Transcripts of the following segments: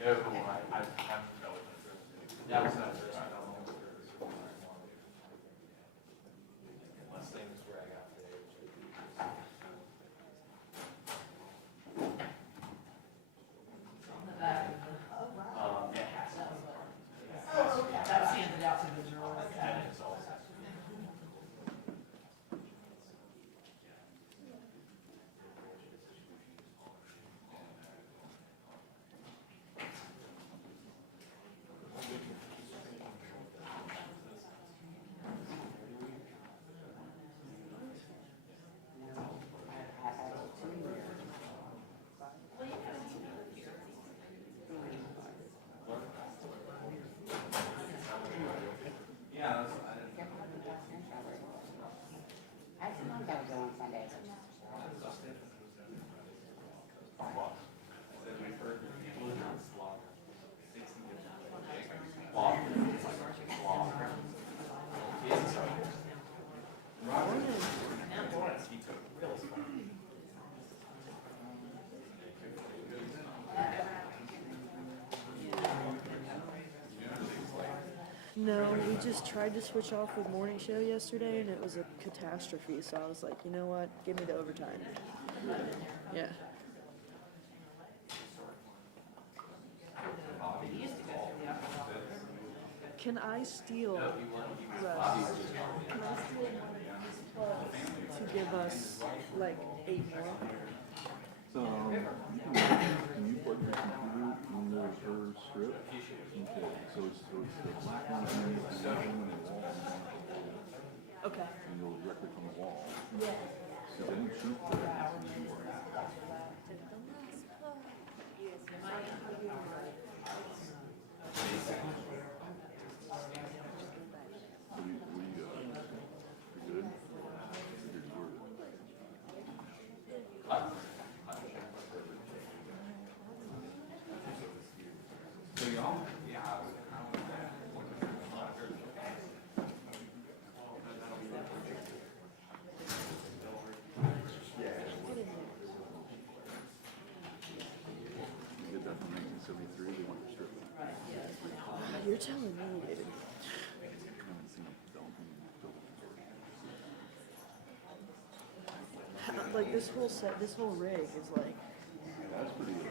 No, I haven't dealt with it. That was not the first time. Unless things drag out today. It has. That's handed out to the jurors. And it's all set. Yeah, that's, I didn't. I sometimes I would go on Sunday. No, we just tried to switch off with morning show yesterday, and it was a catastrophe. So I was like, you know what? Give me the overtime. Yeah. Can I steal Russ? Can I steal one of these plugs to give us like 8 more? So, can you plug your computer in the her strip? Okay, so it's the black one and the white one and the wall. Okay. And you'll direct it from the wall. Yeah. So they didn't shoot that. What do you got? You good? Here's yours. So y'all? Yeah. You get that from 1973, they want your strip. You're telling me, dude. Haven't seen it. Don't Like this whole set, this whole rig is like. That's pretty good.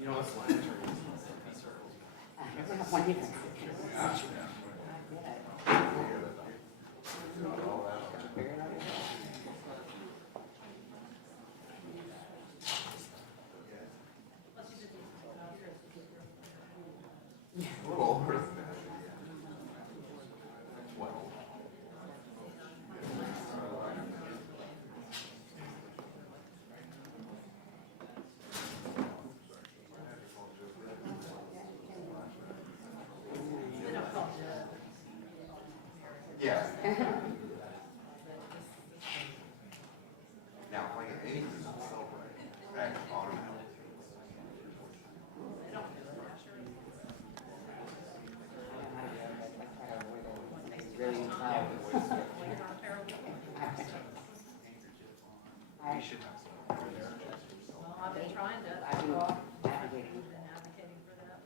You know what's like? A little older than that. 12. Yeah. Now, like anything to celebrate, back on it. Really loud. You should have some. Well, I've been trying to, I've been advocating for that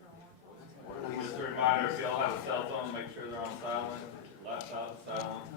for a long time. Just a reminder, if y'all have a cell phone, make sure they're on silent, laptop silent.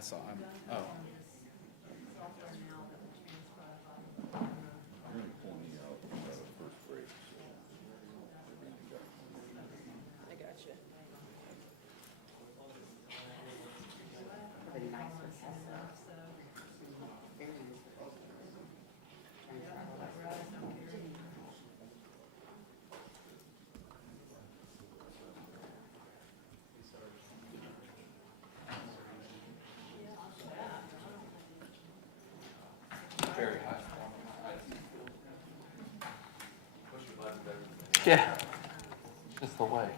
I saw him. Oh, Software now that will transcribe. You're only pulling me out of first break, so. I gotcha. The nice with Tesla. Experience with both. Very high. Push your buttons there. Yeah, just the way.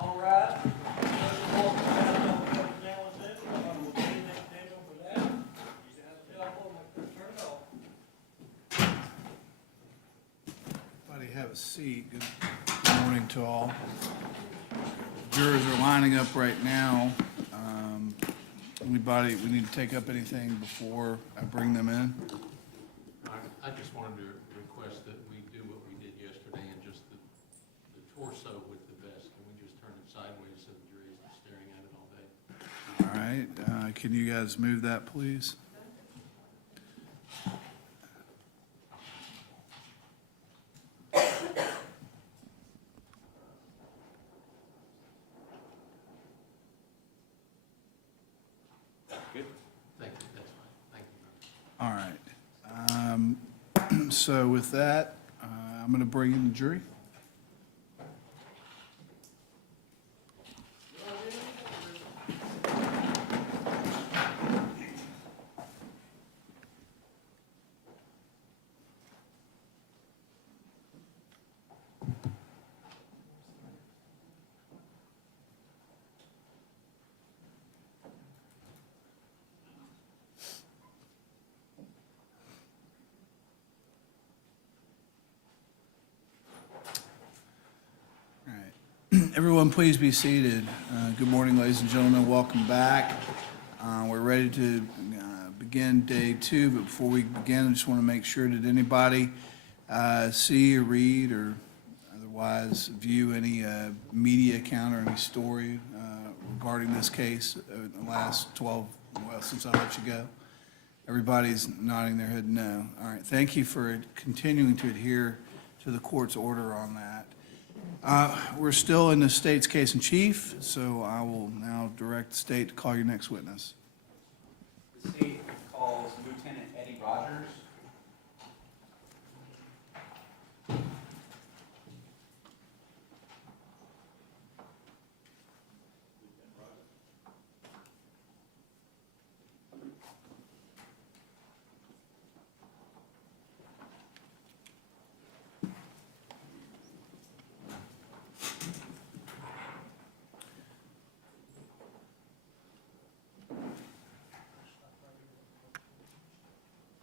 All right. Everybody have a seat. Good morning to all. Jurors are lining up right now. Anybody, we need to take up anything before I bring them in? I just wanted to request that we do what we did yesterday and just the torso with the vest. Can we just turn it sideways so the jury isn't staring at it all day? All right, can you guys move that, please? Good. Thank you, that's fine. Thank you. All right. So with that, I'm going to bring in the jury. All right. Everyone, please be seated. Good morning, ladies and gentlemen. Welcome back. We're ready to begin day 2, but before we begin, I just want to make sure, did anybody see or read or otherwise view any media account or any story regarding this case in the last 12, well, since I let you go? Everybody's nodding their head no. All right, thank you for continuing to adhere to the court's order on that. We're still in the state's case in chief, so I will now direct the state to call your next witness. The state calls Lieutenant Eddie Rogers.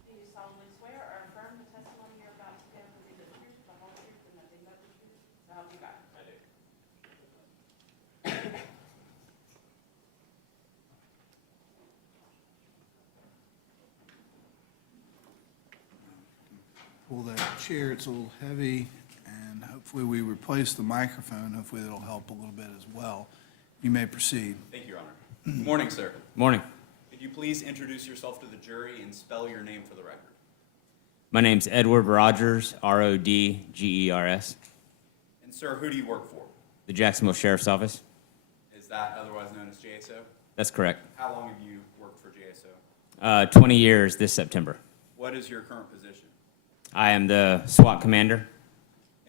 Do you solemnly swear or affirm the testimony you're about to give will be the truth, the whole truth, and nothing but the truth? So help you God. I do. Pull that chair, it's a little heavy, and hopefully we replace the microphone. Hopefully that'll help a little bit as well. You may proceed. Thank you, Your Honor. Good morning, sir. Morning. Could you please introduce yourself to the jury and spell your name for the record? My name's Edward Rogers, Rodgers. And sir, who do you work for? The Jacksonville Sheriff's Office. Is that otherwise known as JSO? That's correct. How long have you worked for JSO? 20 years this September. What is your current position? I am the SWAT commander.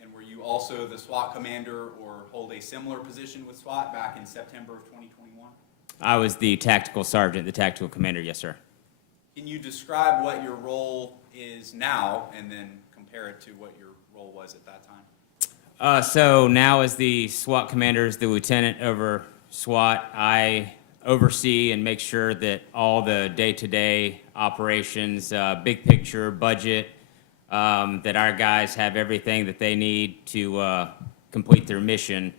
And were you also the SWAT commander or hold a similar position with SWAT back in September of 2021? I was the tactical sergeant, the tactical commander, yes, sir. Can you describe what your role is now and then compare it to what your role was at that time? So now as the SWAT commander, as the lieutenant over SWAT, I oversee and make sure that all the day-to-day operations, big picture, budget, that our guys have everything that they need to complete their mission.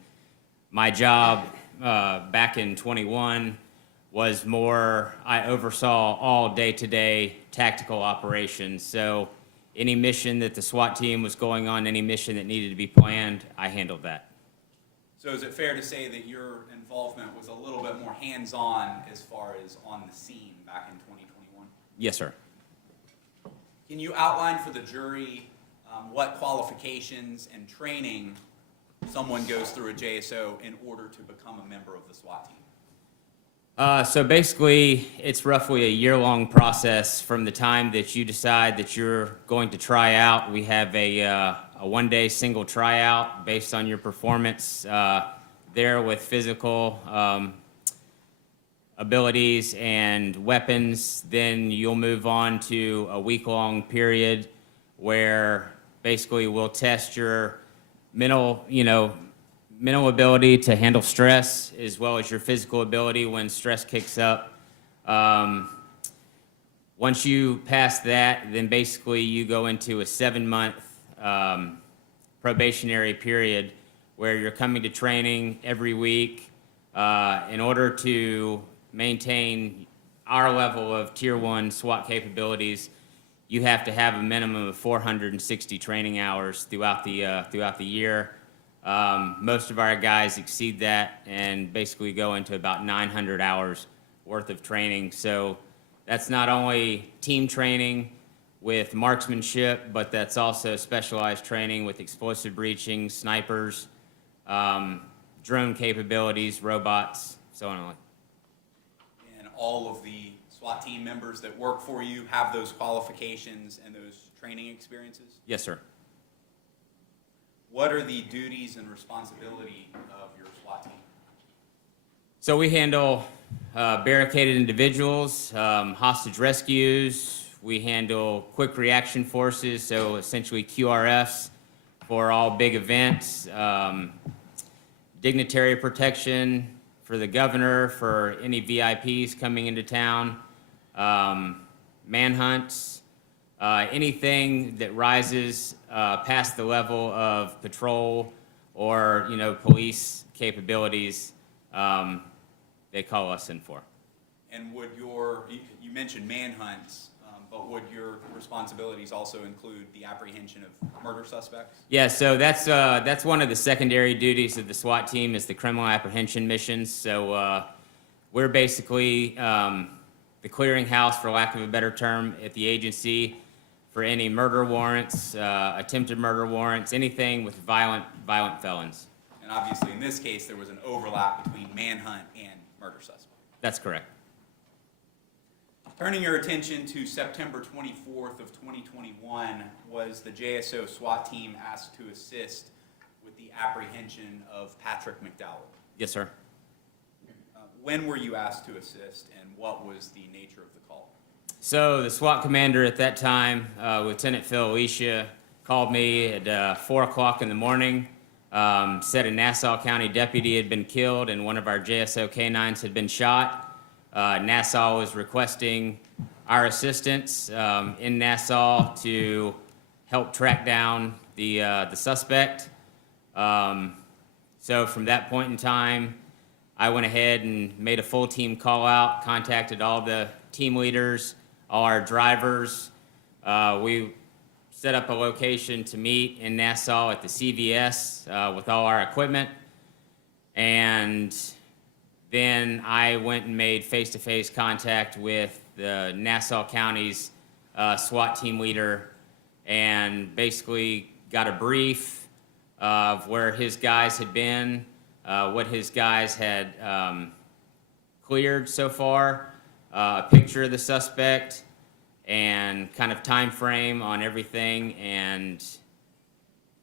My job back in 21 was more, I oversaw all day-to-day tactical operations. So any mission that the SWAT team was going on, any mission that needed to be planned, I handled that. So is it fair to say that your involvement was a little bit more hands-on as far as on the scene back in 2021? Yes, sir. Can you outline for the jury what qualifications and training someone goes through at JSO in order to become a member of the SWAT team? So basically, it's roughly a year-long process from the time that you decide that you're going to try out. We have a one-day single tryout based on your performance there with physical abilities and weapons. Then you'll move on to a week-long period where basically we'll test your mental ability to handle stress as well as your physical ability when stress kicks up. Once you pass that, then basically you go into a 7-month probationary period where you're coming to training every week in order to maintain our level of Tier 1 SWAT capabilities. You have to have a minimum of 460 training hours throughout the year. Most of our guys exceed that and basically go into about 900 hours worth of training. So that's not only team training with marksmanship, but that's also specialized training with explosive breaching, snipers, drone capabilities, robots, so on and on. And all of the SWAT team members that work for you have those qualifications and those training experiences? Yes, sir. What are the duties and responsibility of your SWAT team? So we handle barricaded individuals, hostage rescues. We handle quick reaction forces, so essentially QRFs for all big events, dignitary protection for the governor, for any VIPs coming into town, manhunts, anything that rises past the level of patrol or, police capabilities, they call us in for. And would you mentioned manhunts, but would your responsibilities also include the apprehension of murder suspects? Yeah, so that's one of the secondary duties of the SWAT team is the criminal apprehension missions. So we're basically the clearinghouse, for lack of a better term, at the agency for any murder warrants, attempted murder warrants, anything with violent felons. And obviously, in this case, there was an overlap between manhunt and murder suspect. That's correct. Turning your attention to September 24th of 2021, was the JSO SWAT team asked to assist with the apprehension of Patrick McDowell. Yes, sir. When were you asked to assist, and what was the nature of the call? So the SWAT commander at that time, Lieutenant Phil Alicia, called me at 4 o'clock in the morning, said a Nassau County deputy had been killed and one of our JSO canines had been shot. Nassau was requesting our assistance in Nassau to help track down the suspect. So from that point in time, I went ahead and made a full team call out, contacted all the team leaders, all our drivers. We set up a location to meet in Nassau at the CVS with all our equipment. And then I went and made face-to-face contact with the Nassau County's SWAT team leader and basically got a brief of where his guys had been, what his guys had cleared so far, a picture of the suspect, and kind of time frame on everything, and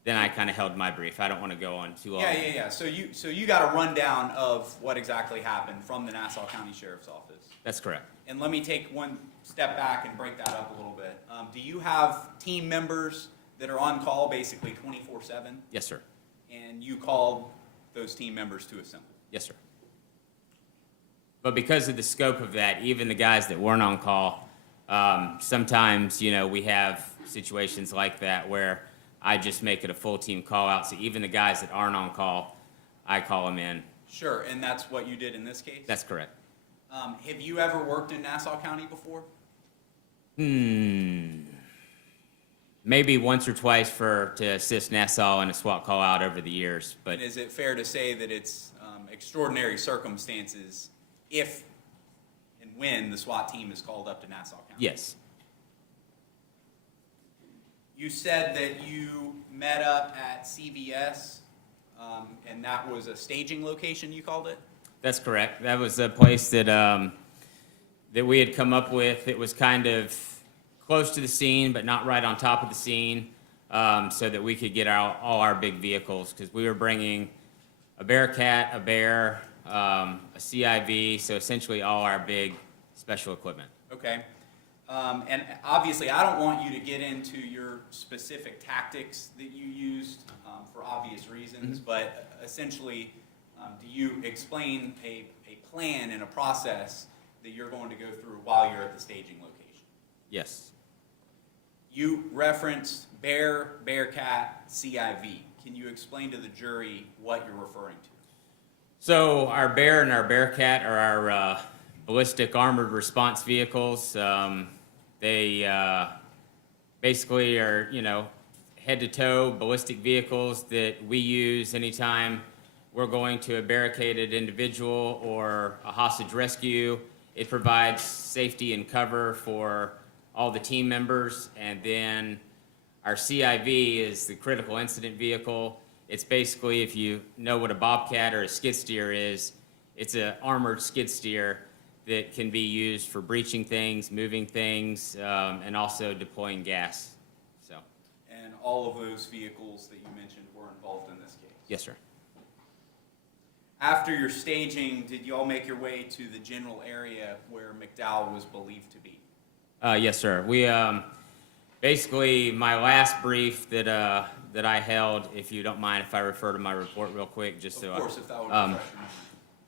then I kind of held my brief. I don't want to go on too long. Yeah. So you got a rundown of what exactly happened from the Nassau County Sheriff's Office. That's correct. And let me take one step back and break that up a little bit. Do you have team members that are on call basically 24/7? Yes, sir. And you called those team members to assemble? Yes, sir. But because of the scope of that, even the guys that weren't on call, sometimes, we have situations like that where I just make it a full team call out. So even the guys that aren't on call, I call them in. Sure, and that's what you did in this case? That's correct. Have you ever worked in Nassau County before? Maybe once or twice to assist Nassau in a SWAT call out over the years. But And is it fair to say that it's extraordinary circumstances if and when the SWAT team is called up to Nassau County? yes, You said that you met up at CVS, and that was a staging location, you called it? that's correct. That was a place that that we had come up with. It was kind of close to the scene, but not right on top of the scene, so that we could get all our big vehicles, because we were bringing a Bearcat, a Bear, a CIV, so essentially all our big special equipment. Okay. And obviously, I don't want you to get into your specific tactics that you used for obvious reasons, but essentially, do you explain a plan and a process that you're going to go through while you're at the staging location? Yes. You referenced Bear, Bearcat, CIV. Can you explain to the jury what you're referring to? So our Bear and our Bearcat are our ballistic armored response vehicles. They basically are, head-to-toe ballistic vehicles that we use anytime we're going to a barricaded individual or a hostage rescue. It provides safety and cover for all the team members. And then our CIV is the critical incident vehicle. It's basically, if you know what a bobcat or a skid steer is, it's an armored skid steer that can be used for breaching things, moving things, and also deploying gas. So, And all of those vehicles that you mentioned were involved in this case? yes, sir. After your staging, did you all make your way to the general area where McDowell was believed to be? Yes, sir. We basically, my last brief that I held, if you don't mind if I refer to my report real quick, just so Of course, if that would refresh your memory.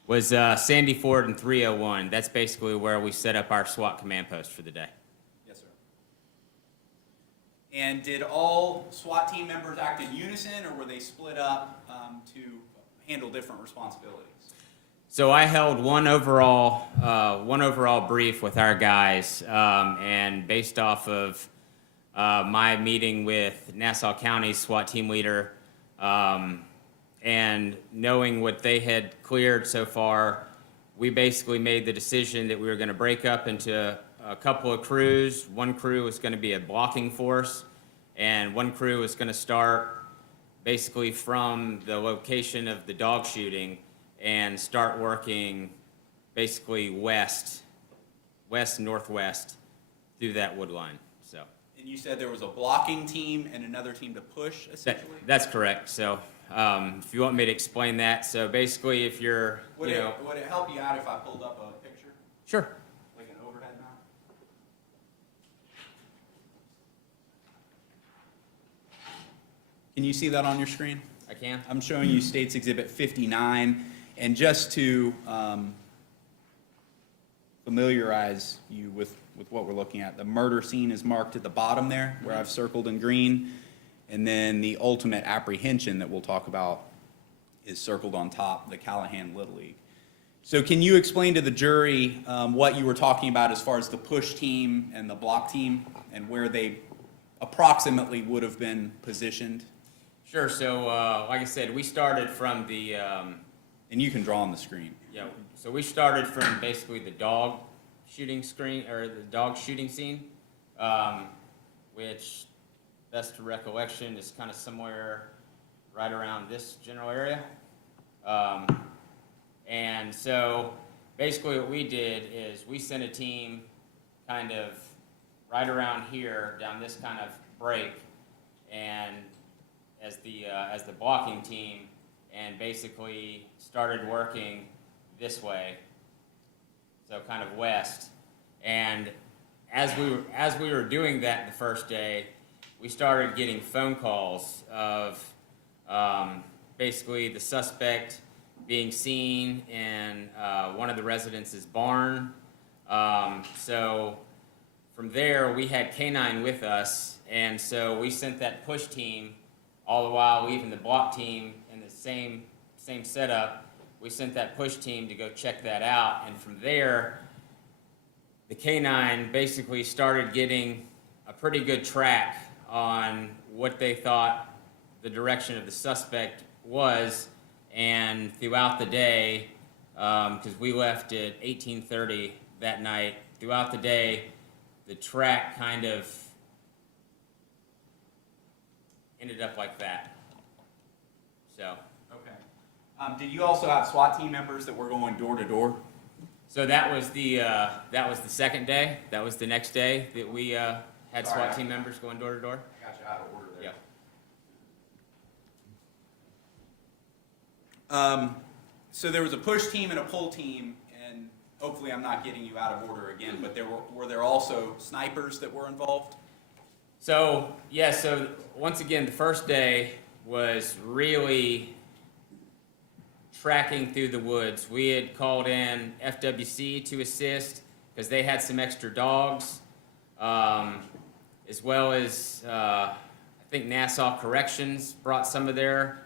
was Sandy Ford and 301. That's basically where we set up our SWAT command post for the day. Yes, sir. And did all SWAT team members act in unison, or were they split up to handle different responsibilities? So I held one overall brief with our guys, and based off of my meeting with Nassau County SWAT team leader, and knowing what they had cleared so far, we basically made the decision that we were going to break up into a couple of crews. One crew was going to be a blocking force, and one crew was going to start basically from the location of the dog shooting and start working basically west-northwest through that wood line. So And you said there was a blocking team and another team to push, essentially? that's correct. So if you want me to explain that, so basically if you're, Would it help you out if I pulled up a picture, Sure. like an overhead map? Can you see that on your screen? I can. I'm showing you States Exhibit 59, and just to familiarize you with what we're looking at, the murder scene is marked at the bottom there, where I've circled in green, and then the ultimate apprehension that we'll talk about is circled on top, the Callahan Little League. So can you explain to the jury what you were talking about as far as the push team and the block team, and where they approximately would have been positioned? Sure. So like I said, we started from the And you can draw on the screen. yeah. So we started from basically the dog shooting screen or the dog shooting scene, which, best to recollection, is kind of somewhere right around this general area. And so basically what we did is we sent a team kind of right around here down this kind of break, and as the blocking team, and basically started working this way, so kind of west. And as we were doing that the first day, we started getting phone calls of basically the suspect being seen in one of the residents' barn. So from there, we had K-9 with us, and so we sent that push team, all the while leaving the block team in the same setup. We sent that push team to go check that out, and from there, the K-9 basically started getting a pretty good track on what they thought the direction of the suspect was, and throughout the day, because we left at 18:30 that night, throughout the day, the track kind of ended up like that. So. Okay. Did you also have SWAT team members that were going door to door? So that was the second day. That was the next day that we had SWAT team members going door to door. I got you out of order there. Yeah. So there was a push team and a pull team, and hopefully I'm not getting you out of order again, but were there also snipers that were involved? So yeah. So once again, the first day was really tracking through the woods. We had called in FWC to assist because they had some extra dogs, as well as I think Nassau Corrections brought some of their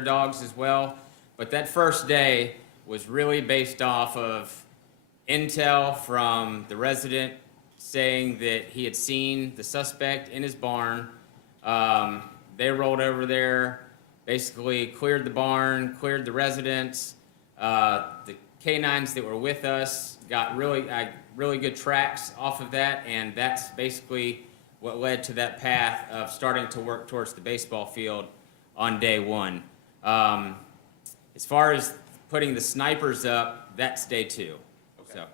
dogs as well. But that first day was really based off of intel from the resident saying that he had seen the suspect in his barn. They rolled over there, basically cleared the barn, cleared the residents. The K-9s that were with us got really good tracks off of that, and that's basically what led to that path of starting to work towards the baseball field on day one. As far as putting the snipers up, that's day two. Okay. So.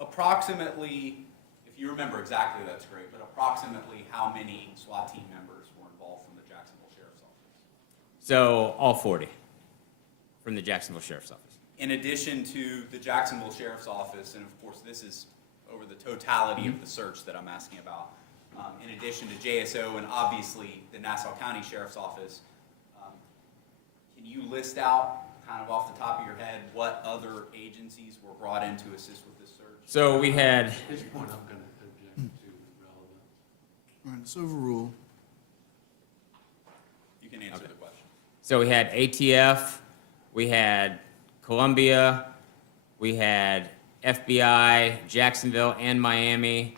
Approximately, if you remember exactly, that's great, but approximately how many SWAT team members were involved from the Jacksonville Sheriff's Office? So all 40 from the Jacksonville Sheriff's Office. In addition to the Jacksonville Sheriff's Office, and of course this is over the totality of the search that I'm asking about, in addition to JSO and obviously the Nassau County Sheriff's Office, can you list out, kind of off the top of your head, what other agencies were brought in to assist with this search? So we had, At this point, I'm going to object to relevant. All right, it's overruled. You can answer the question. so we had ATF, we had Columbia, we had FBI, Jacksonville, and Miami.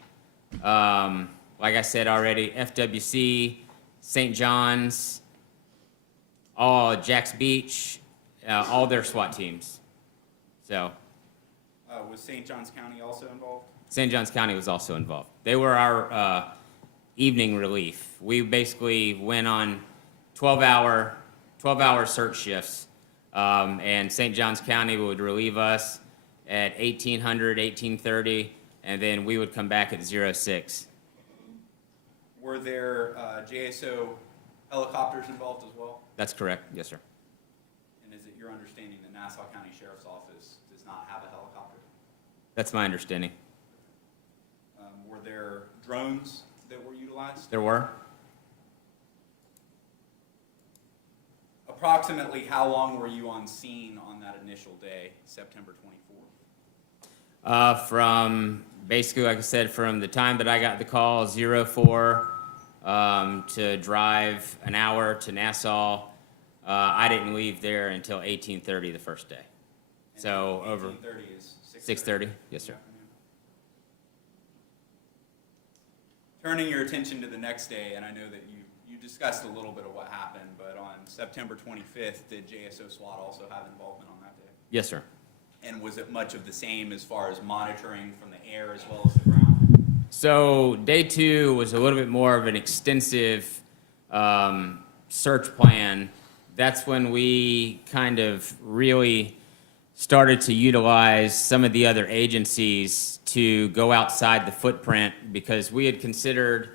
Like I said already, FWC, St. John's, all Jax Beach, all their SWAT teams. So Was St. Johns County also involved? St. John's County was also involved. They were our evening relief. We basically went on 12-hour search shifts, and St. John's County would relieve us at 1800, 1830, and then we would come back at 06. Were there JSO helicopters involved as well? That's correct, yes, sir. And is it your understanding that Nassau County Sheriff's Office does not have a helicopter? That's my understanding. Were there drones that were utilized? There were. Approximately how long were you on scene on that initial day, September 24th? From basically, like I said, from the time that I got the call, 04, to drive an hour to Nassau, I didn't leave there until 1830 the first day. And So over 1830 is 6:30, yes, sir. Turning your attention to the next day, and I know that you discussed a little bit of what happened, but on September 25th, did JSO SWAT also have involvement on that day? Yes, sir. And was it much of the same as far as monitoring from the air as well as the ground? So day 2 was a little bit more of an extensive search plan. That's when we kind of really started to utilize some of the other agencies to go outside the footprint, because we had considered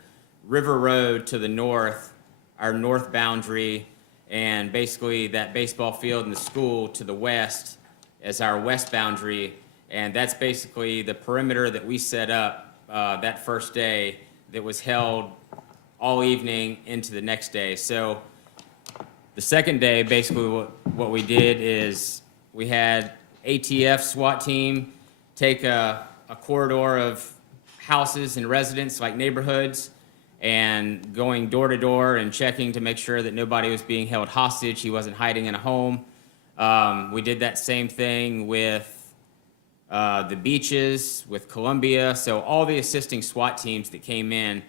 River Road to the north, our north boundary, and basically that baseball field and the school to the west as our west boundary. And that's basically the perimeter that we set up that first day that was held all evening into the next day. So the second day, basically what we did is we had ATF SWAT team take a corridor of houses and residents, like neighborhoods, and going door to door and checking to make sure that nobody was being held hostage. He wasn't hiding in a home. We did that same thing with the beaches, with Columbia. So all the assisting SWAT teams that came in,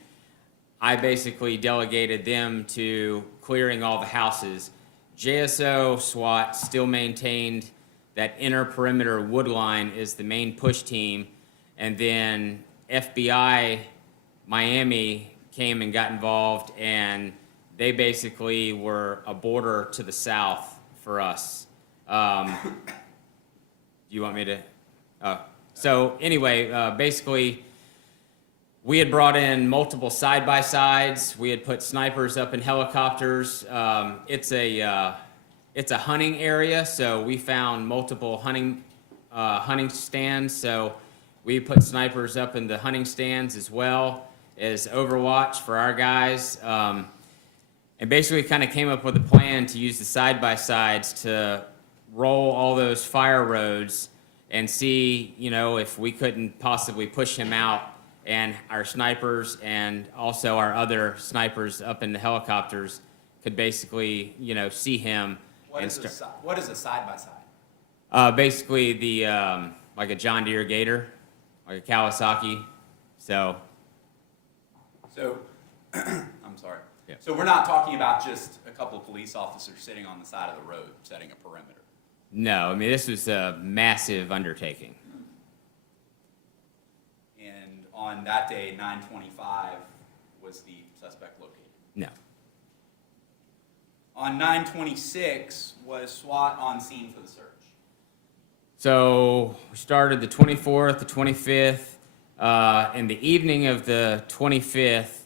I basically delegated them to clearing all the houses. JSO SWAT still maintained that inner perimeter wood line is the main push team, and then FBI Miami came and got involved, and they basically were a border to the south for us. Do you want me to? So anyway, basically, we had brought in multiple side-by-sides. We had put snipers up in helicopters. It's a hunting area, so we found multiple hunting stands. So we put snipers up in the hunting stands as well as overwatch for our guys. And basically kind of came up with a plan to use the side-by-sides to roll all those fire roads and see, if we couldn't possibly push him out, and our snipers and also our other snipers up in the helicopters could basically, see him. What is a side-by-side? Basically like a John Deere Gator, like a Kawasaki. So, I'm sorry. Yeah. So we're not talking about just a couple of police officers sitting on the side of the road setting a perimeter. no, this was a massive undertaking. And on that day, 9:25, was the suspect located? No. On 9:26, was SWAT on scene for the search? So we started the 24th, the 25th. In the evening of the 25th,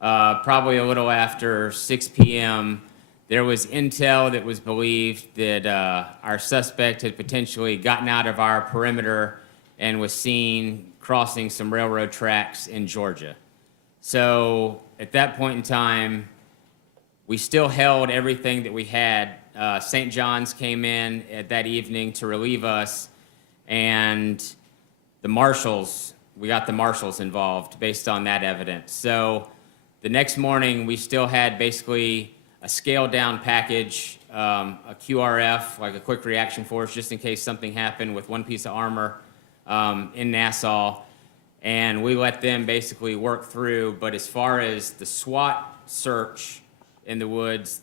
probably a little after 6 p.m., there was intel that was believed that our suspect had potentially gotten out of our perimeter and was seen crossing some railroad tracks in Georgia. So at that point in time, we still held everything that we had. St. John's came in at that evening to relieve us, and the marshals, we got the marshals involved based on that evidence. So the next morning, we still had basically a scaled-down package a QRF, like a quick reaction force, just in case something happened with one piece of armor in Nassau. And we let them basically work through. But as far as the SWAT search in the woods,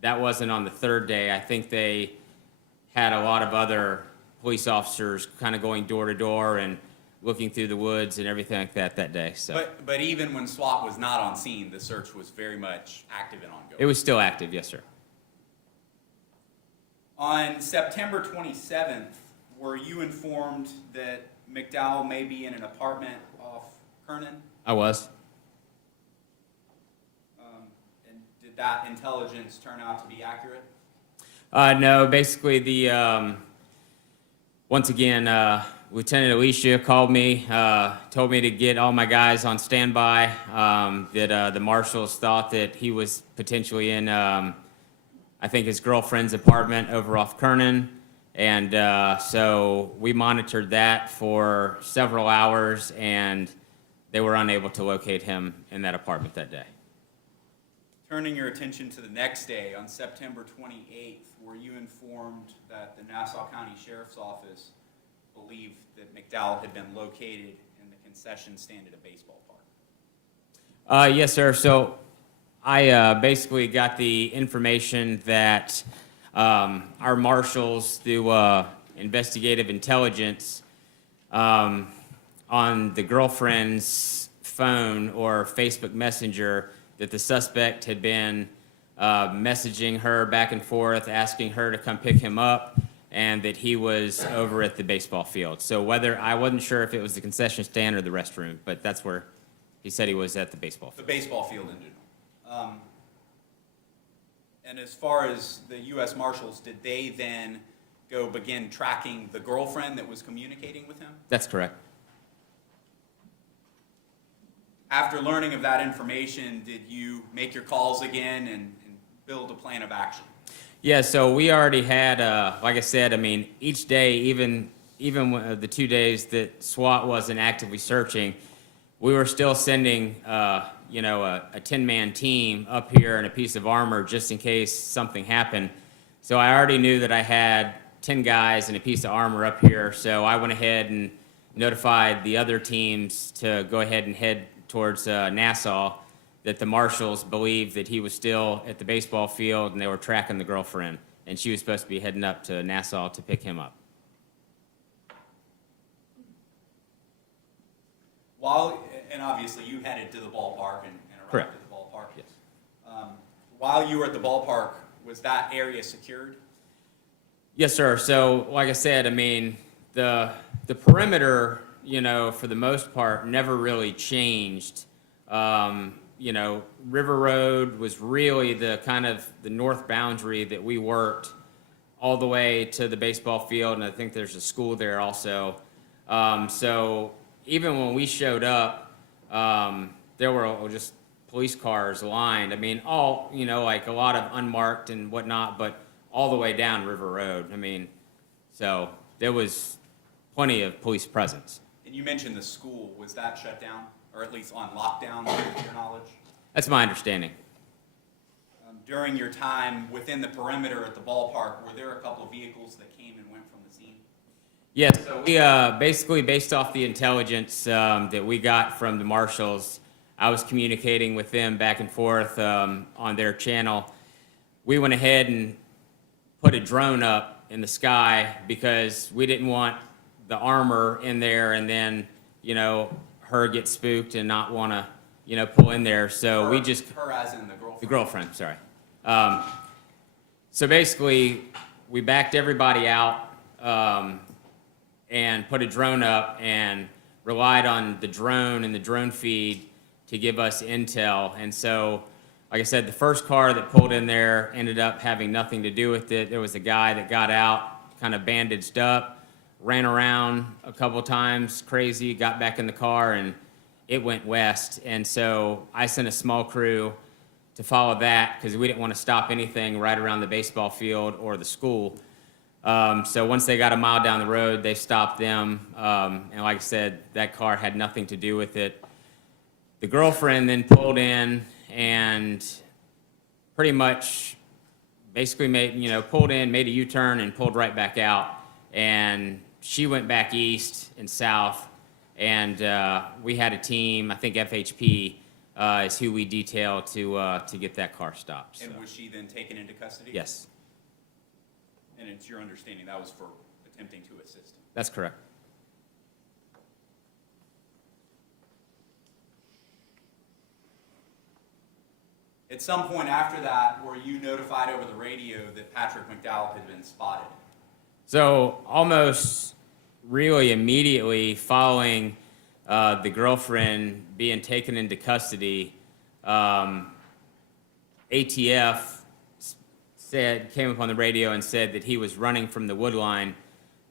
that wasn't on the third day. I think they had a lot of other police officers kind of going door to door and looking through the woods and everything like that day. So. But even when SWAT was not on scene, the search was very much active and ongoing. It was still active, yes, sir. On September 27th, were you informed that McDowell may be in an apartment off Kernan? I was. And did that intelligence turn out to be accurate? No, basically once again, Lieutenant Alicia called me, told me to get all my guys on standby, that the marshals thought that he was potentially in, I think, his girlfriend's apartment over off Kernan. And so we monitored that for several hours, and they were unable to locate him in that apartment that day. Turning your attention to the next day, on September 28th, were you informed that the Nassau County Sheriff's Office believed that McDowell had been located in the concession stand at a baseball park? Yes, sir. So I basically got the information that our marshals, through investigative intelligence, on the girlfriend's phone or Facebook Messenger, that the suspect had been messaging her back and forth, asking her to come pick him up, and that he was over at the baseball field. So I wasn't sure if it was the concession stand or the restroom, but that's where he said he was at the baseball field. The baseball field in general. And as far as the U.S. Marshals, did they then go begin tracking the girlfriend that was communicating with him? That's correct. After learning of that information, did you make your calls again and build a plan of action? Yeah, so we already had, like I said, I mean, each day, even the 2 days that SWAT wasn't actively searching, we were still sending, a 10-man team up here in a piece of armor just in case something happened. So I already knew that I had 10 guys and a piece of armor up here, so I went ahead and notified the other teams to go ahead and head towards Nassau, that the marshals believed that he was still at the baseball field and they were tracking the girlfriend, and she was supposed to be heading up to Nassau to pick him up. And obviously you headed to the ballpark and arrived Correct. at the ballpark. Yes. While you were at the ballpark, was that area secured? Yes, sir. So, like I said, I mean, the perimeter, for the most part, never really changed. River Road was really the kind of the north boundary that we worked all the way to the baseball field, and I think there's a school there also. So even when we showed up, there were just police cars lined. I mean, all, like a lot of unmarked and whatnot, but all the way down River Road. I mean, so there was plenty of police presence. And you mentioned the school. Was that shut down, or at least on lockdown, to your knowledge? That's my understanding. During your time within the perimeter at the ballpark, were there a couple of vehicles that came and went from the scene? Yes, so we basically, based off the intelligence that we got from the marshals, I was communicating with them back and forth on their channel. We went ahead and put a drone up in the sky because we didn't want the armor in there and then, her get spooked and not want to, pull in there. So we just... Her as in the girlfriend? The girlfriend, sorry. So basically, we backed everybody out and put a drone up and relied on the drone and the drone feed to give us intel. And so, like I said, the first car that pulled in there ended up having nothing to do with it. There was a guy that got out, kind of bandaged up, ran around a couple times, crazy, got back in the car, and it went west. And so I sent a small crew to follow that because we didn't want to stop anything right around the baseball field or the school. So once they got a mile down the road, they stopped them. And like I said, that car had nothing to do with it. The girlfriend then pulled in and pretty much basically pulled in, made a U-turn, and pulled right back out. And she went back east and south, and we had a team. I think FHP is who we detailed to get that car stopped. So. And was she then taken into custody? Yes, And it's your understanding that was for attempting to assist him? that's correct. At some point after that, were you notified over the radio that Patrick McDowell had been spotted? So almost really immediately following the girlfriend being taken into custody, ATF came up on the radio and said that he was running from the wood line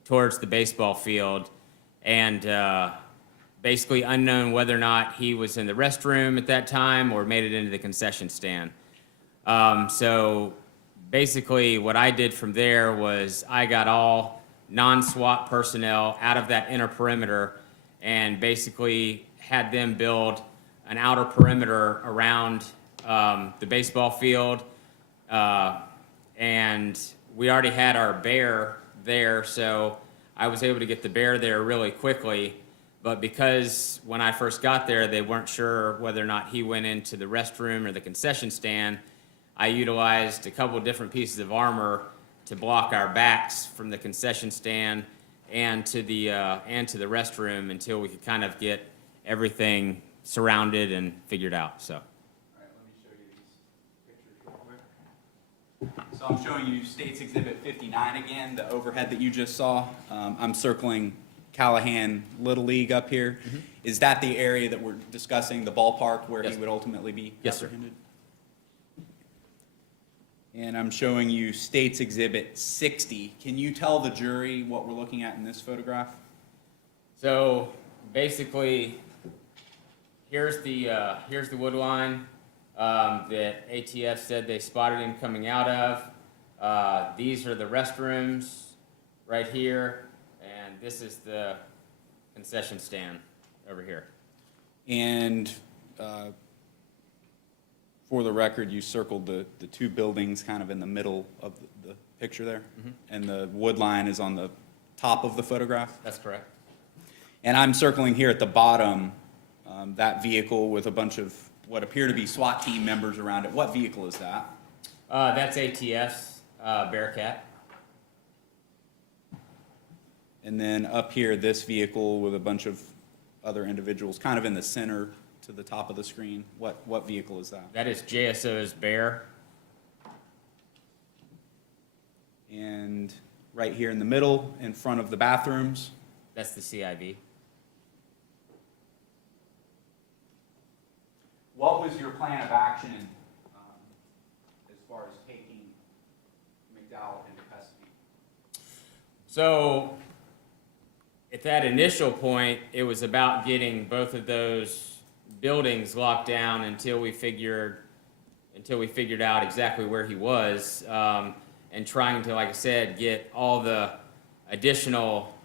towards the baseball field, and basically unknown whether or not he was in the restroom at that time or made it into the concession stand. So basically what I did from there was I got all non-SWAT personnel out of that inner perimeter and basically had them build an outer perimeter around the baseball field. And we already had our bear there, so I was able to get the bear there really quickly. But because when I first got there, they weren't sure whether or not he went into the restroom or the concession stand, I utilized a couple of different pieces of armor to block our backs from the concession stand and to the restroom until we could kind of get everything surrounded and figured out. So. All right, let me show you these pictures real quick. So I'm showing you States Exhibit 59 again, the overhead that you just saw. I'm circling Callahan Little League up here. Mm-hmm. Is that the area that we're discussing, the ballpark where Yes. he would ultimately be Yes, sir. apprehended? And I'm showing you States Exhibit 60. Can you tell the jury what we're looking at in this photograph? So basically, here's the wood line that ATF said they spotted him coming out of. These are the restrooms right here, and this is the concession stand over here. And for the record, you circled the two buildings kind of in the middle of the picture there? Mm-hmm. And the wood line is on the top of the photograph? That's correct. And I'm circling here at the bottom, that vehicle with a bunch of what appear to be SWAT team members around it. What vehicle is that? That's ATF's Bearcat. And then up here, this vehicle with a bunch of other individuals kind of in the center to the top of the screen. What vehicle is that? That is JSO's Bear. And right here in the middle, in front of the bathrooms. That's the CIB. What was your plan of action as far as taking McDowell into custody? So at that initial point, it was about getting both of those buildings locked down until we figured out exactly where he was, and trying to, like I said, get all the additional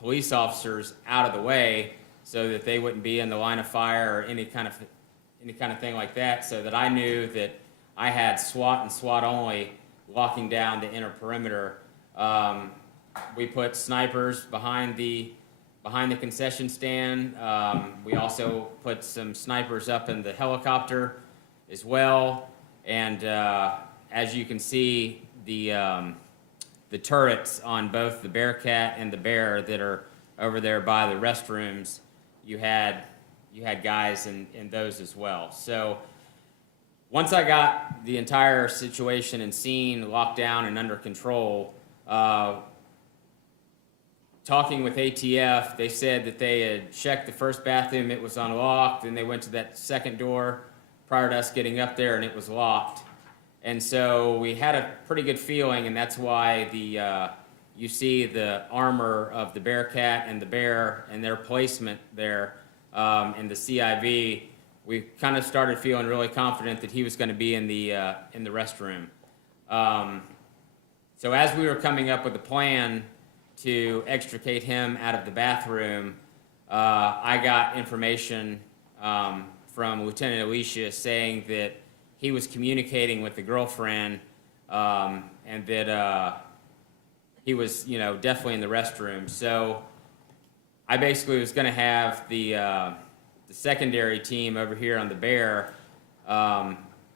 police officers out of the way so that they wouldn't be in the line of fire or any kind of thing like that, so that I knew that I had SWAT and SWAT only locking down the inner perimeter. We put snipers behind the concession stand. We also put some snipers up in the helicopter as well. And as you can see, the turrets on both the Bearcat and the Bear that are over there by the restrooms, you had guys in those as well. So once I got the entire situation and scene locked down and under control, talking with ATF, they said that they had checked the first bathroom, it was unlocked, and they went to that second door prior to us getting up there, and it was locked. And so we had a pretty good feeling, and that's why you see the armor of the Bearcat and the Bear and their placement there in the CIV. We kind of started feeling really confident that he was going to be in the restroom. So as we were coming up with a plan to extricate him out of the bathroom, I got information from Lieutenant Alicia saying that he was communicating with the girlfriend and that he was, definitely in the restroom. So I basically was going to have the secondary team over here on the Bear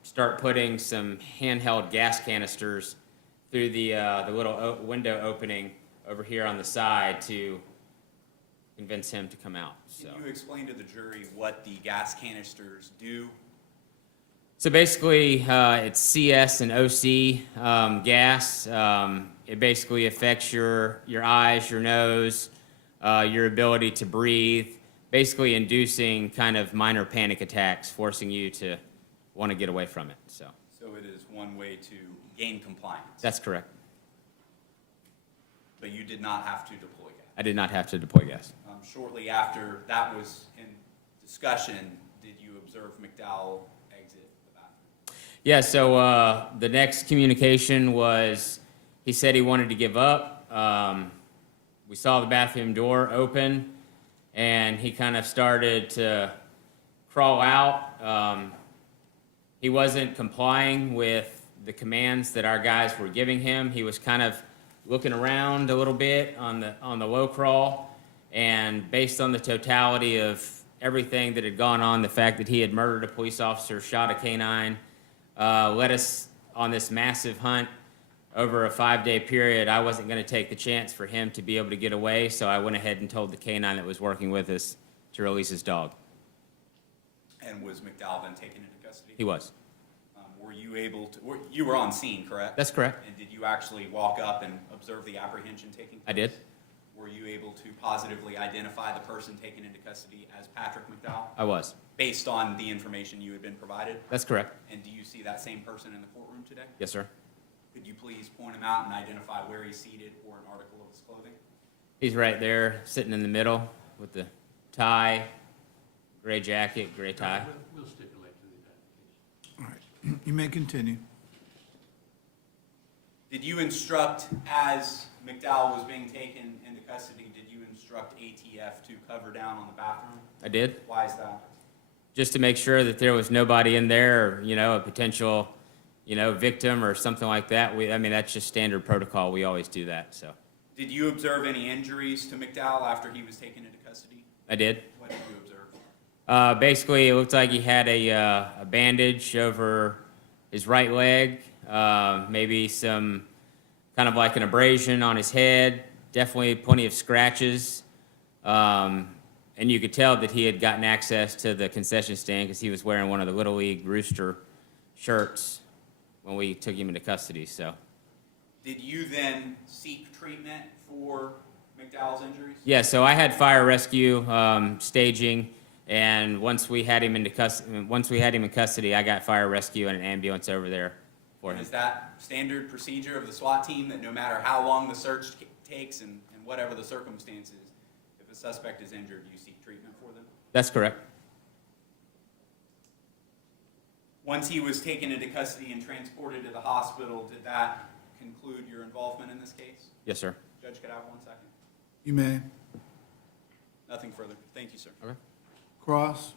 start putting some handheld gas canisters through the little window opening over here on the side to convince him to come out. So. Can you explain to the jury what the gas canisters do? So basically, it's CS and OC gas. It basically affects your eyes, your nose, your ability to breathe, basically inducing kind of minor panic attacks, forcing you to want to get away from it. So it is one way to gain compliance. that's correct. But you did not have to deploy gas. I did not have to deploy gas. Shortly after that was in discussion, did you observe McDowell exit the bathroom? Yeah, so the next communication was he said he wanted to give up. We saw the bathroom door open, and he kind of started to crawl out. He wasn't complying with the commands that our guys were giving him. He was kind of looking around a little bit on the low crawl, and based on the totality of everything that had gone on, the fact that he had murdered a police officer, shot a canine, led us on this massive hunt over a 5-day period, I wasn't going to take the chance for him to be able to get away, so I went ahead and told the canine that was working with us to release his dog. And was McDowell then taken into custody? He was. Were you able to, you were on scene, correct? That's correct. And did you actually walk up and observe the apprehension taking place? I did. Were you able to positively identify the person taken into custody as Patrick McDowell? I was. Based on the information you had been provided? That's correct. And do you see that same person in the courtroom today? Yes, sir. Could you please point him out and identify where he's seated or an article of his clothing? He's right there, sitting in the middle with the tie, gray jacket, gray tie. We'll stipulate to the identification. All right, you may continue. Did you instruct, as McDowell was being taken into custody, did you instruct ATF to cover down on the bathroom? I did. Why is that? Just to make sure that there was nobody in there, or, a potential, victim or something like that. That's just standard protocol. We always do that, so. Did you observe any injuries to McDowell after he was taken into custody? I did. What did you observe? Basically, it looked like he had a bandage over his right leg, maybe some kind of like an abrasion on his head, definitely plenty of scratches. And you could tell that he had gotten access to the concession stand because he was wearing one of the Little League Rooster shirts when we took him into custody, so. Did you then seek treatment for McDowell's injuries? Yeah, so I had fire rescue staging, and once we had him in custody, I got fire rescue and an ambulance over there for him. Is that standard procedure of the SWAT team that no matter how long the search takes and whatever the circumstances, if a suspect is injured, you seek treatment for them? That's correct. Once he was taken into custody and transported to the hospital, did that conclude your involvement in this case? Yes, sir. Judge, could I have 1 second? You may. Nothing further. Thank you, sir. Okay. Cross.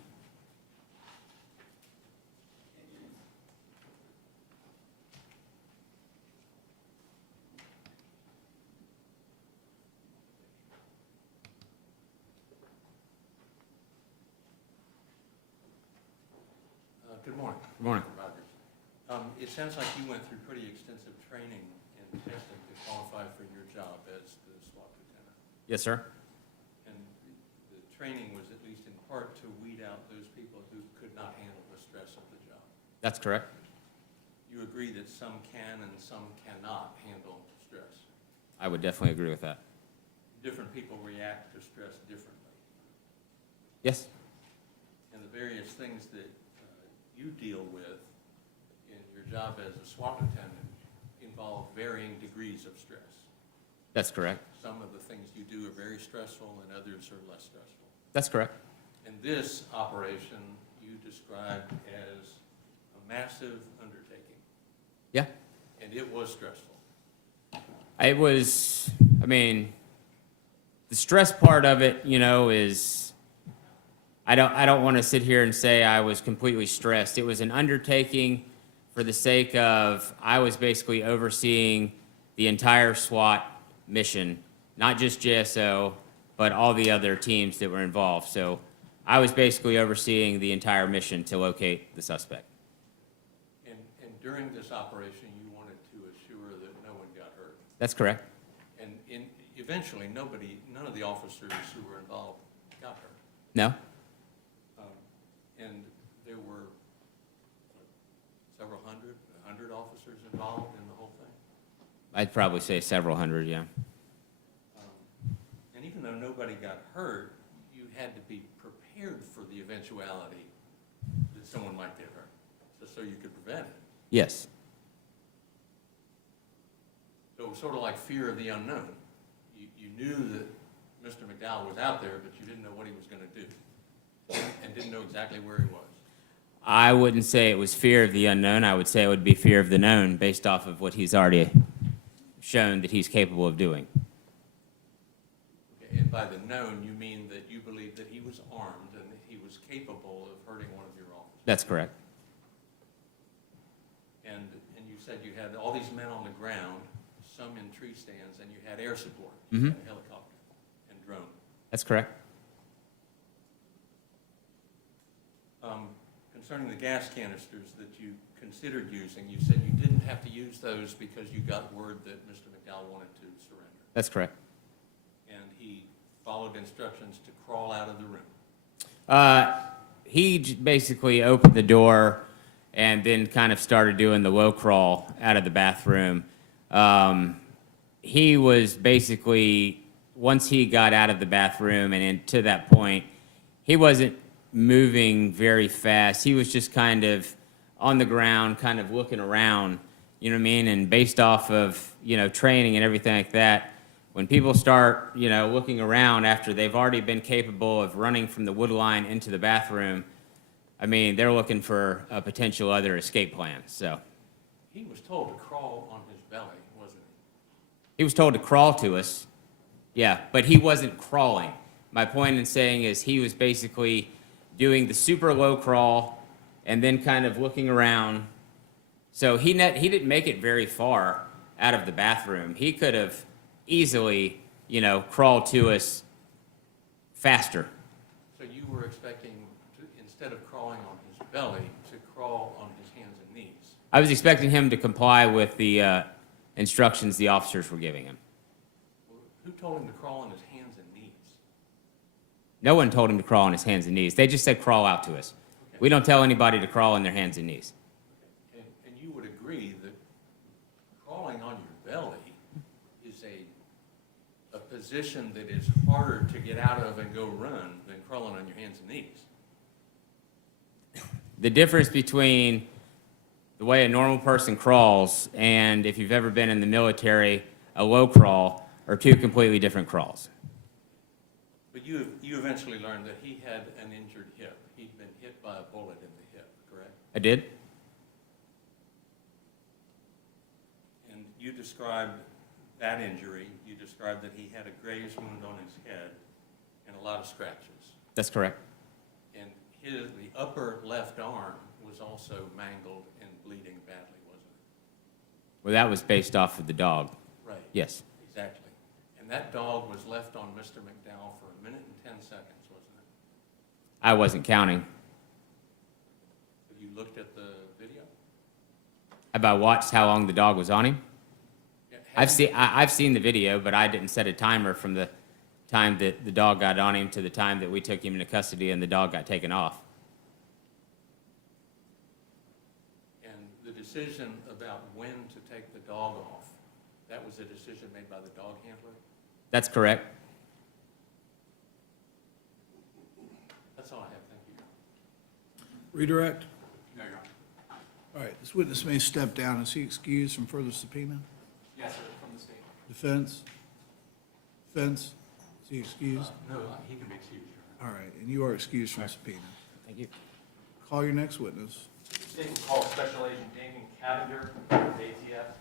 Good morning. Good morning. Rogish. It sounds like you went through pretty extensive training and testing to qualify for your job as the SWAT lieutenant. Yes, sir. And the training was at least in part to weed out those people who could not handle the stress of the job. That's correct. You agree that some can and some cannot handle stress. I would definitely agree with that. Different people react to stress differently. Yes. And the various things that you deal with in your job as a SWAT lieutenant involve varying degrees of stress. That's correct. Some of the things you do are very stressful and others are less stressful. That's correct. And this operation you described as a massive undertaking, Yeah. and it was stressful. It was, the stress part of it, is, I don't want to sit here and say I was completely stressed. It was an undertaking for the sake of, I was basically overseeing the entire SWAT mission, not just JSO, but all the other teams that were involved. So I was basically overseeing the entire mission to locate the suspect. And during this operation, you wanted to assure that no one got hurt. That's correct. And eventually, none of the officers who were involved got hurt. No? And there were several hundred, 100 officers involved in the whole thing. I'd probably say several hundred, yeah. And even though nobody got hurt, you had to be prepared for the eventuality that someone might get hurt, just so you could prevent it. Yes. So it was sort of like fear of the unknown. You knew that Mr. McDowell was out there, but you didn't know what he was going to do, and didn't know exactly where he was. I wouldn't say it was fear of the unknown. I would say it would be fear of the known based off of what he's already shown that he's capable of doing. Okay, and by the known, you mean that you believe that he was armed and that he was capable of hurting one of your officers? That's correct. And you said you had all these men on the ground, some in tree stands, and you had air support, you had a helicopter and drone. That's correct. Concerning the gas canisters that you considered using, you said you didn't have to use those because you got word that Mr. McDowell wanted to surrender. That's correct. And he followed instructions to crawl out of the room. He basically opened the door and then kind of started doing the low crawl out of the bathroom. He was basically, once he got out of the bathroom and to that point, he wasn't moving very fast. He was just kind of on the ground, kind of looking around, you know what I mean? And based off of, training and everything like that, when people start, looking around after they've already been capable of running from the wood line into the bathroom, I mean, they're looking for a potential other escape plan, so. He was told to crawl on his belly, wasn't he? He was told to crawl to us, yeah, but he wasn't crawling. My point in saying is he was basically doing the super low crawl and then kind of looking around. So he didn't make it very far out of the bathroom. He could have easily, crawled to us faster. So you were expecting to, instead of crawling on his belly, to crawl on his hands and knees? I was expecting him to comply with the instructions the officers were giving him. Who told him to crawl on his hands and knees? No one told him to crawl on his hands and knees. They just said crawl out to us. Okay. We don't tell anybody to crawl on their hands and knees. And you would agree that crawling on your belly is a position that is harder to get out of and go run than crawling on your hands and knees. The difference between the way a normal person crawls and if you've ever been in the military, a low crawl, are two completely different crawls. But you eventually learned that he had an injured hip. He'd been hit by a bullet in the hip, correct? I did? And you described that injury. You described that he had a graze wound on his head and a lot of scratches. That's correct. And the upper left arm was also mangled and bleeding badly, wasn't it? Well, that was based off of the dog. Right. Yes. Exactly. And that dog was left on Mr. McDowell for 1 minute and 10 seconds, wasn't it? I wasn't counting. Have you looked at the video? Have I watched how long the dog was on him? Yeah, I've seen the video, but I didn't set a timer from the time that the dog got on him to the time that we took him into custody and the dog got taken off. And the decision about when to take the dog off, that was a decision made by the dog handler? That's correct. That's all I have, thank you. Redirect? No, Your Honor. All right, this witness may step down. Is he excused from further subpoena? Yes, sir, from the state. Defense? Defense? Is he excused? No, he can be excused, Your Honor. All right, and you are excused from subpoena. Thank you. Call your next witness. State will call Special Agent Damien Cavender, ATF.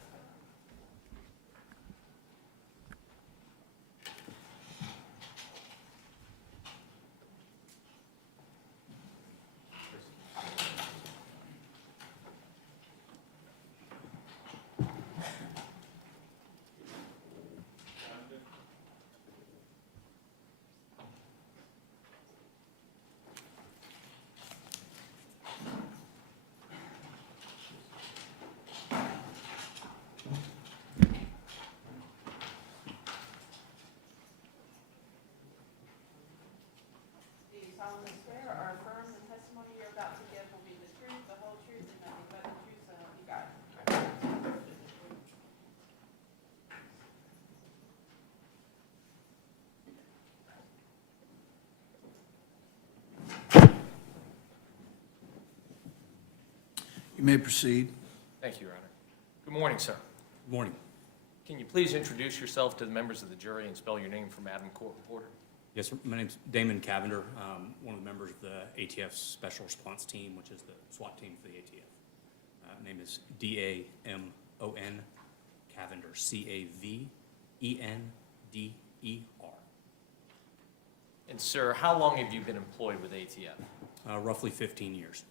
You may proceed. Thank you, Your Honor. Good morning, sir. Good morning. Can you please introduce yourself to the members of the jury and spell your name for Madam Court Reporter? Yes, sir. My name's Damon Cavender, one of the members of the ATF Special Response Team, which is the SWAT team for the ATF. Name is D-A-M-O-N, Cavender, C-A-V-E-N-D-E-R. And sir, how long have you been employed with ATF? Roughly 15 years.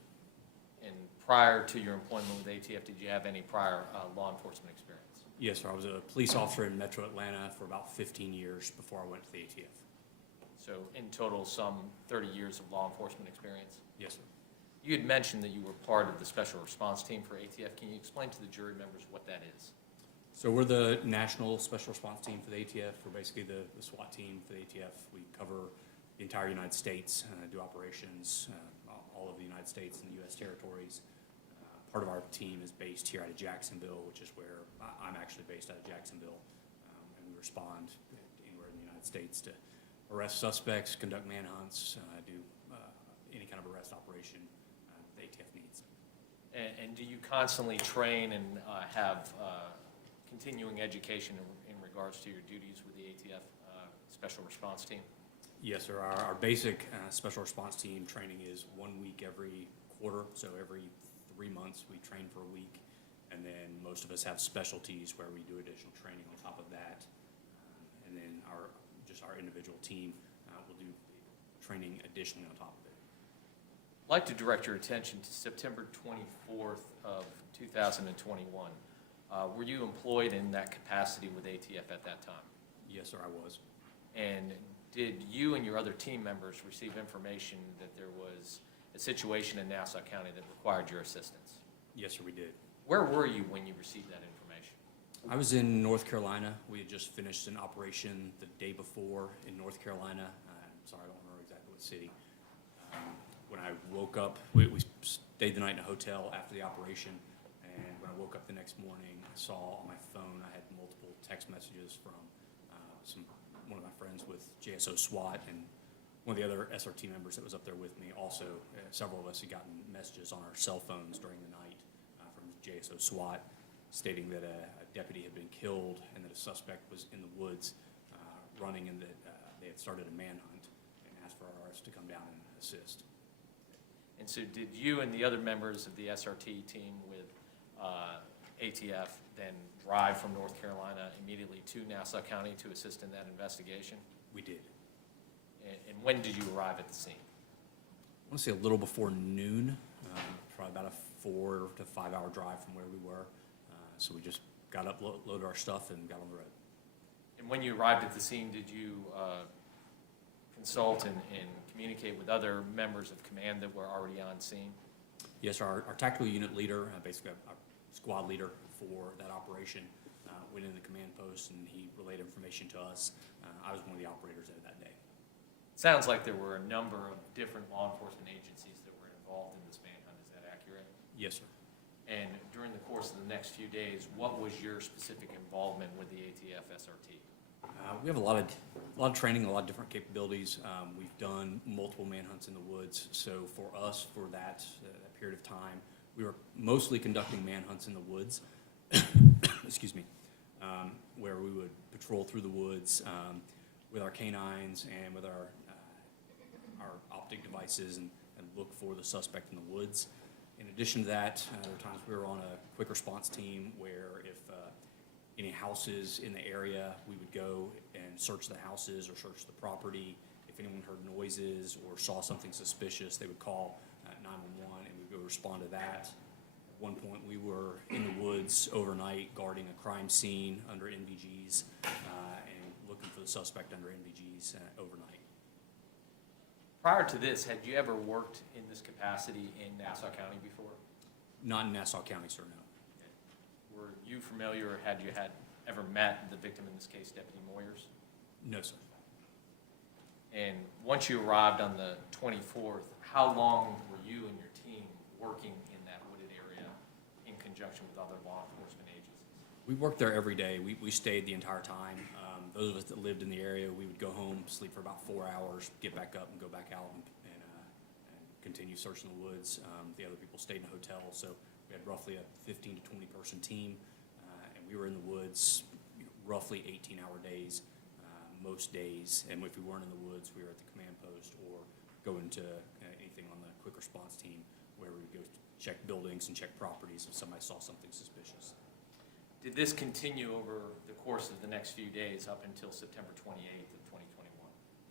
And prior to your employment with ATF, did you have any prior law enforcement experience? Yes, sir. I was a police officer in Metro Atlanta for about 15 years before I went to the ATF. So in total, some 30 years of law enforcement experience? Yes, sir. You had mentioned that you were part of the Special Response Team for ATF. Can you explain to the jury members what that is? So we're the National Special Response Team for the ATF. We're basically the SWAT team for the ATF. We cover the entire United States, do operations, all of the United States and the U.S. territories. Part of our team is based here out of Jacksonville, which is where I'm actually based out of Jacksonville. And we respond anywhere in the United States to arrest suspects, conduct manhunts, do any kind of arrest operation the ATF needs. And do you constantly train and have continuing education in regards to your duties with the ATF Special Response Team? Yes, sir. Our basic Special Response Team training is 1 week every quarter, so every 3 months we train for a week, and then most of us have specialties where we do additional training on top of that, and then our individual team will do training additionally on top of it. I'd like to direct your attention to September 24th of 2021. Were you employed in that capacity with ATF at that time? Yes, sir, I was. And did you and your other team members receive information that there was a situation in Nassau County that required your assistance? Yes, sir, we did. Where were you when you received that information? I was in North Carolina. We had just finished an operation the day before in North Carolina. I'm sorry, I don't remember exactly what city. When I woke up, we stayed the night in a hotel after the operation, and when I woke up the next morning, I saw on my phone I had multiple text messages from one of my friends with JSO SWAT and one of the other SRT members that was up there with me. Also, several of us had gotten messages on our cell phones during the night from JSO SWAT stating that a deputy had been killed and that a suspect was in the woods running, and that they had started a manhunt and asked for ours to come down and assist. And so did you and the other members of the SRT team with ATF then drive from North Carolina immediately to Nassau County to assist in that investigation? We did. And when did you arrive at the scene? I want to say a little before noon, probably about a 4 to 5 hour drive from where we were. So we just got up, loaded our stuff, and got on the road. And when you arrived at the scene, did you consult and communicate with other members of command that were already on scene? Yes, our tactical unit leader, basically our squad leader for that operation, went in the command post and he relayed information to us. I was one of the operators there that day. Sounds like there were a number of different law enforcement agencies that were involved in this manhunt. Is that accurate? Yes, sir. And during the course of the next few days, what was your specific involvement with the ATF SRT? We have a lot of training, a lot of different capabilities. We've done multiple manhunts in the woods. So for us, for that period of time, we were mostly conducting manhunts in the woods, excuse me, where we would patrol through the woods with our canines and with our optic devices and look for the suspect in the woods. In addition to that, there were times we were on a quick response team where if any houses in the area, we would go and search the houses or search the property. If anyone heard noises or saw something suspicious, they would call 911 and we'd go respond to that. At one point, we were in the woods overnight guarding a crime scene under NVGs and looking for the suspect under NVGs overnight. Prior to this, had you ever worked in this capacity in Nassau County before? Not in Nassau County, sir, no. Were you familiar, or had you ever met the victim, in this case, Deputy Moyers? No, sir. And once you arrived on the 24th, how long were you and your team working in that wooded area in conjunction with other law enforcement agencies? We worked there every day. We stayed the entire time. Those of us that lived in the area, we would go home, sleep for about 4 hours, get back up and go back out and continue searching the woods. The other people stayed in hotels, so We had roughly a 15 to 20 person team, and we were in the woods roughly 18-hour days most days. And if we weren't in the woods, we were at the command post or go into anything on the quick response team where we would go check buildings and check properties if somebody saw something suspicious. Did this continue over the course of the next few days up until September 28th of 2021?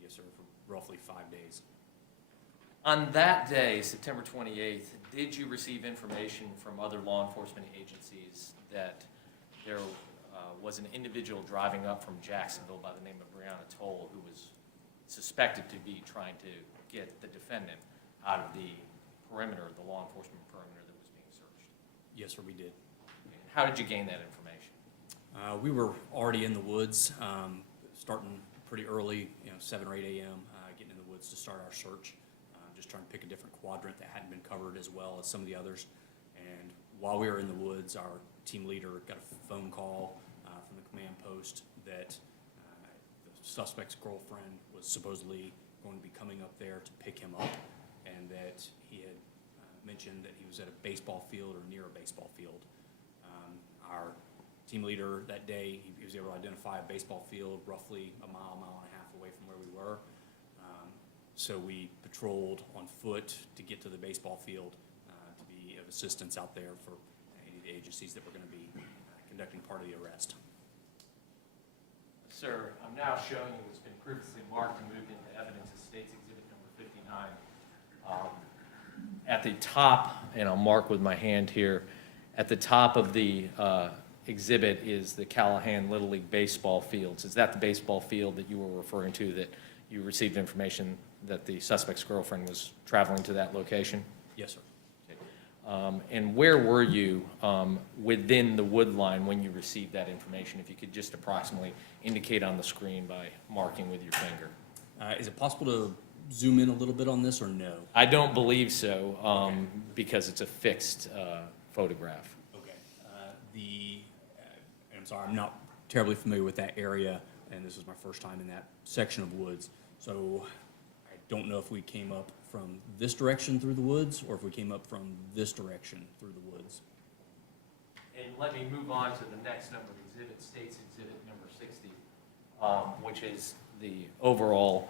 Yes, sir, for roughly 5 days. On that day, September 28th, did you receive information from other law enforcement agencies that there was an individual driving up from Jacksonville by the name of Breonna Toll who was suspected to be trying to get the defendant out of the perimeter, the law enforcement perimeter that was being searched? Yes, sir, we did. How did you gain that information? We were already in the woods, starting pretty early, 7 or 8 a.m., getting in the woods to start our search, just trying to pick a different quadrant that hadn't been covered as well as some of the others. And while we were in the woods, our team leader got a phone call from the command post that the suspect's girlfriend was supposedly going to be coming up there to pick him up, and that he had mentioned that he was at a baseball field or near a baseball field. Our team leader that day, he was able to identify a baseball field roughly a mile and a half away from where we were. So we patrolled on foot to get to the baseball field to be of assistance out there for any of the agencies that were going to be conducting part of the arrest. Sir, I'm now showing you what's been previously marked and moved into evidence as State's Exhibit number 59. At the top, and I'll mark with my hand here, at the top of the exhibit is the Callahan Little League baseball fields. Is that the baseball field that you were referring to, that you received information that the suspect's girlfriend was traveling to that location? Yes, sir. And where were you within the wood line when you received that information? If you could just approximately indicate on the screen by marking with your finger. Is it possible to zoom in a little bit on this or no? I don't believe so, because it's a fixed photograph. Okay. I'm sorry, I'm not terribly familiar with that area, and this is my first time in that section of woods. So I don't know if we came up from this direction through the woods or if we came up from this direction through the woods. And let me move on to the next number of exhibit, State's Exhibit number 60, which is the overall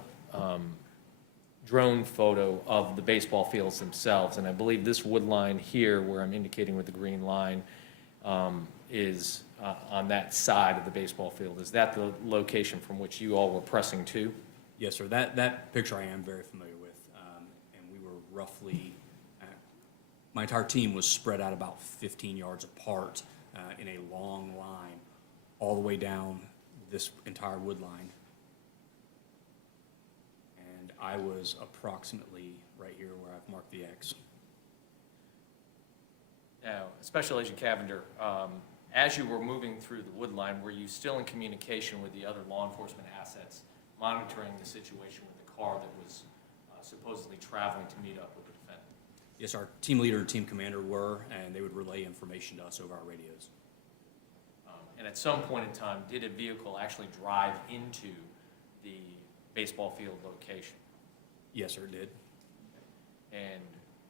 drone photo of the baseball fields themselves. And I believe this wood line here, where I'm indicating with the green line, is on that side of the baseball field. Is that the location from which you all were pressing to? Yes, sir. That picture I am very familiar with. And we were roughly, my entire team was spread out about 15 yards apart in a long line all the way down this entire wood line. And I was approximately right here where I've marked the X. Now, Special Agent Cavender, as you were moving through the wood line, were you still in communication with the other law enforcement assets, monitoring the situation with the car that was supposedly traveling to meet up with the defendant? Yes, our team leader and team commander were, and they would relay information to us over our radios. And at some point in time, did a vehicle actually drive into the baseball field location? Yes, sir, it did. And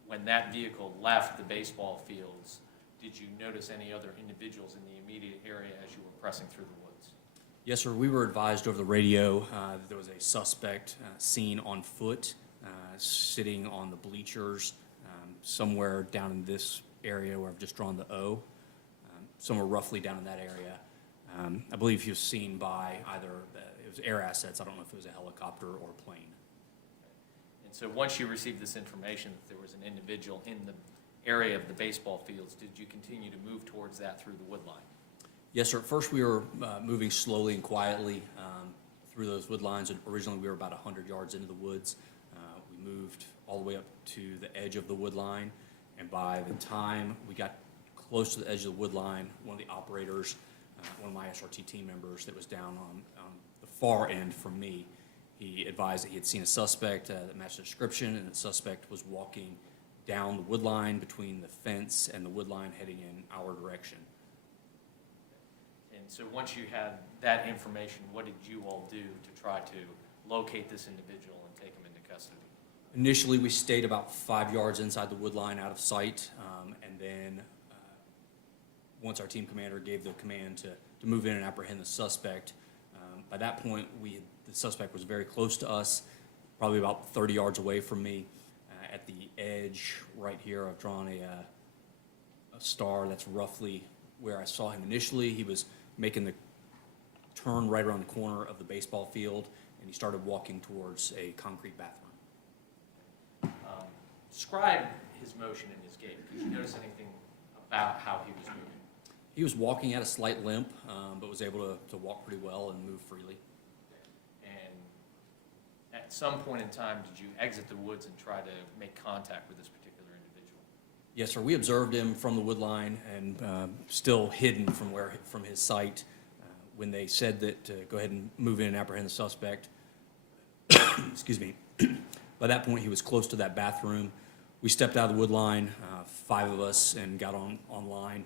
when that vehicle left the baseball fields, did you notice any other individuals in the immediate area as you were pressing through the woods? Yes, sir. We were advised over the radio that there was a suspect seen on foot, sitting on the bleachers somewhere down in this area where I've just drawn the O, somewhere roughly down in that area. I believe he was seen by either, it was air assets, I don't know if it was a helicopter or a plane. And so once you received this information that there was an individual in the area of the baseball fields, did you continue to move towards that through the wood line? Yes, sir. At first we were moving slowly and quietly through those wood lines. Originally we were about 100 yards into the woods. We moved all the way up to the edge of the wood line, and by the time we got close to the edge of the wood line, one of the operators, one of my SRT team members that was down on the far end from me, he advised that he had seen a suspect that matched the description, and the suspect was walking down the wood line between the fence and the wood line heading in our direction. And so once you had that information, what did you all do to try to locate this individual and take him into custody? Initially, we stayed about 5 yards inside the wood line out of sight, and then once our team commander gave the command to move in and apprehend the suspect, by that point, the suspect was very close to us, probably about 30 yards away from me. At the edge right here, I've drawn a star. That's roughly where I saw him initially. He was making the turn right around the corner of the baseball field, and he started walking towards a concrete bathroom. Describe his motion and his gait. Did you notice anything about how he was moving? He was walking at a slight limp, but was able to walk pretty well and move freely. And at some point in time, did you exit the woods and try to make contact with this particular individual? Yes, sir. We observed him from the wood line and still hidden from his sight. When they said that to go ahead and move in and apprehend the suspect, excuse me, by that point he was close to that bathroom. We stepped out of the wood line, 5 of us, and got online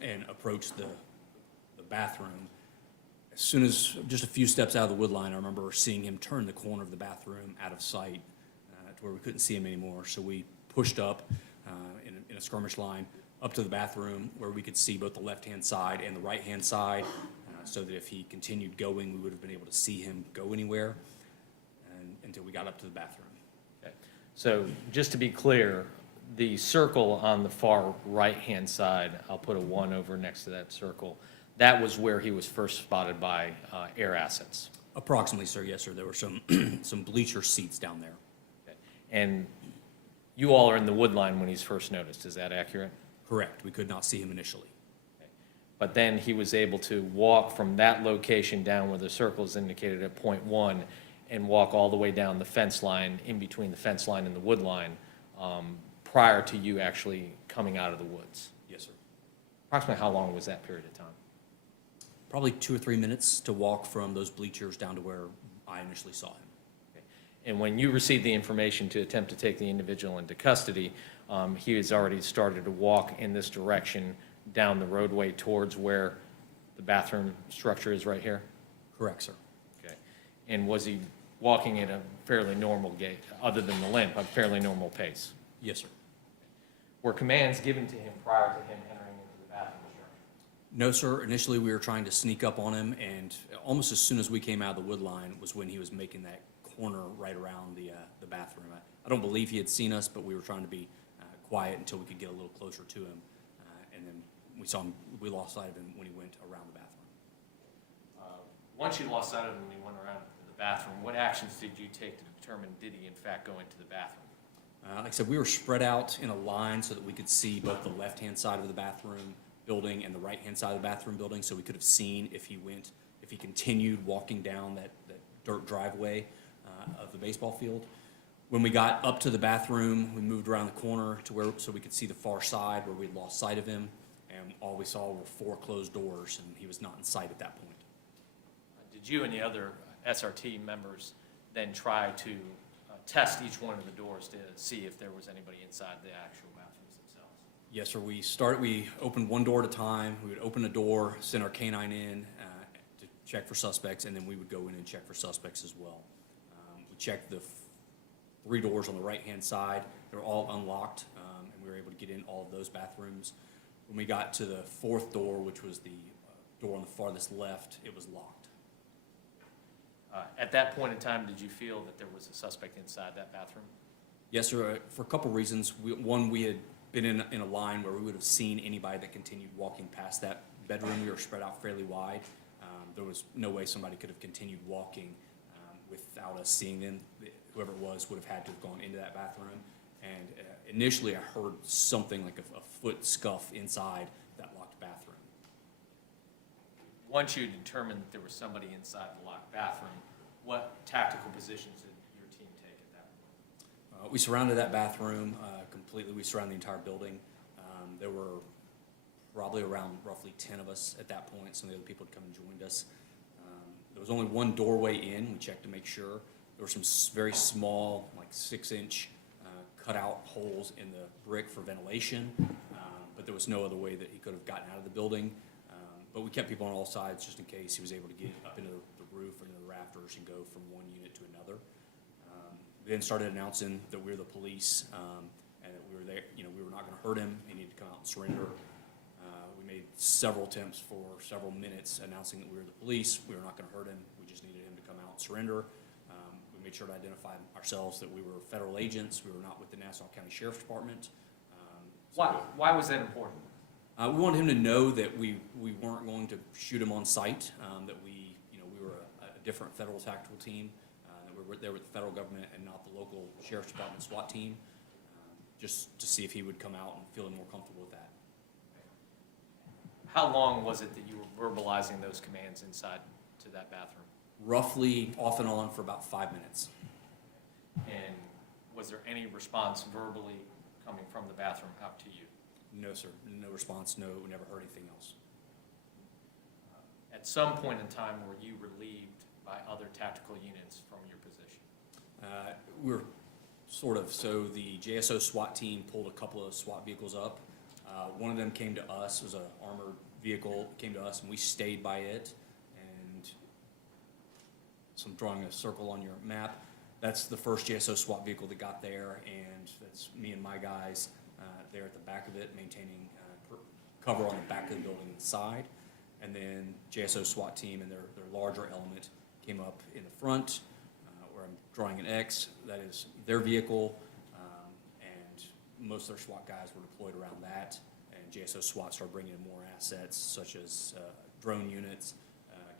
and approached the bathroom. As soon as just a few steps out of the wood line, I remember seeing him turn the corner of the bathroom out of sight to where we couldn't see him anymore. So we pushed up in a skirmish line up to the bathroom where we could see both the left-hand side and the right-hand side, so that if he continued going, we would have been able to see him go anywhere until we got up to the bathroom. Okay. So just to be clear, the circle on the far right-hand side, I'll put a 1 over next to that circle, that was where he was first spotted by air assets. Approximately, sir. Yes, sir. There were some some bleacher seats down there. Okay. And you all are in the wood line when he's first noticed, is that accurate? Correct. We could not see him initially. Okay. But then he was able to walk from that location down where the circle is indicated at point 1 and walk all the way down the fence line, in between the fence line and the wood line, prior to you actually coming out of the woods. Yes, sir. Approximately how long was that period of time? Probably 2 or 3 minutes to walk from those bleachers down to where I initially saw him. Okay. And when you received the information to attempt to take the individual into custody, he has already started to walk in this direction down the roadway towards where the bathroom structure is right here? Correct, sir. Okay. And was he walking at a fairly normal gait, other than the limp, a fairly normal pace? Yes, sir. Were commands given to him prior to him entering into the bathroom structure? No, sir. Initially, we were trying to sneak up on him, and almost as soon as we came out of the wood line was when he was making that corner right around the bathroom. I don't believe he had seen us, but we were trying to be quiet until we could get a little closer to him, and then we lost sight of him when he went around the bathroom. Once you lost sight of him when he went around the bathroom, what actions did you take to determine did he in fact go into the bathroom? Like I said, we were spread out in a line so that we could see both the left-hand side of the bathroom building and the right-hand side of the bathroom building, so we could have seen if he continued walking down that dirt driveway of the baseball field. When we got up to the bathroom, we moved around the corner so we could see the far side where we'd lost sight of him, and all we saw were 4 closed doors, and he was not in sight at that point. Did you and the other SRT members then try to test each one of the doors to see if there was anybody inside the actual bathrooms themselves? Yes, sir. We opened one door at a time. We would open a door, send our canine in to check for suspects, and then we would go in and check for suspects as well. We checked the 3 doors on the right-hand side. They were all unlocked, and we were able to get in all of those bathrooms. When we got to the 4th door, which was the door on the farthest left, it was locked. At that point in time, did you feel that there was a suspect inside that bathroom? Yes, sir. For a couple reasons. One, we had been in a line where we would have seen anybody that continued walking past that bedroom. We were spread out fairly wide. There was no way somebody could have continued walking without us seeing them. Whoever it was would have had to have gone into that bathroom. And initially, I heard something like a foot scuff inside that locked bathroom. Once you determined that there was somebody inside the locked bathroom, what tactical positions did your team take at that point? We surrounded that bathroom completely. We surrounded the entire building. There were probably around roughly 10 of us at that point. Some of the other people had come and joined us. There was only one doorway in. We checked to make sure. There were some very small, like 6-inch cutout holes in the brick for ventilation, but there was no other way that he could have gotten out of the building. But we kept people on all sides just in case he was able to get up into the roof or into the rafters and go from one unit to another. We then started announcing that we were the police and that we were there. We were not going to hurt him. He needed to come out and surrender. We made several attempts for several minutes announcing that we were the police. We were not going to hurt him. We just needed him to come out and surrender. We made sure to identify ourselves that we were federal agents. We were not with the Nassau County Sheriff's Department. Why was that important? We wanted him to know that we weren't going to shoot him on sight, that we were a different federal tactical team, that we were there with the federal government and not the local Sheriff's Department SWAT team, just to see if he would come out and feel more comfortable with that. How long was it that you were verbalizing those commands inside to that bathroom? Roughly, off and on, for about 5 minutes. And was there any response verbally coming from the bathroom out to you? No, sir. No response. No, we never heard anything else. At some point in time, were you relieved by other tactical units from your position? We were sort of. So the JSO SWAT team pulled a couple of SWAT vehicles up. One of them came to us. It was an armored vehicle, came to us, and we stayed by it. And so I'm drawing a circle on your map. That's the first JSO SWAT vehicle that got there, and that's me and my guys there at the back of it, maintaining cover on the back of the building inside. And then JSO SWAT team and their larger element came up in the front, where I'm drawing an X. That is their vehicle, and most of their SWAT guys were deployed around that. And JSO SWAT started bringing in more assets, such as drone units,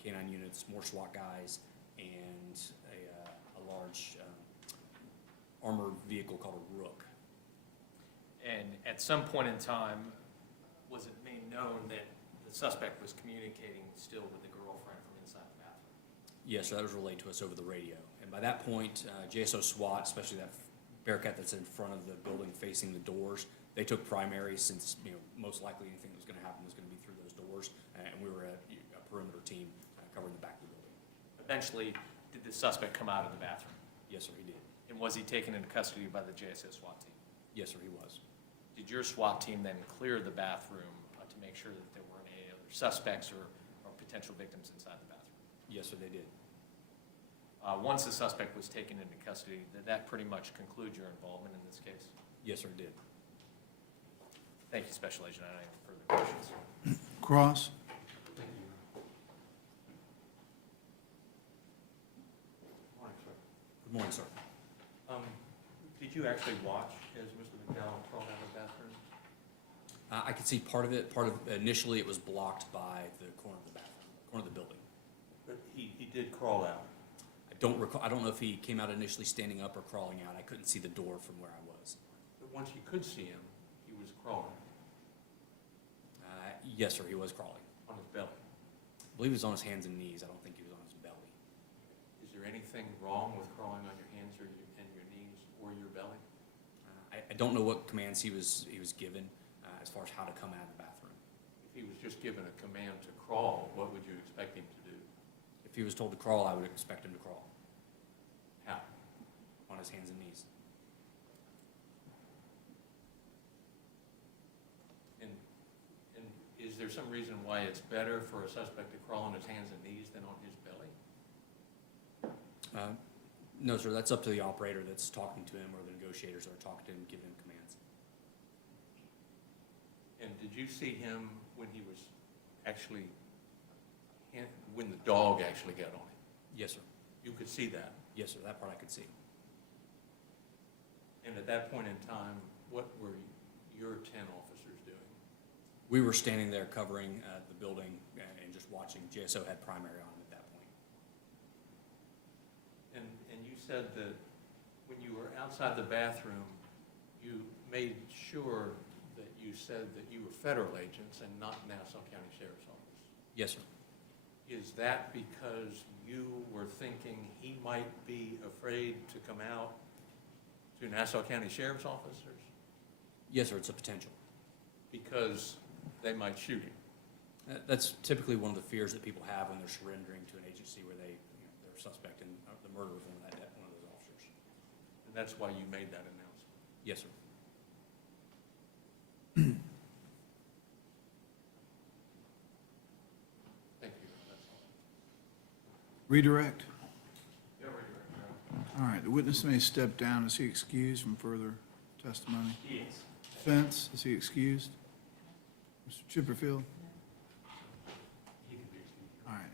K9 units, more SWAT guys, and a large armored vehicle called a Rook. And at some point in time, was it made known that the suspect was communicating still with the girlfriend from inside the bathroom? Yes, sir, that was relayed to us over the radio. And by that point, JSO SWAT, especially that Bearcat that's in front of the building facing the doors, they took primary, since most likely anything that was going to happen was going to be through those doors, and we were a perimeter team covering the back of the building. Eventually, did the suspect come out of the bathroom? Yes, sir, he did. And was he taken into custody by the JSO SWAT team? Yes, sir, he was. Did your SWAT team then clear the bathroom to make sure that there weren't any other suspects or potential victims inside the bathroom? Yes, sir, they did. Once the suspect was taken into custody, did that pretty much conclude your involvement in this case? Yes, sir, it did. Thank you, Special Agent. I don't have any further questions. Cross? Good morning, sir. Did you actually watch as Mr. McDowell crawled out of the bathroom? I could see part of it. Initially, it was blocked by the corner of the bathroom, corner of the building. But he did crawl out. I don't recall. I don't know if he came out initially standing up or crawling out. I couldn't see the door from where I was. But once you could see him, he was crawling Yes, sir, he was crawling. on his belly. I believe he was on his hands and knees. I don't think he was on his belly. Is there anything wrong with crawling on your hands or and your knees or your belly? I don't know what commands he was given as far as how to come out of the bathroom. If he was just given a command to crawl, what would you expect him to do? If he was told to crawl, I would expect him to crawl How? on his hands and knees. And is there some reason why it's better for a suspect to crawl on his hands and knees than on his belly? No, sir, that's up to the operator that's talking to him or the negotiators that are talking to him, giving him commands. And did you see him when he was actually, when the dog actually got on him? Yes, sir. You could see that. Yes, sir, that part I could see. And at that point in time, what were your 10 officers doing? We were standing there covering the building and just watching. JSO had primary on him at that point. And you said that when you were outside the bathroom, you made sure that you said that you were federal agents and not Nassau County Sheriff's Office. Yes, sir. Is that because you were thinking he might be afraid to come out to Nassau County Sheriff's officers? Yes, sir, it's a potential. Because they might shoot him? That's typically one of the fears that people have when they're surrendering to an agency where they're suspect in the murder of one of those officers. And that's why you made that announcement? Yes, sir. Thank you. That's all. Redirect? Yeah, redirect. All right, the witness may step down. Is he excused from further testimony? Yes. Defense, is he excused? Mr. Chipperfield?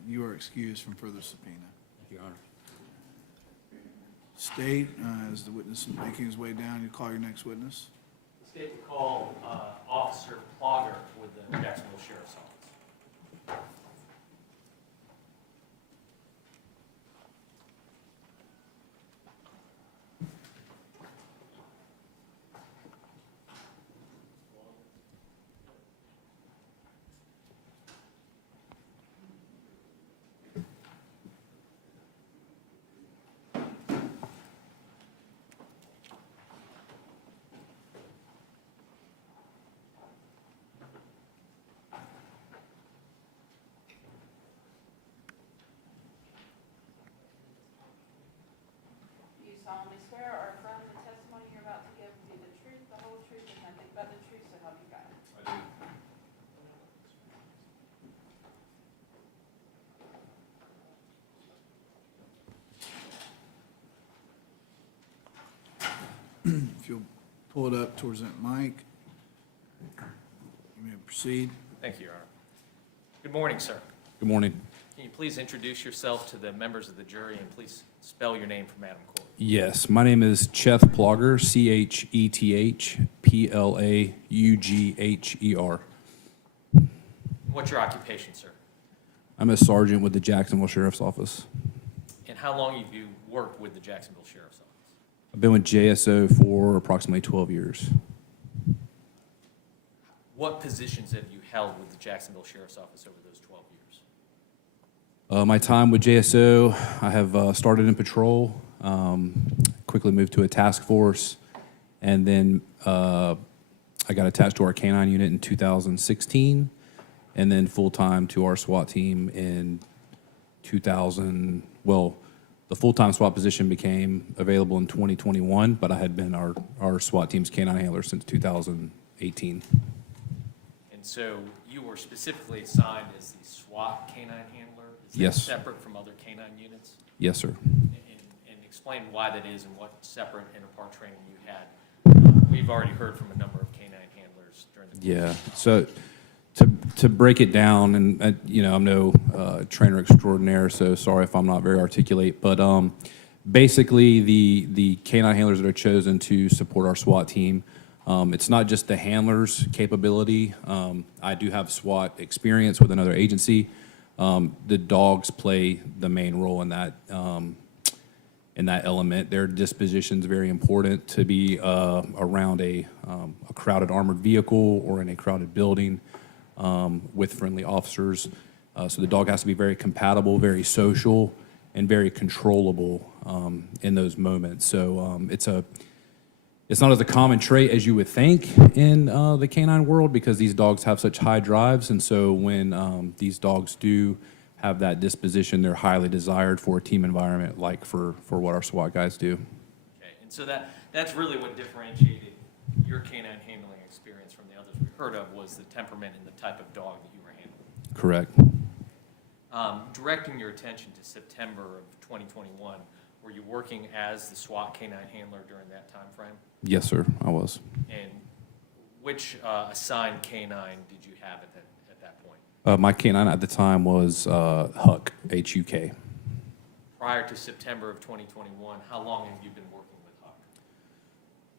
You are excused from further subpoena. Thank you, Your Honor. State, as the witness making his way down, you call your next witness. The state will call Officer Plogger with the Jacksonville Sheriff's Office. Do you solemnly swear or affirm the testimony you're about to give will be the truth, the whole truth, and nothing but the truth, so help you God? I do. If you'll pull it up towards that mic. You may proceed. Thank you, Your Honor. Good morning, sir. Good morning. Can you please introduce yourself to the members of the jury and please spell your name for Madam Court? Yes, my name is Cheth Plogger, CHETH PLAUGHER. What's your occupation, sir? I'm a sergeant with the Jacksonville Sheriff's Office. And how long have you worked with the Jacksonville Sheriff's Office? I've been with JSO for approximately 12 years. What positions have you held with the Jacksonville Sheriff's Office over those 12 years? My time with JSO, I have started in patrol, quickly moved to a task force, and then I got attached to our K-9 unit in 2016, and then full-time to our SWAT team in 2000. Well, the full-time SWAT position became available in 2021, but I had been our SWAT team's K-9 handler since 2018. And so you were specifically assigned as the SWAT K-9 handler? Is that Yes. separate from other K-9 units? Yes, sir. And explain why that is and what separate and apart training you had. We've already heard from a number of K-9 handlers during the course. Yeah. So to break it down, and I'm no trainer extraordinaire, so sorry if I'm not very articulate, but basically the K-9 handlers that are chosen to support our SWAT team, it's not just the handler's capability. I do have SWAT experience with another agency. The dogs play the main role in that element. Their disposition is very important to be around a crowded armored vehicle or in a crowded building with friendly officers. So the dog has to be very compatible, very social, and very controllable in those moments. So it's not as a common trait as you would think in the canine world because these dogs have such high drives, and so when these dogs do have that disposition, they're highly desired for a team environment like for what our SWAT guys do. Okay, and so that's really what differentiated your K-9 handling experience from the others we heard of was the temperament and the type of dog that you were handling. Correct. Directing your attention to September of 2021, were you working as the SWAT K-9 handler during that time frame? Yes, sir, I was. And which assigned K-9 did you have at that point? My K-9 at the time was Huck, H-U-K. Prior to September of 2021, how long have you been working with Huck?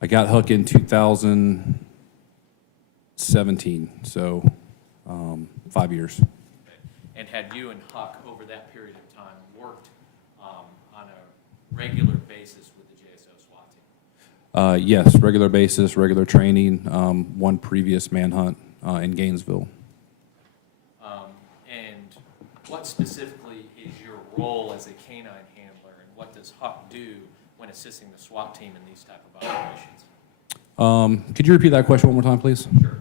I got Huck in 2017, so 5 years. Okay. And had you and Huck over that period of time worked on a regular basis with the JSO SWAT team? Yes, regular basis, regular training, one previous manhunt in Gainesville. And what specifically is your role as a K-9 handler, and what does Huck do when assisting the SWAT team in these type of operations? Could you repeat that question one more time, please? Sure.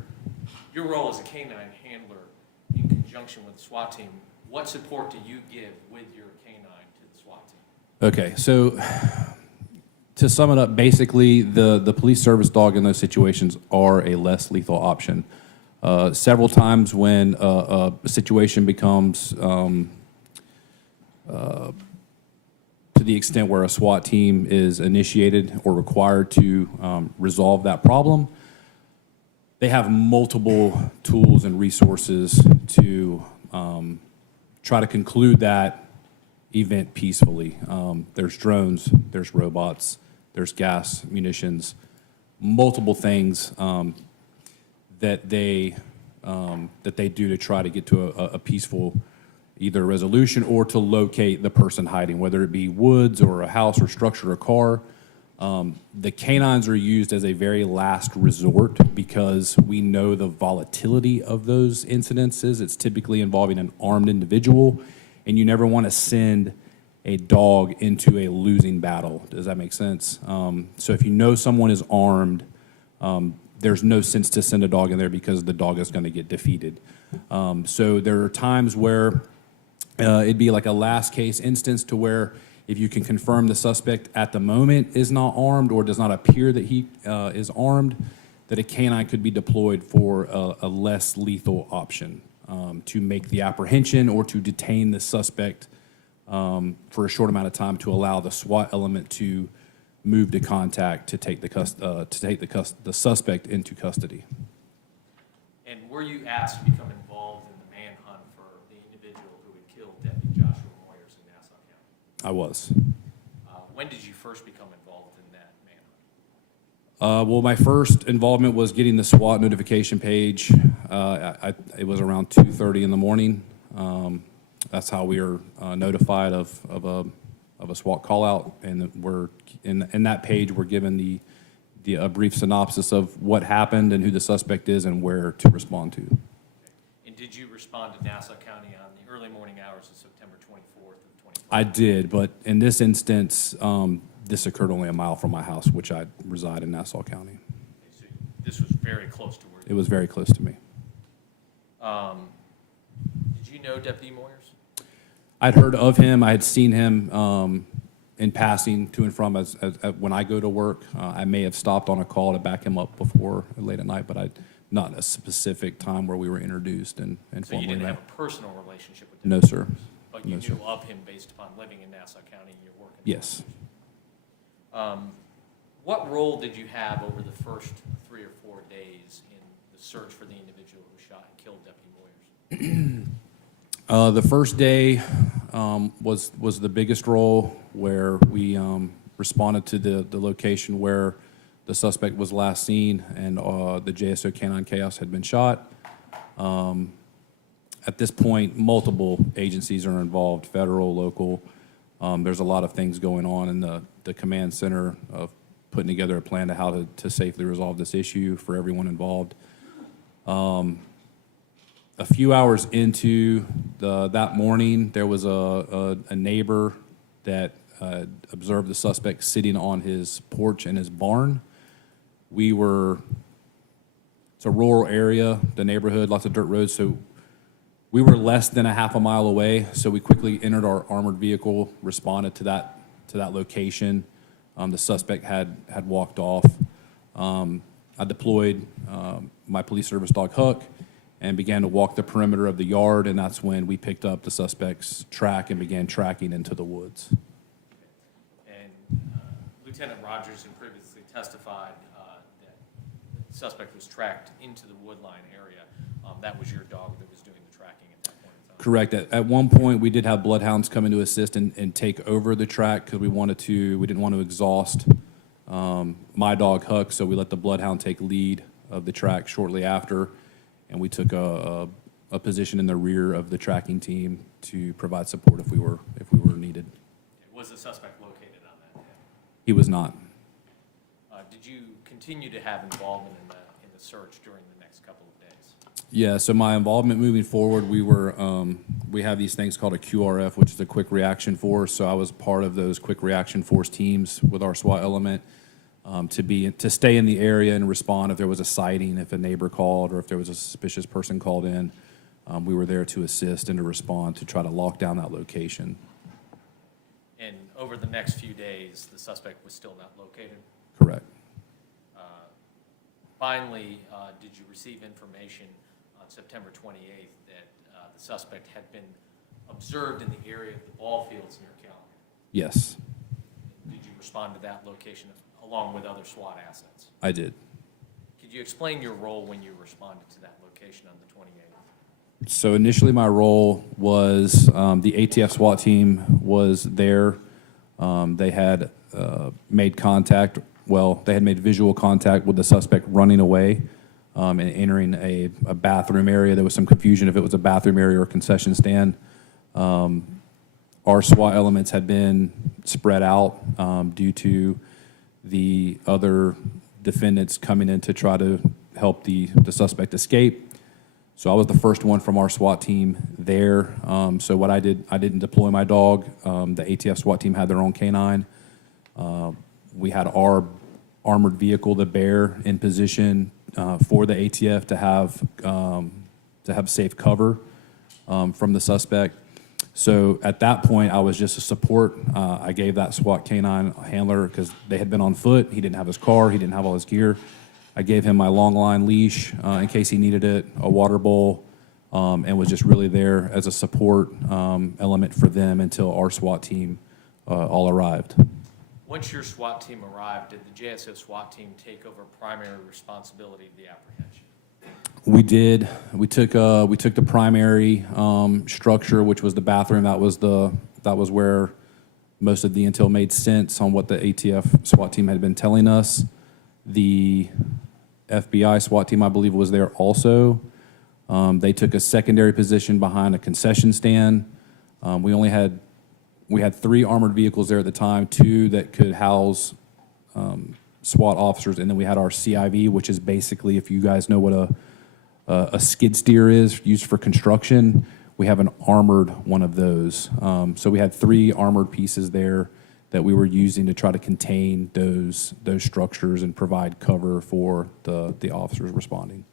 Your role as a K-9 handler in conjunction with the SWAT team, what support do you give with your K-9 to the SWAT team? Okay, so to sum it up, basically, the police service dog in those situations are a less lethal option. Several times when a situation becomes to the extent where a SWAT team is initiated or required to resolve that problem, they have multiple tools and resources to try to conclude that event peacefully. There's drones, there's robots, there's gas, munitions, multiple things that they do to try to get to a peaceful either resolution or to locate the person hiding, whether it be woods or a house or structure or car. The canines are used as a very last resort because we know the volatility of those incidences. It's typically involving an armed individual, and you never want to send a dog into a losing battle. Does that make sense? So if you know someone is armed, there's no sense to send a dog in there because the dog is going to get defeated. So there are times where it'd be like a last case instance to where if you can confirm the suspect at the moment is not armed or does not appear that he is armed, that a canine could be deployed for a less lethal option to make the apprehension or to detain the suspect for a short amount of time to allow the SWAT element to move to contact to take the suspect into custody. And were you asked to become involved in the manhunt for the individual who had killed Deputy Joshua Moyers in Nassau County? I was. When did you first become involved in that manhunt? Well, my first involvement was getting the SWAT notification page. It was around 2:30 in the morning. That's how we were notified of a SWAT call out, and we're in that page we're given a brief synopsis of what happened and who the suspect is and where to respond to. And did you respond to Nassau County on the early morning hours of September 24th of 2020? I did, but in this instance, this occurred only a mile from my house, which I reside in Nassau County. Okay, so this was very close to where It was very close to me. Did you know Deputy Moyers? I'd heard of him. I had seen him in passing to and from as when I go to work. I may have stopped on a call to back him up before late at night, but not a specific time where we were introduced and So you formally didn't met. have a personal relationship with No, Deputy sir. Moyers, but you No, knew sir. of him based upon living in Nassau County and your work in Yes. What role did you have over the first 3 or 4 days in the search for the individual who shot and killed Deputy Moyers? The first day was the biggest role where we responded to the location where the suspect was last seen and the JSO Canine Chaos had been shot. At this point, multiple agencies are involved, federal, local. There's a lot of things going on in the command center of putting together a plan to how to safely resolve this issue for everyone involved. A few hours into that morning, there was a neighbor that observed the suspect sitting on his porch in his barn. It's a rural area, the neighborhood, lots of dirt roads, so we were less than a half a mile away, so we quickly entered our armored vehicle, responded to that location. The suspect had walked off. I deployed my police service dog Hook and began to walk the perimeter of the yard, and that's when we picked up the suspect's track and began tracking into the woods. And Lieutenant Rogers had previously testified that the suspect was tracked into the woodline area. That was your dog that was doing the tracking at that point in time? Correct. At one point, we did have bloodhounds come in to assist and take over the track because we didn't want to exhaust my dog Huck, so we let the bloodhound take lead of the track shortly after, and we took a position in the rear of the tracking team to provide support if we were needed. Was the suspect located on that day? He was not. Did you continue to have involvement in the search during the next couple of days? Yeah, so my involvement moving forward, we have these things called a QRF, which is a quick reaction force. So I was part of those quick reaction force teams with our SWAT element to stay in the area and respond if there was a sighting, if a neighbor called, or if there was a suspicious person called in. We were there to assist and to respond to try to lock down that location. And over the next few days, the suspect was still not located? Correct. Finally, did you receive information on September 28th that the suspect had been observed in the area of the ball fields near Cavender? Yes, Did you respond to that location along with other SWAT assets? I did. Could you explain your role when you responded to that location on the 28th? So initially, my role was the ATF SWAT team was there. They had made contact. Well, they had made visual contact with the suspect running away and entering a bathroom area. There was some confusion if it was a bathroom area or a concession stand. Our SWAT elements had been spread out due to the other defendants coming in to try to help the suspect escape. So I was the first one from our SWAT team there. So what I did, I didn't deploy my dog. The ATF SWAT team had their own canine. We had our armored vehicle, the Bear, in position for the ATF to have safe cover from the suspect. So at that point, I was just a support. I gave that SWAT canine handler, because they had been on foot. He didn't have his car. He didn't have all his gear. I gave him my long line leash in case he needed it, a water bowl, and was just really there as a support element for them until our SWAT team all arrived. Once your SWAT team arrived, did the JSO SWAT team take over primary responsibility of the apprehension? We did. We took the primary structure, which was the bathroom. That was where most of the intel made sense on what the ATF SWAT team had been telling us. The FBI SWAT team, I believe, was there also. They took a secondary position behind a concession stand. We had 3 armored vehicles there at the time, 2 that could house SWAT officers, and then we had our CIV, which is basically, if you guys know what a skid steer is used for construction, we have an armored one of those. So we had 3 armored pieces there that we were using to try to contain those structures and provide cover for the officers responding.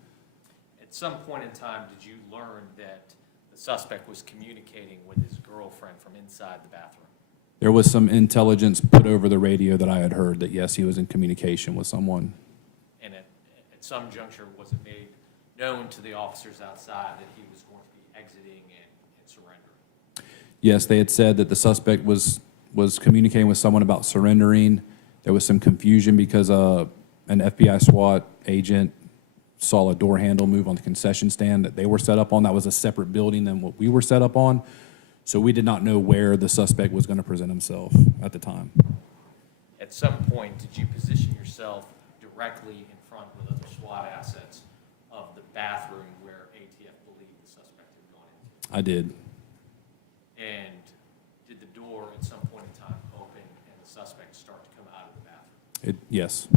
At some point in time, did you learn that the suspect was communicating with his girlfriend from inside the bathroom? There was some intelligence put over the radio that I had heard that, yes, he was in communication with someone. And at some juncture, was it made known to the officers outside that he was going to be exiting and surrendering? Yes, they had said that the suspect was communicating with someone about surrendering. There was some confusion because an FBI SWAT agent saw a door handle move on the concession stand that they were set up on. That was a separate building than what we were set up on. So we did not know where the suspect was going to present himself at the time. At some point, did you position yourself directly in front with other SWAT assets of the bathroom where ATF believed the suspect had gone into? I did. And did the door at some point in time open and the suspect start to come out of the bathroom? Yes.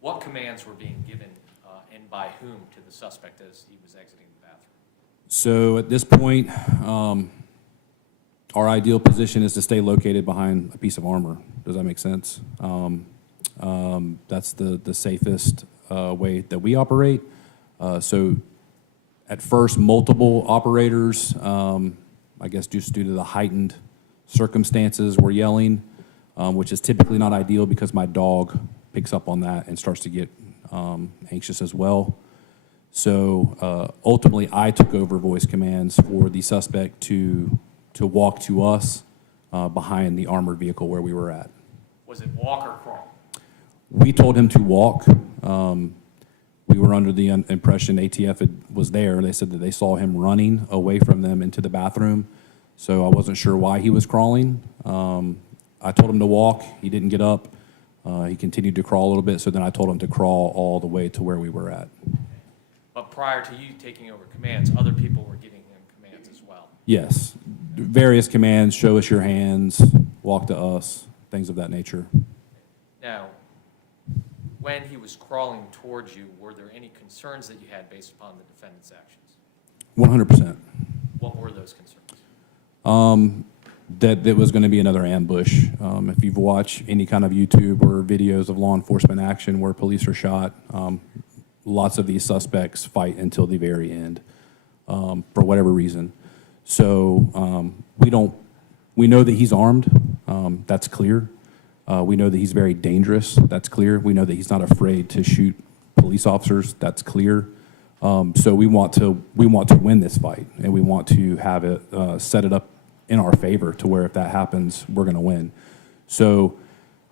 What commands were being given and by whom to the suspect as he was exiting the bathroom? So at this point, our ideal position is to stay located behind a piece of armor. Does that make sense? That's the safest way that we operate. So at first, multiple operators, I guess just due to the heightened circumstances, were yelling, which is typically not ideal because my dog picks up on that and starts to get anxious as well. So ultimately, I took over voice commands for the suspect to walk to us behind the armored vehicle where we were at. Was it walk or crawl? We told him to walk. We were under the impression ATF was there. They said that they saw him running away from them into the bathroom. So I wasn't sure why he was crawling. I told him to walk. He didn't get up. He continued to crawl a little bit. So then I told him to crawl all the way to where we were at. But prior to you taking over commands, other people were giving him commands as well? Yes. Various commands, show us your hands, walk to us, things of that nature. Now, when he was crawling towards you, were there any concerns that you had based upon the defendant's actions? 100%. What were those concerns? That there was going to be another ambush. If you've watched any kind of YouTube or videos of law enforcement action where police are shot, lots of these suspects fight until the very end for whatever reason. So we know that he's armed. That's clear. We know that he's very dangerous. That's clear. We know that he's not afraid to shoot police officers. That's clear. So we want to win this fight, and we want to have it set it up in our favor to where if that happens, we're going to win. So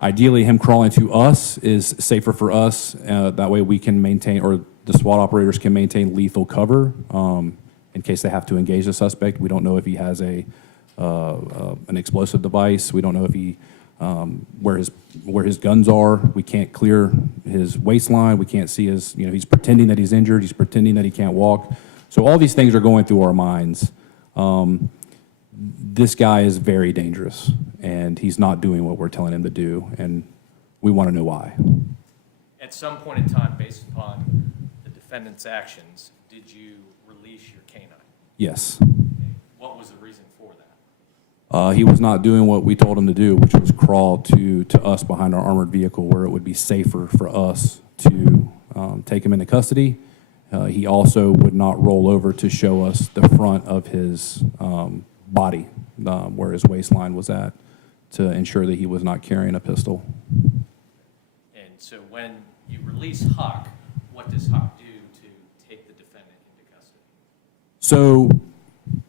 ideally, him crawling to us is safer for us. That way we can maintain, or the SWAT operators can maintain lethal cover. in case they have to engage the suspect. We don't know if he has an explosive device. We don't know if he where his guns are. We can't clear his waistline. We can't see his, he's pretending that he's injured. He's pretending that he can't walk. So all these things are going through our minds. This guy is very dangerous, and he's not doing what we're telling him to do, and we want to know why. At some point in time, based upon the defendant's actions, did you release your canine? Yes. What was the reason for that? He was not doing what we told him to do, which was crawl to us behind our armored vehicle where it would be safer for us to take him into custody. He also would not roll over to show us the front of his body, where his waistline was at, to ensure that he was not carrying a pistol. And so when you release Huck, what does Huck do to take the defendant into custody? So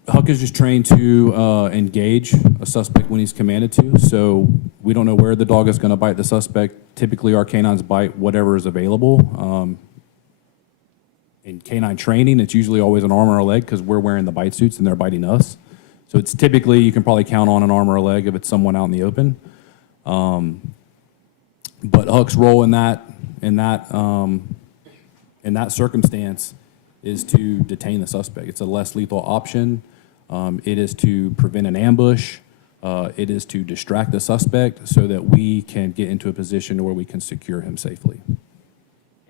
Huck is just trained to engage a suspect when he's commanded to. So we don't know where the dog is going to bite the suspect. Typically, our canines bite whatever is available. In canine training, it's usually always an arm or a leg because we're wearing the bite suits and they're biting us. So it's typically, you can probably count on an arm or a leg if it's someone out in the open. But Huck's role in that circumstance is to detain the suspect. It's a less lethal option. It is to prevent an ambush. It is to distract the suspect so that we can get into a position where we can secure him safely.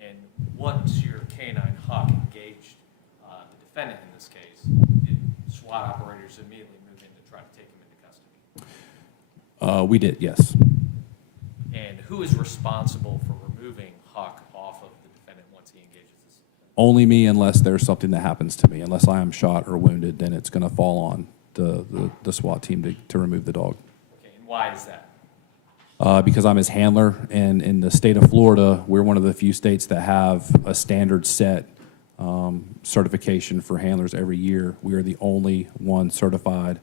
And once your canine Huck engaged the defendant in this case, did SWAT operators immediately move in to try to take him into custody? We did, yes. And who is responsible for removing Huck off of the defendant once he engages this? Only me, unless there's something that happens to me. Unless I am shot or wounded, then it's going to fall on the SWAT team to remove the dog. Okay, and why is that? Because I'm his handler, and in the state of Florida, we're one of the few states that have a standard set certification for handlers every year. We are the only one certified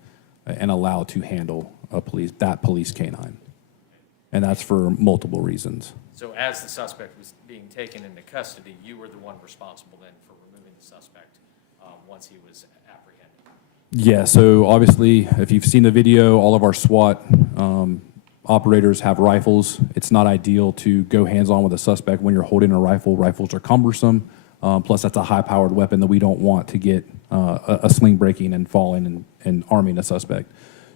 and allowed to handle that police canine. And that's for multiple reasons. So as the suspect was being taken into custody, you were the one responsible then for removing the suspect once he was apprehended? Yeah, so obviously, if you've seen the video, all of our SWAT operators have rifles. It's not ideal to go hands-on with a suspect when you're holding a rifle. Rifles are cumbersome. Plus, that's a high-powered weapon that we don't want to get a sling breaking and falling and arming a suspect.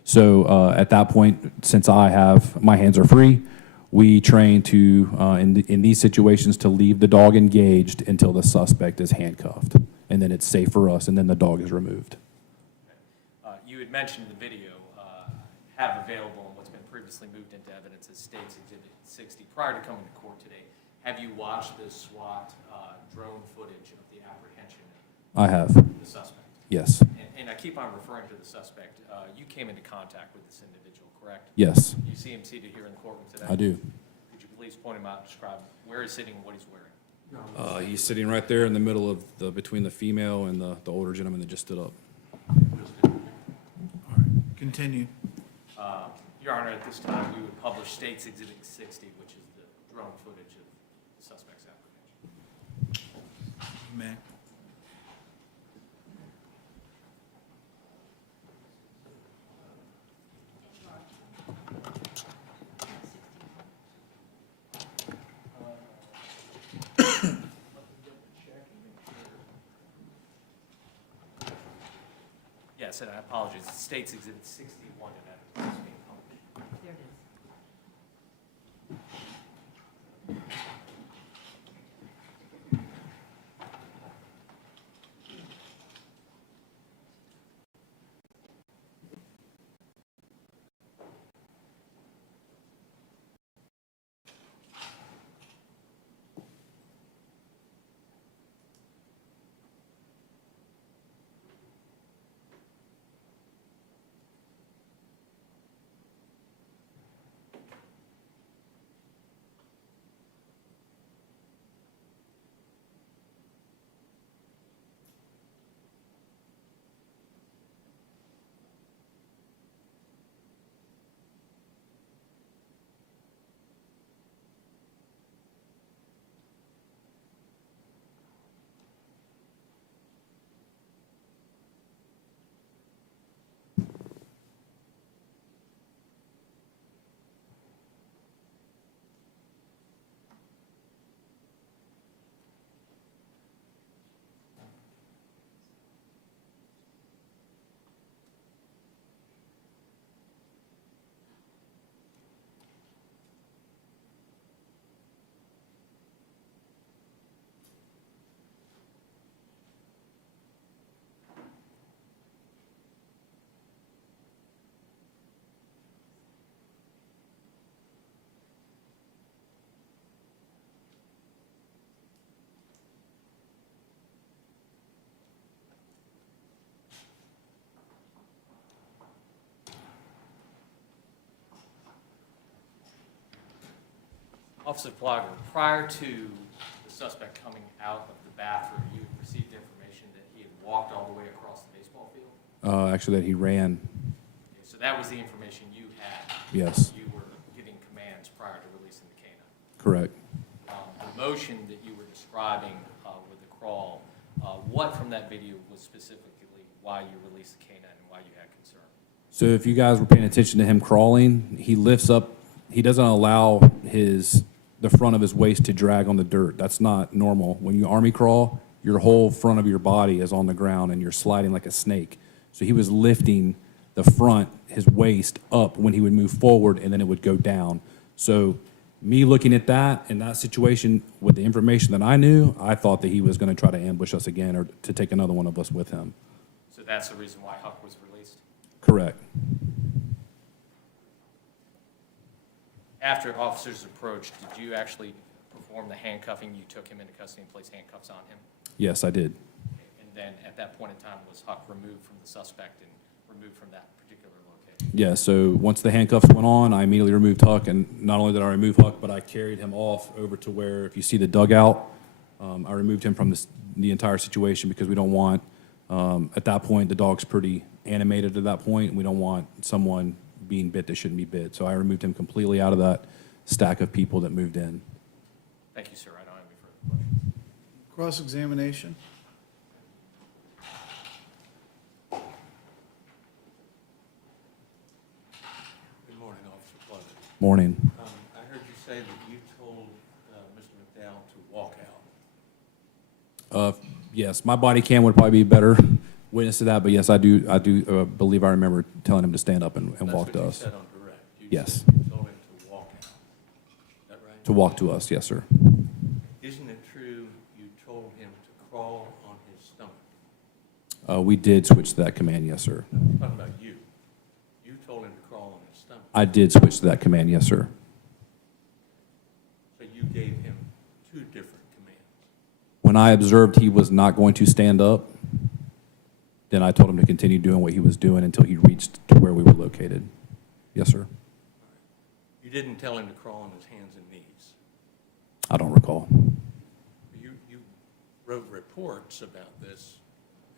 So at that point, since my hands are free, we train to, in these situations, to leave the dog engaged until the suspect is handcuffed. And then it's safe for us, and then the dog is removed. You had mentioned the video have available and what's been previously moved into evidence as State's Exhibit 60 prior to coming to court today. Have you watched the SWAT drone footage of the apprehension I have. of the suspect? Yes. And I keep on referring to the suspect. You came into contact with this individual, correct? Yes, You see him seated here in the courtroom today? I do. Could you please point him out and describe where he's sitting and what he's wearing? He's sitting right there in the middle of between the female and the older gentleman that just stood up. Continue. Your Honor, at this time, we would publish State's Exhibit 60, which is the drone footage of the suspect's apprehension. Man. Yes, and I apologize. It's State's Exhibit 61 and evidence being published. There it is. Officer Plogger, prior to the suspect coming out of the bathroom, you received information that he had walked all the way across the baseball field? Actually, that he ran. Okay, so that was the information you had? Yes. You were giving commands prior to releasing the canine? Correct. The motion that you were describing with the crawl, what from that video was specifically why you released the canine and why you had concern? So if you guys were paying attention to him crawling, he lifts up, he doesn't allow the front of his waist to drag on the dirt. That's not normal. When you army crawl, your whole front of your body is on the ground and you're sliding like a snake. So he was lifting the front, his waist up when he would move forward, and then it would go down. So me looking at that in that situation with the information that I knew, I thought that he was going to try to ambush us again or to take another one of us with him. So that's the reason why Huck was released? Correct. After officers approached, did you actually perform the handcuffing? You took him into custody and placed handcuffs on him? Yes, I did. And then at that point in time, was Huck removed from the suspect and removed from that particular location? Yeah, so once the handcuffs went on, I immediately removed Huck, and not only did I remove Huck, but I carried him off over to where, if you see the dugout, I removed him from the entire situation because we don't want, at that point, the dog's pretty animated at that point, and we don't want someone being bit that shouldn't be bit. So I removed him completely out of that stack of people that moved in. Thank you, sir. I don't have any further questions. Cross-examination? Good morning, Officer Plugger. Morning. I heard you say that you told Mr. McDowell to walk out. Yes, my body cam would probably be better witness to that, but yes, I do believe I remember telling him to stand up and walk to us. That's what you said on direct. Yes. You told him to walk out. Is that right? To walk to us, yes, sir. Isn't it true you told him to crawl on his stomach? We did switch to that command, yes, sir. I'm talking about you. You told him to crawl on his stomach. I did switch to that command, yes, sir. So you gave him two different commands. When I observed he was not going to stand up, then I told him to continue doing what he was doing until he reached to where we were located. Yes, sir. You didn't tell him to crawl on his hands and knees. I don't recall. You wrote reports about this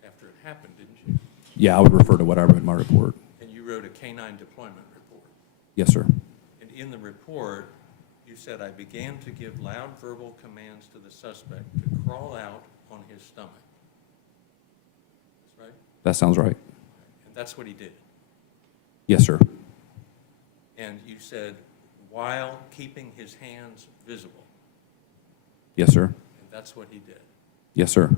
after it happened, didn't you? Yeah, I would refer to what I wrote in my report. And you wrote a canine deployment report. Yes, sir. And in the report, you said, I began to give loud verbal commands to the suspect to crawl out on his stomach. That's right? That sounds right. And that's what he did. Yes, sir. And you said, while keeping his hands visible. Yes, sir. And that's what he did. Yes, sir.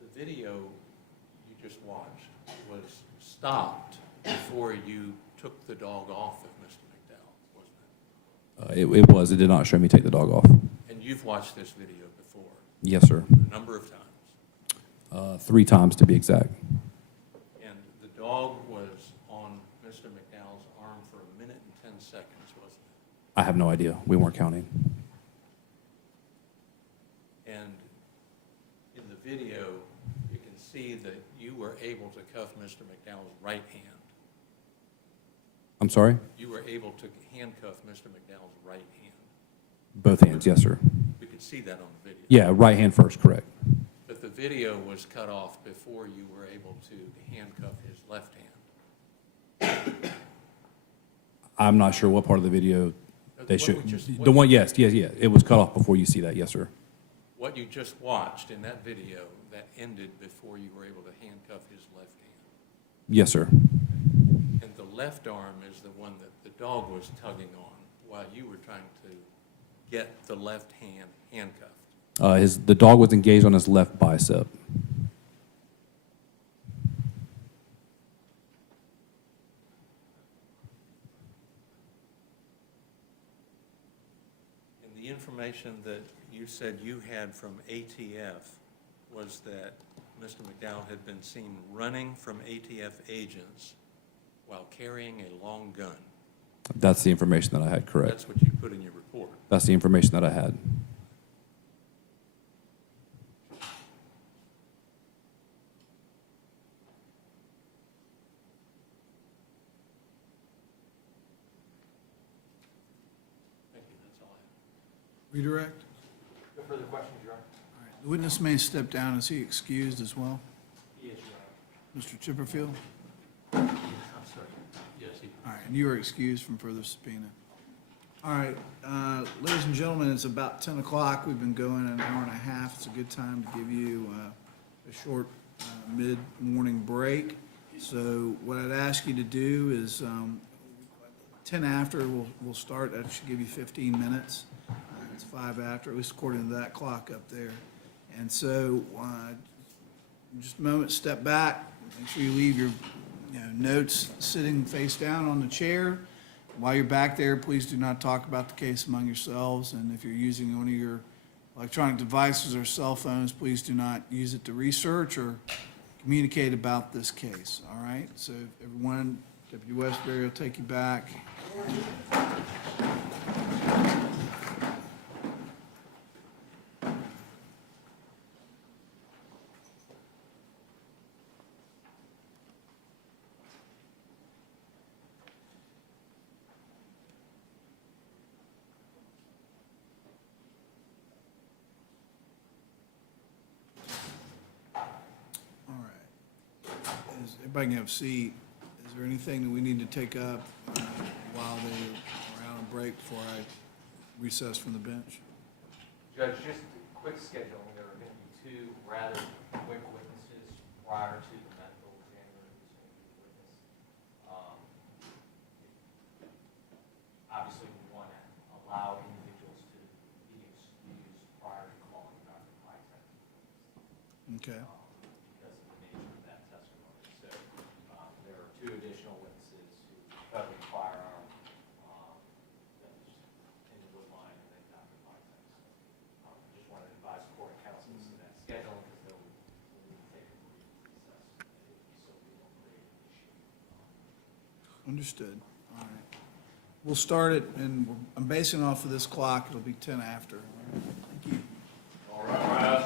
The video you just watched was stopped before you took the dog off of Mr. McDowell, wasn't it? It was. It did not show me take the dog off. And you've watched this video before, Yes, sir. a number of times. 3 times to be exact. And the dog was on Mr. McDowell's arm for 1 minute and 10 seconds, wasn't I have no idea. We weren't counting. it? And in the video, you can see that you were able to cuff Mr. McDowell's right hand. I'm sorry? You were able to handcuff Mr. McDowell's right hand. Both hands, yes, sir. We could see that on the video. Yeah, right hand first, correct. But the video was cut off before you were able to handcuff his left hand. I'm not sure what part of the video they What showed. we just- The one, yes, it was cut off before you see that, yes, sir. What you just watched in that video, that ended before you were able to handcuff his left hand. Yes, sir. And the left arm is the one that the dog was tugging on while you were trying to get the left hand handcuffed. The dog was engaged on his left bicep. And the information that you said you had from ATF was that Mr. McDowell had been seen running from ATF agents while carrying a long gun. That's the information that I had, correct. That's what you put in your report. That's the information that I had. Redirect? No further questions, Your Honor? All right. The witness may step down. Is he excused as well? He is, Your Mr. Chipperfield? I'm sorry. Yes, he. All right, and you are excused from further subpoena. All right, ladies and gentlemen, it's about 10 o'clock. We've been going an hour and a half. It's a good time to give you a short mid-morning break. So what I'd ask you to do is 10 after, we'll start. That should give you 15 minutes. It's 5 after, at least according to that clock up there. And so just a moment, step back. Make sure you leave your notes sitting face down on the chair. While you're back there, please do not talk about the case among yourselves. And if you're using one of your electronic devices or cell phones, please do not use it to research or communicate about this case. All right? So everyone, Deputy Westbury will take you back. Everybody can have a seat. Is there anything that we need to take up while they are out on break before I recess from the bench? Judge, just quick scheduling. There are going to be two rather quick witnesses prior to the medical examiner who's going to be the witness. Obviously, we want to allow individuals to be excused prior to calling Dr. Piaczak. Okay. Because of the nature of that testimony. So there are two additional witnesses who covered the firearm that was in the wood line and then Dr. Piaczak. So I just wanted to advise the court and counsel as to that schedule because they'll need to take a brief recess so we don't create an issue. Understood. All right. We'll start it, and I'm basing off of this clock. It'll be 10 after. Thank you. All right.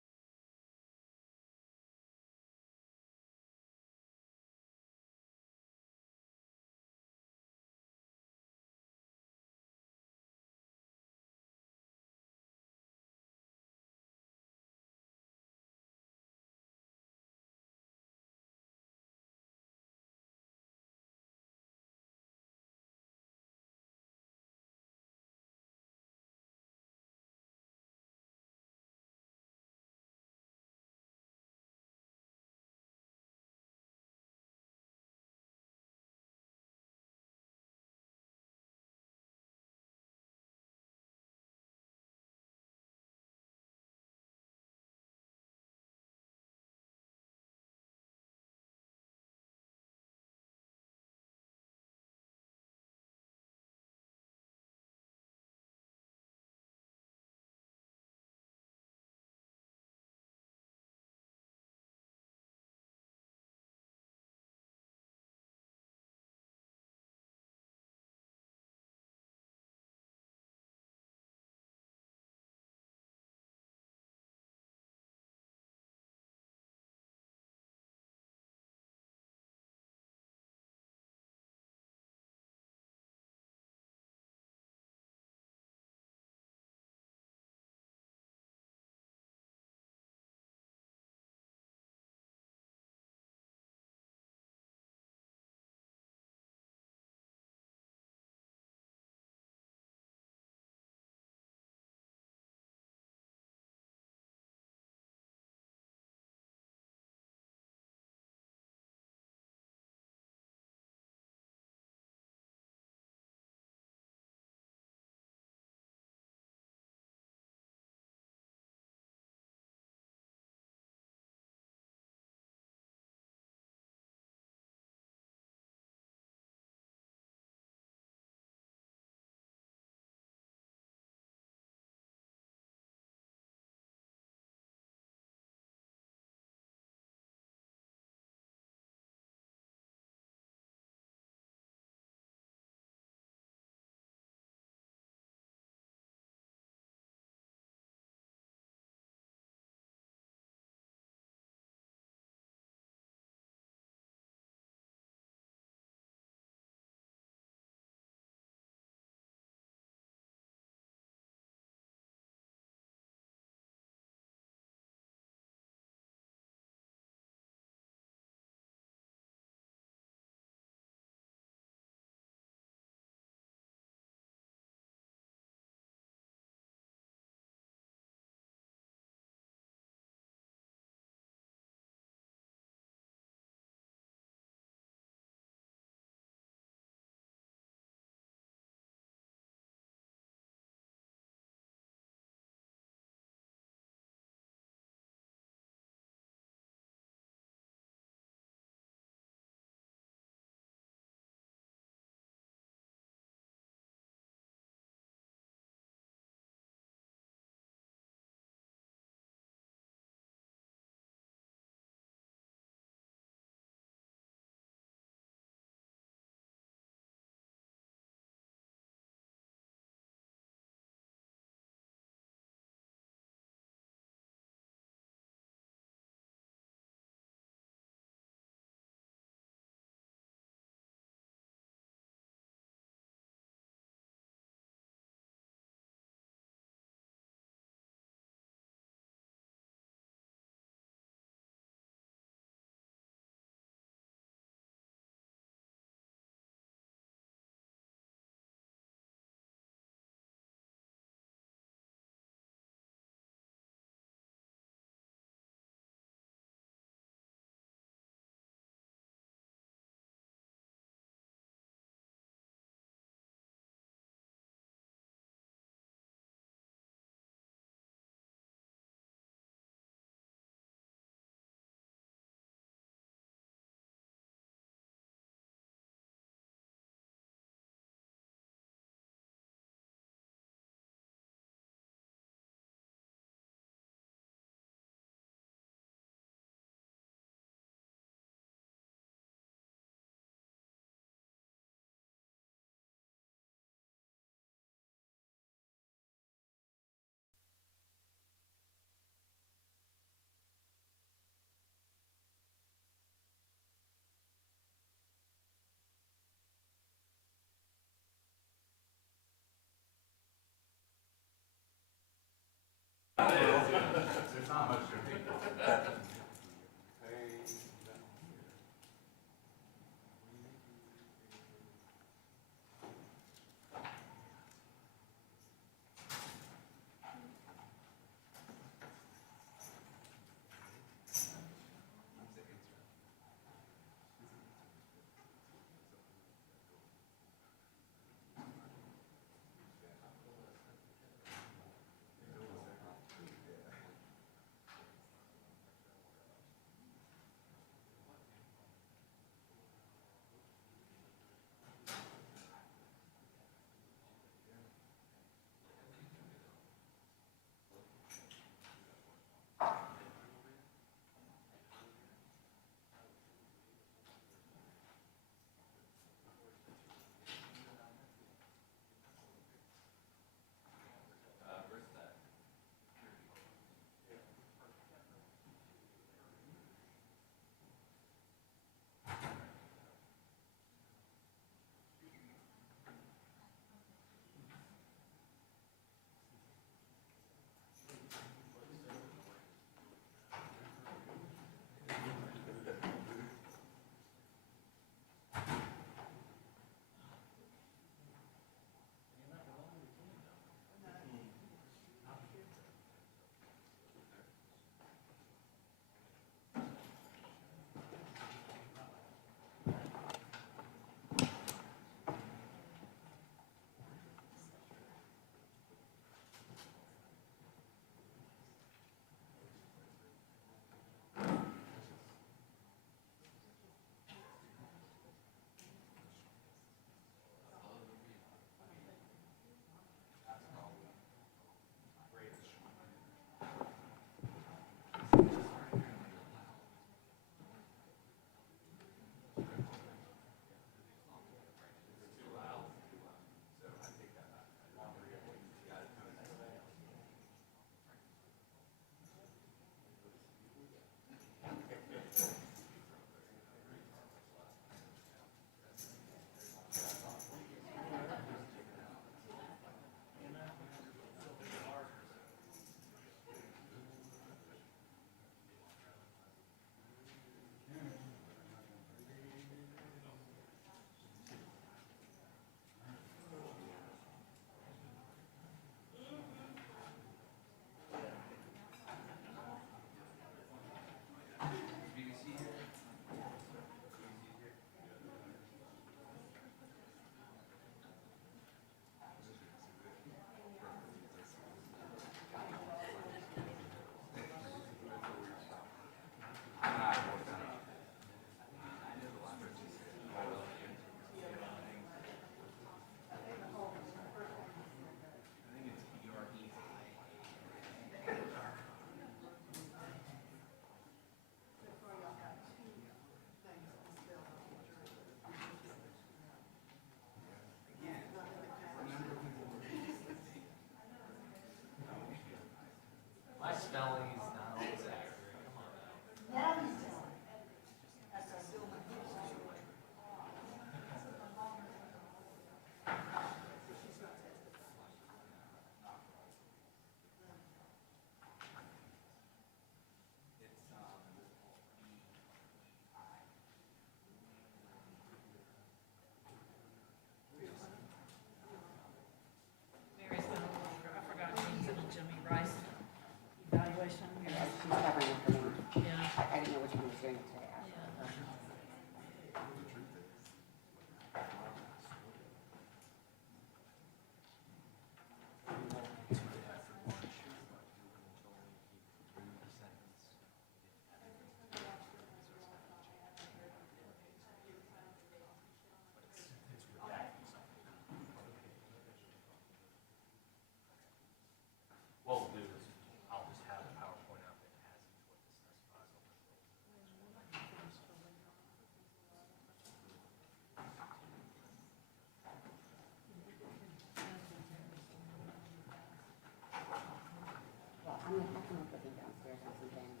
I'm gonna have to put them downstairs on some things.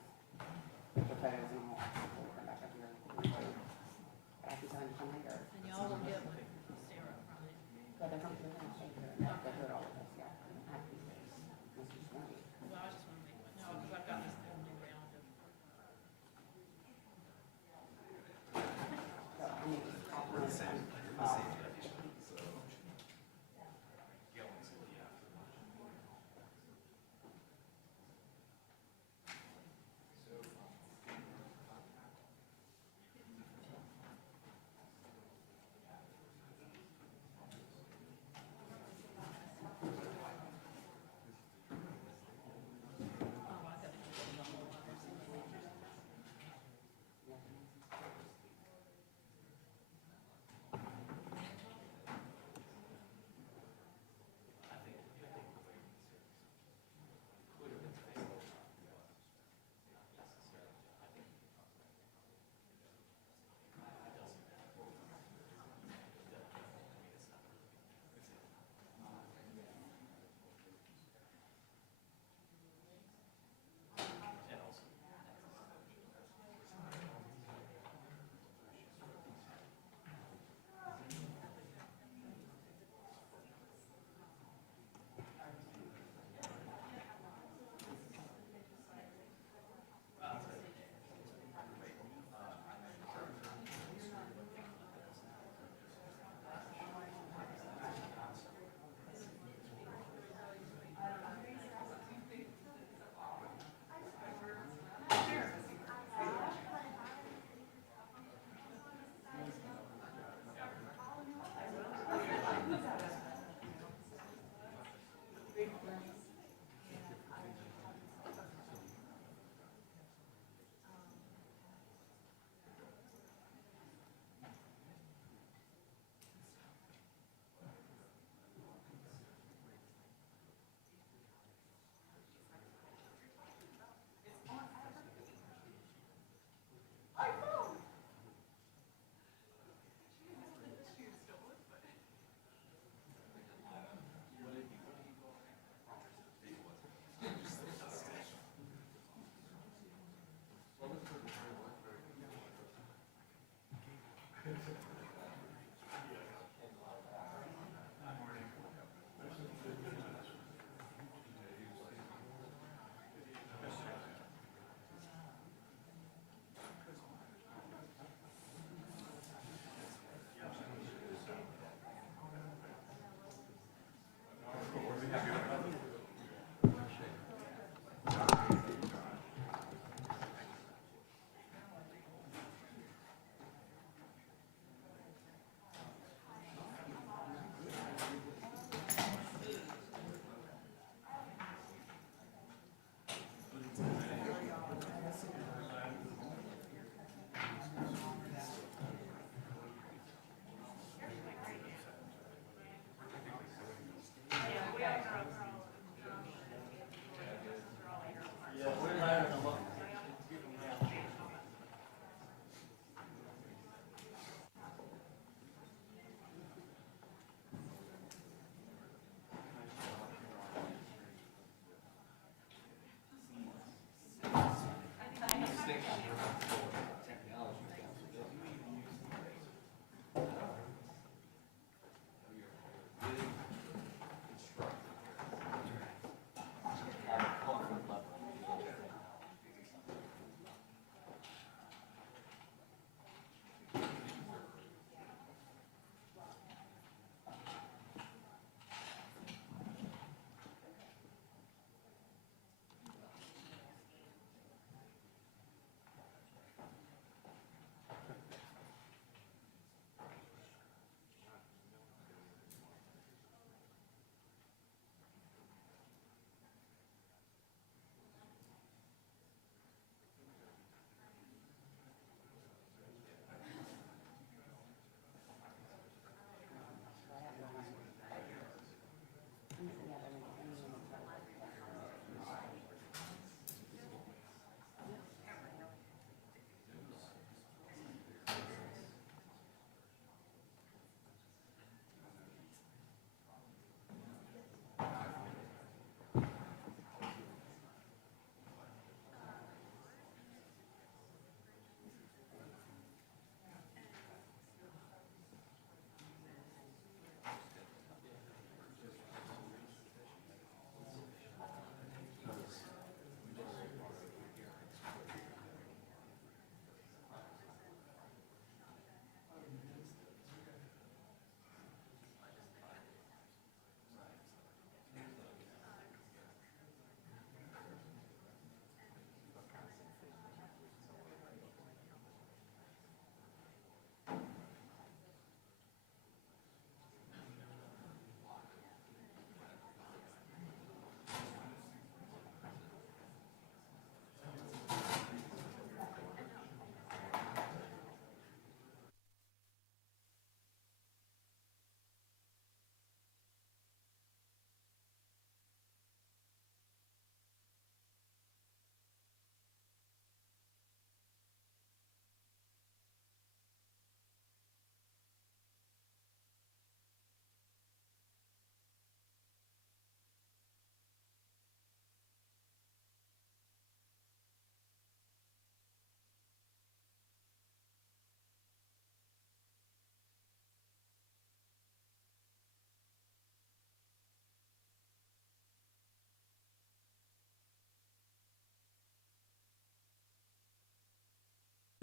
For photos and all, so we'll come back up here. But I can tell him to come later. And y'all will get with Sarah from it. But they're gonna stay here, and they'll do it all with us, yeah. I don't have to be there. Must just want you. Well, I just want to make, no, because I've got this new round of. So I need to talk to them.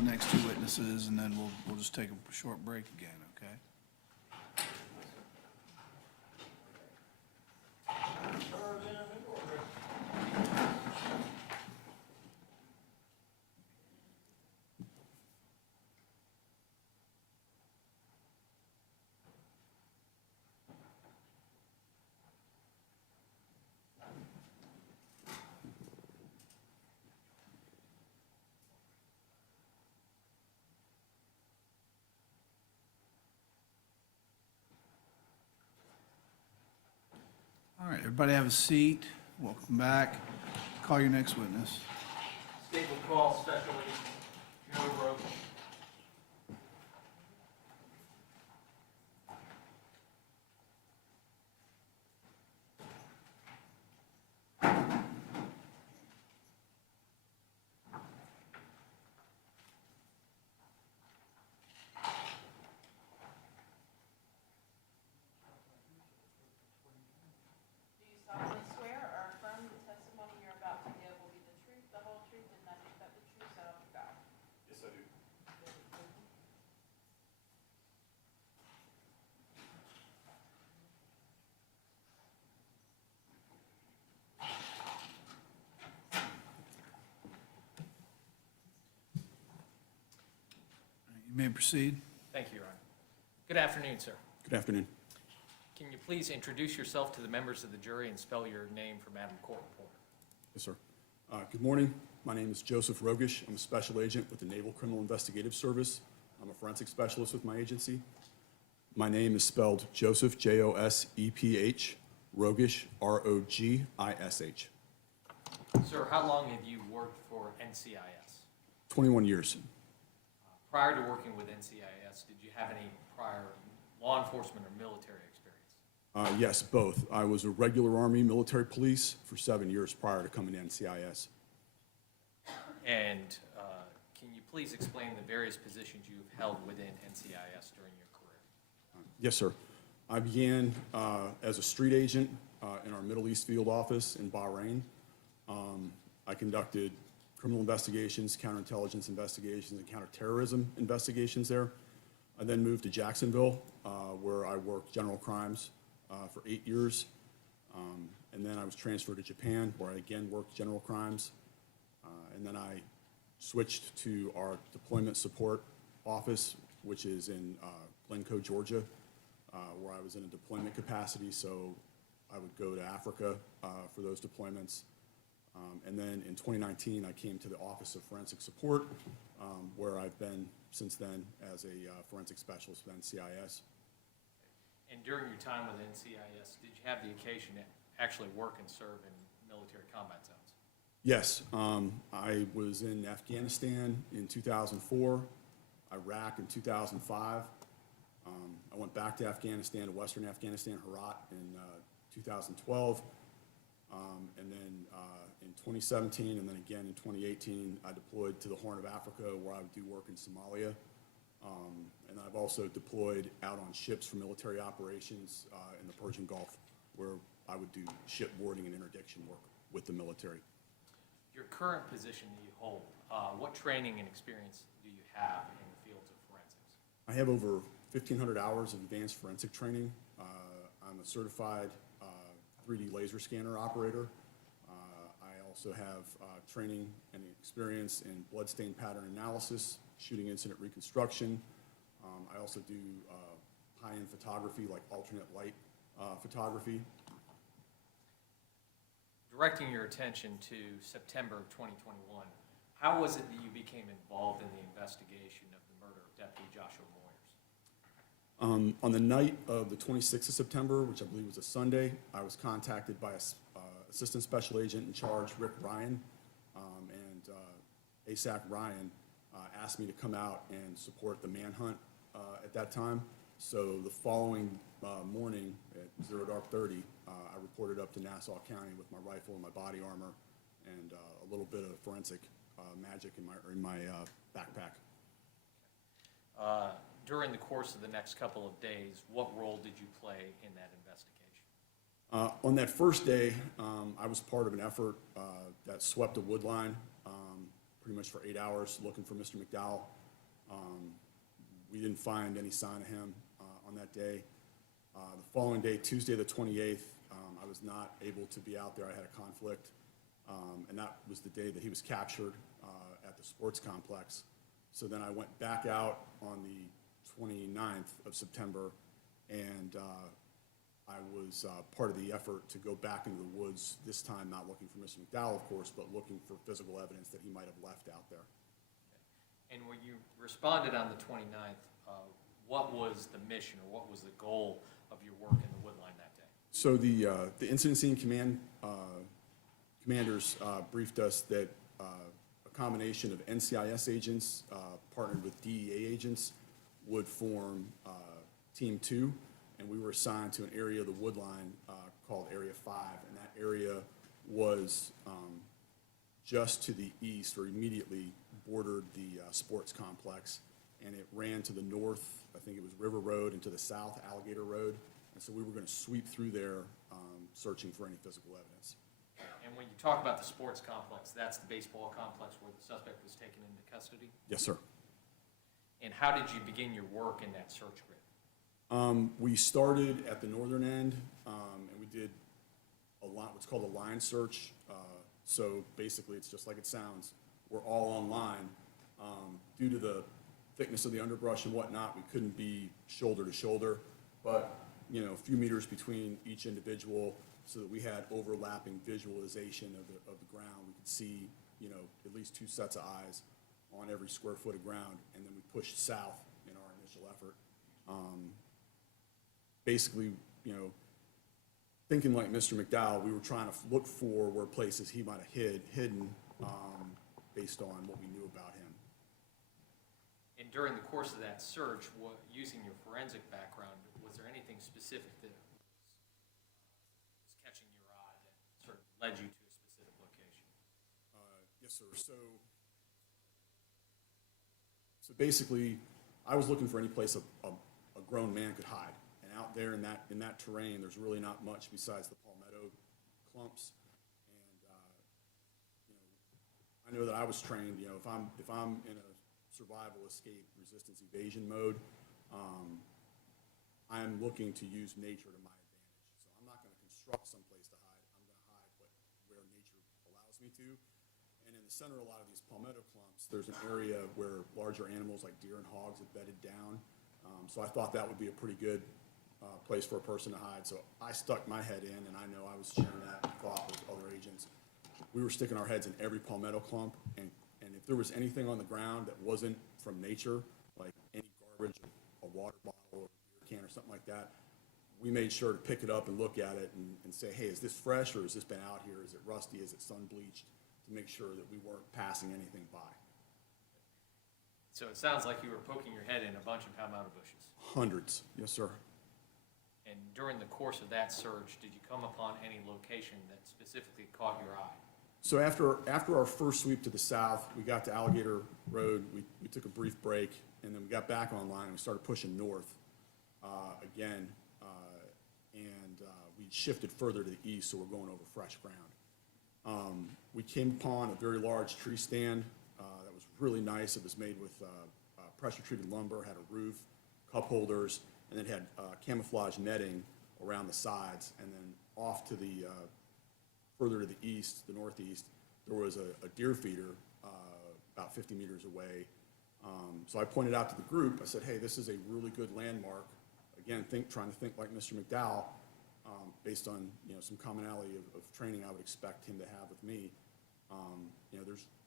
the next two witnesses, and then we'll just take a short break again, okay? All right, everybody have a seat. Welcome back. Call your next witness. State will call Special Agent Joe Rogish. Do you solemnly swear or affirm the testimony you're about to give will be the truth, the whole truth, and nothing but the truth, so help you God? Yes, I do. You may proceed. Thank you, Your Honor. Good afternoon, sir. Good afternoon. Can you please introduce yourself to the members of the jury and spell your name for Madam Court Reporter? Yes, sir. Good morning. My name is Joseph Rogish. I'm a special agent with the Naval Criminal Investigative Service. I'm a forensic specialist with my agency. My name is spelled Joseph, Joseph, Rogish, Rogish. Sir, how long have you worked for NCIS? 21 years. Prior to working with NCIS, did you have any prior law enforcement or military experience? Yes, both. I was a regular Army military police for 7 years prior to coming to NCIS. And can you please explain the various positions you've held within NCIS during your career? Yes, sir. I began as a street agent in our Middle East field office in Bahrain. I conducted criminal investigations, counterintelligence investigations, and counterterrorism investigations there. I then moved to Jacksonville, where I worked general crimes for 8 years. And then I was transferred to Japan, where I again worked general crimes. And then I switched to our deployment support office, which is in Glencoe, Georgia, where I was in a deployment capacity. So I would go to Africa for those deployments. And then in 2019, I came to the Office of Forensic Support, where I've been since then as a forensic specialist with NCIS. And during your time with NCIS, did you have the occasion to actually work and serve in military combat zones? Yes, I was in Afghanistan in 2004, Iraq in 2005. I went back to Afghanistan, to Western Afghanistan, Herat, in 2012. And then in 2017, and then again in 2018, I deployed to the Horn of Africa, where I would do work in Somalia. And I've also deployed out on ships for military operations in the Persian Gulf, where I would do shipboarding and interdiction work with the military. Your current position that you hold, what training and experience do you have in the fields of forensics? I have over 1,500 hours of advanced forensic training. I'm a certified 3D laser scanner operator. I also have training and experience in bloodstain pattern analysis, shooting incident reconstruction. I also do high-end photography, like alternate light photography. Directing your attention to September of 2021, how was it that you became involved in the investigation of the murder of Deputy Joshua Moyers? On the night of the 26th of September, which I believe was a Sunday, I was contacted by Assistant Special Agent in charge, Rick Ryan, and ASAC Ryan asked me to come out and support the manhunt at that time. So the following morning at 00:30, I reported up to Nassau County with my rifle and my body armor and a little bit of forensic magic in my backpack. During the course of the next couple of days, what role did you play in that investigation? On that first day, I was part of an effort that swept a wood line pretty much for 8 hours looking for Mr. McDowell. We didn't find any sign of him on that day. The following day, Tuesday the 28th, I was not able to be out there. I had a conflict, and that was the day that he was captured at the sports complex. So then I went back out on the 29th of September, and I was part of the effort to go back into the woods, this time not looking for Mr. McDowell, of course, but looking for physical evidence that he might have left out there. And when you responded on the 29th, what was the mission or what was the goal of your work in the woodline that day? So the incident scene commanders briefed us that a combination of NCIS agents partnered with DEA agents would form Team 2, and we were assigned to an area of the woodline called Area 5, and that area was just to the east or immediately bordered the sports complex, and it ran to the north, I think it was River Road, and to the south, Alligator Road, and so we were going to sweep through there searching for any physical evidence. And when you talk about the sports complex, that's the baseball complex where the suspect was taken into custody? Yes, sir. And how did you begin your work in that search grid? We started at the northern end, and we did what's called a line search. So basically, it's just like it sounds. We're all online. Due to the thickness of the underbrush and whatnot, we couldn't be shoulder to shoulder, but a few meters between each individual, so that we had overlapping visualization of the ground. We could see, at least 2 sets of eyes on every square foot of ground, and then we pushed south in our initial effort. Basically, thinking like Mr. McDowell, we were trying to look for where places he might have hidden based on what we knew about him. And during the course of that search, using your forensic background, was there anything specific that was catching your eye that sort of led you to a specific location? Yes, sir. So basically, I was looking for any place a grown man could hide. And out there in that terrain, there's really not much besides the palmetto clumps. And I know that I was trained. If I'm in a survival, escape, resistance, evasion mode, I'm looking to use nature to my advantage. So I'm not going to construct some place to hide. I'm going to hide where nature allows me to. And in the center of a lot of these palmetto clumps, there's an area where larger animals like deer and hogs have bedded down. So I thought that would be a pretty good place for a person to hide. So I stuck my head in, and I know I was sharing that thought with other agents. We were sticking our heads in every palmetto clump, and if there was anything on the ground that wasn't from nature, like any garbage, a water bottle or a beer can or something like that, we made sure to pick it up and look at it and say, hey, is this fresh or has this been out here? Is it rusty? Is it sun bleached? To make sure that we weren't passing anything by. So it sounds like you were poking your head in a bunch of palmetto bushes. Hundreds, yes, sir. And during the course of that search, did you come upon any location that specifically caught your eye? So after our first sweep to the south, we got to Alligator Road. We took a brief break, and then we got back online and we started pushing north again, and we shifted further to the east, so we're going over fresh ground. We came upon a very large tree stand that was really nice. It was made with pressure-treated lumber, had a roof, cup holders, and it had camouflage netting around the sides. And then off to the further to the east, the northeast, there was a deer feeder about 50 meters away. So I pointed out to the group, I said, hey, this is a really good landmark. Again, trying to think like Mr. McDowell, based on some commonality of training I would expect him to have with me.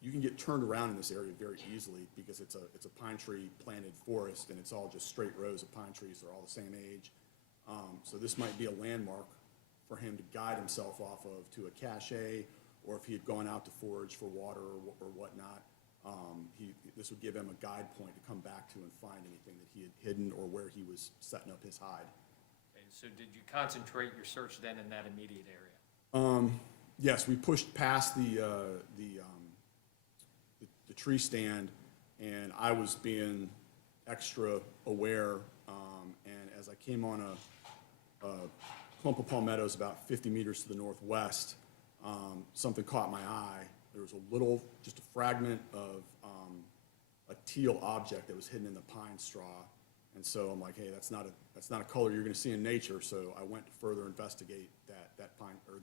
You can get turned around in this area very easily because it's a pine tree planted forest, and it's all just straight rows of pine trees. They're all the same age. So this might be a landmark for him to guide himself off of to a cache, or if he had gone out to forage for water or whatnot, this would give him a guide point to come back to and find anything that he had hidden or where he was setting up his hide. Okay, so did you concentrate your search then in that immediate area? Yes, we pushed past the tree stand, and I was being extra aware. And as I came on a clump of palmettos about 50 meters to the northwest, something caught my eye, there was a little, just a fragment of a teal object that was hidden in the pine straw. And so I'm like, hey, that's not a color you're going to see in nature. So I went to further investigate that pine, or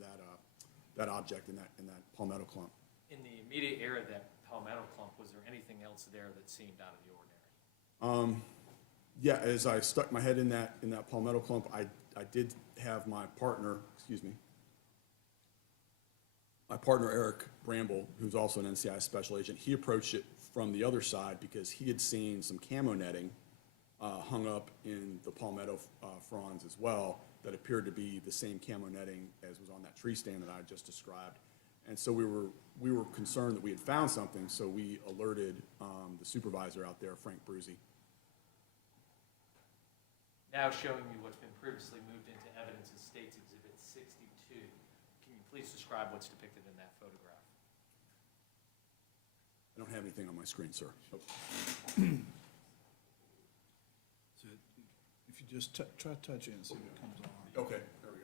that object in that palmetto clump. In the immediate area of that palmetto clump, was there anything else there that seemed out of the ordinary? Yeah, as I stuck my head in that palmetto clump, I did have my partner Eric Bramble, who's also an NCI special agent. He approached it from the other side because he had seen some camo netting hung up in the palmetto fronds as well that appeared to be the same camo netting as was on that tree stand that I just described. And so we were concerned that we had found something, so we alerted the supervisor out there, Frank Bruzy. Now showing you what's been previously moved into evidence as State's Exhibit 62. Can you please describe what's depicted in that photograph? I don't have anything on my screen, sir. Oh. So if you just try to touch it and see if it comes on. Okay, there we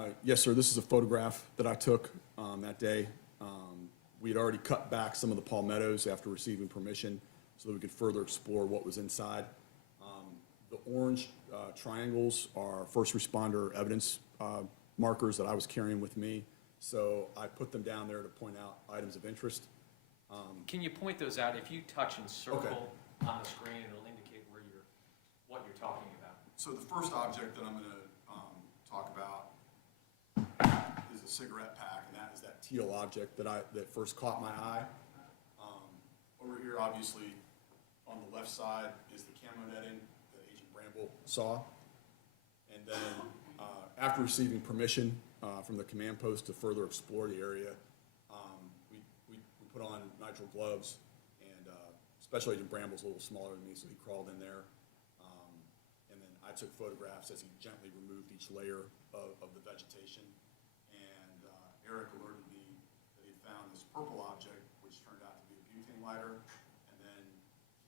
go. Yes, sir, this is a photograph that I took that day. We had already cut back some of the palmettos after receiving permission so that we could further explore what was inside. The orange triangles are first responder evidence markers that I was carrying with me. So I put them down there to point out items of interest. Can you point those out? If you touch and circle Okay. on the screen, it'll indicate what you're talking about. So the first object that I'm going to talk about is a cigarette pack, and that is that teal object that first caught my eye. Over here, obviously, on the left side is the camo netting that Agent Bramble saw. And then after receiving permission from the command post to further explore the area, we put on nitrile gloves, and Special Agent Bramble's a little smaller than me, so he crawled in there. And then I took photographs as he gently removed each layer of the vegetation. And Eric alerted me that he had found this purple object, which turned out to be a butane lighter. And then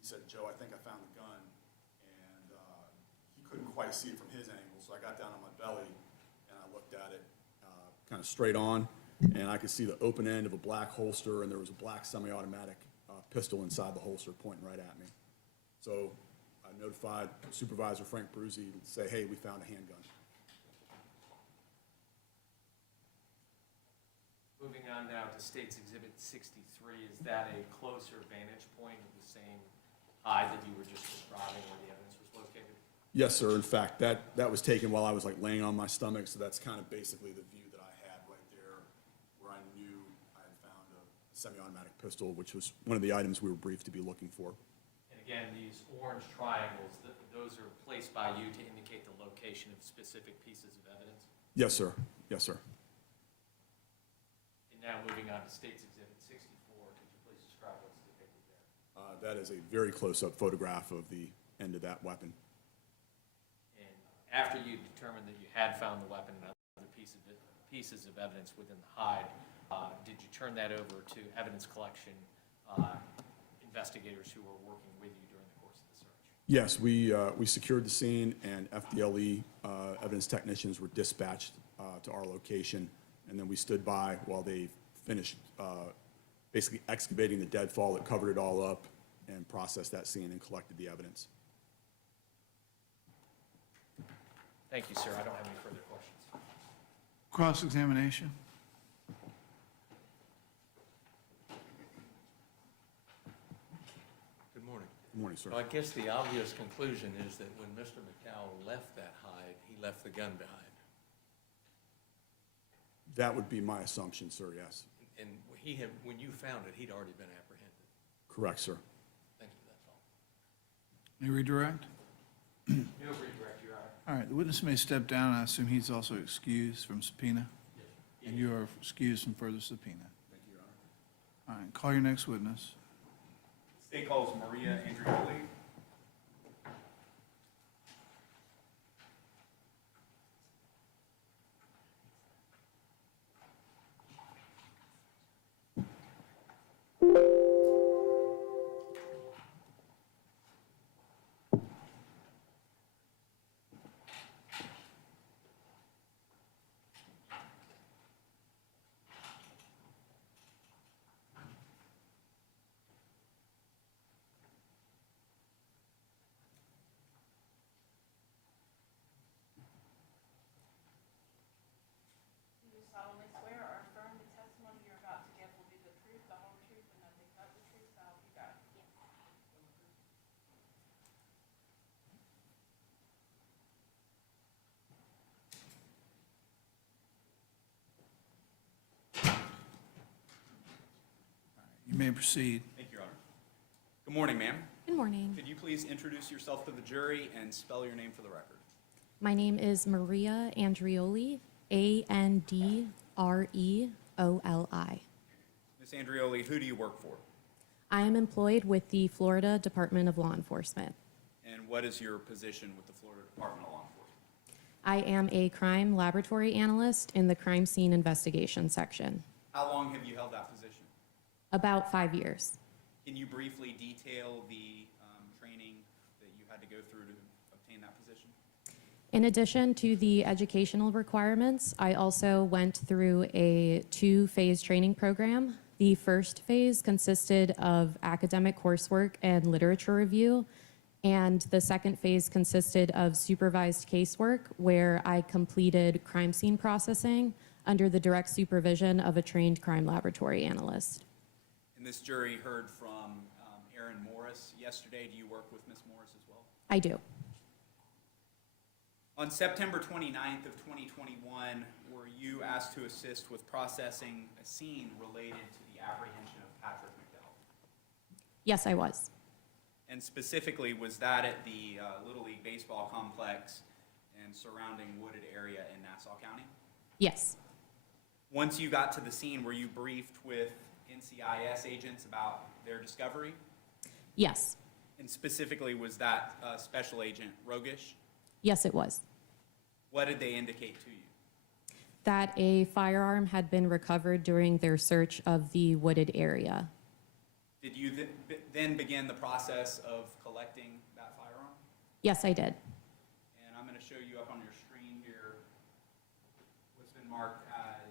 he said, Joe, I think I found the gun. And he couldn't quite see it from his angle, so I got down on my belly and I looked at it kind of straight on. And I could see the open end of a black holster, and there was a black semi-automatic pistol inside the holster pointing right at me. So I notified Supervisor Frank Bruzy to say, hey, we found a handgun. Moving on now to State's Exhibit 63, is that a closer vantage point of the same hide that you were just describing where the evidence was located? Yes, sir. In fact, that was taken while I was like laying on my stomach, so that's kind of basically the view that I had right there, where I knew I had found a semi-automatic pistol, which was one of the items we were briefed to be looking for. And again, these orange triangles, those are placed by you to indicate the location of specific pieces of evidence? Yes, sir. Yes, sir. And now moving on to State's Exhibit 64, could you please describe what's depicted there? That is a very close-up photograph of the end of that weapon. And after you determined that you had found the weapon and other pieces of evidence within the hide, did you turn that over to evidence collection investigators who were working with you during the course of the search? Yes, we secured the scene, and FDLE evidence technicians were dispatched to our location, and then we stood by while they finished basically excavating the deadfall that covered it all up and processed that scene and collected the evidence. Thank you, sir. I don't have any further questions. Cross-examination. Good morning. Good morning, sir. Well, I guess the obvious conclusion is that when Mr. McDowell left that hide, he left the gun behind. That would be my assumption, sir, yes. And when you found it, he'd already been apprehended. Correct, sir. Thank you, that's all. Any redirect? No redirect, Your Honor. All right, the witness may step down. I assume he's also excused from subpoena, and you are excused from further subpoena. Thank you, Your Honor. All right, call your next witness. State calls Maria Andreoli. may proceed. Thank you, Your Honor. Good morning, ma'am. Good morning. Could you please introduce yourself to the jury and spell your name for the record? My name is Maria Andreoli, Andreoli. Ms. Andreoli, who do you work for? I am employed with the Florida Department of Law Enforcement. And what is your position with the Florida Department of Law Enforcement? I am a crime laboratory analyst in the crime scene investigation section. How long have you held that position? About 5 years. Can you briefly detail the training that you had to go through to obtain that position? In addition to the educational requirements, I also went through a 2-phase training program. The first phase consisted of academic coursework and literature review, and the second phase consisted of supervised casework where I completed crime scene processing under the direct supervision of a trained crime laboratory analyst. And this jury heard from Aaron Morris yesterday. Do you work with Ms. Morris as well? I do. On September 29th of 2021, were you asked to assist with processing a scene related to the apprehension of Patrick McDowell? Yes, I was. And specifically, was that at the Little League Baseball Complex and surrounding wooded area in Nassau County? Yes. Once you got to the scene, were you briefed with NCIS agents about their discovery? Yes. And specifically, was that Special Agent Rogish? Yes, it was. What did they indicate to you? That a firearm had been recovered during their search of the wooded area. Did you then begin the process of collecting that firearm? Yes, I did. And I'm going to show you up on your screen here what's been marked as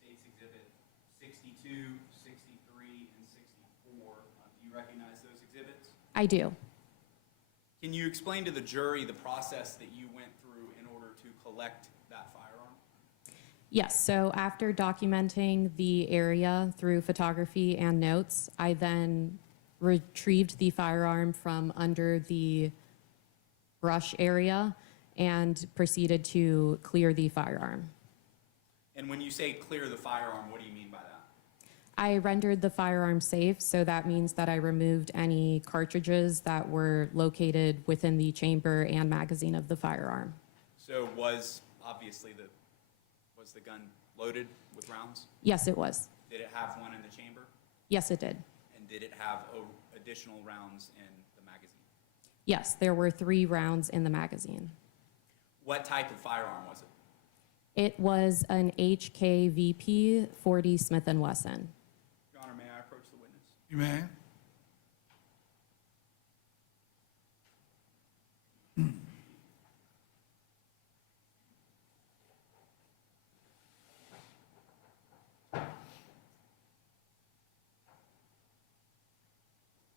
States Exhibit 62, 63, and 64. Do you recognize those exhibits? I do. Can you explain to the jury the process that you went through in order to collect that firearm? Yes, so after documenting the area through photography and notes, I then retrieved the firearm from under the brush area and proceeded to clear the firearm. And when you say clear the firearm, what do you mean by that? I rendered the firearm safe, so that means that I removed any cartridges that were located within the chamber and magazine of the firearm. So was the gun loaded with rounds? Yes, it was. Did it have one in the chamber? Yes, it did. And did it have additional rounds in the magazine? Yes, there were 3 rounds in the magazine. What type of firearm was it? It was an HKVP 40 Smith & Wesson. Your Honor, may I approach the witness? You may.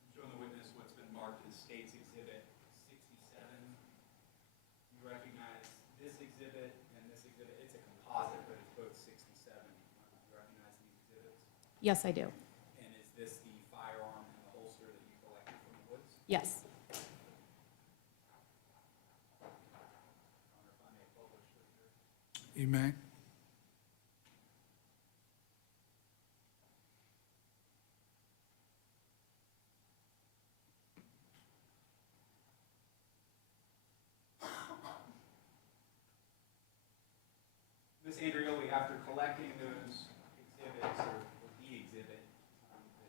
I'm showing the witness what's been marked as States Exhibit 67. You recognize this exhibit and this exhibit? It's a composite, but it's both 67. You recognize these exhibits? Yes, I do. And is this the firearm and the holster that you collected from the woods? Yes. Your Honor, if I may publish right here. You may. Ms. Andreoli, after collecting those exhibits, or the exhibit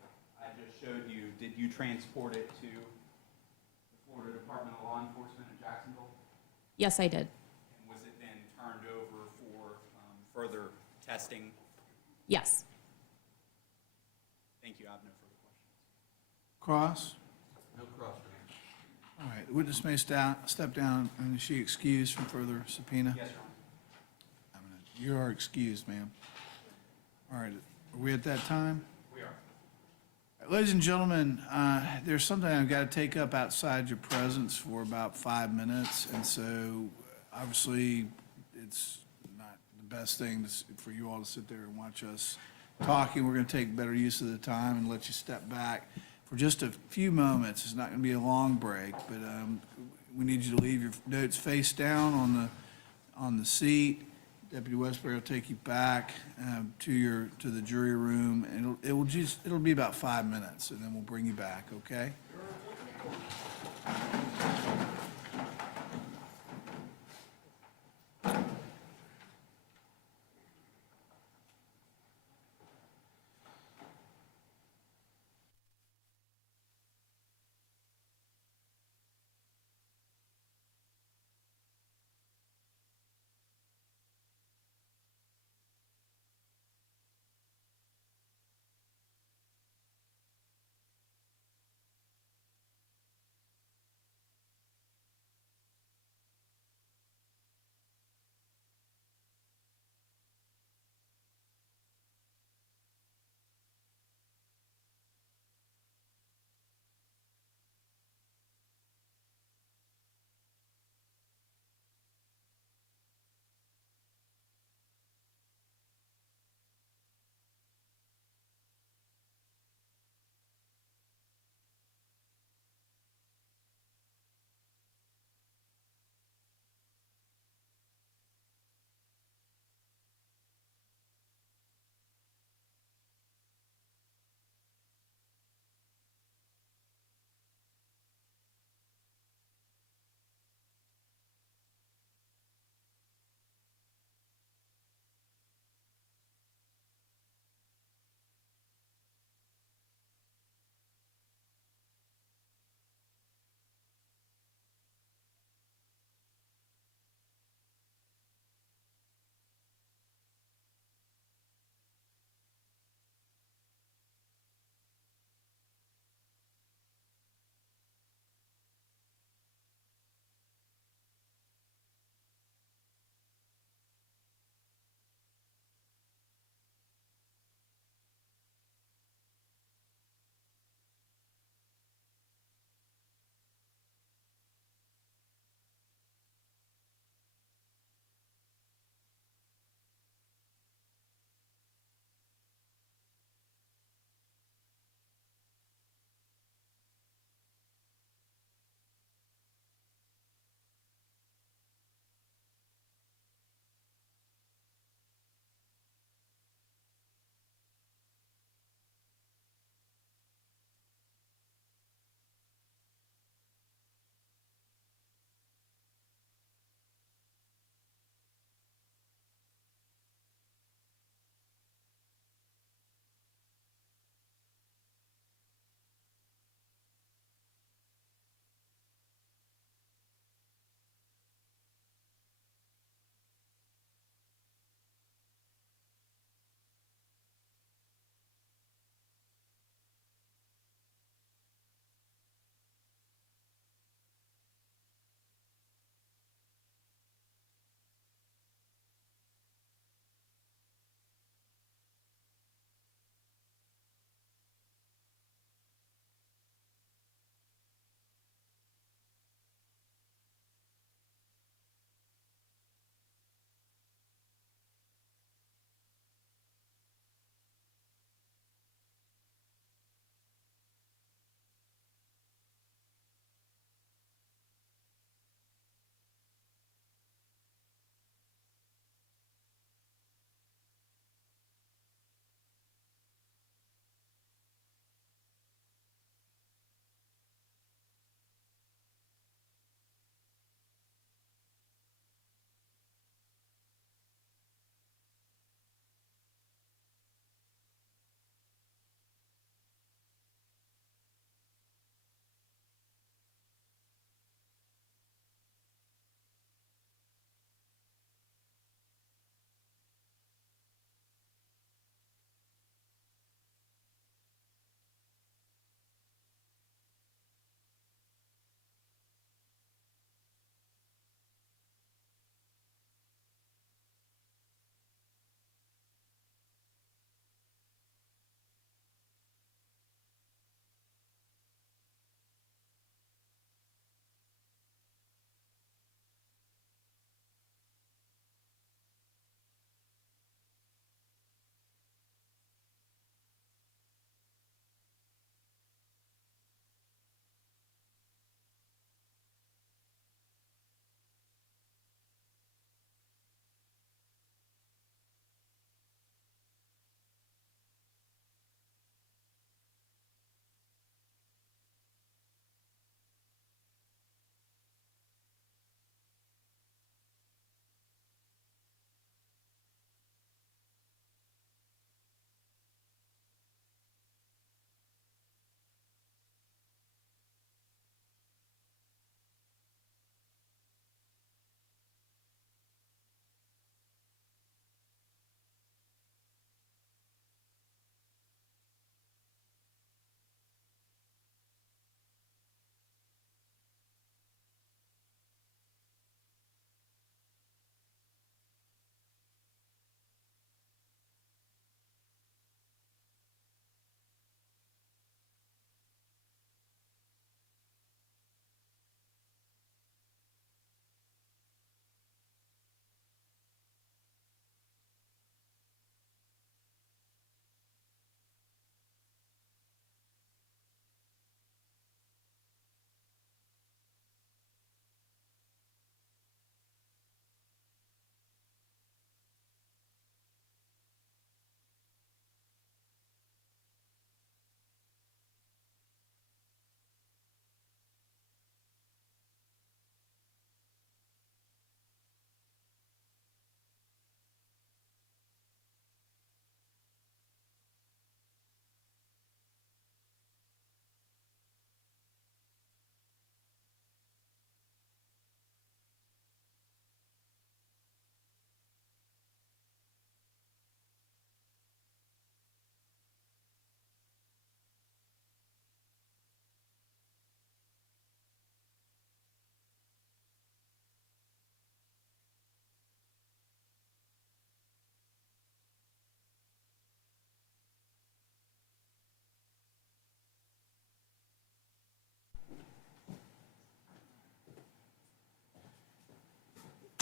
that I just showed you, did you transport it to the Florida Department of Law Enforcement in Jacksonville? Yes, I did. And was it then turned over for further testing? Yes. Thank you. I have no further questions. Cross? No cross, Your Honor. All right, the witness may step down, and is she excused from further subpoena? Yes, Your Honor. You are excused, ma'am. All right, are we at that time? We are. Ladies and gentlemen, there's something I've got to take up outside your presence for about 5 minutes, and so obviously it's not the best thing for you all to sit there and watch us talking. We're going to take better use of the time and let you step back for just a few moments. It's not going to be a long break, but we need you to leave your notes face down on the seat. Deputy Westbury will take you back to the jury room, and it'll be about 5 minutes, and then we'll bring you back, okay?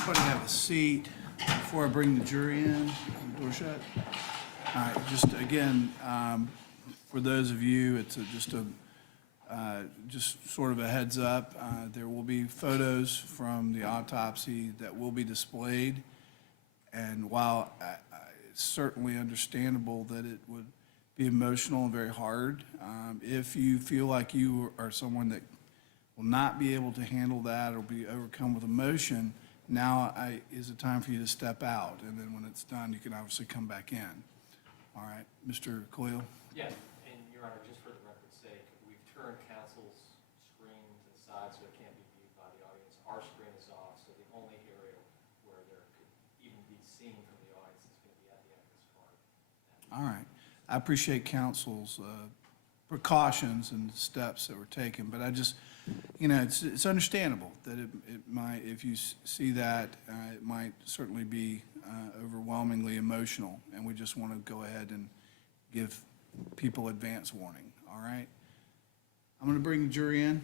everybody have a seat before I bring the jury in? Door shut? All right, just again, for those of you, it's just sort of a heads up. There will be photos from the autopsy that will be displayed. And while it's certainly understandable that it would be emotional and very hard, if you feel like you are someone that will not be able to handle that or be overcome with emotion, now is the time for you to step out. And then when it's done, you can obviously come back in. All right, Mr. Coyle? Yes, and Your Honor, just for the record's sake, we've turned counsel's screen to the side so it can't be viewed by the audience. Our screen is off, so the only area where there could even be seen from the audience is going to be at the end of this card. All right. I appreciate counsel's precautions and steps that were taken, but I just, it's understandable that it might, if you see that, it might certainly be overwhelmingly emotional, and we just want to go ahead and give people advance warning, all right? I'm going to bring the jury in.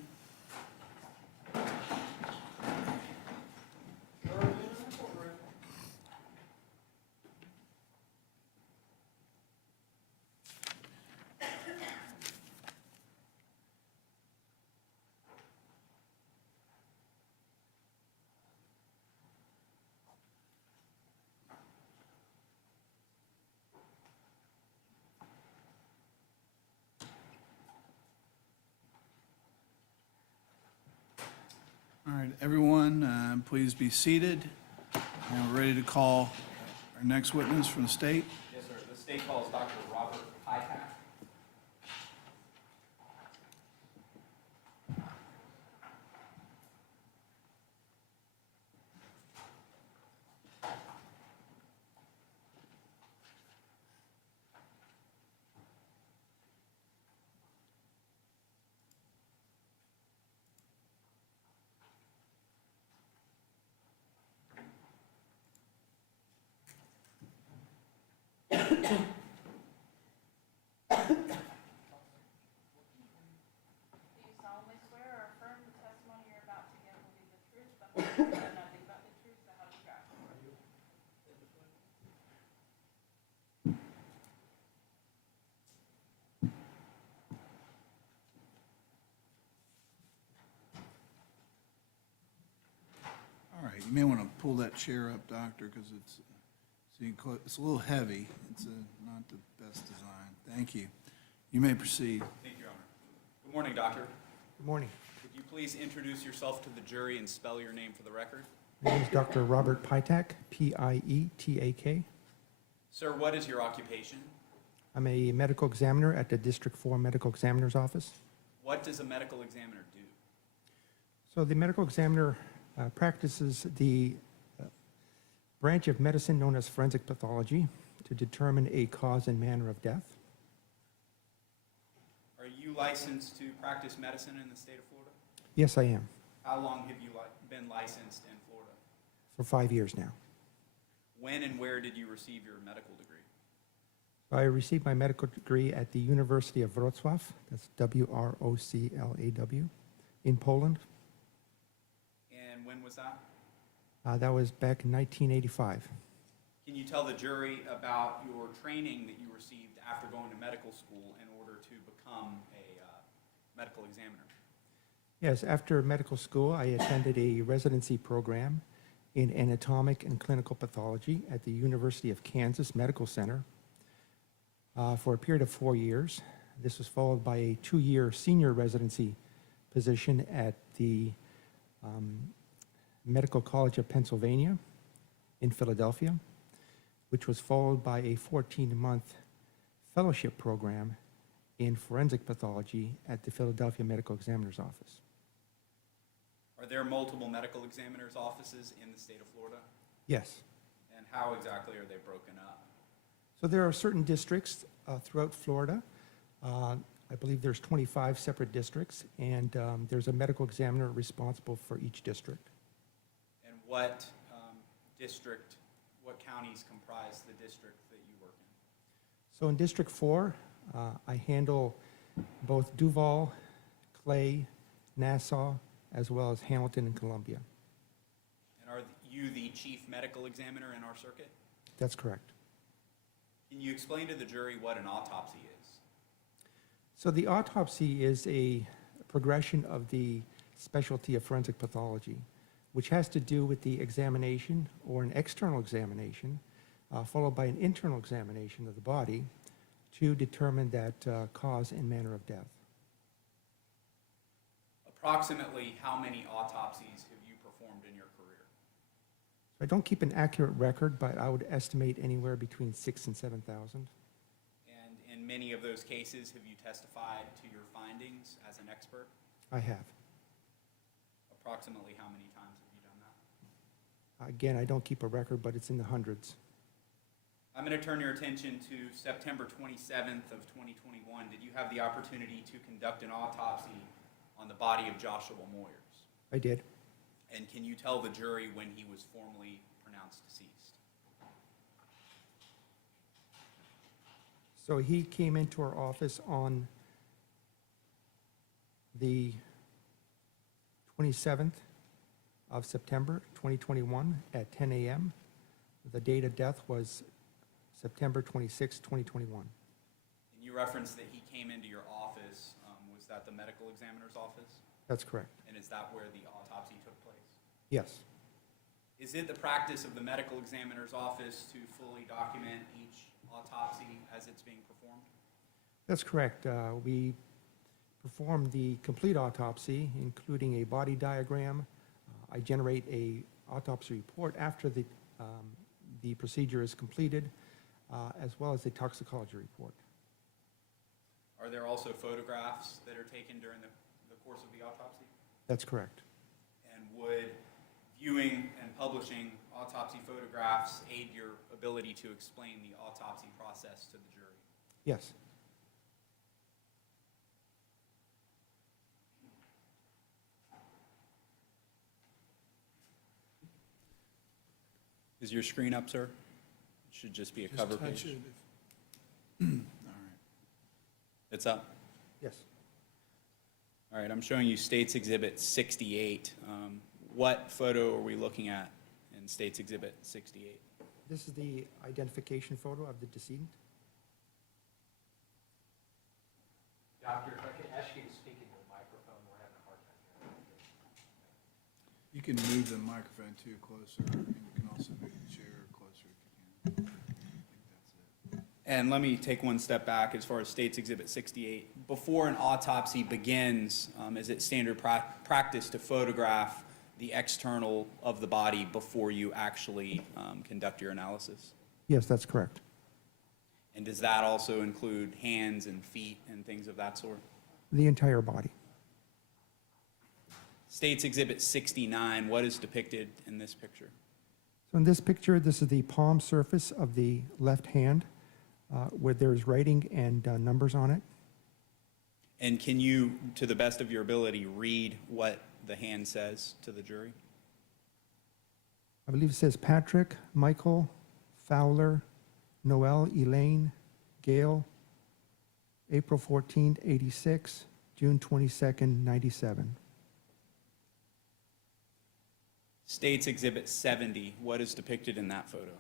All right, everyone, please be seated. And we're ready to call our next witness from the state. Yes, sir. The state calls Dr. Robert Piaczak. Do you solemnly swear or affirm the testimony you're about to give will be the truth, the whole truth, and nothing but the truth, so help you God? All right, you may want to pull that chair up, Doctor, because it's a little heavy. It's not the best design. Thank you. You may proceed. Thank you, Your Honor. Good morning, Doctor. Good morning. Could you please introduce yourself to the jury and spell your name for the record? My name is Dr. Robert Piaczak, P-I-E-T-A-K. Sir, what is your occupation? I'm a medical examiner at the District 4 Medical Examiner's Office. What does a medical examiner do? So the medical examiner practices the branch of medicine known as forensic pathology to determine a cause and manner of death. Are you licensed to practice medicine in the state of Florida? Yes, I am, How long have you been licensed in Florida? for 5 years now. When and where did you receive your medical degree? I received my medical degree at the University of Wrocław, that's W-R-O-C-L-A-W, in Poland. And when was that? That was back in 1985. Can you tell the jury about your training that you received after going to medical school in order to become a medical examiner? Yes, after medical school, I attended a residency program in anatomic and clinical pathology at the University of Kansas Medical Center for a period of 4 years. This was followed by a 2-year senior residency position at the Medical College of Pennsylvania in Philadelphia, which was followed by a 14-month fellowship program in forensic pathology at the Philadelphia Medical Examiner's Office. Are there multiple medical examiners' offices in the state of Florida? Yes. And how exactly are they broken up? So there are certain districts throughout Florida. I believe there's 25 separate districts, and there's a medical examiner responsible for each district. And what what counties comprise the district that you work in? So in District 4, I handle both Duval, Clay, Nassau, as well as Hamilton and Columbia. And are you the chief medical examiner in our circuit? That's correct. Can you explain to the jury what an autopsy is? So the autopsy is a progression of the specialty of forensic pathology, which has to do with the examination or an external examination, followed by an internal examination of the body to determine that cause and manner of death. Approximately how many autopsies have you performed in your career? I don't keep an accurate record, but I would estimate anywhere between 6,000 and 7,000. And in many of those cases, have you testified to your findings as an expert? I have. Approximately how many times have you done that? Again, I don't keep a record, but it's in the hundreds. I'm going to turn your attention to September 27th of 2021. Did you have the opportunity to conduct an autopsy on the body of Joshua Moyers? I did. And can you tell the jury when he was formally pronounced deceased? So he came into our office on the 27th of September 2021 at 10 a.m. The date of death was September 26, 2021. And you referenced that he came into your office. Was that the medical examiner's office? That's correct. And is that where the autopsy took place? Yes. Is it the practice of the medical examiner's office to fully document each autopsy as it's being performed? That's correct. We perform the complete autopsy, including a body diagram. I generate a autopsy report after the procedure is completed, as well as a toxicology report. Are there also photographs that are taken during the course of the autopsy? That's correct. And would viewing and publishing autopsy photographs aid your ability to explain the autopsy process to the jury? Yes. Is your screen up, sir? It should just be a cover page. All right. It's up? Yes. All right, I'm showing you States Exhibit 68. What photo are we looking at in States Exhibit 68? This is the identification photo of the decedent. Doctor, if I could ask you to speak into the microphone, we're having a hard time hearing. You can move the microphone too closer, and you can also move the chair closer if you can. I think that's it. And let me take one step back as far as States Exhibit 68. Before an autopsy begins, is it standard practice to photograph the external of the body before you actually conduct your analysis? Yes, that's correct. And does that also include hands and feet and things of that sort? The entire body. States Exhibit 69, what is depicted in this picture? So in this picture, this is the palm surface of the left hand where there's writing and numbers on it. And can you, to the best of your ability, read what the hand says to the jury? I believe it says Patrick, Michael, Fowler, Noel, Elaine, Gill, April 14th, 86, June 22nd, 97. States Exhibit 70, what is depicted in that photo?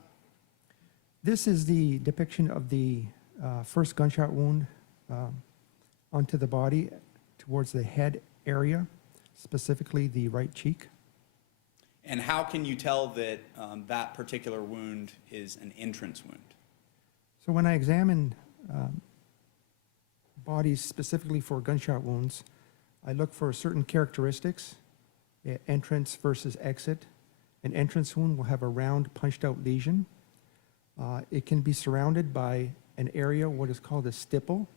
This is the depiction of the first gunshot wound onto the body towards the head area, specifically the right cheek. And how can you tell that that particular wound is an entrance wound? So when I examine bodies specifically for gunshot wounds, I look for certain characteristics, entrance versus exit. An entrance wound will have a round punched out lesion. It can be surrounded by an area, what is called a stipple,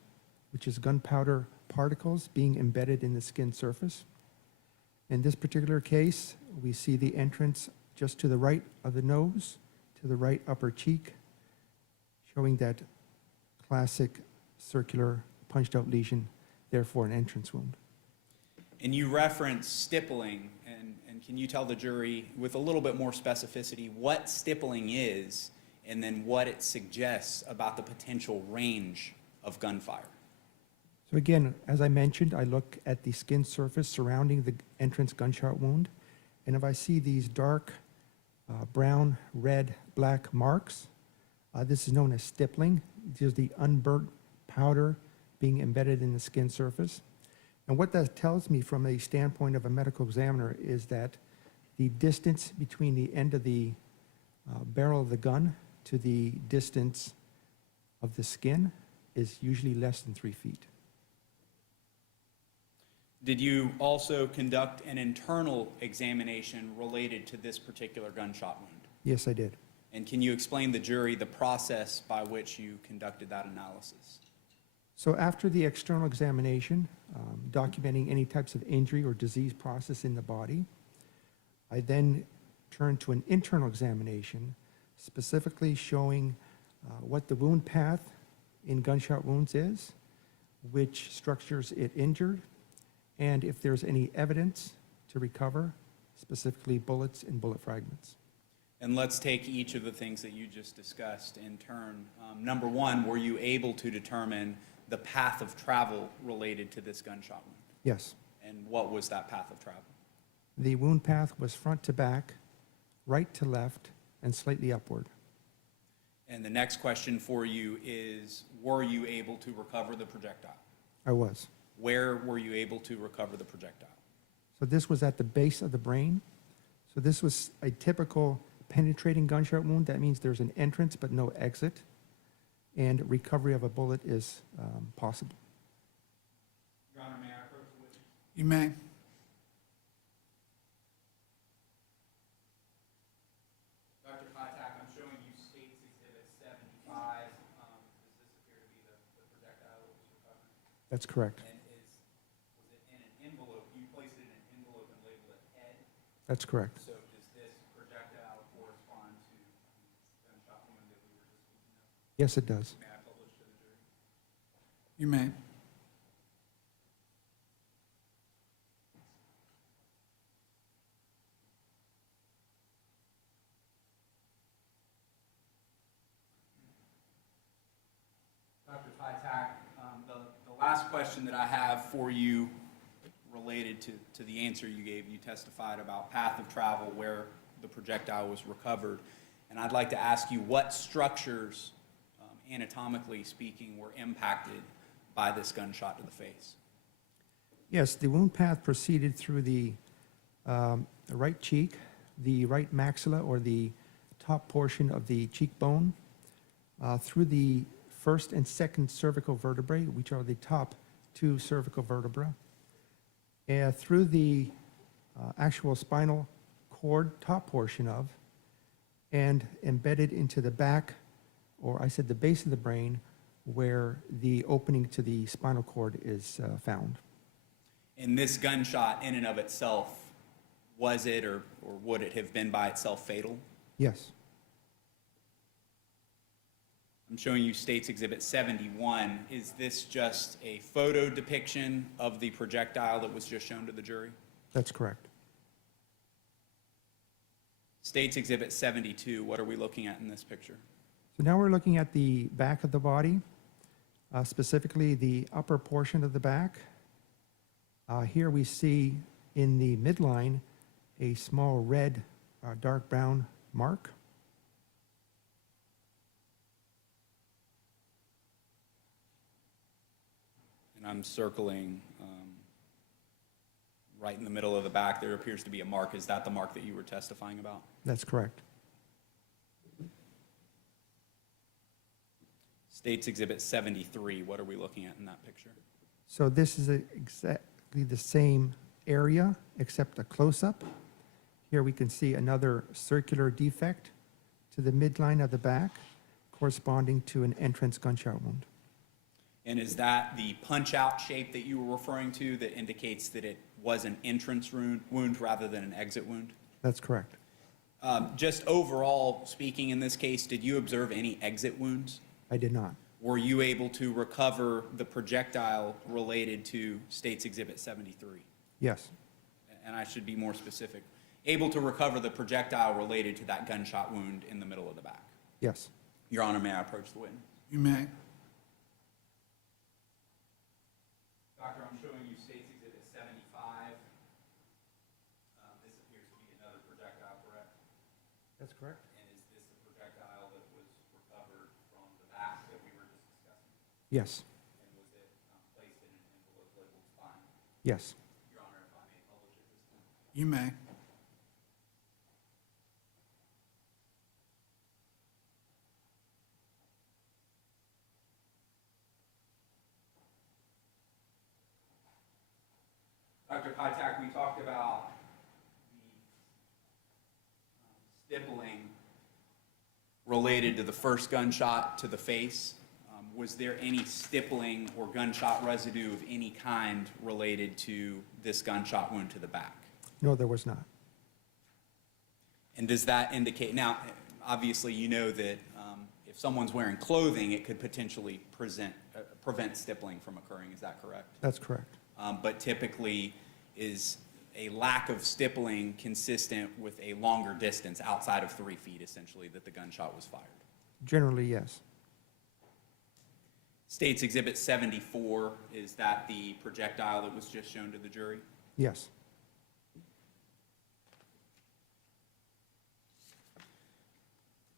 which is gunpowder particles being embedded in the skin surface. In this particular case, we see the entrance just to the right of the nose, to the right upper cheek, showing that classic circular punched out lesion, therefore an entrance wound. And you reference stippling, and can you tell the jury with a little bit more specificity what stippling is and then what it suggests about the potential range of gunfire? So again, as I mentioned, I look at the skin surface surrounding the entrance gunshot wound, and if I see these dark brown, red, black marks. This is known as stippling. It is the unburnt powder being embedded in the skin surface. And what that tells me from a standpoint of a medical examiner is that the distance between the end of the barrel of the gun to the distance of the skin is usually less than 3 feet. Did you also conduct an internal examination related to this particular gunshot wound? Yes, I did. And can you explain the jury the process by which you conducted that analysis? So after the external examination, documenting any types of injury or disease process in the body, I then turned to an internal examination, specifically showing what the wound path in gunshot wounds is, which structures it injured, and if there's any evidence to recover, specifically bullets and bullet fragments. And let's take each of the things that you just discussed in turn. Number one, were you able to determine the path of travel related to this gunshot wound? Yes. And what was that path of travel? The wound path was front to back, right to left, and slightly upward. And the next question for you is, were you able to recover the projectile? I was. Where were you able to recover the projectile? So this was at the base of the brain. So this was a typical penetrating gunshot wound. That means there's an entrance but no exit, and recovery of a bullet is possible. Your Honor, may I approach the witness? You may. Dr. Piaczak, I'm showing you State's Exhibit 75. Does this appear to be the projectile that was recovered? That's correct. And was it in an envelope? You placed it in an envelope and labeled it head. That's correct. So does this projectile correspond to the gunshot wound that we were just speaking of? Yes, it does. May I publish to the jury? You may. Dr. Piaczak, the last question that I have for you related to the answer you gave, you testified about path of travel where the projectile was recovered. And I'd like to ask you what structures, anatomically speaking, were impacted by this gunshot to the face? Yes, the wound path proceeded through the right cheek, the right maxilla, or the top portion of the cheekbone, through the first and second cervical vertebrae, which are the top two cervical vertebrae, through the actual spinal cord top portion of, and embedded into the back, or I said the base of the brain, where the opening to the spinal cord is found. And this gunshot in and of itself, was it or would it have been by itself fatal? Yes. I'm showing you State's Exhibit 71. Is this just a photo depiction of the projectile that was just shown to the jury? That's correct. State's Exhibit 72, what are we looking at in this picture? So now we're looking at the back of the body, specifically the upper portion of the back. Here we see in the midline a small red, dark brown mark. And I'm circling right in the middle of the back. There appears to be a mark. Is that the mark that you were testifying about? That's correct. State's Exhibit 73, what are we looking at in that picture? So this is exactly the same area, except a close-up. Here we can see another circular defect to the midline of the back, corresponding to an entrance gunshot wound. And is that the punch-out shape that you were referring to that indicates that it was an entrance wound rather than an exit wound? That's correct. Just overall speaking in this case, did you observe any exit wounds? I did not. Were you able to recover the projectile related to State's Exhibit 73? Yes. And I should be more specific. Able to recover the projectile related to that gunshot wound in the middle of the back? Yes. Your Honor, may I approach the witness? You may. Doctor, I'm showing you State's Exhibit 75. This appears to be another projectile, correct? correct. And is this the projectile that was recovered from the back that we were just discussing? Yes, And was it placed in an envelope labeled fine? yes. Your Honor, if I may publish it this time. You may. Dr. Piaczak, we talked about the stippling related to the first gunshot to the face. Was there any stippling or gunshot residue of any kind related to this gunshot wound to the back? No, there was not. And does that indicate, now, obviously you know that if someone's wearing clothing, it could potentially prevent stippling from occurring, is that correct? That's correct. But typically, is a lack of stippling consistent with a longer distance outside of 3 feet, essentially, that the gunshot was fired? Generally, yes. State's Exhibit 74, is that the projectile that was just shown to the jury? Yes.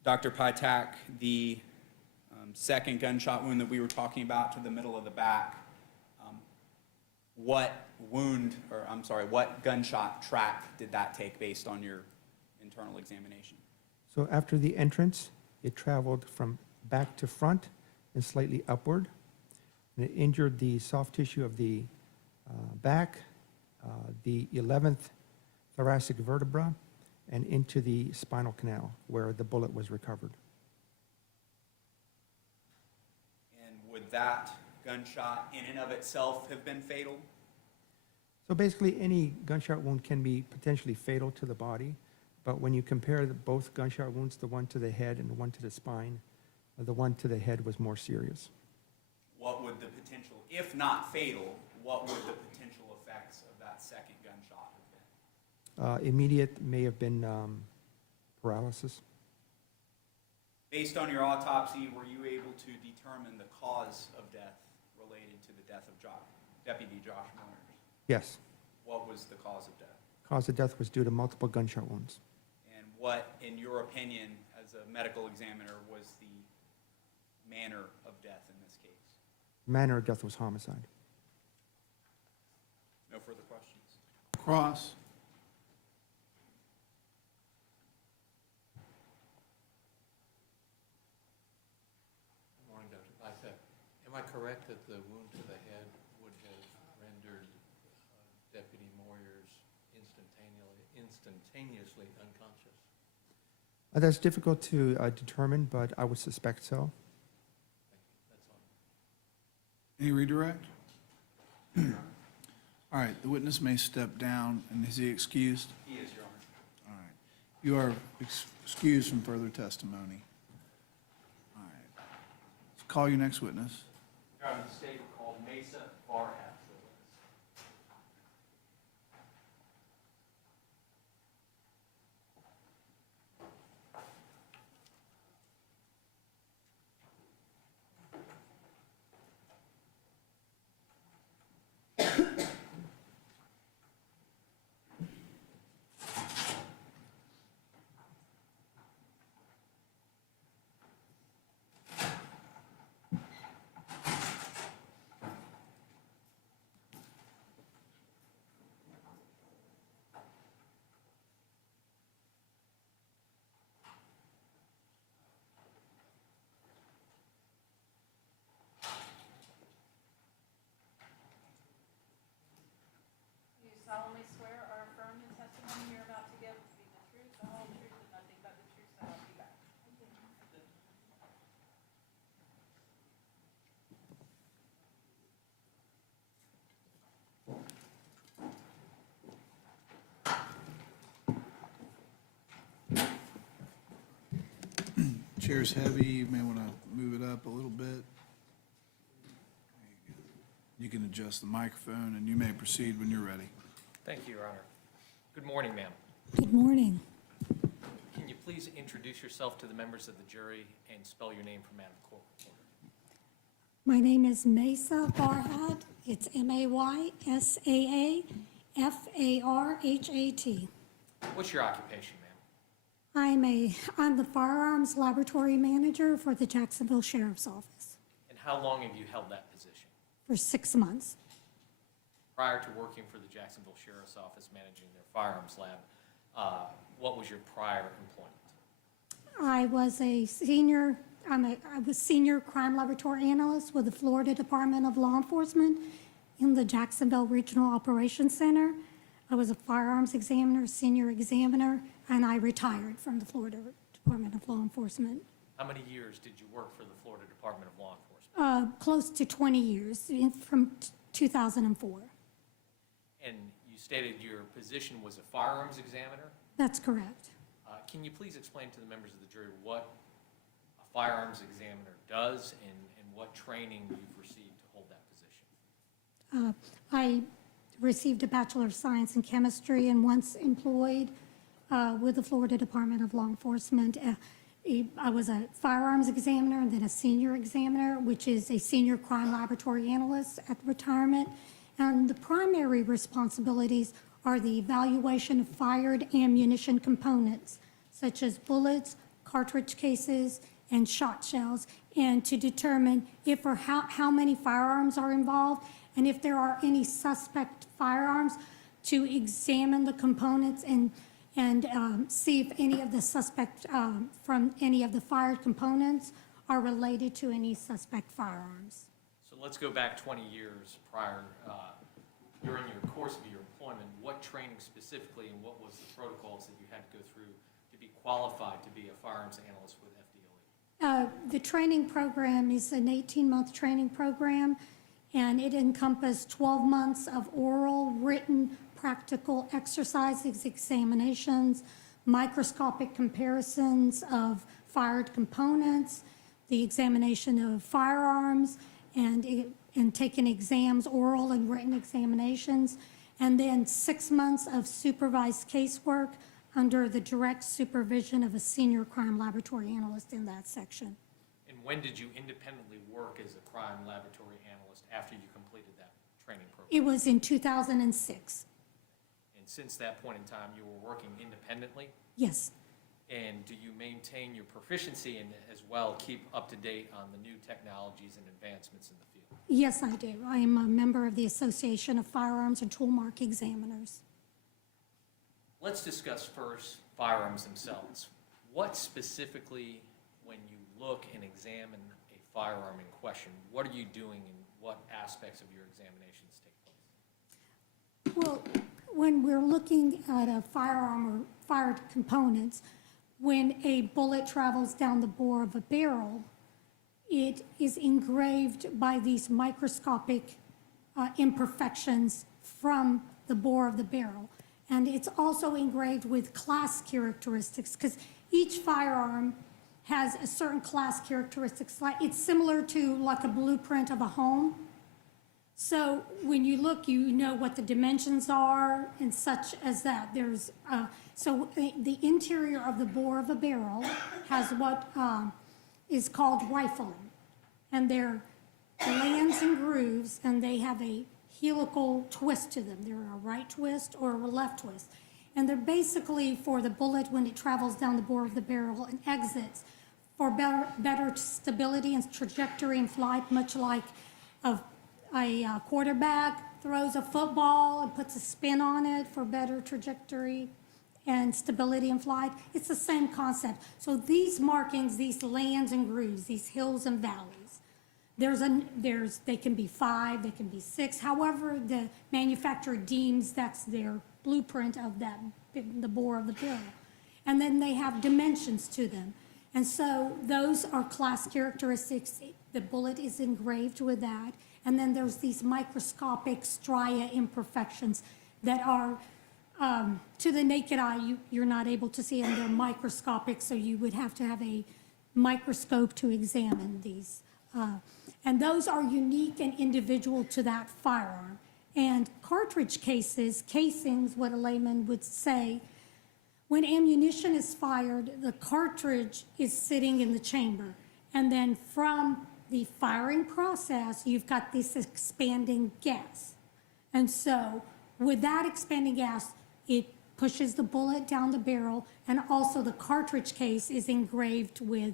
Dr. Piaczak, the second gunshot wound that we were talking about to the middle of the back, what gunshot track did that take based on your internal examination? So after the entrance, it traveled from back to front and slightly upward. And it injured the soft tissue of the back, the 11th thoracic vertebra, and into the spinal canal where the bullet was recovered. And would that gunshot in and of itself have been fatal? So basically, any gunshot wound can be potentially fatal to the body, but when you compare both gunshot wounds, the one to the head and the one to the spine, the one to the head was more serious. What would the potential, if not fatal, what would the potential effects of that second gunshot have been? Immediate may have been paralysis. Based on your autopsy, were you able to determine the cause of death related to the death of Deputy Josh Moyers? Yes. What was the cause of death? Cause of death was due to multiple gunshot wounds. And what, in your opinion, as a medical examiner, was the manner of death in this case? Manner of death was homicide. No further questions. Cross. Good morning, Dr. Piaczak. Am I correct that the wound to the head would have rendered Deputy Moyers instantaneously unconscious? That's difficult to determine, but I would suspect so. That's all. Any redirect? All right, the witness may step down, and is he excused? He is, Your Honor. All right. You are excused from further testimony. All right. Let's call your next witness. Your Honor, the state called Mesa, Barad. Do you solemnly swear or affirm the testimony you're about to give to be the truth, the whole truth, and nothing but the truth, so help you God? Chair's heavy, you may want to move it up a little bit. You can adjust the microphone, and you may proceed when you're ready. Thank you, Your Honor. Good morning, ma'am. Good morning. Can you please introduce yourself to the members of the jury and spell your name for Madam Court Reporter? My name is Mesa Barad. It's Maysaaffarhat. What's your occupation, ma'am? I'm the firearms laboratory manager for the Jacksonville Sheriff's Office And how long have you held that position? for 6 months. Prior to working for the Jacksonville Sheriff's Office managing their firearms lab, what was your prior employment? I was senior crime laboratory analyst with the Florida Department of Law Enforcement in the Jacksonville Regional Operations Center. I was a firearms examiner, senior examiner, and I retired from the Florida Department of Law Enforcement. How many years did you work for the Florida Department of Law Enforcement? Close to 20 years, from 2004. And you stated your position was a firearms examiner. That's correct. Can you please explain to the members of the jury what a firearms examiner does and what training you've received to hold that position? I received a Bachelor of Science in Chemistry and once employed with the Florida Department of Law Enforcement. I was a firearms examiner and then a senior examiner, which is a senior crime laboratory analyst at retirement. And the primary responsibilities are the evaluation of fired ammunition components, such as bullets, cartridge cases, and shot shells, and to determine if or how many firearms are involved, and if there are any suspect firearms, to examine the components and see if any of the suspect from any of the fired components are related to any suspect firearms. So let's go back 20 years prior. During your course of your employment, what training specifically and what was the protocols that you had to go through to be qualified to be a firearms analyst with FDLE? The training program is an 18-month training program, and it encompassed 12 months of oral, written, practical exercises, examinations, microscopic comparisons of fired components, the examination of firearms, and taking exams, oral and written examinations, and then 6 months of supervised casework under the direct supervision of a senior crime laboratory analyst in that section. And when did you independently work as a crime laboratory analyst after you completed that training program? It was in 2006. And since that point in time, you were working independently? Yes. And do you maintain your proficiency and as well keep up to date on the new technologies and advancements in the field? Yes, I do. I am a member of the Association of Firearms and Toolmark Examiners. Let's discuss first firearms themselves. What specifically, when you look and examine a firearm in question, what are you doing and what aspects of your examinations take place? Well, when we're looking at a firearm or fired components, when a bullet travels down the bore of a barrel, it is engraved by these microscopic imperfections from the bore of the barrel. And it's also engraved with class characteristics, because each firearm has a certain class characteristics. Like, it's similar to like a blueprint of a home. So when you look, you know what the dimensions are and such as that. There's so the interior of the bore of a barrel has what is called rifling, and they're lands and grooves, and they have a helical twist to them. They're a right twist or a left twist, and they're basically for the bullet when it travels down the bore of the barrel and exits for better stability and trajectory and flight, much like a quarterback throws a football and puts a spin on it for better trajectory and stability in flight. It's the same concept. So these markings, these lands and grooves, these hills and valleys, they can be 5, they can be 6, however the manufacturer deems that's their blueprint of that, the bore of the barrel. And then they have dimensions to them. And so those are class characteristics. The bullet is engraved with that. And then there's these microscopic stria imperfections that are, to the naked eye, you're not able to see, and they're microscopic, so you would have to have a microscope to examine these. And those are unique and individual to that firearm. And cartridge casings, what a layman would say, when ammunition is fired, the cartridge is sitting in the chamber. And then from the firing process, you've got this expanding gas. And so with that expanding gas, it pushes the bullet down the barrel, and also the cartridge case is engraved with,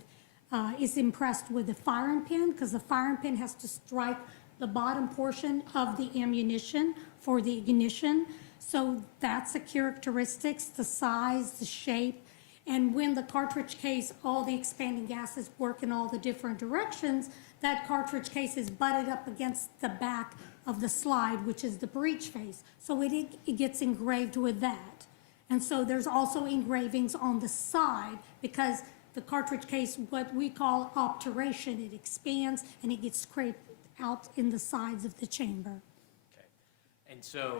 is impressed with the firing pin, because the firing pin has to strike the bottom portion of the ammunition for the ignition. So that's the characteristics, the size, the shape. And when the cartridge case, all the expanding gases work in all the different directions, that cartridge case is butted up against the back of the slide, which is the breech face. So it gets engraved with that. And so there's also engravings on the side, because the cartridge case, what we call obturation, it expands and it gets scraped out in the sides of the chamber. Okay. And so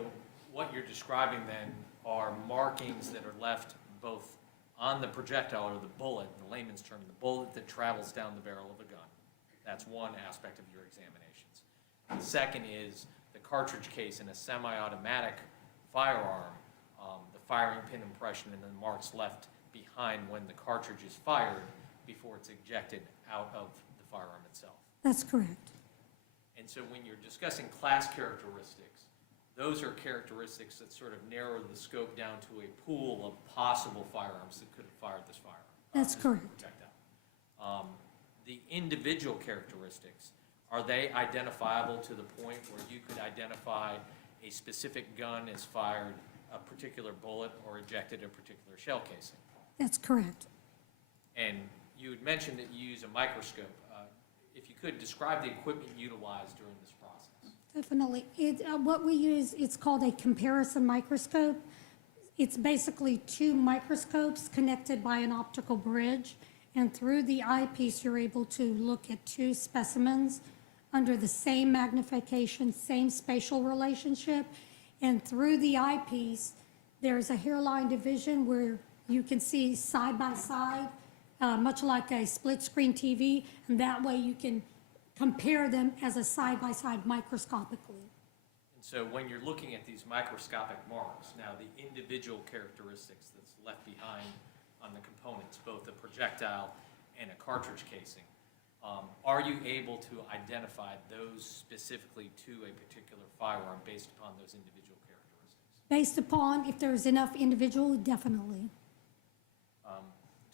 what you're describing then are markings that are left both on the projectile or the bullet, in the layman's term, the bullet that travels down the barrel of a gun. That's one aspect of your examinations. The second is the cartridge case in a semi-automatic firearm, the firing pin impression and the marks left behind when the cartridge is fired before it's ejected out of the firearm itself. That's correct. And so when you're discussing class characteristics, those are characteristics that sort of narrow the scope down to a pool of possible firearms that could have fired this firearm. That's correct. Projectile. The individual characteristics, are they identifiable to the point where you could identify a specific gun as fired a particular bullet or ejected a particular shell casing? That's correct. And you had mentioned that you use a microscope. If you could, describe the equipment utilized during this process. Definitely. What we use, it's called a comparison microscope. It's basically two microscopes connected by an optical bridge. And through the eyepiece, you're able to look at two specimens under the same magnification, same spatial relationship. And through the eyepiece, there's a hairline division where you can see side by side, much like a split-screen TV, and that way you can compare them as a side-by-side microscopically. And so when you're looking at these microscopic marks, now the individual characteristics that's left behind on the components, both the projectile and a cartridge casing, are you able to identify those specifically to a particular firearm based upon those individual characteristics? Based upon if there's enough individual, definitely.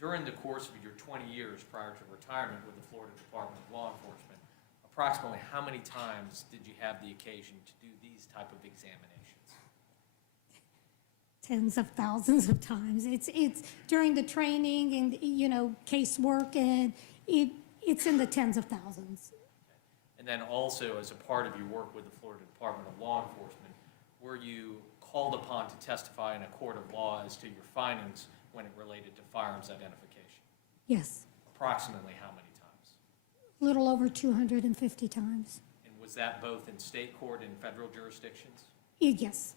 During the course of your 20 years prior to retirement with the Florida Department of Law Enforcement, approximately how many times did you have the occasion to do these type of examinations? Tens of thousands of times. It's during the training and, casework, and it's in the tens of thousands. And then also, as a part of your work with the Florida Department of Law Enforcement, were you called upon to testify in a court of law as to your findings when it related to firearms identification? Yes, Approximately how many times? a little over 250 times. And was that both in state court and federal jurisdictions? Yes.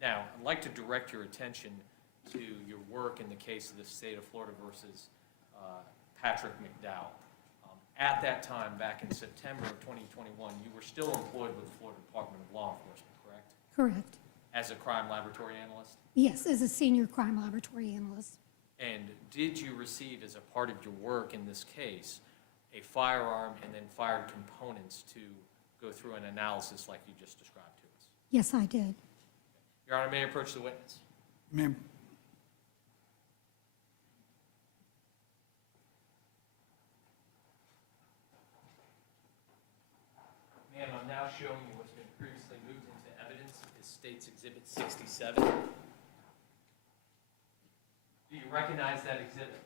Now, I'd like to direct your attention to your work in the case of the state of Florida versus Patrick McDowell. At that time, back in September of 2021, you were still employed with the Florida Department of Law Enforcement, correct? Correct. As a crime laboratory analyst? Yes, as a senior crime laboratory analyst. And did you receive, as a part of your work in this case, a firearm and then fired components to go through an analysis like you just described to us? Yes, I did. Your Honor, may I approach the witness? Ma'am. Ma'am, I'm now showing you what's been previously moved into evidence as State's Exhibit 67. Do you recognize that exhibit?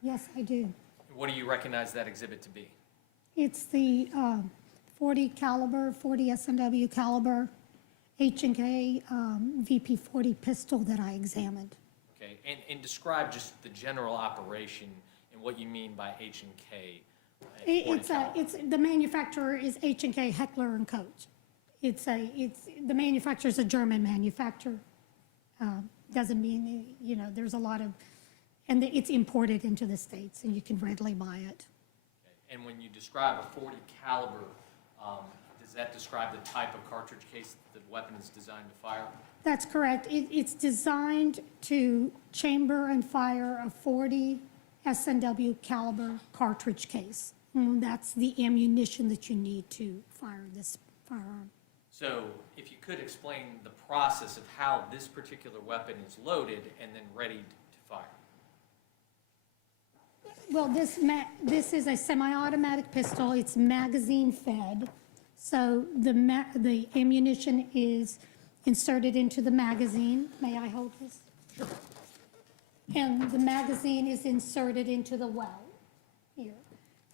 Yes, I do. What do you recognize that exhibit to be? It's the 40 caliber, 40 S&W caliber H&K VP40 pistol that I examined. Okay, and describe just the general operation and what you mean by H&K. It's the manufacturer is H&K Heckler and Koch. The manufacturer's a German manufacturer. Doesn't mean, there's a lot of, and it's imported into the States and you can readily buy it. Okay. And when you describe a 40 caliber, does that describe the type of cartridge case that the weapon is designed to fire? That's correct. It's designed to chamber and fire a 40 S&W caliber cartridge case. That's the ammunition that you need to fire this firearm. So if you could explain the process of how this particular weapon is loaded and then ready to fire. Well, this is a semi-automatic pistol. It's magazine fed. So the ammunition is inserted into the magazine. May I hold this? Sure. And the magazine is inserted into the well here.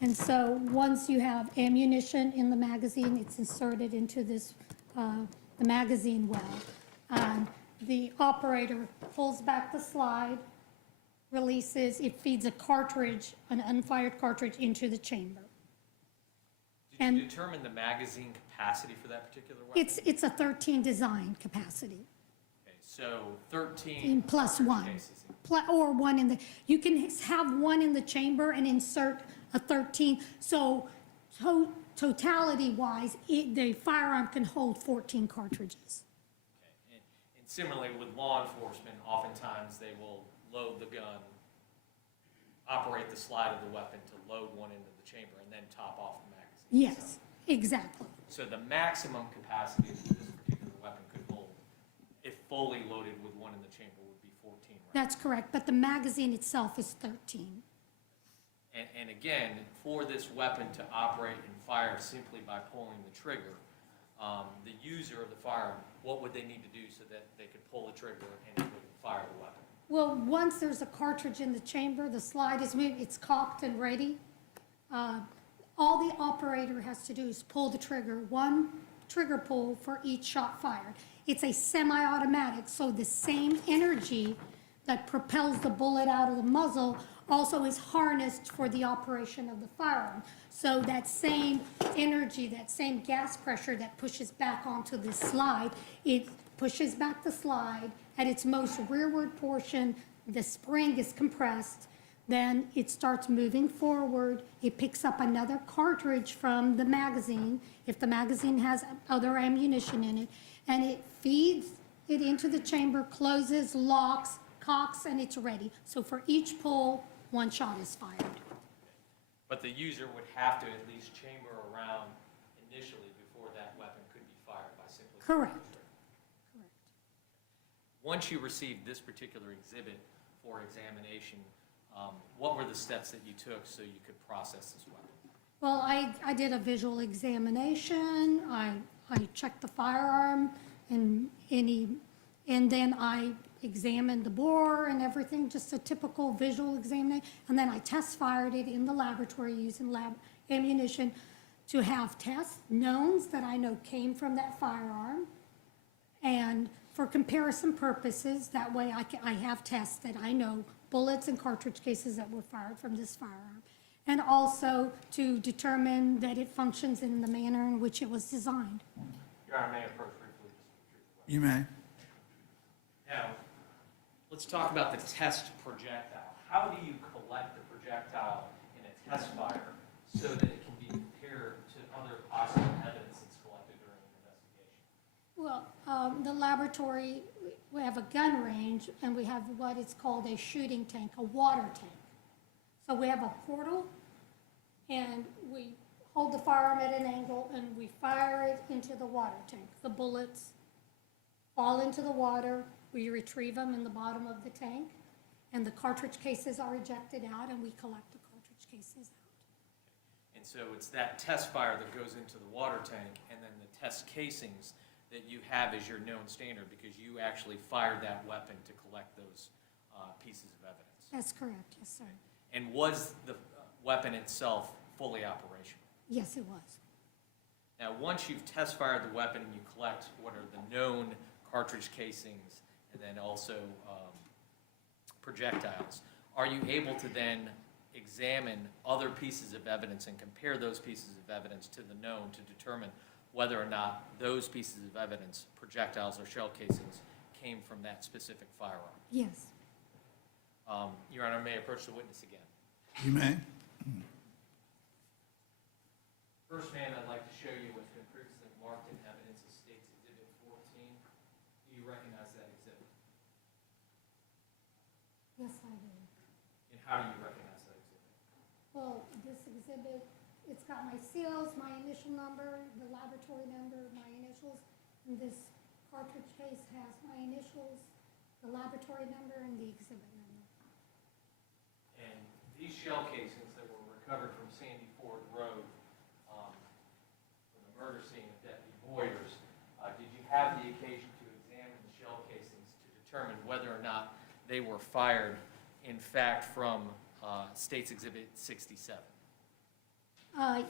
And so once you have ammunition in the magazine, it's inserted into this, the magazine well. And the operator pulls back the slide, releases, it feeds a cartridge, an unfired cartridge into the chamber. Did you determine the magazine capacity for that particular weapon? It's a 13 design capacity. Okay, so 13 Plus cartridge one. cases. Or one in the, you can have one in the chamber and insert a 13. So totality-wise, the firearm can hold 14 cartridges. Okay. And similarly with law enforcement, oftentimes they will load the gun, operate the slide of the weapon to load one into the chamber and then top off the magazine. Yes, exactly. So the maximum capacity that this particular weapon could hold, if fully loaded with one in the chamber, would be 14 rounds. That's correct, but the magazine itself is 13. And again, for this weapon to operate and fire simply by pulling the trigger, the user of the firearm, what would they need to do so that they could pull the trigger and it would fire the weapon? Well, once there's a cartridge in the chamber, the slide is moved, it's cocked and ready. All the operator has to do is pull the trigger, one trigger pull for each shot fired. It's a semi-automatic, so the same energy that propels the bullet out of the muzzle also is harnessed for the operation of the firearm. So that same energy, that same gas pressure that pushes back onto the slide, it pushes back the slide. At its most rearward portion, the spring is compressed. Then it starts moving forward. It picks up another cartridge from the magazine, if the magazine has other ammunition in it, and it feeds it into the chamber, closes, locks, cocks, and it's ready. So for each pull, one shot is fired. But the user would have to at least chamber around initially before that weapon could be fired by simply pulling the Correct. trigger. Once you received this particular exhibit for examination, what were the steps that you took so you could process this weapon? Well, I did a visual examination. I checked the firearm and then I examined the bore and everything, just a typical visual examination. And then I test fired it in the laboratory using lab ammunition to have test knowns that I know came from that firearm. And for comparison purposes, that way I have tests that I know bullets and cartridge cases that were fired from this firearm. And also to determine that it functions in the manner in which it was designed. Your Honor, may I approach briefly? You may. Now, let's talk about the test projectile. How do you collect the projectile in a test fire so that it can be compared to other possible evidence that's collected during an investigation? Well, the laboratory, we have a gun range and we have what is called a shooting tank, a water tank. So we have a portal and we hold the firearm at an angle and we fire it into the water tank. The bullets fall into the water, we retrieve them in the bottom of the tank, and the cartridge cases are ejected out and we collect the cartridge cases out. And so it's that test fire that goes into the water tank and then the test casings that you have as your known standard because you actually fired that weapon to collect those pieces of evidence. That's correct, yes, sir. And was the weapon itself fully operational? Yes, it was. Now, once you've test fired the weapon and you collect what are the known cartridge casings and then also projectiles, are you able to then examine other pieces of evidence and compare those pieces of evidence to the known to determine whether or not those pieces of evidence, projectiles or shell casings, came from that specific firearm? Yes. Your Honor, may I approach the witness again? You may. First man I'd like to show you what's been previously marked in evidence as State's Exhibit 14. Do you recognize that exhibit? Yes, I do. And how do you recognize that exhibit? Well, this exhibit it's got my seals, my initial number, the laboratory number, my initials, and this cartridge case has my initials, the laboratory number, and the exhibit number. And these shell casings that were recovered from Sandy Ford Road, from the murder scene of Deputy Moyers, did you have the occasion to examine the shell casings to determine whether or not they were fired, in fact, from State's Exhibit 67?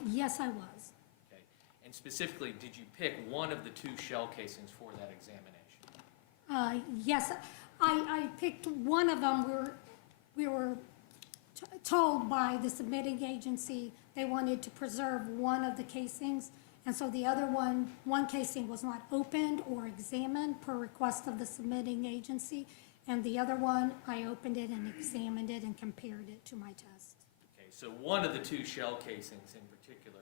Yes, I was. Okay. And specifically, did you pick one of the two shell casings for that examination? Yes, I picked one of them. We were told by the submitting agency they wanted to preserve one of the casings, and so the other one casing was not opened or examined per request of the submitting agency, and the other one, I opened it and examined it and compared it to my test. Okay, so one of the two shell casings in particular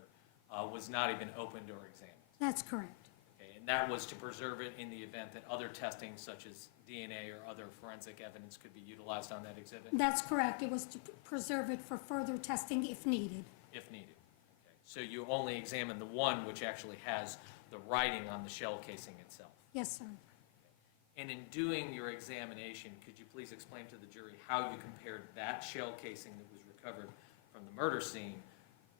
was not even opened or examined. That's correct. Okay, and that was to preserve it in the event that other testing, such as DNA or other forensic evidence, could be utilized on that exhibit? That's correct. It was to preserve it for further testing if needed. If needed. Okay, so you only examined the one which actually has the writing on the shell casing itself? Yes, sir. And in doing your examination, could you please explain to the jury how you compared that shell casing that was recovered from the murder scene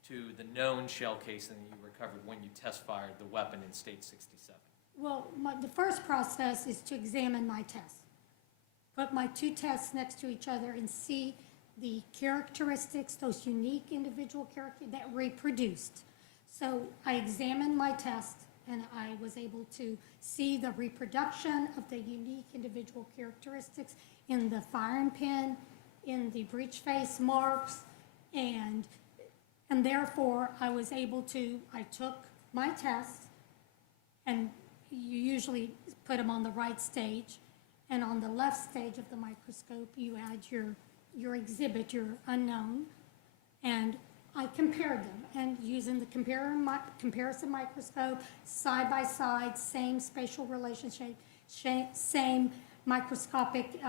to the known shell casing that you recovered when you test fired the weapon in State 67? Well, the first process is to examine my tests. Put my two tests next to each other and see the characteristics, those unique individual characteristics that reproduced. So I examined my test and I was able to see the reproduction of the unique individual characteristics in the firing pin, in the breech face marks, and therefore I was able to, I took my test, and you usually put them on the right stage, and on the left stage of the microscope you add your exhibit, your unknown, and I compared them, and using the comparison microscope, side by side, same spatial relationship, same microscopic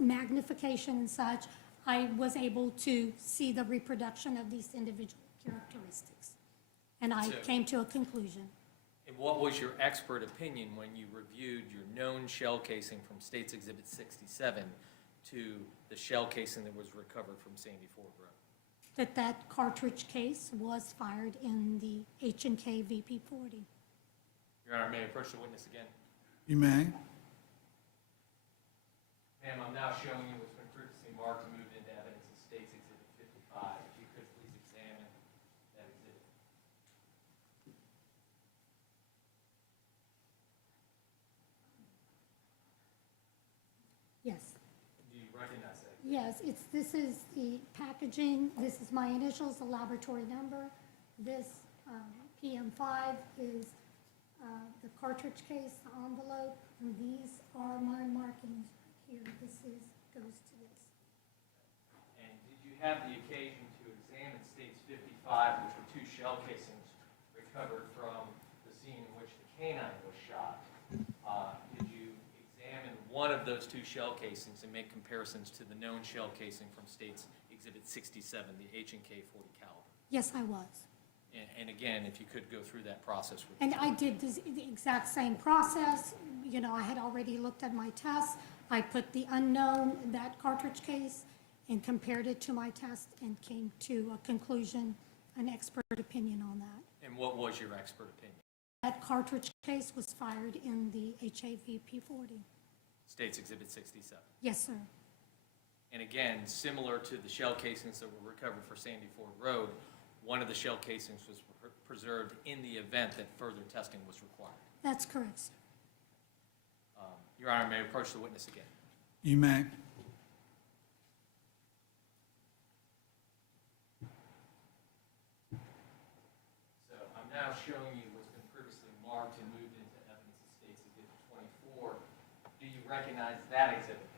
magnification and such, I was able to see the reproduction of these individual characteristics. And I came to a conclusion. And what was your expert opinion when you reviewed your known shell casing from State's Exhibit 67 to the shell casing that was recovered from Sandy Ford Road? That cartridge case was fired in the H&K VP40. Your Honor, may I approach the witness again? You may. Ma'am, I'm now showing you what's been previously marked and moved into evidence in State's Exhibit 55. If you could please examine that exhibit. Yes. Do you recognize that? Yes, this is the packaging, this is my initials, the laboratory number. This PM5 is the cartridge case, the envelope, and these are my markings here. Goes to this. And did you have the occasion to examine States 55, which were two shell casings recovered from the scene in which the canine was shot? Did you examine one of those two shell casings and make comparisons to the known shell casing from State's Exhibit 67, the H&K 40 caliber? Yes, I was. And again, if you could go through that process with And me. I did the exact same process. You know, I had already looked at my tests. I put the unknown in that cartridge case and compared it to my test and came to a conclusion, an expert opinion on that. And what was your expert opinion? That cartridge case was fired in the HAV P40. State's Exhibit 67. Yes, sir. And again, similar to the shell casings that were recovered for Sandy Ford Road, one of the shell casings was preserved in the event that further testing was required. That's correct, sir. Your Honor, may I approach the witness again? You may. So I'm now showing you what's been previously marked and moved into evidence of State's Exhibit 24. Do you recognize that exhibit?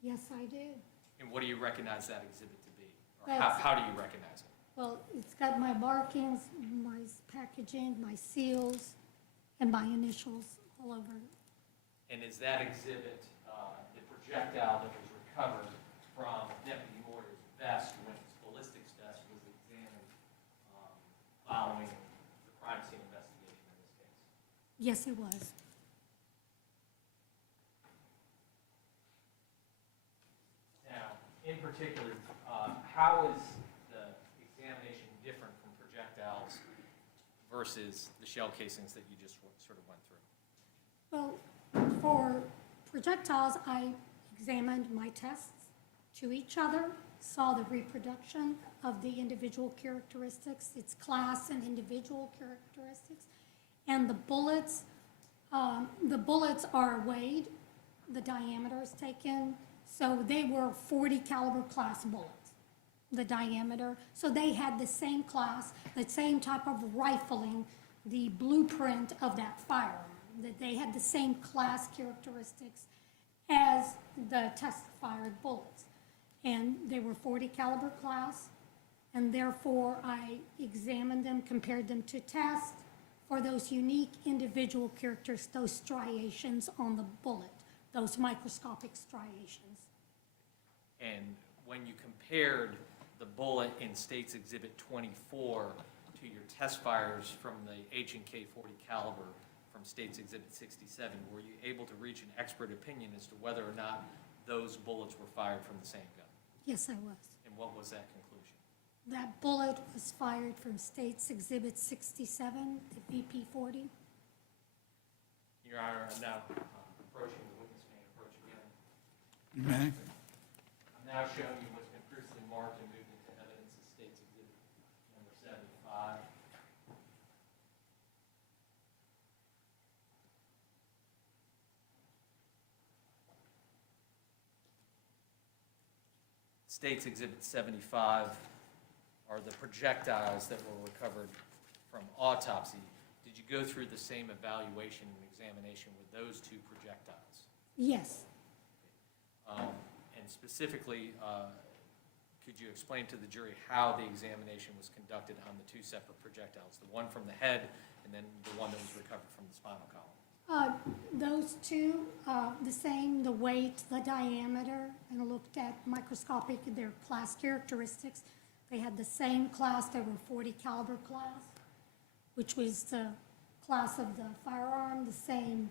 Yes, I do. And what do you recognize that exhibit to be? Or That's- how do you recognize it? Well, it's got my markings, my packaging, my seals, and my initials all over it. And is that exhibit the projectile that was recovered from Deputy Moyers' vest when his ballistics vest was examined following the crime scene investigation in this case? Yes, it was. Now, in particular, how is the examination different from projectiles versus the shell casings that you just sort of went through? Well, for projectiles, I examined my tests to each other, saw the reproduction of the individual characteristics, its class and individual characteristics, and the bullets are weighed, the diameter is taken, so they were 40 caliber class bullets, the diameter. So they had the same class, the same type of rifling, the blueprint of that firearm, that they had the same class characteristics as the test-fired bullets. And they were 40 caliber class, and therefore I examined them, compared them to test for those unique individual characters, those striations on the bullet, those microscopic striations. And when you compared the bullet in State's Exhibit 24 to your test fires from the H&K 40 caliber from State's Exhibit 67, were you able to reach an expert opinion as to whether or not those bullets were fired from the same gun? Yes, I was. And what was that conclusion? That bullet was fired from State's Exhibit 67, the VP 40. Your Honor, I'm now approaching the witness may approach again. You may. I'm now showing you what's been previously marked and moved into evidence as State's Exhibit number 75. State's Exhibit 75 are the projectiles that were recovered from autopsy. Did you go through the same evaluation and examination with those two projectiles? Yes. And specifically, could you explain to the jury how the examination was conducted on the two separate projectiles, the one from the head and then the one that was recovered from the spinal column? Those two, the same, the weight, the diameter, and looked at microscopic, their class characteristics. They had the same class, they were 40 caliber class, which was the class of the firearm, the same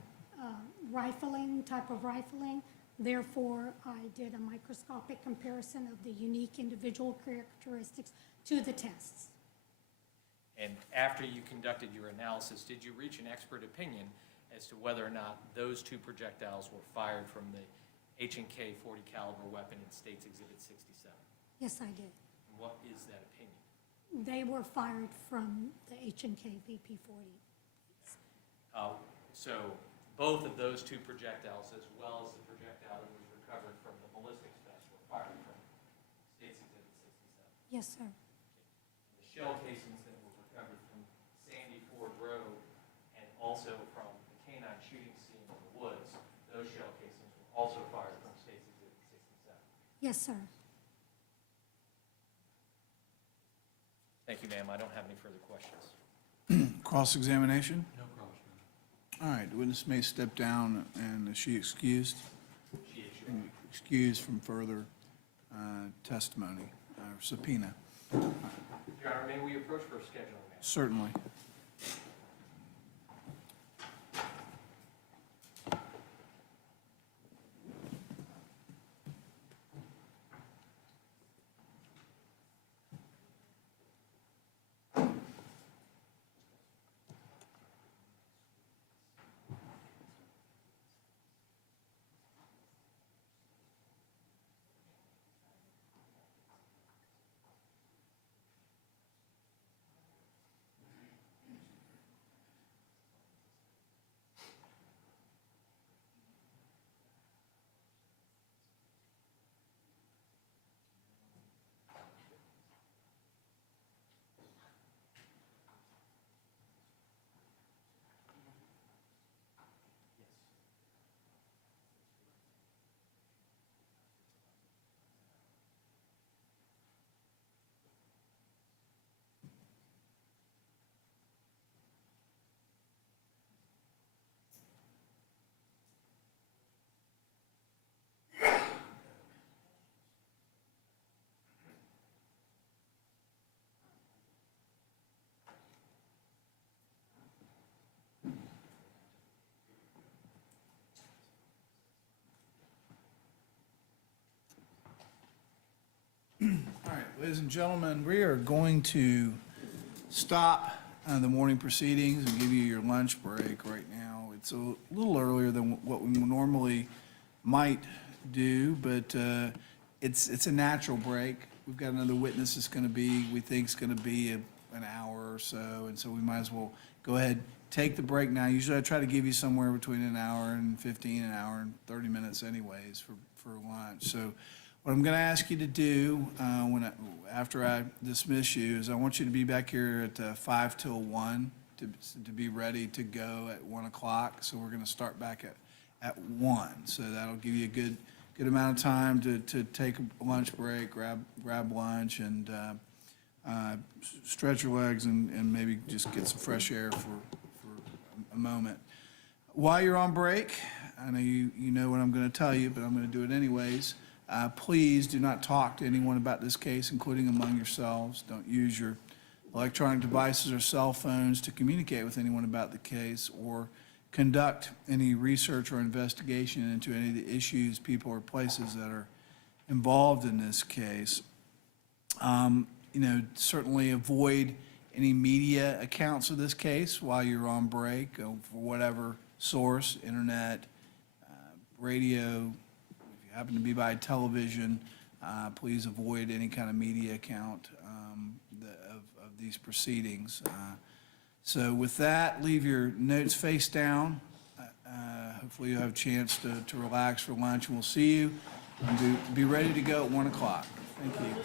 rifling, type of rifling. Therefore, I did a microscopic comparison of the unique individual characteristics to the tests. And after you conducted your analysis, did you reach an expert opinion as to whether or not those two projectiles were fired from the H&K 40 caliber weapon in State's Exhibit 67? Yes, I did. And what is that opinion? They were fired from the H&K VP 40. So both of those two projectiles, as well as the projectile that was recovered from the ballistics vest, were fired from State's Exhibit 67? Yes, sir. The shell casings that were recovered from Sandy Ford Road and also from the canine shooting scene in the woods, those shell casings were also fired from State's Exhibit 67? Yes, sir. Thank you, ma'am. I don't have any further questions. Cross-examination? No cross. All right, the witness may step down, and is she excused? She is And excused from further testimony or subpoena. Your Honor, may we approach for scheduling, ma'am? Certainly. Ladies and gentlemen, we are going to stop the morning proceedings and give you your lunch break right now. It's a little earlier than what we normally might do, but it's a natural break. We've got another witness that's going to be, we think is going to be an hour or so, and so we might as well go ahead, take the break now. Usually I try to give you somewhere between an hour and 15, an hour and 30 minutes anyways for lunch. So what I'm going to ask you to do after I dismiss you is I want you to be back here at 5 till 1 to be ready to go at 1 o'clock. So we're going to start back at 1. So that'll give you a good amount of time to take a lunch break, grab lunch, and stretch your legs and maybe just get some fresh air for a moment. While you're on break, I know you know what I'm going to tell you, but I'm going to do it anyways. Please do not talk to anyone about this case, including among yourselves. Don't use your electronic devices or cell phones to communicate with anyone about the case or conduct any research or investigation into any of the issues, people, or places that are involved in this case. Certainly avoid any media accounts of this case while you're on break, for whatever source, internet, radio. If you happen to be by television, please avoid any kind of media account of these proceedings. So with that, leave your notes face down. Hopefully you'll have a chance to relax for lunch, and we'll see you. And be ready to go at 1 o'clock. Thank you.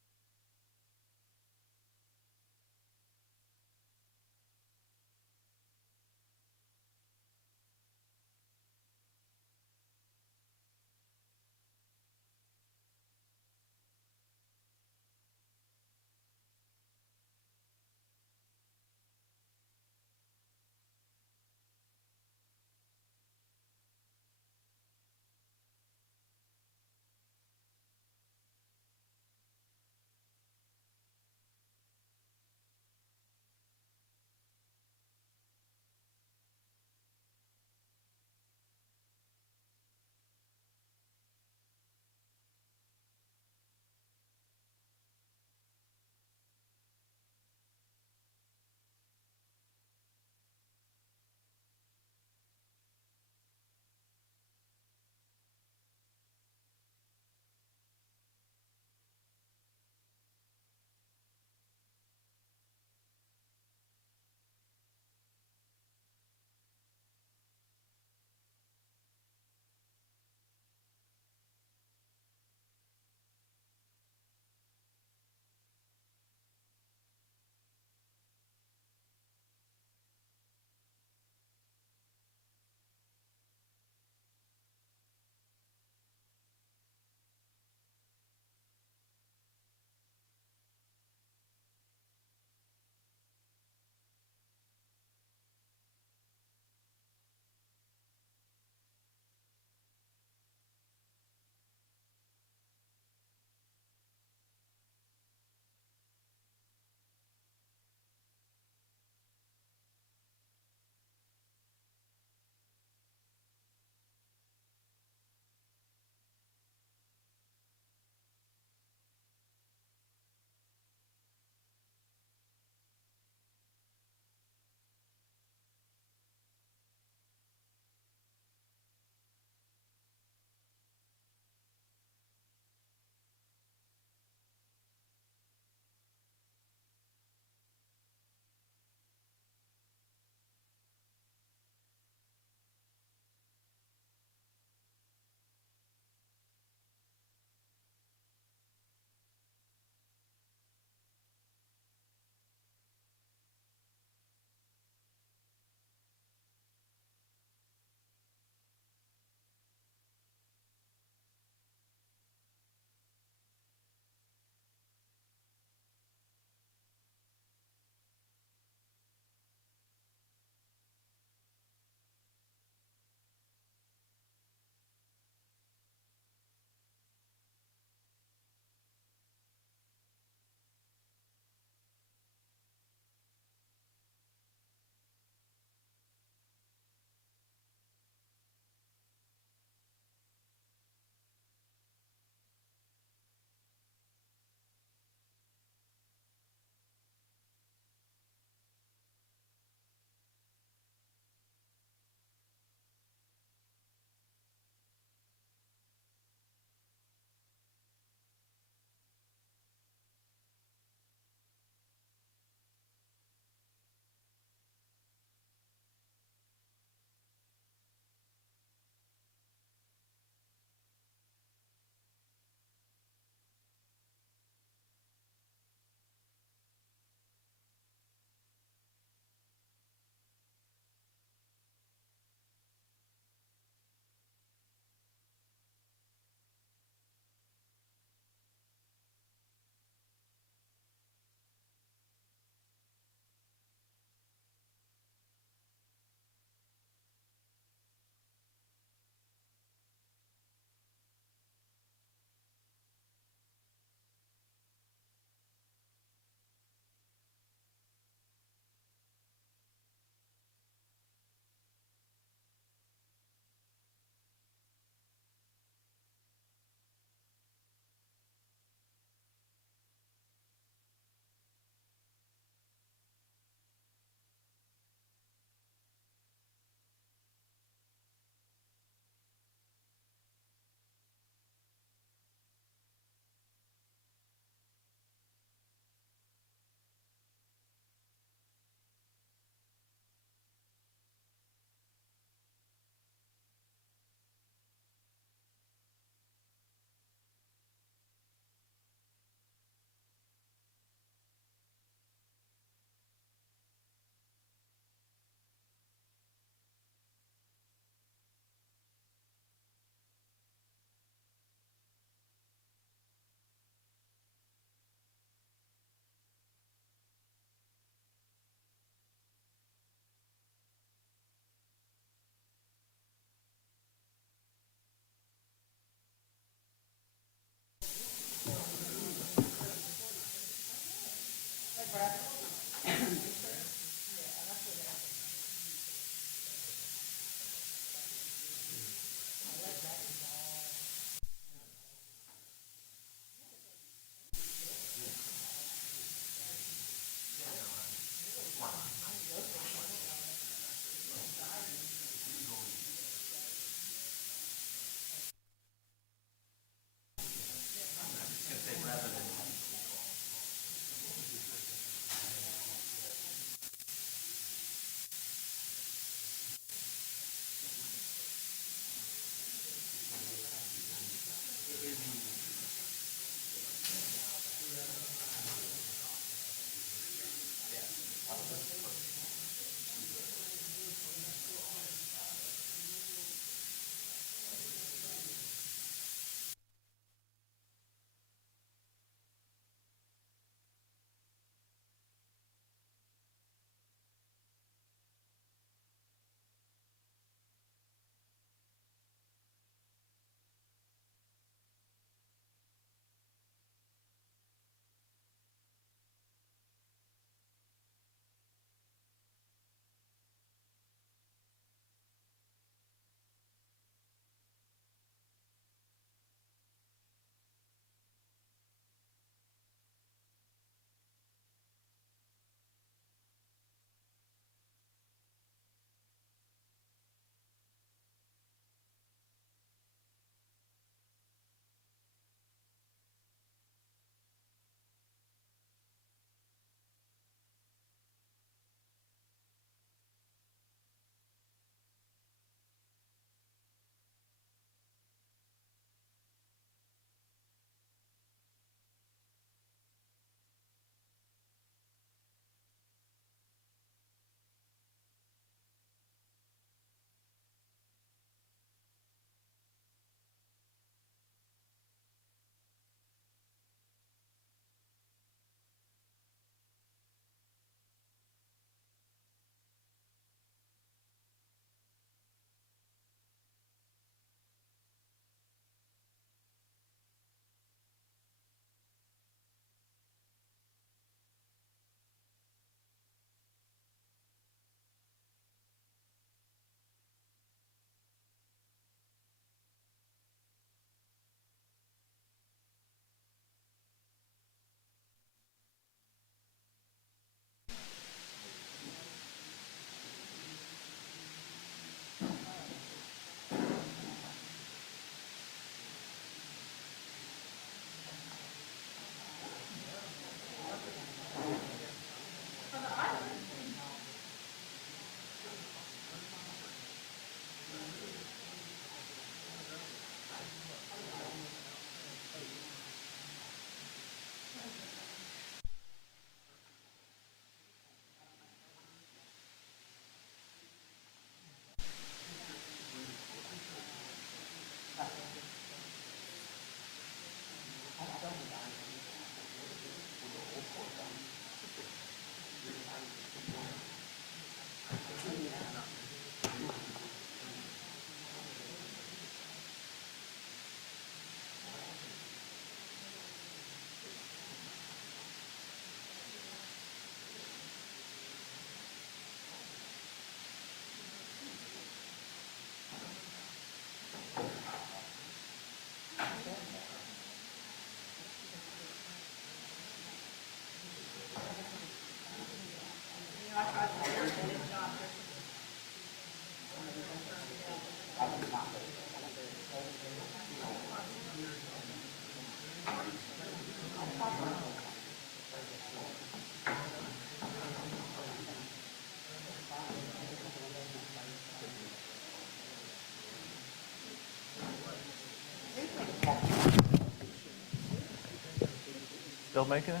Still making it?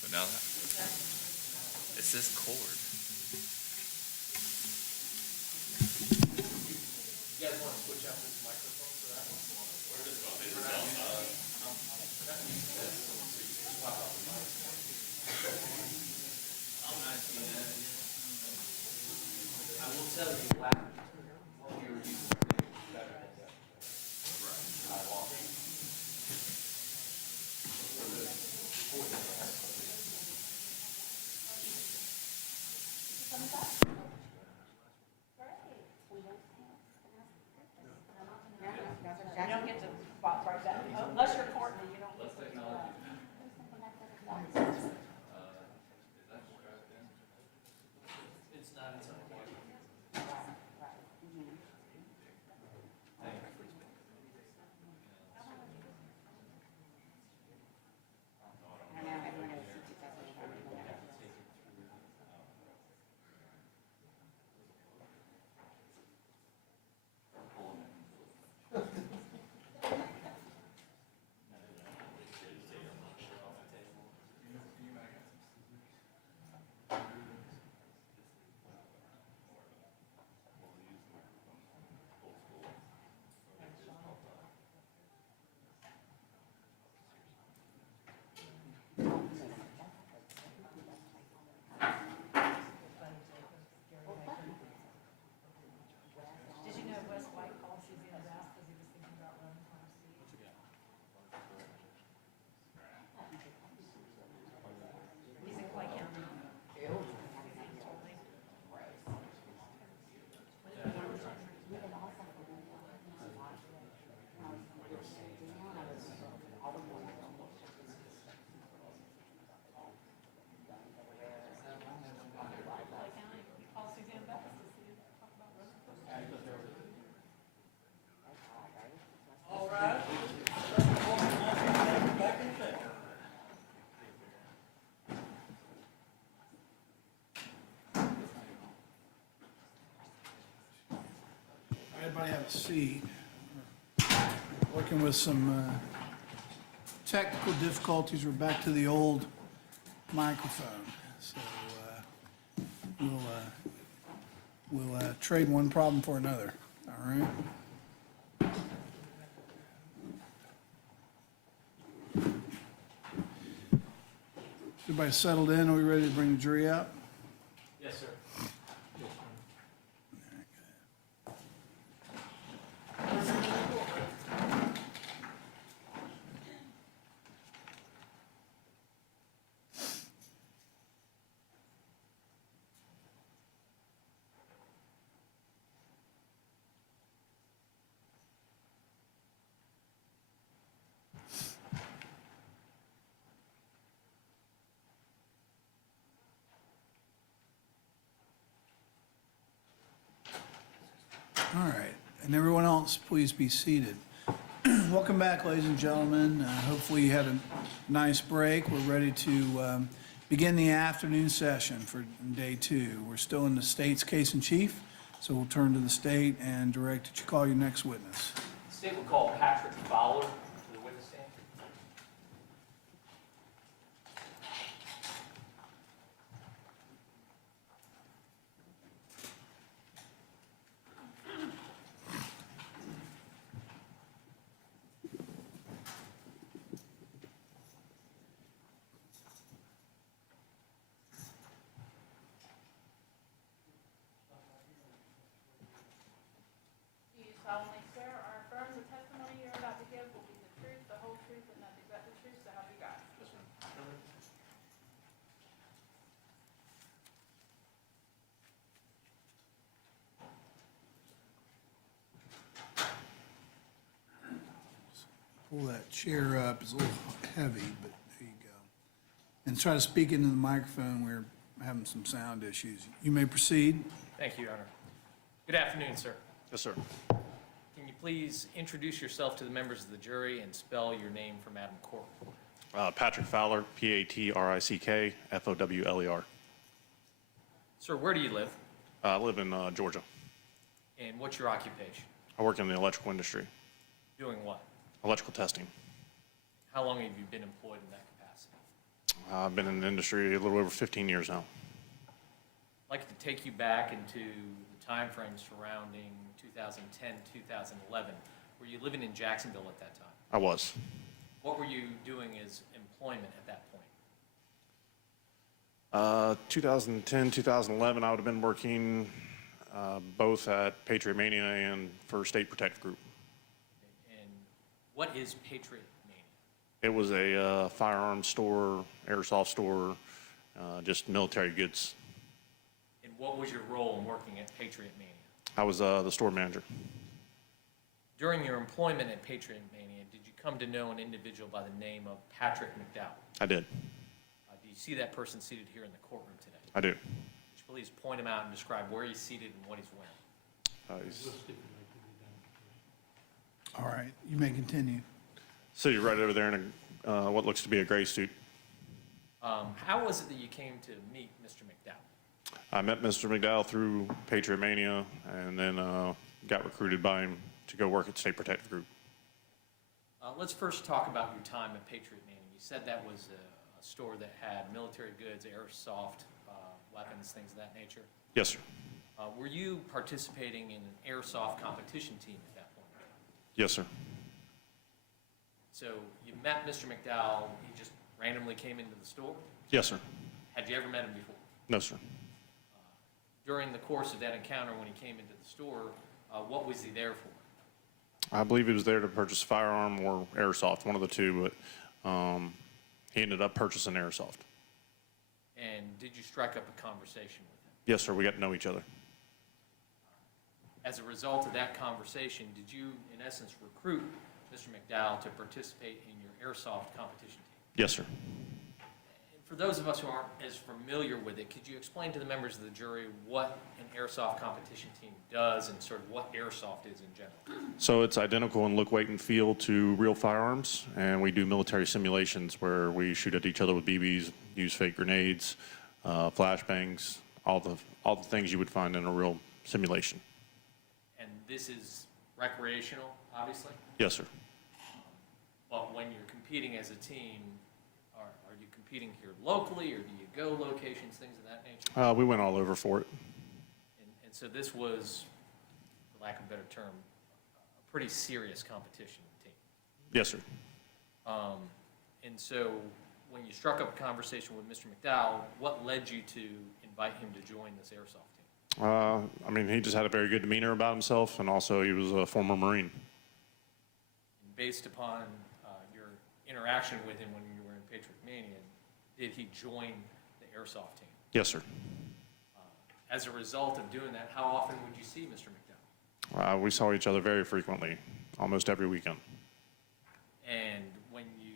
But now, it's this cord. You guys want to switch out this microphone for that one? We're just going to be outside. I will tell you, what we were using is better than that. You don't get to spot right back, unless you're Courtney, you don't. Less technology. It's not inside. Did you know Wes White called Suzanne's ass because he was thinking about running for her seat? He's in Clay County. Call Suzanne back to see, talk about running for her. All right. Everybody have a seat. Working with some technical difficulties. We're back to the old microphone. So we'll trade one problem for another. All right? Everybody settled in? Are we ready to bring the jury out? Yes, sir. All right, and everyone else, please be seated. Welcome back, ladies and gentlemen. Hopefully you had a nice break. We're ready to begin the afternoon session for day 2. We're still in the state's case in chief, so we'll turn to the state and direct that you call your next witness. The state will call Patrick Fowler to the witness stand. Do you solemnly swear or affirm the testimony you're about to give will be pull that chair up. It's a little heavy, but there you go. And try to speak into the microphone. We're having some sound issues. You may proceed. Thank you, Your Honor. Good afternoon, sir. Yes, sir. Can you please introduce yourself to the members of the jury and spell your name for Madam Court? Patrick Fowler, Patrick, Fowler. Sir, where do you live? I live in Georgia. And what's your occupation? I work in the electrical industry, Doing what? electrical testing. How long have you been employed in that capacity? I've been in the industry a little over 15 years now. I'd like to take you back into the timeframe surrounding 2010, 2011. Were you living in Jacksonville at that time? I was. What were you doing as employment at that point? 2010, 2011, I would have been working both at Patriot Mania and for State Protective Group. And what is Patriot Mania? It was a firearm store, airsoft store, just military goods. And what was your role in working at Patriot Mania? I was the store manager. During your employment at Patriot Mania, did you come to know an individual by the name of Patrick McDowell? I did. Do you see that person seated here in the courtroom today? I do. Would you please point him out and describe where he's seated and what he's wearing? All right, you may continue. So you're right over there in what looks to be a gray suit. How was it that you came to meet Mr. McDowell? I met Mr. McDowell through Patriot Mania and then got recruited by him to go work at State Protective Group. Let's first talk about your time at Patriot Mania. You said that was a store that had military goods, airsoft, weapons, things of that nature. Yes, sir. Were you participating in an airsoft competition team at that point? Yes, sir. So you met Mr. McDowell, he just randomly came into the store? Yes, sir. Had you ever met him before? No, sir. During the course of that encounter when he came into the store, what was he there for? I believe he was there to purchase firearm or airsoft, one of the two, but he ended up purchasing airsoft. And did you strike up a conversation with him? Yes, sir. We got to know each other. As a result of that conversation, did you, in essence, recruit Mr. McDowell to participate in your airsoft competition team? Yes, sir. And for those of us who aren't as familiar with it, could you explain to the members of the jury what an airsoft competition team does and sort of what airsoft is in general? So it's identical in look, weight, and feel to real firearms, and we do military simulations where we shoot at each other with BBs, use fake grenades, flashbangs, all the things you would find in a real simulation. And this is recreational, obviously? Yes, sir. But when you're competing as a team, are you competing here locally, or do you go locations, things of that nature? We went all over for it. And so this was, for lack of a better term, a pretty serious competition team. Yes, sir. And so when you struck up a conversation with Mr. McDowell, what led you to invite him to join this airsoft team? I mean, he just had a very good demeanor about himself, and also he was a former Marine. And based upon your interaction with him when you were in Patriot Mania, did he join the airsoft team? Yes, sir. As a result of doing that, how often would you see Mr. McDowell? We saw each other very frequently, almost every weekend. And when you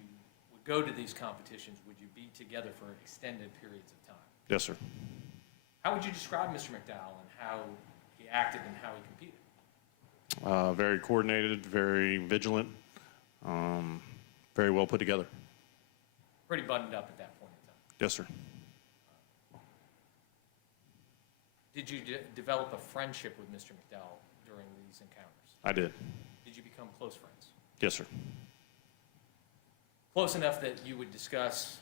would go to these competitions, would you be together for extended periods of time? Yes, sir. How would you describe Mr. McDowell and how he acted and how he competed? Very coordinated, very vigilant, very well put together. Pretty buttoned up at that point in time. Yes, sir. Did you develop a friendship with Mr. McDowell during these encounters? I did. Did you become close friends? Yes, sir. Close enough that you would discuss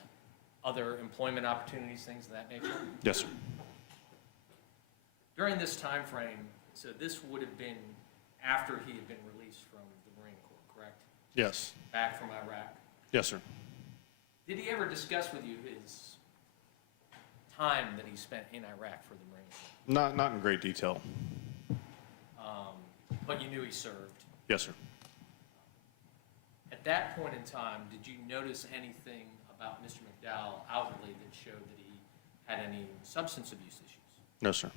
other employment opportunities, things of that nature? Yes, sir. During this time frame, so this would have been after he had been released from the Marine Corps, correct? Yes. Back from Iraq. Yes, sir. Did he ever discuss with you his time that he spent in Iraq for the Marine Corps? Not in great detail. But you knew he served. Yes, sir. At that point in time, did you notice anything about Mr. McDowell outwardly that showed that he had any substance abuse issues? No, sir.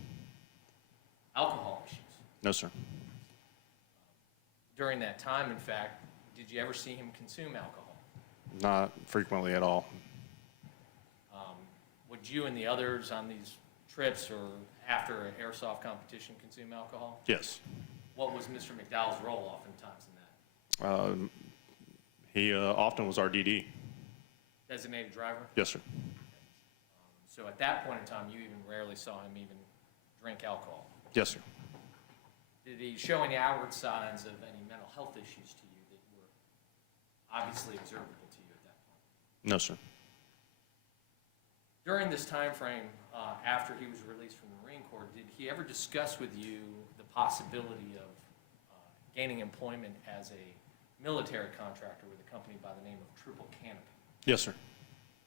Alcohol issues? No, sir. During that time, in fact, did you ever see him consume alcohol? Not frequently at all. Would you and the others on these trips or after an airsoft competition consume alcohol? Yes. What was Mr. McDowell's role oftentimes in that? He often was our DD. Designated driver? Yes, sir. So at that point in time, you even rarely saw him even drink alcohol? Yes, sir. Did he show any outward signs of any mental health issues to you that were obviously observable to you at that point? No, sir. During this time frame, after he was released from the Marine Corps, did he ever discuss with you the possibility of gaining employment as a military contractor with a company by the name of Triple Canopy? Yes, sir.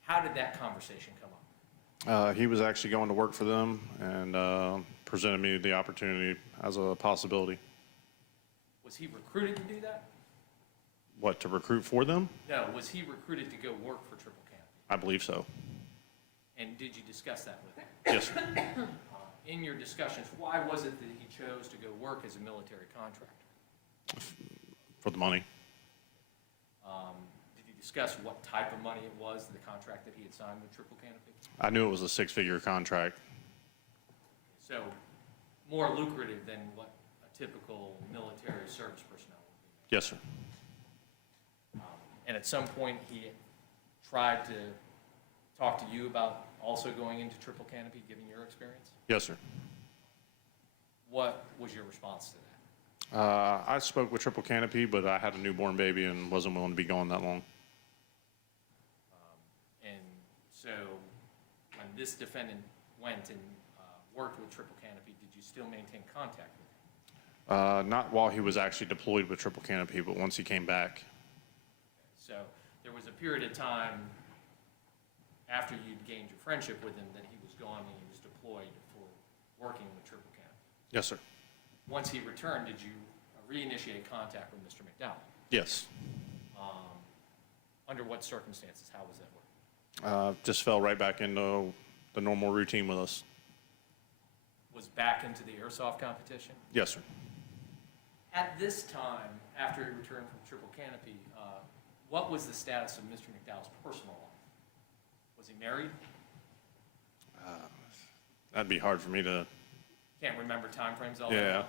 How did that conversation come up? He was actually going to work for them and presented me the opportunity as a possibility. Was he recruited to do that? What, to recruit for them? No, was he recruited to go work for Triple Canopy? I believe so. And did you discuss that with him? Yes, sir. In your discussions, why was it that he chose to go work as a military contractor? For the money. Did you discuss what type of money it was, the contract that he had signed with Triple Canopy? I knew it was a six-figure contract. So more lucrative than what a typical military service personnel would be. Yes, sir. And at some point, he tried to talk to you about also going into Triple Canopy, given your experience? Yes, sir. What was your response to that? I spoke with Triple Canopy, but I had a newborn baby and wasn't willing to be gone that long. And so when this defendant went and worked with Triple Canopy, did you still maintain contact with him? Not while he was actually deployed with Triple Canopy, but once he came back. So there was a period of time after you'd gained your friendship with him that he was gone and he was deployed for working with Triple Canopy. Yes, sir. Once he returned, did you reinitiate contact with Mr. McDowell? Yes. Under what circumstances? How was that working? Just fell right back into the normal routine with us. Was back into the airsoft competition? Yes, sir. At this time, after he returned from Triple Canopy, what was the status of Mr. McDowell's personal life? Was he married? That'd be hard for me to. Can't remember timeframes all that Yeah, well.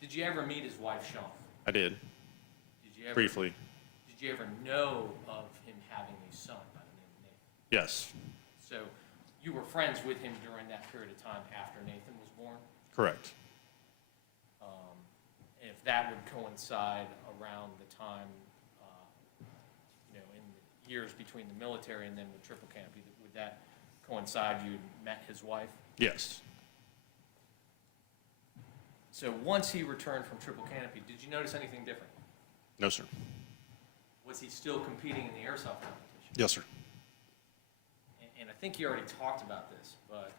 Did you ever meet his wife, Sean? I did. Did you ever, Briefly. Did you ever know of him having a son by the name of Nathan? Yes. So you were friends with him during that period of time after Nathan was born? Correct. If that would coincide around the time, in the years between the military and then with Triple Canopy, would that coincide you'd met his wife? Yes. So once he returned from Triple Canopy, did you notice anything different? No, sir. Was he still competing in the airsoft competition? Yes, sir. And I think you already talked about this, but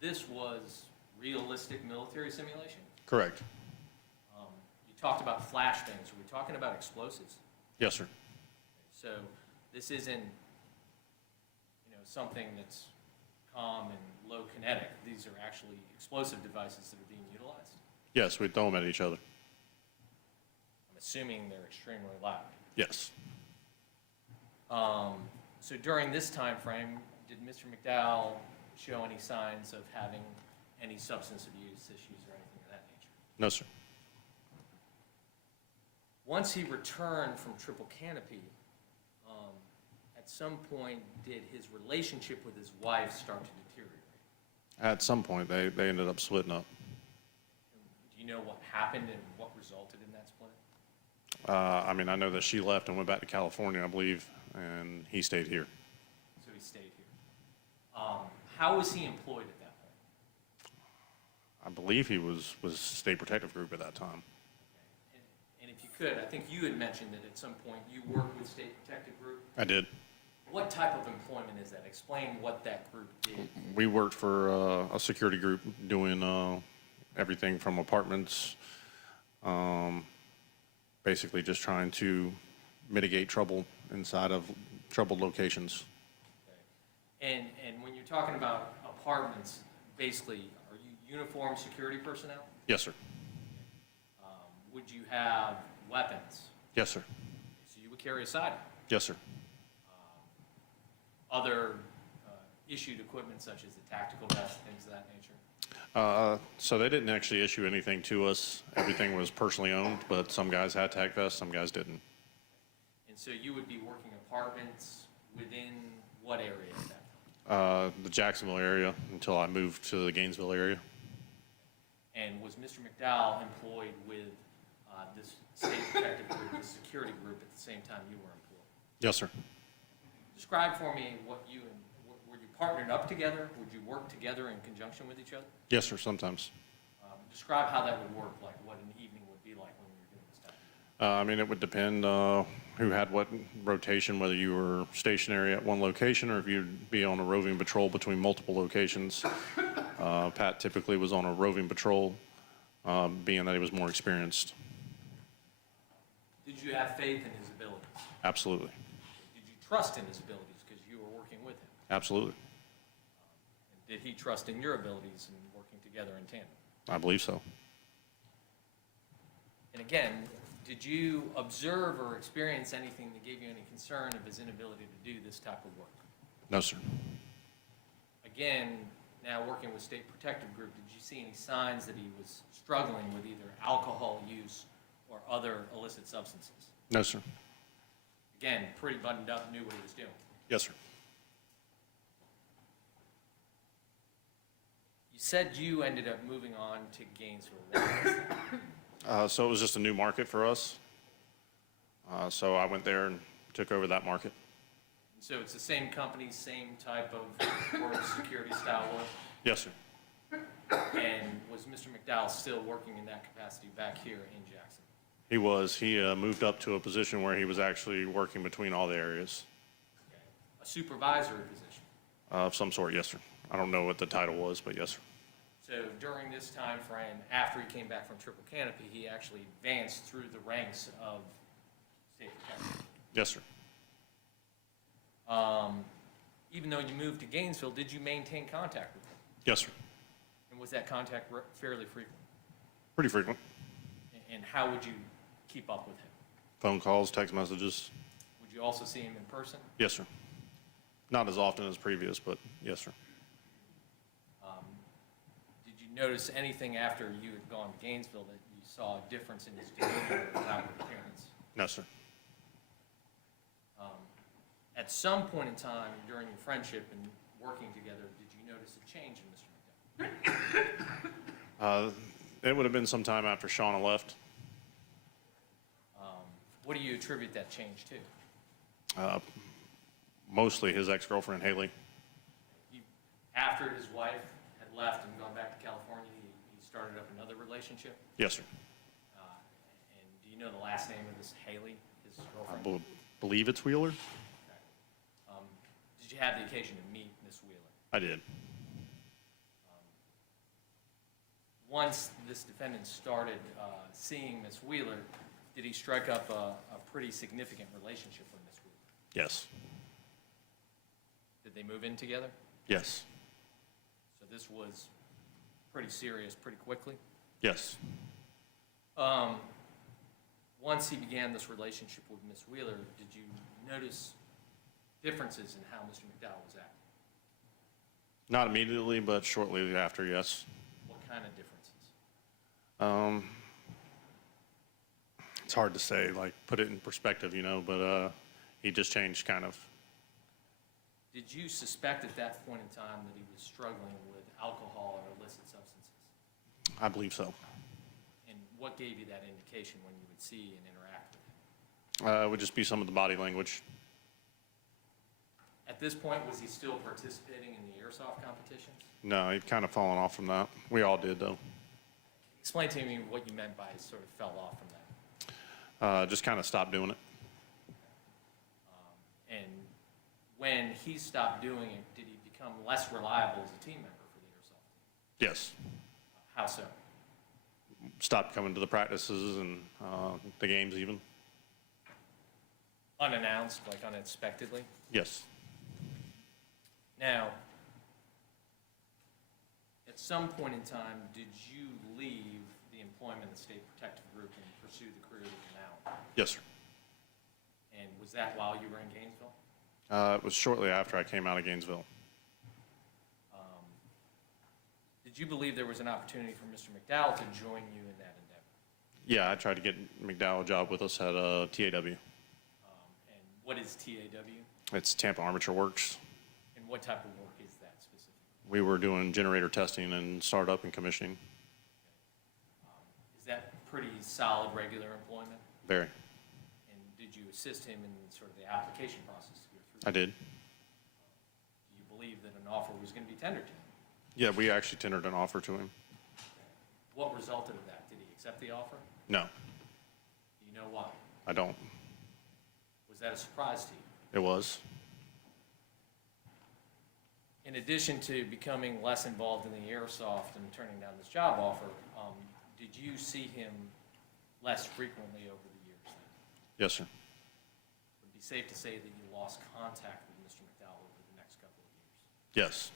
this was realistic military simulation? Correct. You talked about flashbangs. Are we talking about explosives? Yes, sir. So this isn't, something that's calm and low kinetic. These are actually explosive devices that are being utilized. Yes, we throw them at each other. I'm assuming they're extremely loud. Yes. So during this time frame, did Mr. McDowell show any signs of having any substance abuse issues or anything of that nature? No, sir. Once he returned from Triple Canopy, at some point, did his relationship with his wife start to deteriorate? At some point, they ended up splitting up. Do you know what happened and what resulted in that split? I know that she left and went back to California, I believe, and he stayed here. So he stayed here. How was he employed at that point? I believe he was State Protective Group at that time. And if you could, I think you had mentioned that at some point you worked with State Protective Group. I did. What type of employment is that? Explain what that group did. We worked for a security group doing everything from apartments, basically just trying to mitigate trouble inside of troubled locations. Okay. And when you're talking about apartments, basically, are you uniformed security personnel? Yes, sir. Would you have weapons? Yes, sir. So would carry a sidearm. Yes, sir. Other issued equipment such as the tactical vest, things of that nature? So they didn't actually issue anything to us. Everything was personally owned, but some guys had tac vests, some guys didn't. And so you would be working apartments within what area at that time? The Jacksonville area until I moved to the Gainesville area. And was Mr. McDowell employed with this state protective group, this security group, at the same time you were employed? Yes, sir. Describe for me what you and, were you partnered up together? Would you work together in conjunction with each other? Yes, sir, sometimes. Describe how that would work, like what an evening would be like when you were doing this type of I mean, it would depend who had what rotation, whether you were stationary at one location or if you'd be on a roving patrol between multiple locations. Pat typically was on a roving patrol, being that he was more experienced. Did you have faith in his abilities? Absolutely. Did you trust in his abilities because you were working with him? Absolutely. And did he trust in your abilities and working together in tandem? I believe so. And again, did you observe or experience anything that gave you any concern of his inability to do this type of work? No, sir. Again, now working with State Protective Group, did you see any signs that he was struggling with either alcohol use or other illicit substances? No, sir. Again, pretty buttoned up, knew what he was doing. Yes, sir. You said you ended up moving on to Gainesville. Why was that? So it was just a new market for us. So I went there and took over that market. So it's the same company, same type of work, security style work? Yes, sir. And was Mr. McDowell still working in that capacity back here in Jackson? He was. He moved up to a position where he was actually working between all the areas. A supervisory position? Of some sort, yes, sir. I don't know what the title was, but yes, sir. So during this time frame, after he came back from Triple Canopy, he actually advanced through the ranks of State Protective? Yes, sir. Even though you moved to Gainesville, did you maintain contact with him? Yes, sir. And was that contact fairly frequent? Pretty frequent. And how would you keep up with him? Phone calls, text messages. Would you also see him in person? Yes, sir. Not as often as previous, but yes, sir. Did you notice anything after you had gone to Gainesville that you saw a difference in his demeanor or outward appearance? No, sir. At some point in time during your friendship and working together, did you notice a change in Mr. McDowell? It would have been sometime after Shauna left. What do you attribute that change to? Mostly his ex-girlfriend, Haley. After his wife had left and gone back to California, he started up another relationship? Yes, sir. And do you know the last name of this Haley, his I girlfriend? believe it's Wheeler. Did you have the occasion to meet Miss Wheeler? I did. Once this defendant started seeing Miss Wheeler, did he strike up a pretty significant relationship with Miss Wheeler? Yes. Did they move in together? Yes. So this was pretty serious pretty quickly? Yes. Once he began this relationship with Miss Wheeler, did you notice differences in how Mr. McDowell was acting? Not immediately, but shortly after, yes. What kind of differences? It's hard to say, like, put it in perspective, you know, but he just changed kind of. Did you suspect at that point in time that he was struggling with alcohol or illicit substances? I believe so. And what gave you that indication when you would see and interact with him? It would just be some of the body language. At this point, was he still participating in the airsoft competitions? No, he'd kind of fallen off from that. We all did, though. Explain to me what you meant by sort of fell off from that. Just kind of stopped doing it. And when he stopped doing it, did he become less reliable as a team member for the airsoft team? Yes. How so? Stopped coming to the practices and the games even. Unannounced, like unexpectedly? Yes. Now, at some point in time, did you leave the employment of the State Protective Group and pursue the career that you're now? Yes, sir. And Was that while you were in Gainesville? It was shortly after I came out of Gainesville. Did you believe there was an opportunity for Mr. McDowell to join you in that endeavor? Yeah, I tried to get McDowell a job with us at TAW. And what is TAW? It's Tampa Armature Works. And what type of work is that specifically? We were doing generator testing and startup and commissioning. Is that pretty solid, regular employment? Very. And did you assist him in sort of the application process to go through? I did. Do you believe that an offer was going to be tendered to him? Yeah, we actually tendered an offer to him. What resulted of that? Did he accept the offer? No, Do you know why? I don't. Was that a surprise to you? It was. In addition to becoming less involved in the airsoft and turning down this job offer, did you see him less frequently over the years then? Yes, sir. Would it be safe to say that you lost contact with Mr. McDowell over the next couple of years? Yes.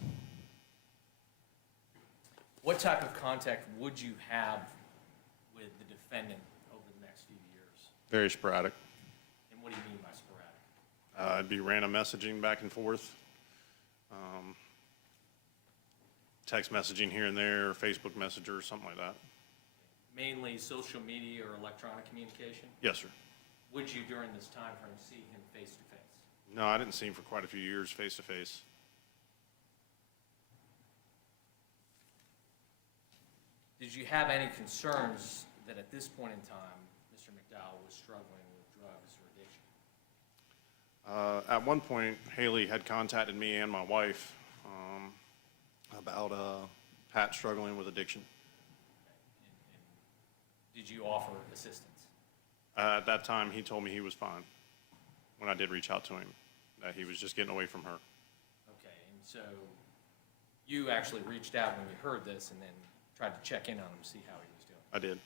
What type of contact would you have with the defendant over the next few years? Very sporadic. And what do you mean by sporadic? It'd be random messaging back and forth. Text messaging here and there, Facebook Messenger, something like that. Mainly social media or electronic communication? Yes, sir. Would you, during this time frame, see him face to face? No, I didn't see him for quite a few years face to face. Did you have any concerns that at this point in time, Mr. McDowell was struggling with drugs or addiction? At one point, Haley had contacted me and my wife about Pat struggling with addiction. Did you offer assistance? At that time, he told me he was fine when I did reach out to him, that he was just getting away from her. Okay, and so you actually reached out when you heard this and then tried to check in on him, see how he was doing. I did.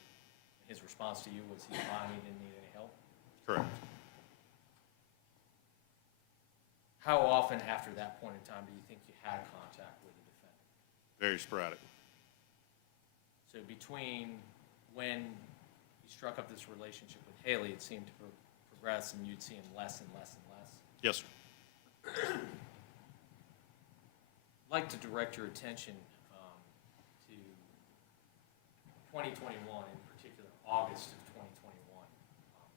His response to you was he fine, he didn't need any help? Correct. How often after that point in time do you think you had contact with the defendant? Very sporadic. So between when you struck up this relationship with Haley, it seemed to progress and you'd see him less and less and less? Yes, sir. I'd like to direct your attention to 2021, in particular August of 2021,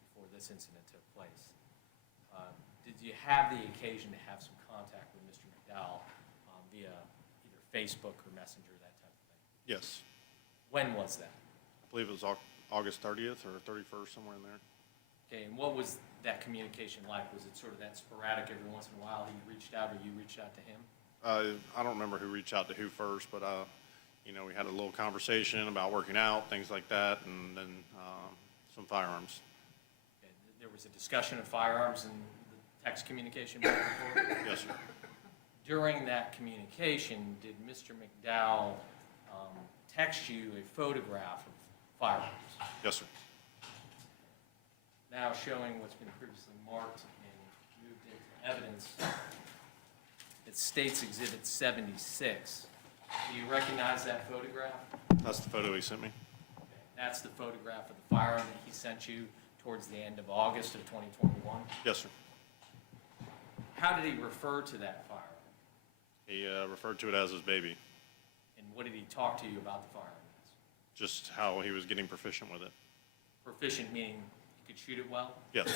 before this incident took place. Did you have the occasion to have some contact with Mr. McDowell via either Facebook or Messenger, that type of thing? Yes. When was that? I believe it was August 30th or 31st, somewhere in there. Okay, and what was that communication like? Was it sort of that sporadic every once in a while he reached out or you reached out to him? I don't remember who reached out to who first, but we had a little conversation about working out, things like that, and then some firearms. Okay, there was a discussion of firearms and the text communication back and forth? Yes, sir. During that communication, did Mr. McDowell text you a photograph of firearms? Yes, sir. Now showing what's been previously marked and moved into evidence. It's State's Exhibit 76. Do you recognize that photograph? That's the photo he sent me. Okay, that's the photograph of the firearm that he sent you towards the end of August of 2021? Yes, sir. How did he refer to that firearm? He referred to it as his baby, And what did he talk to you about the firearm as? just how he was getting proficient with it. Proficient meaning he could shoot it well? Yes.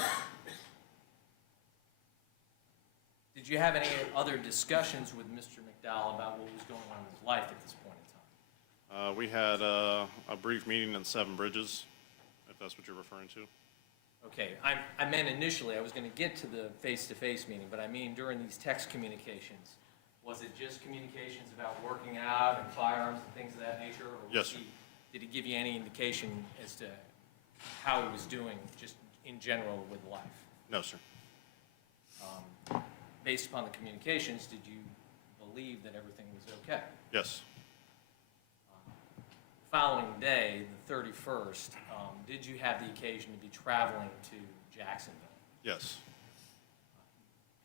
Did you have any other discussions with Mr. McDowell about what was going on in his life at this point in time? We had a brief meeting in Seven Bridges, if that's what you're referring to. Okay, I meant initially, I was going to get to the face-to-face meeting, but I mean during these text communications, was it just communications about working out and firearms and things of that nature? Or Yes, sir. Did he give you any indication as to how he was doing, just in general with life? No, sir. Based upon the communications, did you believe that everything was okay? Yes. Following day, the 31st, did you have the occasion to be traveling to Jacksonville? Yes.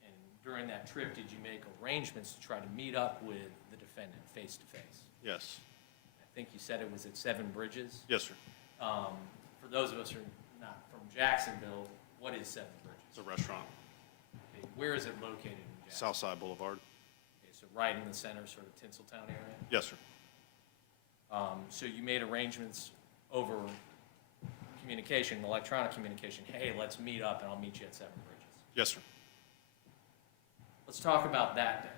And during that trip, did you make arrangements to try to meet up with the defendant face-to-face? Yes. I think you said it was at Seven Bridges. Yes, sir. For those of us who are not from Jacksonville, What is Seven Bridges? It's a restaurant, Okay, where is it located in Jackson? Southside Boulevard. Okay, so right in the center, sort of Tinseltown area? Yes, sir. So you made arrangements over communication, electronic communication. Hey, let's meet up and I'll meet you at Seven Bridges. Yes, sir. Let's talk about that day.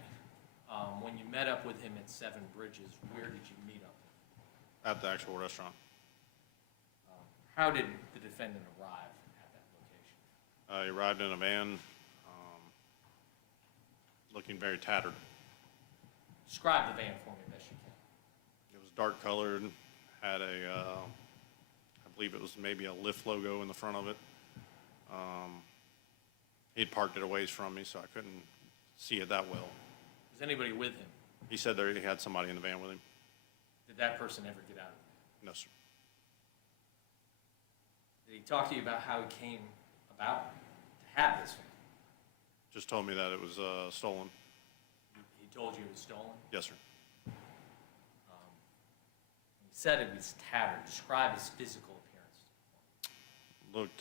When you met up with him at Seven Bridges, where did you meet up? At the actual restaurant. How did the defendant arrive at that location? He arrived in a van, looking very tattered. Describe the van for me best you can. It was dark colored, had a, I believe it was maybe a Lyft logo in the front of it. He'd parked it a ways from me, so I couldn't see it that well. Was anybody with him? He said there he had somebody in the van with him. Did that person ever get out of the van? No, sir. Did he talk to you about how he came about to have this van? Just told me that it was stolen. He told you it was stolen? Yes, sir. He said it was tattered. Describe his physical appearance. Looked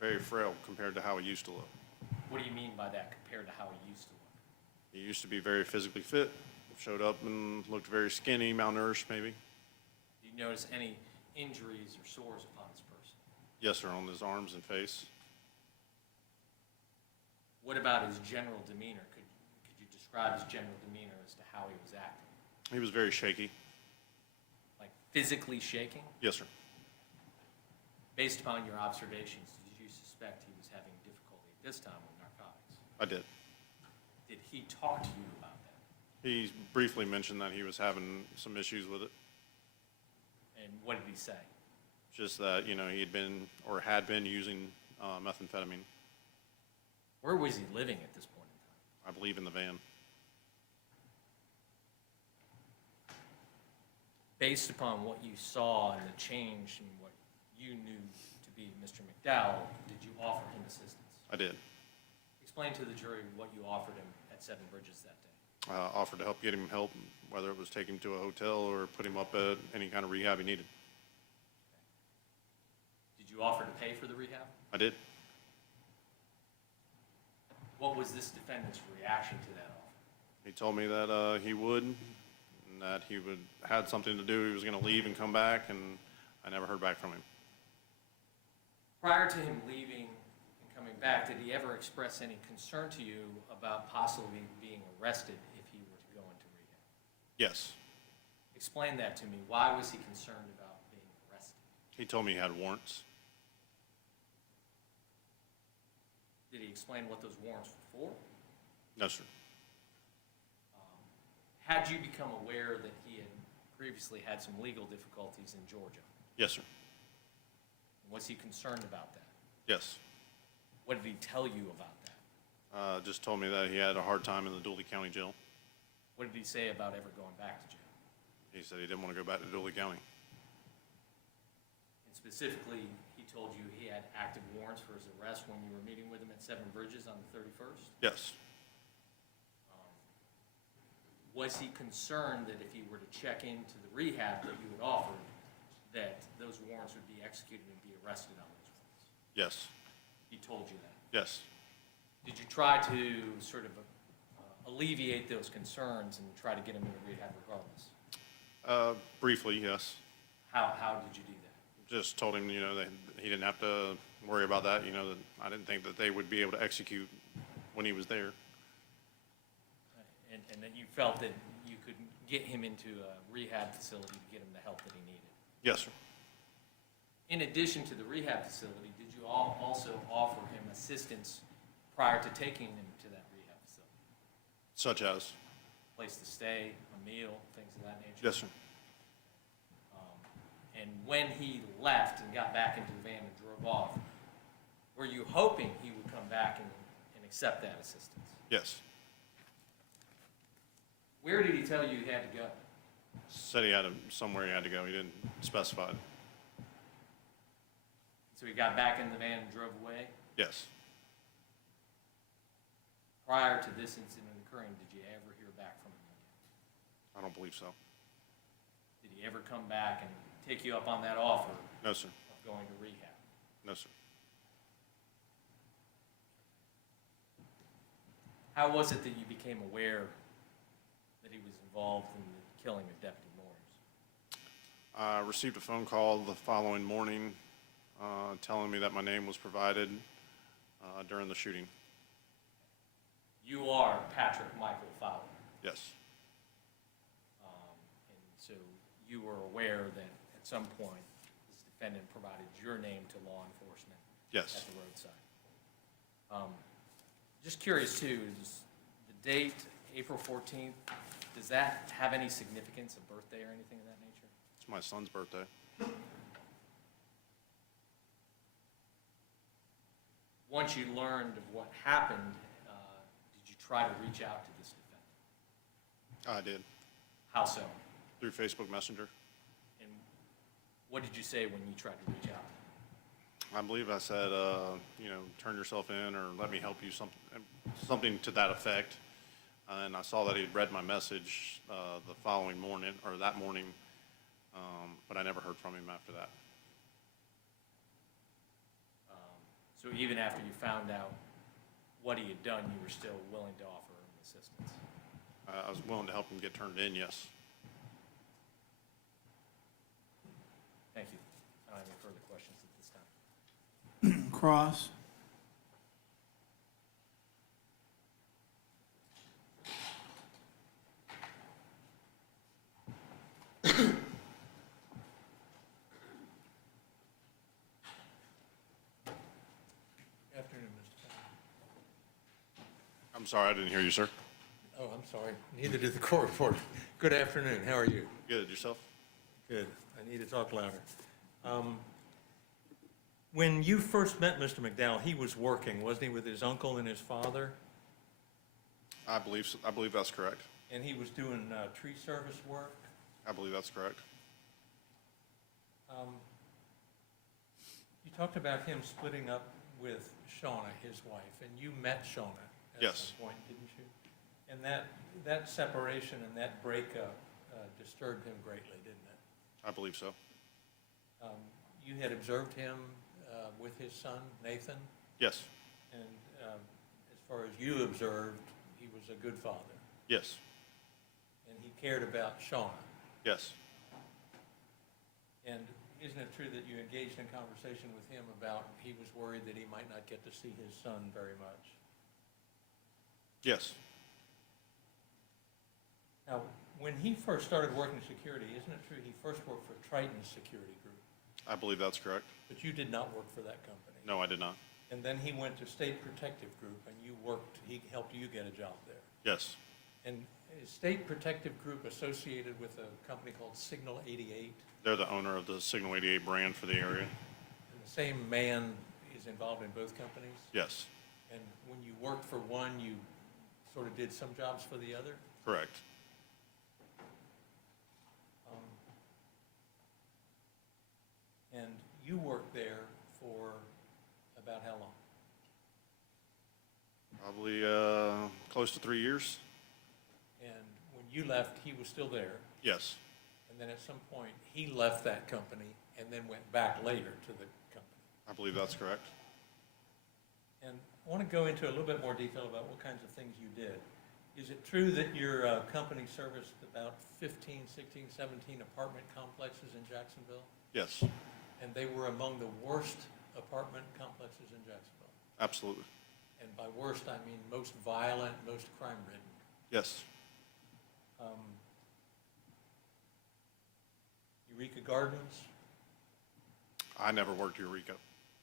very frail compared to how he used to look. What do you mean by that, compared to how he used to look? He used to be very physically fit, showed up and looked very skinny, malnourished maybe. Did you notice any injuries or sores upon this person? Yes, sir, on his arms and face. What about his general demeanor? Could you describe his general demeanor as to how he was acting? He was very shaky. Like physically shaking? Yes, sir. Based upon your observations, did you suspect he was having difficulty at this time with narcotics? I did. Did he talk to you about that? He briefly mentioned that he was having some issues with it. And what did he say? Just that, he had been or had been using methamphetamine. Where was he living at this point in time? I believe in the van. Based upon what you saw and the change in what you knew to be Mr. McDowell, did you offer him assistance? I did. Explain to the jury what you offered him at Seven Bridges that day. Offered to help get him help, whether it was take him to a hotel or put him up at any kind of rehab he needed. Did you offer to pay for the rehab? I did. What was this defendant's reaction to that offer? He told me that he would, and that he had something to do. He was going to leave and come back, and I never heard back from him. Prior to him leaving and coming back, did he ever express any concern to you about possibly being arrested if he were to go into rehab? Yes. Explain that to me. Why was he concerned about being arrested? He told me he had warrants. Did he explain what those warrants were for? No, sir. Had you become aware that he had previously had some legal difficulties in Georgia? Yes, sir. Was he concerned about that? Yes. What did he tell you about that? Just told me that he had a hard time in the Dooley County jail. What did he say about ever going back to jail? He said he didn't want to go back to Dooley County. And specifically, he told you he had active warrants for his arrest when you were meeting with him at Seven Bridges on the 31st? Yes. Was he concerned that if he were to check into the rehab that you had offered, that those warrants would be executed and be arrested on those warrants? Yes. He told you that? Yes. Did you try to sort of alleviate those concerns and try to get him into rehab regardless? Briefly, yes. How did you do that? Just told him, that he didn't have to worry about that, that I didn't think that they would be able to execute when he was there. And that you felt that you could get him into a rehab facility to get him the help that he needed? Yes, sir. In addition to the rehab facility, did you also offer him assistance prior to taking him to that rehab facility? Such as? Place to stay, a meal, things of that nature? Yes, sir. And when he left and got back into the van and drove off, were you hoping he would come back and accept that assistance? Yes. Where did he tell you he had to go? Said he had somewhere he had to go. He didn't specify. So he got back in the van and drove away? Yes. Prior to this incident occurring, did you ever hear back from him again? I don't believe so. Did he ever come back and take you up on that offer? No, sir. Of going to rehab? No, sir. How was it that you became aware that he was involved in the killing of Deputy Moyers? I received a phone call the following morning telling me that my name was provided during the shooting. You are Patrick Michael Fowler. Yes, And so you were aware that at some point this defendant provided your name to law enforcement yes. at the roadside. Just curious too, is the date, April 14th, does that have any significance, a birthday or anything of that nature? It's my son's birthday. Once you learned of what happened, did you try to reach out to this defendant? I did, How so? through Facebook Messenger. And what did you say when you tried to reach out? I believe I said, turn yourself in or let me help you, something to that effect. And I saw that he had read my message the following morning, or that morning, but I never heard from him after that. So even after you found out what he had done, you were still willing to offer him assistance? I was willing to help him get turned in, yes. Thank you. I don't have any further questions at this time. Cross. Afternoon, Mr. Fowler. I'm sorry, I didn't hear you, sir. Oh, I'm sorry. Neither did the court reporter. Good afternoon. How are you? Good, yourself? Good. I need to talk louder. When you first met Mr. McDowell, he was working, wasn't he, with his uncle and his father? I believe that's correct. And he was doing tree service work? I believe that's correct. You talked about him splitting up with Shauna, his wife, and you met Shauna at Yes. some point, didn't you? And that separation and that breakup disturbed him greatly, didn't it? I believe so. You had observed him with his son, Nathan, Yes, and as far as you observed, he was a good father, yes, and he cared about Shauna. yes, And isn't it true that you engaged in conversation with him about he was worried that he might not get to see his son very much? yes. Now, when he first started working security, isn't it true he first worked for Triton Security Group? I believe that's correct. But you did not work for that company. No, I did not. And then he went to State Protective Group and he helped you get a job there. Yes, And is State Protective Group associated with a company called Signal 88? they're the owner of the Signal 88 brand for the area. And the same man is involved in both companies? Yes, And when you worked for one, you sort of did some jobs for the other? correct. And you worked there for about how long? Probably close to 3 years. And when you left, he was still there? Yes, And then at some point, he left that company and then went back later to the company. I believe that's correct. And I want to go into a little bit more detail about what kinds of things you did. Is it true that your company serviced about 15, 16, 17 apartment complexes in Jacksonville? Yes, And they were among the worst apartment complexes in Jacksonville? absolutely. And by worst, I mean most violent, most crime-ridden. Yes, Eureka Gardens, I never worked Eureka.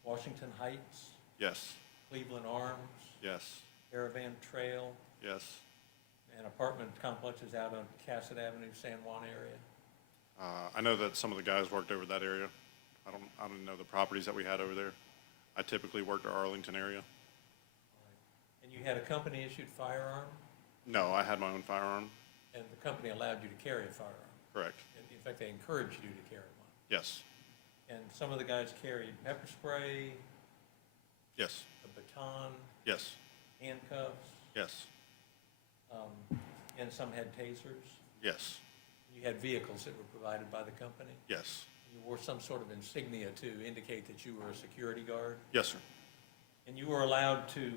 Washington Heights, Yes, Cleveland Arms, yes, Caravan Trail, yes. and apartment complexes out on Cassett Avenue, San Juan area. I know that some of the guys worked over that area. I don't know the properties that we had over there. I typically worked the Arlington area. And you had a company-issued firearm, No, I had my own firearm. and the company allowed you to carry a firearm. Correct. In fact, they encouraged you to carry one. Yes, And some of the guys carried pepper spray, yes, a baton, yes, handcuffs, yes, and some had tasers. yes, You had vehicles that were provided by the company. yes, You wore some sort of insignia to indicate that you were a security guard. yes, sir. And you were allowed to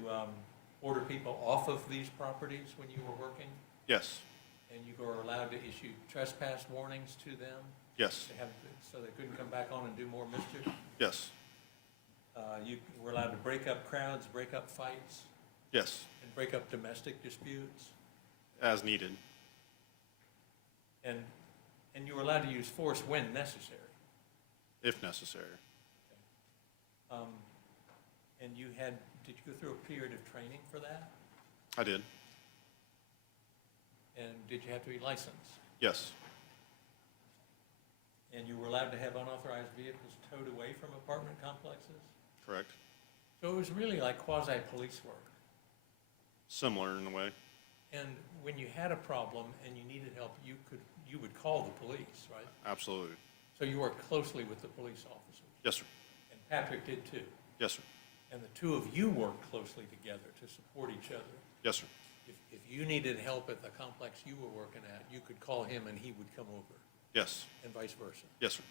order people off of these properties when you were working? Yes, And you were allowed to issue trespass warnings to them? yes, So they couldn't come back on and do more mischief? yes, You were allowed to break up crowds, break up fights, yes, and break up domestic disputes? as needed. And you were allowed to use force when necessary? If necessary. And did you go through a period of training for that? I did. And did you have to be licensed? Yes, And you were allowed to have unauthorized vehicles towed away from apartment complexes? correct. So it was really like quasi-police work. Similar in a way. And when you had a problem and you needed help, you would call the police, right? Absolutely. So you worked closely with the police officers? Yes, sir. And Patrick did too? Yes, sir. And the two of you worked closely together to support each other? Yes, sir. If you needed help at the complex you were working at, you could call him and he would come over, Yes. and vice versa? Yes, sir.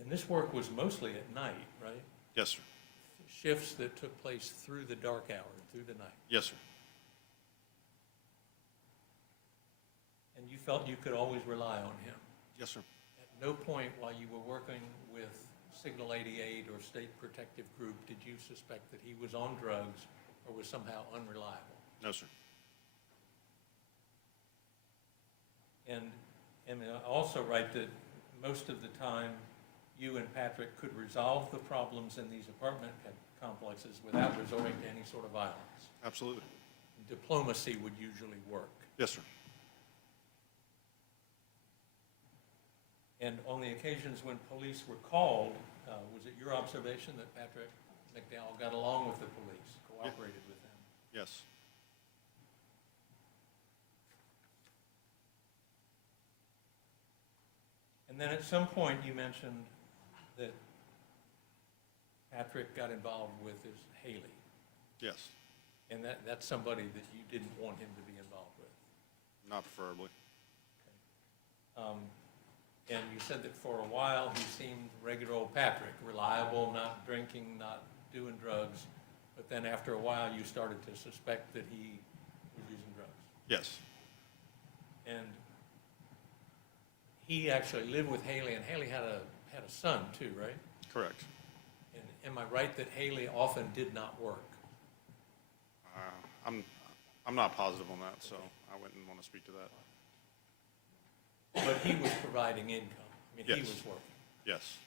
And this work was mostly at night, right? Yes, sir. Shifts that took place through the dark hour, through the night. Yes, sir. And you felt you could always rely on him? Yes, sir. At no point while you were working with Signal 88 or State Protective Group did you suspect that he was on drugs or was somehow unreliable? No, sir. And I also write that most of the time, you and Patrick could resolve the problems in these apartment complexes without resorting to any sort of violence. Absolutely. Diplomacy would usually work. Yes, sir. And on the occasions when police were called, was it your observation that Patrick McDowell got along with the police, cooperated with them? Yes. And then at some point, you mentioned that Patrick got involved with is Haley. Yes. And that's somebody that you didn't want him to be involved with. Not preferably. And you said that for a while, he seemed regular old Patrick, reliable, not drinking, not doing drugs. But then after a while, you started to suspect that he was using drugs. Yes. And he actually lived with Haley, and Haley had a son too, right? Correct. And am I right that Haley often did not work? I'm not positive on that, so I wouldn't want to speak to that. But he was providing income. I mean, he Yes. was working. Yes.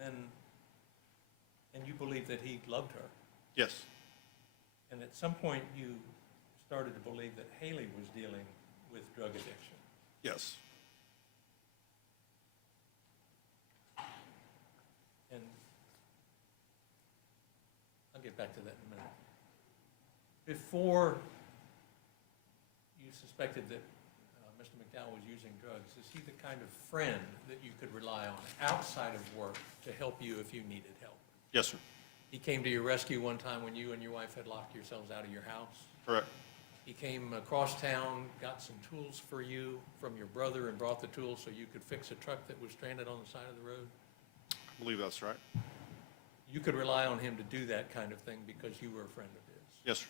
And you believe that he loved her. Yes. And at some point, you started to believe that Haley was dealing with drug addiction. Yes. And I'll get back to that in a minute. Before you suspected that Mr. McDowell was using drugs, is he the kind of friend that you could rely on outside of work to help you if you needed help? Yes, sir. He came to your rescue one time when you and your wife had locked yourselves out of your house? Correct. He came across town, got some tools for you from your brother and brought the tools so you could fix a truck that was stranded on the side of the road? I believe that's right. You could rely on him to do that kind of thing because you were a friend of his? Yes, sir.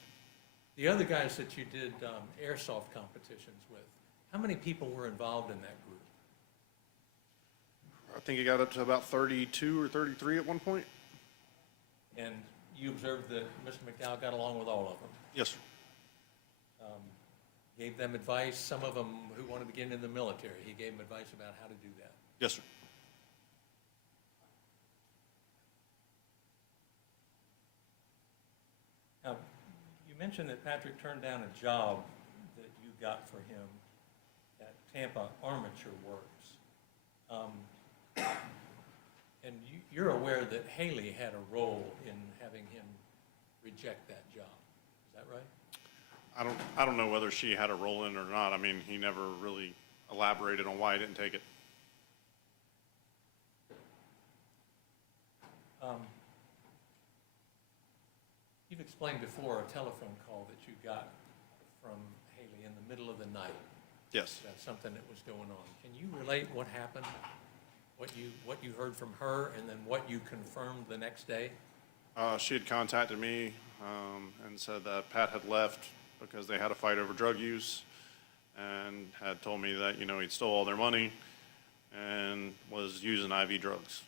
The other guys that you did airsoft competitions with, how many people were involved in that group? I think it got up to about 32 or 33 at one point. And you observed that Mr. McDowell got along with all of them? Yes, sir. Gave them advice, some of them who wanted to get into the military, he gave them advice about how to do that. Yes, sir. Now, you mentioned that Patrick turned down a job that you got for him at Tampa Armature Works. And you're aware that Haley had a role in having him reject that job, is that right? I don't know whether she had a role in it or not. I mean, he never really elaborated on why he didn't take it. You've explained before a telephone call that you got from Haley in the middle of the night. Yes. About something that was going on. Can you relate what happened? What you heard from her and then what you confirmed the next day? She had contacted me and said that Pat had left because they had a fight over drug use, and had told me that, you know, he'd stole all their money and was using IV drugs.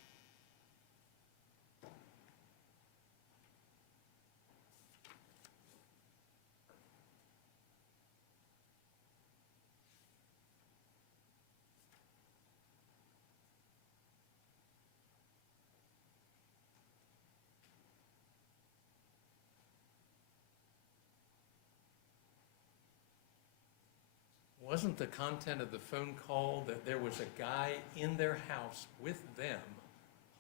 Wasn't the content of the phone call that there was a guy in their house with them,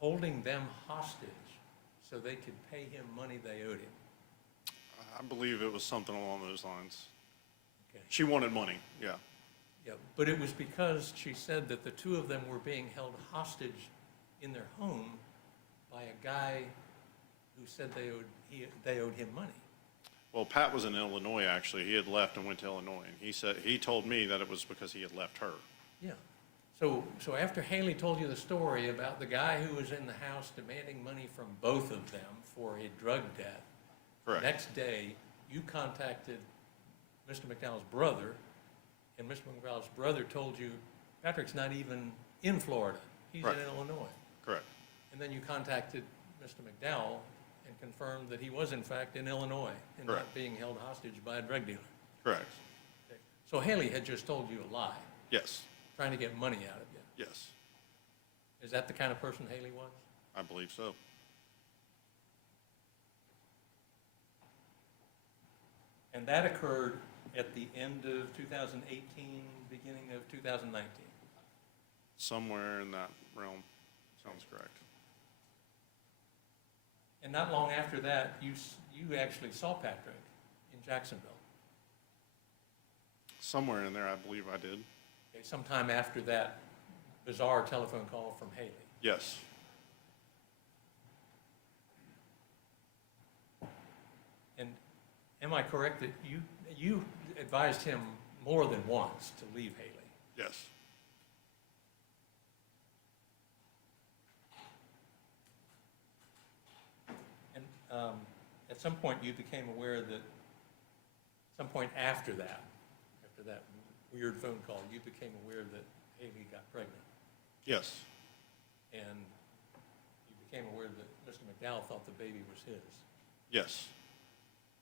holding them hostage so they could pay him money they owed him? I believe it was something along those lines. Okay. She wanted money, yeah. Yeah, but it was because she said that the two of them were being held hostage in their home by a guy who said they owed him money. Well, Pat was in Illinois, actually. He had left and went to Illinois, and he told me that it was because he had left her. Yeah. So after Haley told you the story about the guy who was in the house demanding money from both of them for a drug debt, Correct. the next day you contacted Mr. McDowell's brother, and Mr. McDowell's brother told you Patrick's not even in Florida. He's Right. in Illinois. Correct. And then you contacted Mr. McDowell and confirmed that he was in fact in Illinois and Correct. not being held hostage by a drug dealer. Correct. Okay. So Haley had just told you a lie, Yes. trying to get money out of you. Yes. Is that the kind of person Haley was? I believe so. And that occurred at the end of 2018, beginning of 2019. Somewhere in that realm. Sounds correct. And not long after that, you actually saw Patrick in Jacksonville. Somewhere in there, I believe I did. Okay, sometime after that bizarre telephone call from Haley. Yes. And am I correct that you advised him more than once to leave Haley? Yes. And at some point, you became aware that, some point after that weird phone call, you became aware that Haley got pregnant. Yes. And you became aware that Mr. McDowell thought the baby was his. Yes.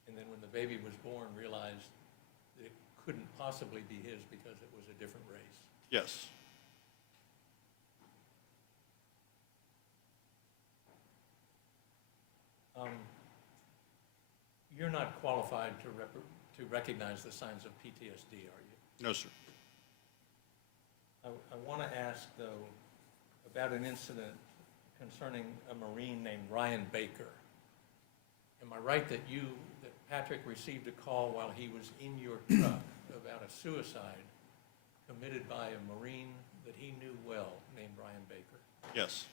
And then when the baby was born, realized that it couldn't possibly be his because it was a different race. Yes. You're not qualified to recognize the signs of PTSD, are you? No, sir. I want to ask, though, about an incident concerning a Marine named Ryan Baker. Am I right that Patrick received a call while he was in your truck about a suicide committed by a Marine that he knew well named Ryan Baker? Yes.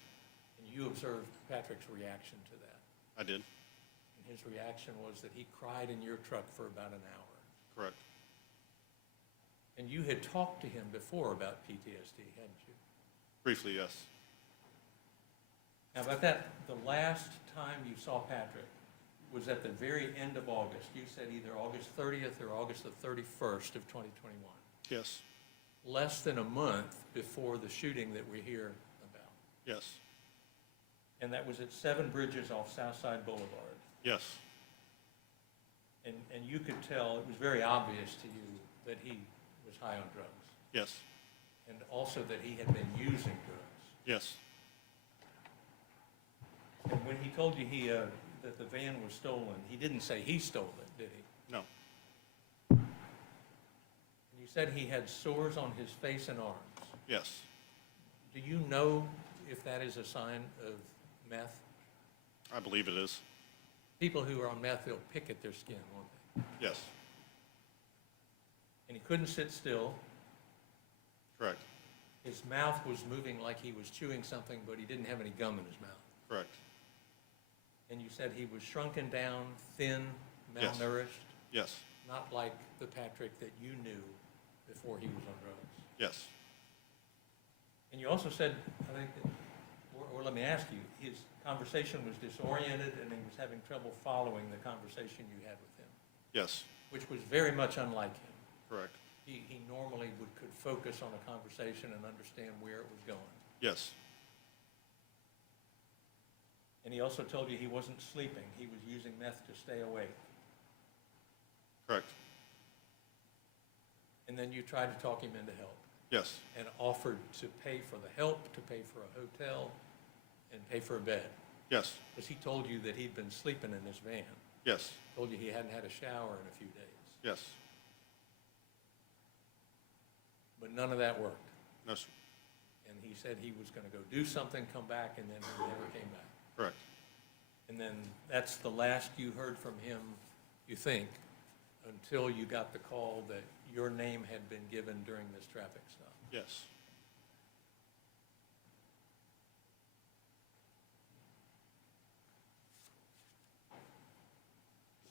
And you observed Patrick's reaction to that? I did. And his reaction was that he cried in your truck for about an hour. Correct. And you had talked to him before about PTSD, hadn't you? Briefly, yes. Now, about that, the last time you saw Patrick was at the very end of August. You said either August 30th or August the 31st of 2021. Yes. Less than a month before the shooting that we hear about. Yes. And that was at 7 Bridges off Southside Boulevard. Yes. And you could tell, it was very obvious to you that he was high on drugs. Yes. And also that he had been using drugs. Yes. And when he told you that the van was stolen, he didn't say he stole it, did he? No. And you said he had sores on his face and arms. Yes. Do you know if that is a sign of meth? I believe it is. People who are on meth, they'll pick at their skin, won't they? Yes. And he couldn't sit still. Correct. His mouth was moving like he was chewing something, but he didn't have any gum in his mouth. Correct. And you said he was shrunken down, thin, Yes. malnourished? Yes. Not like the Patrick that you knew before he was on drugs? Yes. And you also said, I think, or let me ask you, conversation was disoriented and he was having trouble following the conversation you had with him, Yes, which was very much unlike him. correct. He normally could focus on a conversation and understand where it was going. Yes, And he also told you he wasn't sleeping, he was using meth to stay awake. correct. And then you tried to talk him into help Yes, and offered to pay for the help, to pay for a hotel, and pay for a bed. yes, Because he told you that he'd been sleeping in his van. yes, Told you he hadn't had a shower in a few days. yes. But none of that worked. No, sir. And he said he was going to go do something, come back, and then he never came back. Correct. And then that's the last you heard from him, you think, until you got the call that your name had been given during this traffic stop. Yes.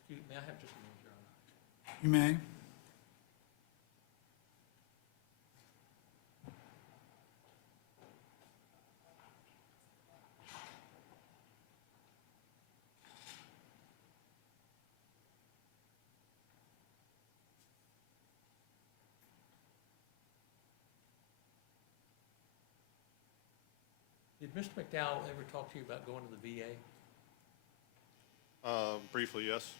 Excuse me, I have just a minute, Your Honor. You may. Did Mr. McDowell ever talk to you about going to the VA? Briefly, yes.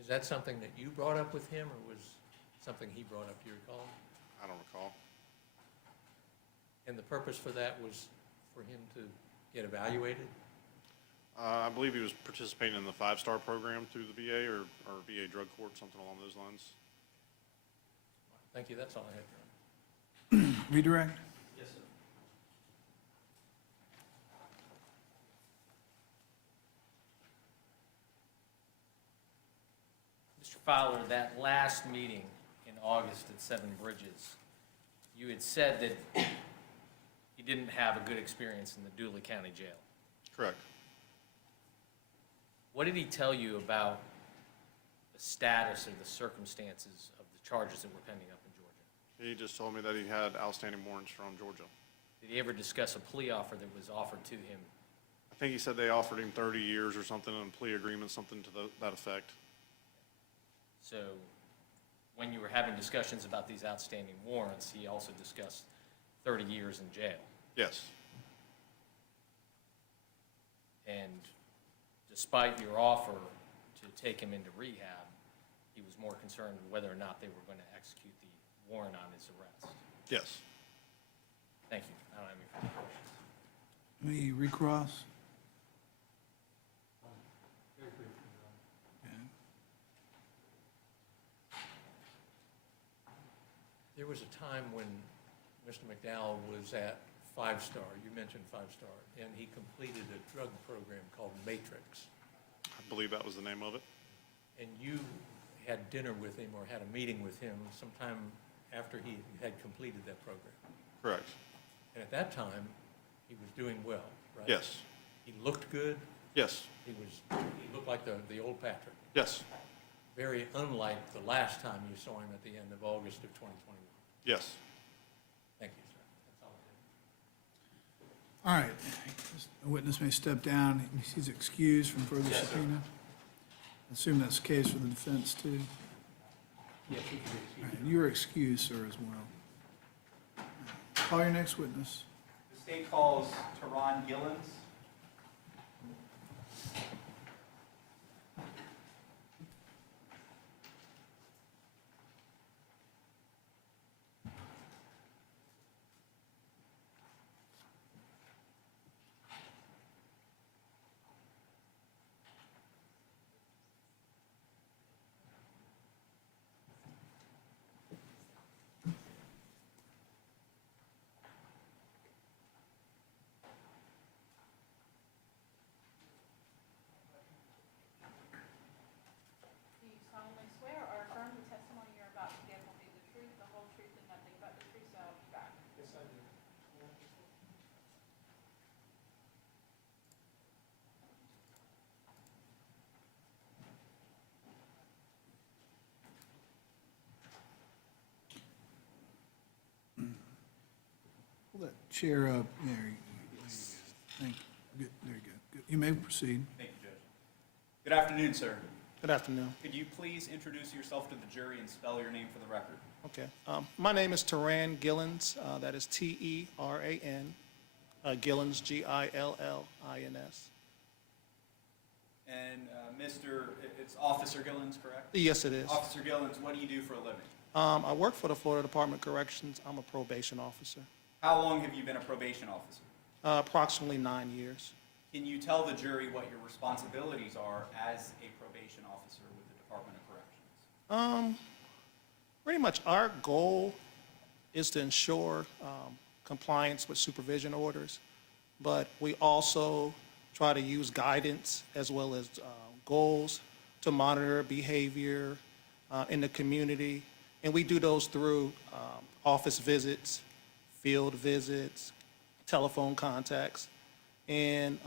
Is that something that you brought up with him, or was something he brought up, do you recall? I don't recall. And the purpose for that was for him to get evaluated? I believe he was participating in the 5-star program through the VA or VA drug court, something along those lines. Thank you, that's all I had, Your Honor. Redirect? Yes, sir. Mr. Fowler, that last meeting in August at Seven Bridges, you had said that you didn't have a good experience in the Dooley County Jail. Correct. What did he tell you about the status or the circumstances of the charges that were pending up in Georgia? He just told me that he had outstanding warrants from Georgia. Did he ever discuss a plea offer that was offered to him? I think he said they offered him 30 years or something in a plea agreement, something to that effect. So when you were having discussions about these outstanding warrants, he also discussed 30 years in jail. Yes. And despite your offer to take him into rehab, he was more concerned with whether or not they were going to execute the warrant on his arrest. Yes. Thank you. I don't have any further questions. Any recross? There was a time when Mr. McDowell was at 5-star, you mentioned 5-star, and he completed a drug program called Matrix. I believe that was the name of it. And you had dinner with him or had a meeting with him sometime after he had completed that program. Correct. And at that time, he was doing well, right? Yes. He looked good. Yes. He looked like the old Patrick. Yes. Very unlike the last time you saw him at the end of August of 2021. Yes. Thank you, sir. That's all I have. All right. The witness may step down. He's excused from further subpoena. I assume that's the case for the defense, too. Yes, he can be All excused. right, you are excused, sir, as well. Call your next witness. The state calls Teron Gillens. Do you solemnly swear or affirm the testimony you're about to give will be the truth, the whole truth, and nothing but the truth, so help you God? Yes, I do. Pull that chair up. There you go. Thank you. Good, there you go. Good. You may proceed. Thank you, Judge. Good afternoon, sir. Good afternoon. Could you please introduce yourself to the jury and spell your name for the record? Okay. My name is Teron Gillins. That is T-E-R-A-N. Gillins, G-I-L-L-I-N-S. And it's Officer Gillens, correct? Yes, it is. Officer Gillens, what do you do for a living? I work for the Florida Department of Corrections. I'm a probation officer. How long have you been a probation officer? Approximately 9 years. Can you tell the jury what your responsibilities are as a probation officer with the Department of Corrections? Pretty much our goal is to ensure compliance with supervision orders, but we also try to use guidance as well as goals to monitor behavior in the community. And we do those through office visits, field visits, telephone contacts. And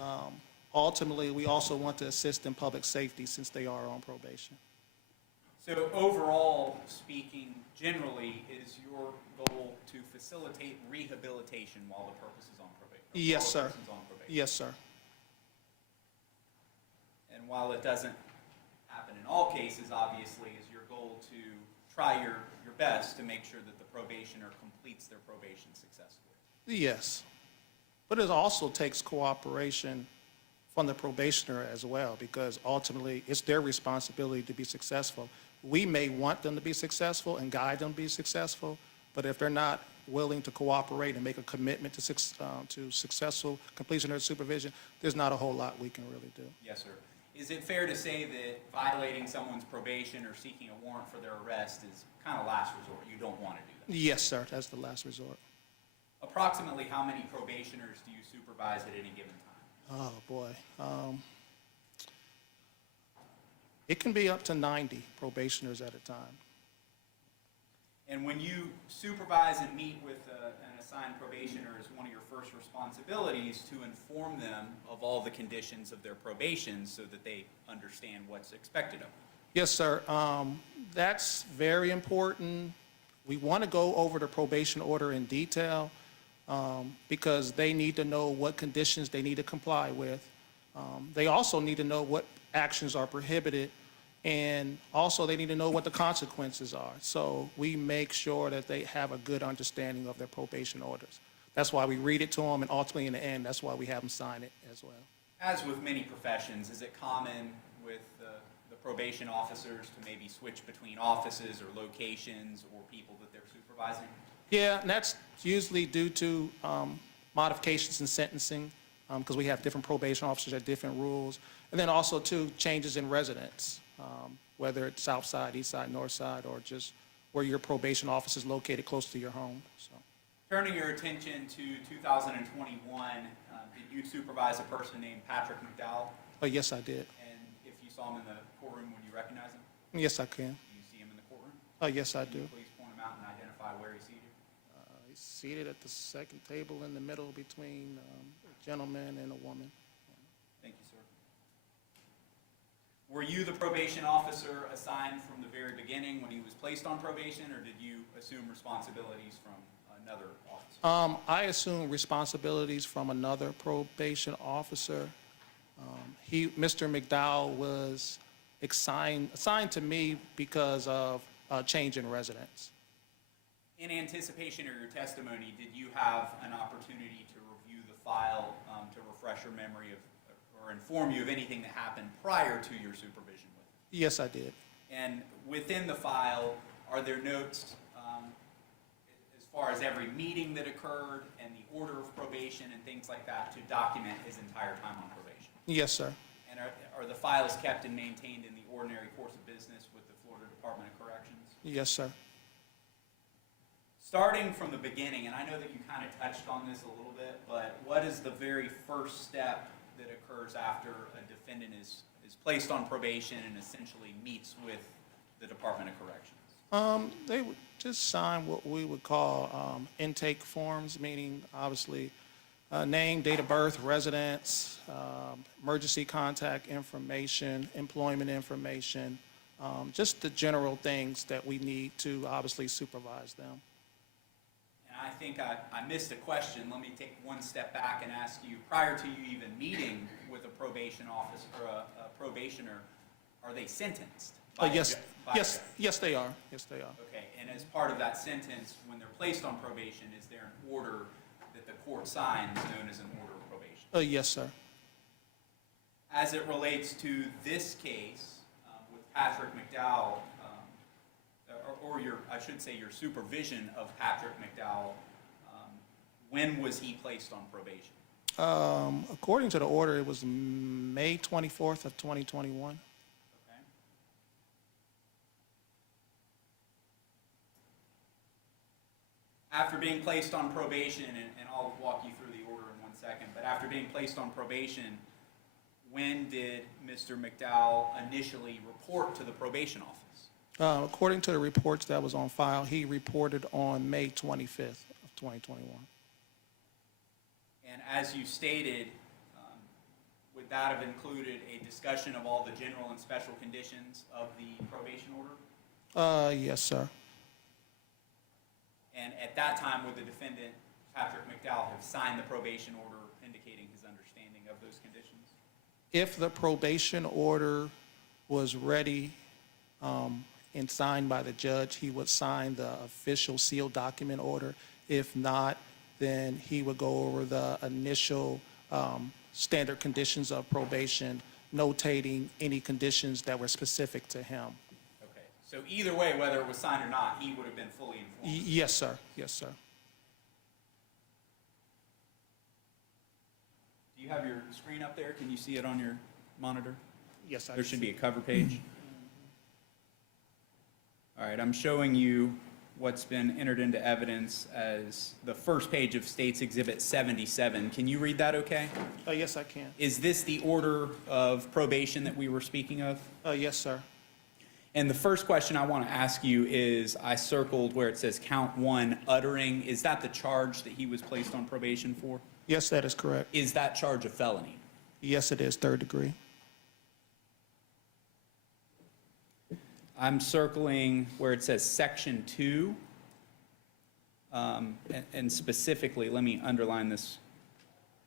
ultimately, we also want to assist in public safety since they are on probation. So overall speaking, generally, is your goal to facilitate rehabilitation while the person is on probation? Yes, sir. Yes, sir. And while it doesn't happen in all cases, obviously, is your goal to try your best to make sure that the probationer completes their probation successfully? Yes. But it also takes cooperation from the probationer as well, because ultimately it's their responsibility to be successful. We may want them to be successful and guide them to be successful, but if they're not willing to cooperate and make a commitment to successful completion of their supervision, there's not a whole lot we can really do. Yes, sir. Is it fair to say that violating someone's probation or seeking a warrant for their arrest is kind of last resort? You don't want to do that? Yes, sir. That's the last resort. Approximately how many probationers do you supervise at any given time? Oh, boy. It can be up to 90 probationers at a time. And when you supervise and meet with an assigned probationer, is one of your first responsibilities to inform them of all the conditions of their probation so that they understand what's expected of them? Yes, sir. That's very important. We want to go over the probation order in detail because they need to know what conditions they need to comply with. They also need to know what actions are prohibited, and also they need to know what the consequences are. So we make sure that they have a good understanding of their probation orders. That's why we read it to them, and ultimately in the end, that's why we have them sign it as well. As with many professions, is it common with the probation officers to maybe switch between offices or locations or people that they're supervising? Yeah, and that's usually due to modifications in sentencing, because we have different probation officers at different rules. And then also, too, changes in residence, whether it's south side, east side, north side, or just where your probation office is located close to your home. So. Turning your attention to 2021, did you supervise a person named Patrick McDowell? Oh, yes, I did. And if you saw him in the courtroom, would you recognize him? Yes, I can. Do you see him in the courtroom? Oh, yes, I do. Can you please point him out and identify where he's seated? He's seated at the second table in the middle between a gentleman and a woman. Thank you, sir. Were you the probation officer assigned from the very beginning when he was placed on probation, or did you assume responsibilities from another officer? I assume responsibilities from another probation officer. Mr. McDowell was assigned to me because of a change in residence. In anticipation of your testimony, did you have an opportunity to review the file to refresh your memory of or inform you of anything that happened prior to your supervision with him? Yes, I did. And within the file, are there notes as far as every meeting that occurred and the order of probation and things like that to document his entire time on probation? Yes, sir. And are the files kept and maintained in the ordinary course of business with the Florida Department of Corrections? Yes, sir. Starting from the beginning, and I know that you kind of touched on this a little bit, but what is the very first step that occurs after a defendant is placed on probation and essentially meets with the Department of Corrections? They would just sign what we would call intake forms, meaning obviously name, date of birth, residence, emergency contact information, employment information, just the general things that we need to obviously supervise them. And I think I missed a question. Let me take one step back and ask you, prior to you even meeting with a probation officer or a probationer, are they sentenced? Yes, they are. Yes, they are. Okay, and as part of that sentence, when they're placed on probation, is there an order that the court signs known as an order of probation? Yes, sir. As it relates to this case with Patrick McDowell, I should say your supervision of Patrick McDowell, when was he placed on probation? According to the order, it was May 24th of 2021. Okay. After being placed on probation, and I'll walk you through the order in 1 second, but after being placed on probation, when did Mr. McDowell initially report to the probation office? According to the reports that was on file, he reported on May 25th of 2021. And as you stated, would that have included a discussion of all the general and special conditions of the probation order? Yes, sir. And at that time, would the defendant, Patrick McDowell, have signed the probation order indicating his understanding of those conditions? If the probation order was ready and signed by the judge, he would sign the official sealed document order. If not, then he would go over the initial standard conditions of probation, notating any conditions that were specific to him. Okay, so either way, whether it was signed or not, he would have been fully informed? Yes, sir. Yes, sir. Do you have your screen up there? Can you see it on your monitor? Yes, I There can should see be a cover page. All right, I'm showing you what's been entered into evidence as the first page of State's Exhibit 77. Can you read that okay? Yes, I can. Is this the order of probation that we were speaking of? Yes, sir. And the first question I want to ask you is, I circled where it says count 1, uttering. Is that the charge that he was placed on probation for? Yes, that is correct. Is that charge a felony? Yes, it is, 3rd degree. I'm circling where it says Section 2. And specifically, let me underline this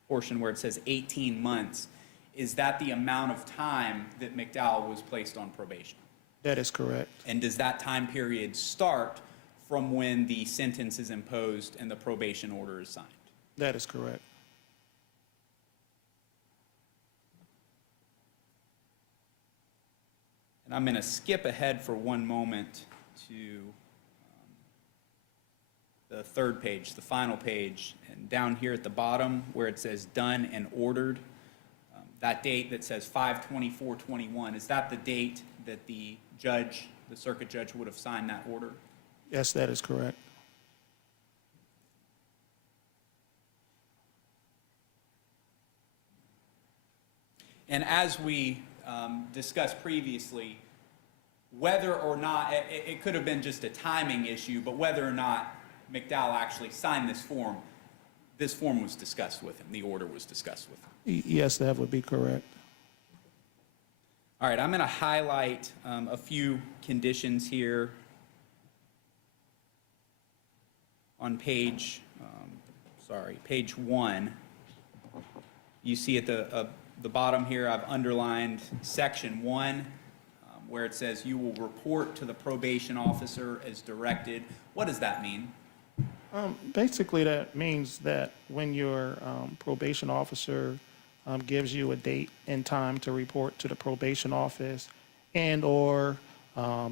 portion where it says 18 months. Is that the amount of time that McDowell was placed on probation? That is correct. And does that time period start from when the sentence is imposed and the probation order is signed? That is correct. And I'm going to skip ahead for one moment to the 3rd page, the final page, and down here at the bottom where it says done and ordered, that date that says 5/24/21, is that the date that the judge, the circuit judge, would have signed that order? Yes, that is correct. And as we discussed previously, whether or not, it could have been just a timing issue, but whether or not McDowell actually signed this form was discussed with him, the order was discussed with him. Yes, that would be correct. All right, I'm going to highlight a few conditions here on page 1. You see at the bottom here, I've underlined Section 1, where it says you will report to the probation officer as directed. What does that mean? Basically, that means that when your probation officer gives you a date and time to report to the probation office and or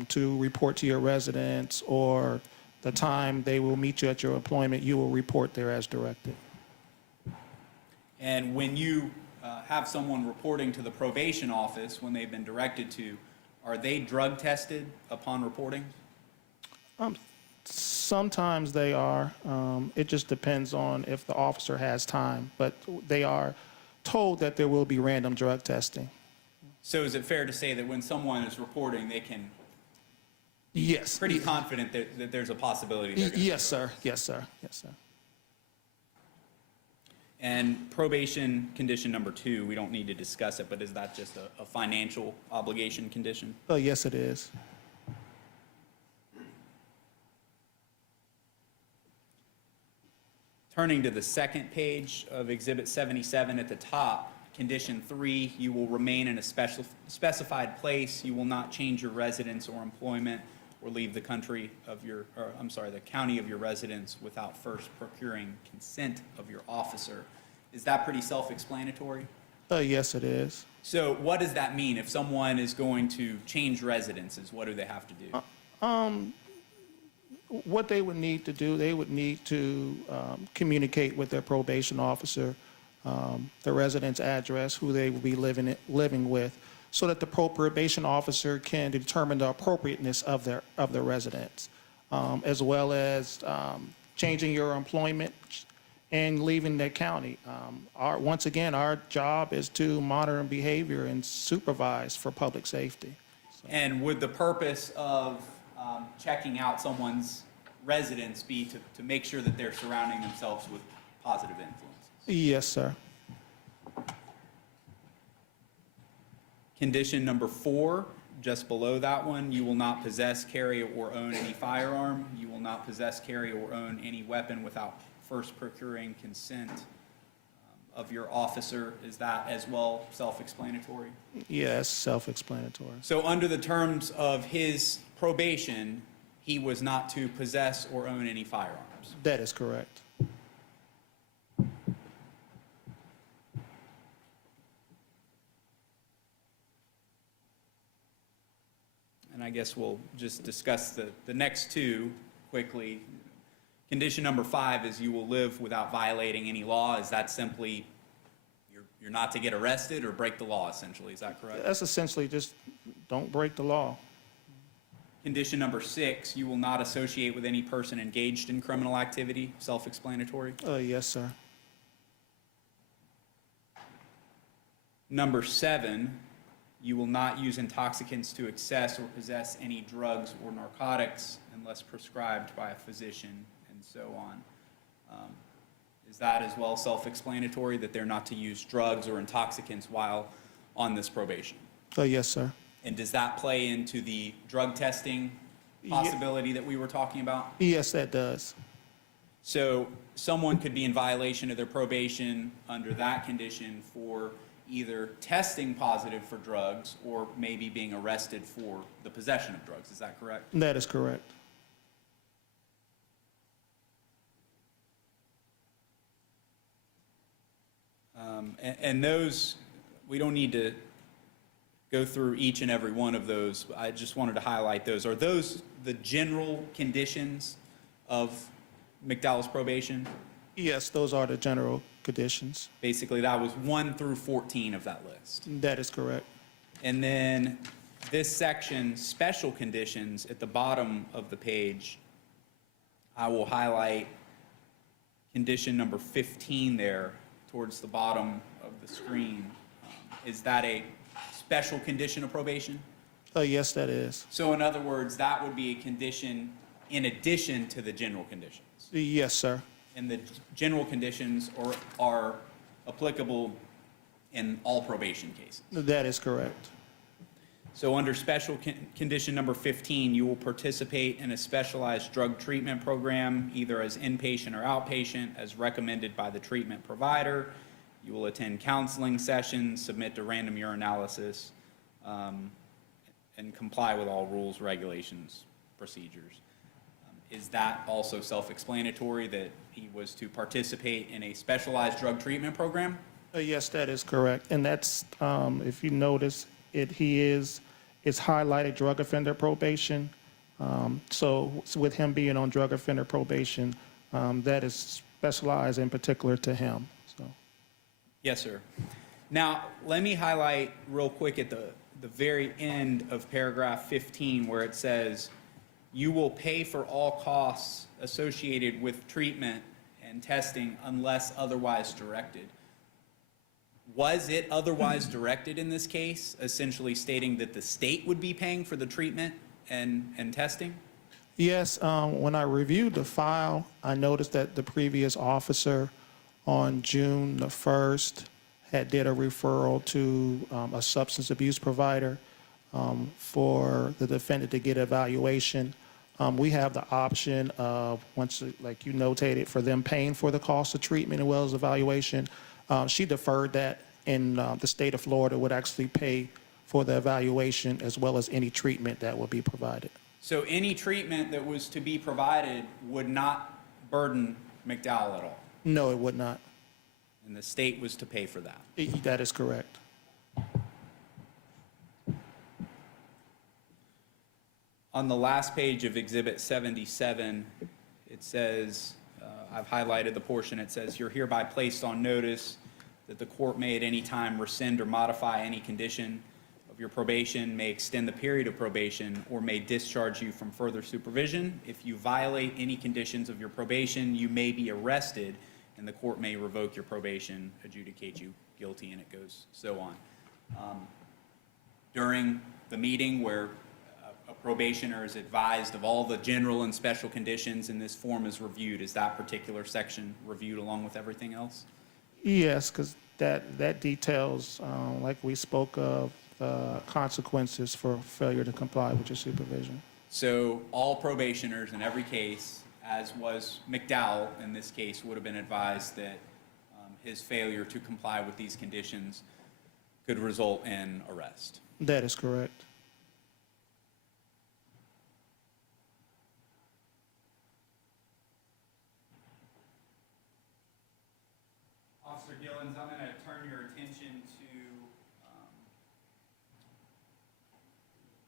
to report to your residence or the time they will meet you at your employment, you will report there as directed. And when you have someone reporting to the probation office when they've been directed to, are they drug tested upon reporting? Sometimes they are. It just depends on if the officer has time, but they are told that there will be random drug testing. So is it fair to say that when someone is reporting, they can? Yes. Pretty confident that there's a possibility. Yes, sir. Yes, sir. Yes, sir. And probation condition number 2, we don't need to discuss it, but is that just a financial obligation condition? Yes, it is. Turning to the second page of Exhibit 77 at the top, Condition 3, you will remain in a specified place. You will not change your residence or employment or leave the county of your residence without first procuring consent of your officer. Is that pretty self-explanatory? Yes, it is. So what does that mean? If someone is going to change residences, what do they have to do? What they would need to do, they would need to communicate with their probation officer, the residence address, who they will be living with, so that the probation officer can determine the appropriateness of their residence, as well as changing your employment and leaving the county. Once again, our job is to monitor behavior and supervise for public safety. And would the purpose of checking out someone's residence be to make sure that they're surrounding themselves with positive influences? Yes, sir. Condition number 4, just below that one, you will not possess, carry, or own any firearm. You will not possess, carry, or own any weapon without first procuring consent of your officer. Is that as well self-explanatory? Yes, self-explanatory. So under the terms of his probation, he was not to possess or own any firearms. That is correct. And I guess we'll just discuss the next two quickly. Condition number 5 is you will live without violating any law. Is that simply you're not to get arrested or break the law, essentially? Is that correct? That's essentially just don't break the law. Condition number 6, you will not associate with any person engaged in criminal activity. Self-explanatory. Yes, sir. Number 7, you will not use intoxicants to access or possess any drugs or narcotics unless prescribed by a physician, and so on. Is that as well self-explanatory, that they're not to use drugs or intoxicants while on this probation? Yes, sir. And does that play into the drug testing possibility that we were talking about? Yes, that does. So someone could be in violation of their probation under that condition for either testing positive for drugs or maybe being arrested for the possession of drugs. Is that correct? That is correct. And those, we don't need to go through each and every one of those. I just wanted to highlight those. Are those the general conditions of McDowell's probation? Yes, those are the general conditions. Basically, that was 1 through 14 of that list. That is correct. And then this section, special conditions, at the bottom of the page, I will highlight condition number 15 there towards the bottom of the screen. Is that a special condition of probation? Yes, that is. So in other words, that would be a condition in addition to the general conditions. Yes, sir. And the general conditions are applicable in all probation cases. That is correct. So under special condition number 15, you will participate in a specialized drug treatment program, either as inpatient or outpatient, as recommended by the treatment provider. You will attend counseling sessions, submit to random urinalysis, and comply with all rules, regulations, procedures. Is that also self-explanatory, that he was to participate in a specialized drug treatment program? Yes, that is correct. And that's, if you notice, it's highlighted drug offender probation. So with him being on drug offender probation, that is specialized in particular to him. So. Yes, sir. Now, let me highlight real quick at the very end of paragraph 15 where it says, you will pay for all costs associated with treatment and testing unless otherwise directed. Was it otherwise directed in this case, essentially stating that the state would be paying for the treatment and testing? Yes, when I reviewed the file, I noticed that the previous officer on June the 1st did a referral to a substance abuse provider for the defendant to get evaluation. We have the option of, once, like you notated, for them paying for the cost of treatment as well as evaluation. She deferred that, and the state of Florida would actually pay for the evaluation as well as any treatment that would be provided. So any treatment that was to be provided would not burden McDowell at all, No, it would not. and the state was to pay for that. That is correct. On the last page of Exhibit 77, it says, I've highlighted the portion, it says, "You're hereby placed on notice that the court may at any time rescind or modify any condition of your probation, may extend the period of probation, or may discharge you from further supervision. If you violate any conditions of your probation, you may be arrested, and the court may revoke your probation, adjudicate you guilty," and it goes so on. During the meeting where a probationer is advised of all the general and special conditions and this form is reviewed, is that particular section reviewed along with everything else? Yes, because that details, like we spoke of, consequences for failure to comply with your supervision. So all probationers in every case, as was McDowell in this case, would have been advised that his failure to comply with these conditions could result in arrest. That is correct. Officer Gillens, I'm going to turn your attention to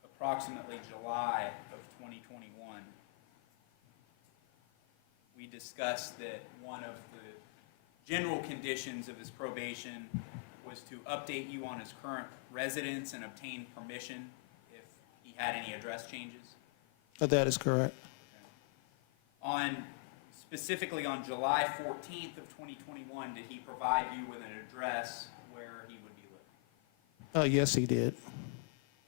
approximately July of 2021. We discussed that one of the general conditions of his probation was to update you on his current residence and obtain permission if he had any address changes. That is correct. Specifically on July 14th of 2021, did he provide you with an address where he would be living? Yes, he did.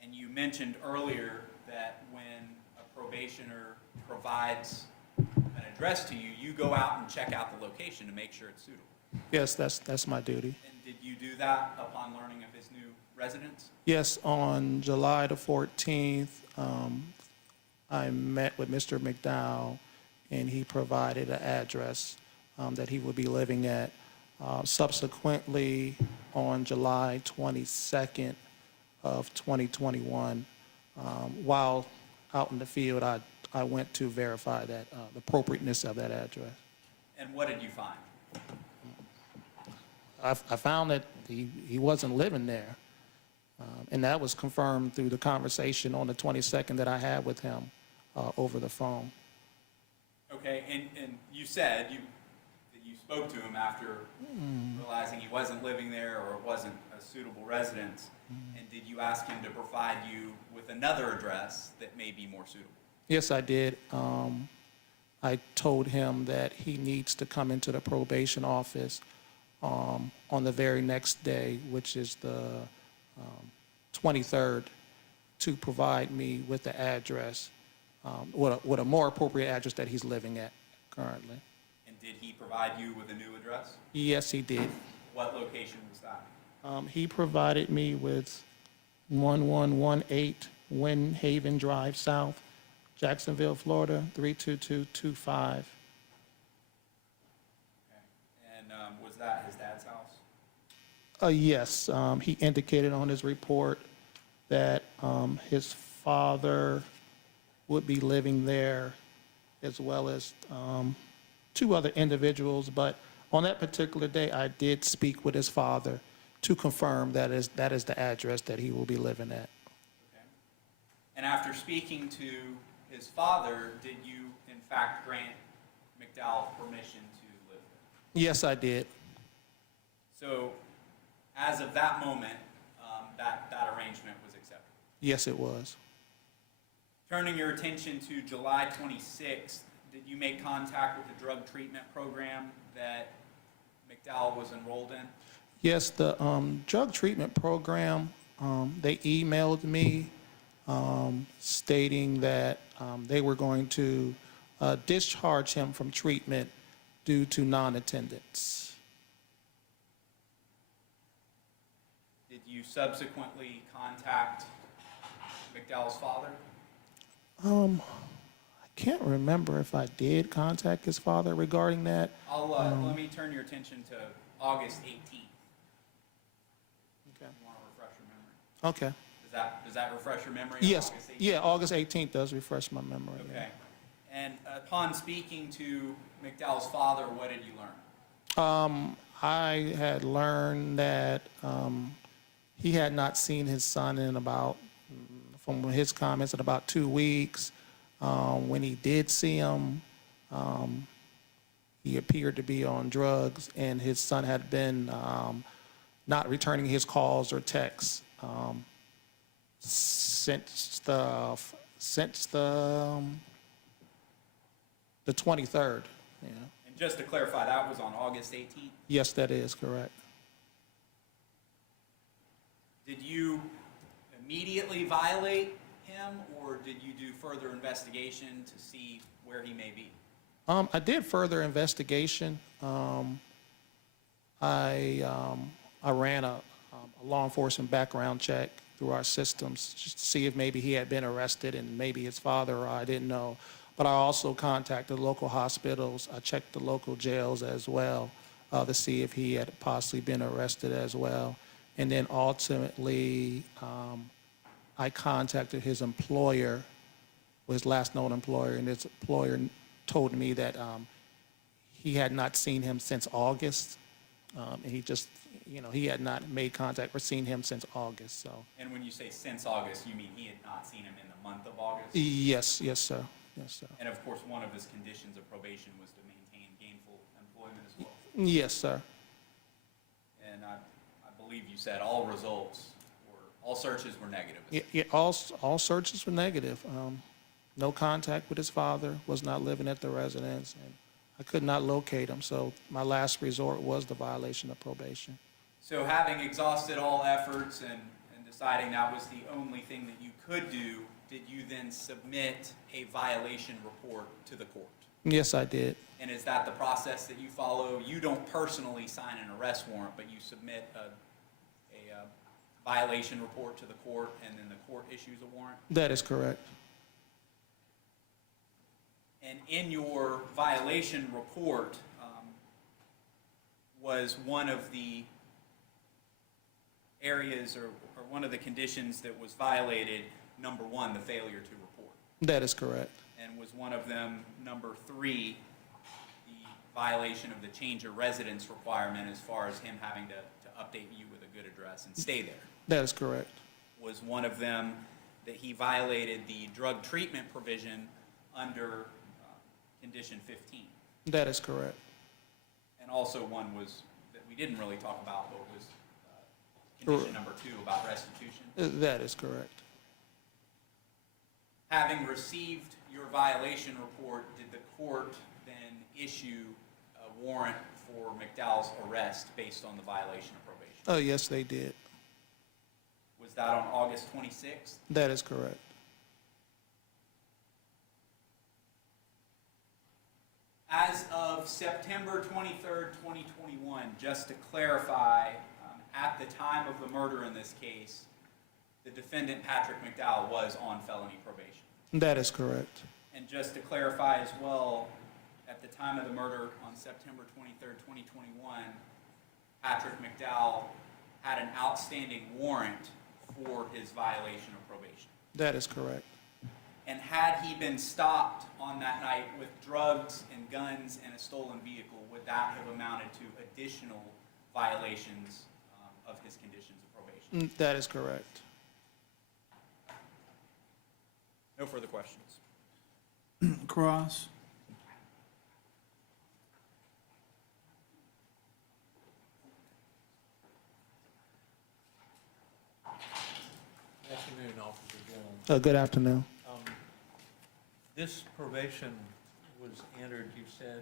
And you mentioned earlier that when a probationer provides an address to you, you go out and check out the location to make sure it's suitable. Yes, that's my duty. And did you do that upon learning of his new residence? Yes, on July the 14th, I met with Mr. McDowell, and he provided an address that he would be living at. Subsequently, on July 22nd of 2021, while out in the field, I went to verify that the appropriateness of that address. And what did you find? I found that he wasn't living there, and that was confirmed through the conversation on the 22nd that I had with him over the phone. Okay, and you said that you spoke to him after realizing he wasn't living there or it wasn't a suitable residence. And did you ask him to provide you with another address that may be more suitable? Yes, I did. I told him that he needs to come into the probation office on the very next day, which is the 23rd, to provide me with the address, with a more appropriate address that he's living at currently. And did he provide you with a new address? Yes, he did. What location was that? He provided me with 1118 Wind Haven Drive South, Jacksonville, Florida, 32225. And was that his dad's house? Yes, he indicated on his report that his father would be living there, as well as two other individuals. But on that particular day, I did speak with his father to confirm that is the address that he will be living at. Okay. And after speaking to his father, did you in fact grant McDowell permission to live there? Yes, I did. So as of that moment, that arrangement was accepted? Yes, it was. Turning your attention to July 26th, did you make contact with the drug treatment program that McDowell was enrolled in? Yes, the drug treatment program, they emailed me stating that they were going to discharge him from treatment due to non-attendance. Did you subsequently contact McDowell's father? I can't remember if I did contact his father regarding that. Let me turn your attention to August 18th. Okay. You want to refresh your memory? Okay. Does that refresh your memory? Yes, August 18th? yeah, August 18th does refresh my memory. yeah. Okay. And upon speaking to McDowell's father, what did you learn? I had learned that he had not seen his son in about, from his comments, in about 2 weeks. When he did see him, he appeared to be on drugs, and his son had been not returning his calls or texts since the 23rd. Yeah. And just to clarify, that was on August 18th? Yes, that is correct. Did you immediately violate him, or did you do further investigation to see where he may be? I did further investigation. I ran a law enforcement background check through our systems just to see if maybe he had been arrested and maybe his father, or I didn't know. But I also contacted local hospitals. I checked the local jails as well to see if he had possibly been arrested as well. And then ultimately, I contacted his employer, his last known employer, and his employer told me that he had not seen him since August. And he just, he had not made contact or seen him since August, so. And when you say since August, you mean he had not seen him in the month of August? Yes, yes, sir. Yes, sir. And of course, one of his conditions of probation was to maintain gainful employment as well? Yes, sir. And I believe you said all searches were negative. Yeah, all searches were negative. No contact with his father, was not living at the residence, and I could not locate him, so my last resort was the violation of probation. So having exhausted all efforts and deciding that was the only thing that you could do, did you then submit a violation report to the court? Yes, I did. And is that the process that you follow? You don't personally sign an arrest warrant, but you submit a violation report to the court, and then the court issues a warrant? That is correct. And in your violation report, was one of the areas or one of the conditions that was violated, number one, the failure to report? That is correct. And was one of them, number three, the violation of the change of residence requirement as far as him having to update you with a good address and stay there? That is correct. Was one of them that he violated the drug treatment provision under condition 15? That is correct. And also one was that we didn't really talk about, but was condition number 2 about restitution? That is correct. Having received your violation report, did the court then issue a warrant for McDowell's arrest based on the violation of probation? Oh, yes, they did. Was that on August 26th? That is correct. As of September 23rd, 2021, just to clarify, at the time of the murder in this case, the defendant, Patrick McDowell, was on felony probation. That is correct. And just to clarify as well, at the time of the murder on September 23rd, 2021, Patrick McDowell had an outstanding warrant for his violation of probation. That is correct. And had he been stopped on that night with drugs and guns and a stolen vehicle, would that have amounted to additional violations of his conditions of probation? That is correct. No further questions. Cross. Good afternoon, Officer Gill. Good afternoon. This probation was entered, you said,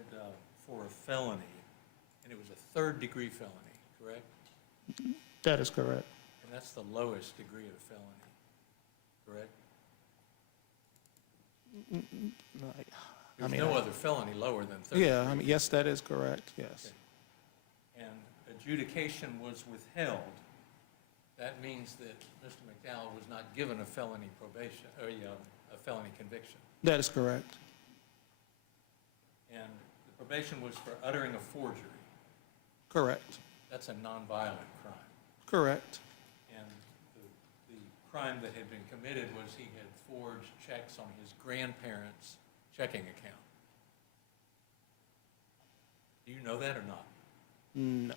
for a felony, and it was a third-degree felony, correct? That is correct. And that's the lowest degree of felony, correct? There's no other felony lower than third. Yeah, yes, that is correct, yes. Okay. And adjudication was withheld. That means that Mr. McDowell was not given a felony probation, or a felony conviction. That is correct. And the probation was for uttering a forgery. Correct. That's a nonviolent crime. Correct. And the crime that had been committed was he had forged checks on his grandparents' checking account. Do you know that or not?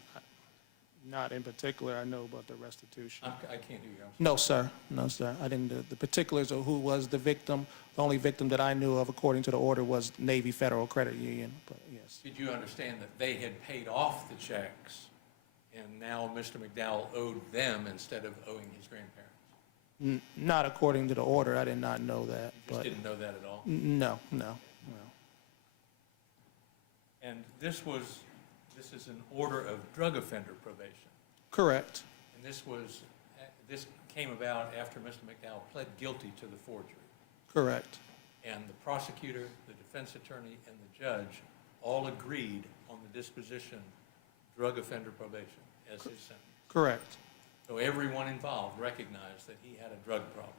Not in particular. I know about the restitution. I can't hear you. I'm sorry. No, sir. No, sir. I didn't. The particulars of who was the victim, the only victim that I knew of according to the order was Navy Federal Credit Union, but yes. Did you understand that they had paid off the checks and now Mr. McDowell owed them instead of owing his grandparents? Not according to the order. I did not know that. You just But didn't know that at all? no. And this is an order of drug offender probation. Correct. And this came about after Mr. McDowell pled guilty to the forgery. Correct. And the prosecutor, the defense attorney, and the judge all agreed on the disposition drug offender probation as his sentence. Correct. So everyone involved recognized that he had a drug problem.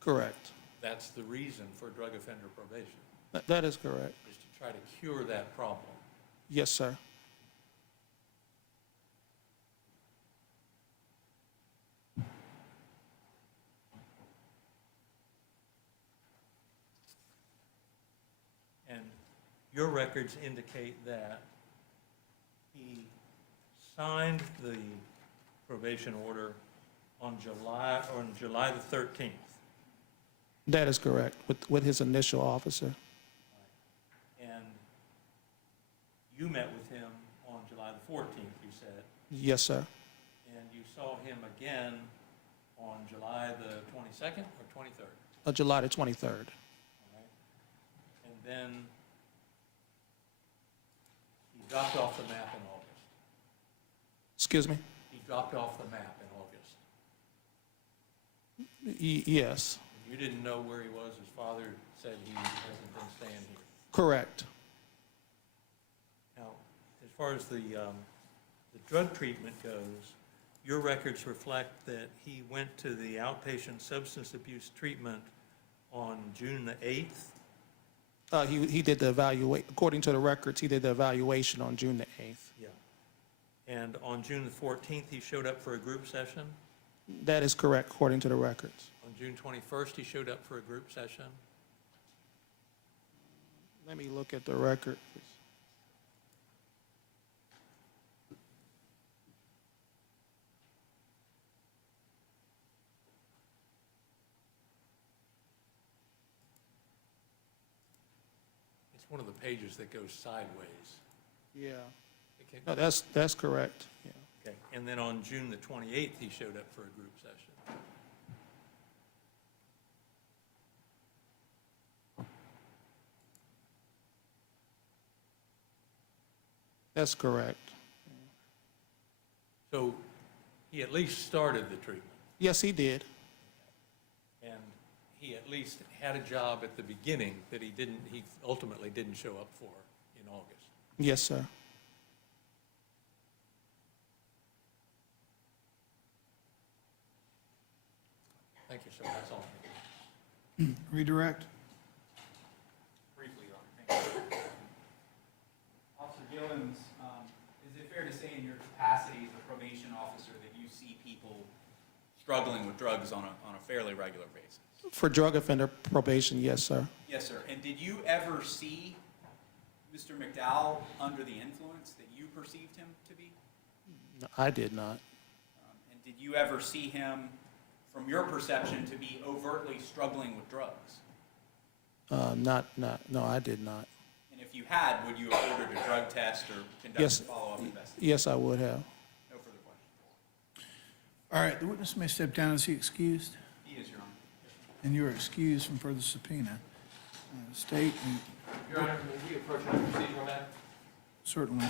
Correct. That's the reason for drug offender probation, That is correct. is to try to cure that problem. Yes, sir. And your records indicate that he signed the probation order on July the 13th. That is correct, with his initial officer. And you met with him on July the 14th, you said, Yes, sir. and you saw him again on July the 22nd or 23rd? July the 23rd. All right. And then he dropped off the map in August. Excuse me? He dropped off the map in August. Yes. You didn't know where he was. His father said he hasn't been staying here. Correct. Now, as far as the drug treatment goes, your records reflect that he went to the outpatient substance abuse treatment on June the 8th. He did the according to the records, he did the evaluation on June the 8th. Yeah. And on June the 14th, he showed up for a group session. That is correct, according to the records. On June 21st, he showed up for a group session. Let me look at the record. It's one of the pages that goes sideways. Yeah. Okay. No, that's correct. Yeah. Okay. And then on June the 28th, he showed up for a group session. That's correct. So he at least started the treatment, Yes, he did. and he at least had a job at the beginning that he ultimately didn't show up for in August. Yes, sir. Thank you, sir. That's all. Redirect. Briefly, Your Honor, thank you. Officer Gillens, is it fair to say in your capacity as a probation officer that you see people struggling with drugs on a fairly regular basis? For drug offender probation, yes, sir. Yes, sir. And did you ever see Mr. McDowell under the influence that you perceived him to be? No, I did not. And did you ever see him, from your perception, to be overtly struggling with drugs? No, I did not. And if you had, would you have ordered a drug test or conducted Yes, a follow-up investigation? yes, I would have. No further questions. All right, the witness may step down. Is he excused? He is, Your Honor. And you are excused from further subpoena. State, and Your Honor, may we approach on the procedural matter? certainly.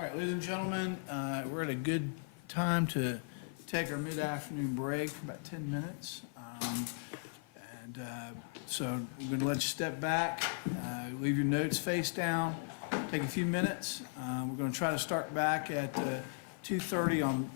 All right, ladies and gentlemen, we're at a good time to take our mid-afternoon break for about 10 minutes. So I'm going to let you step back, leave your notes face down, take a few minutes. We're going to try to start back at 2:30 on.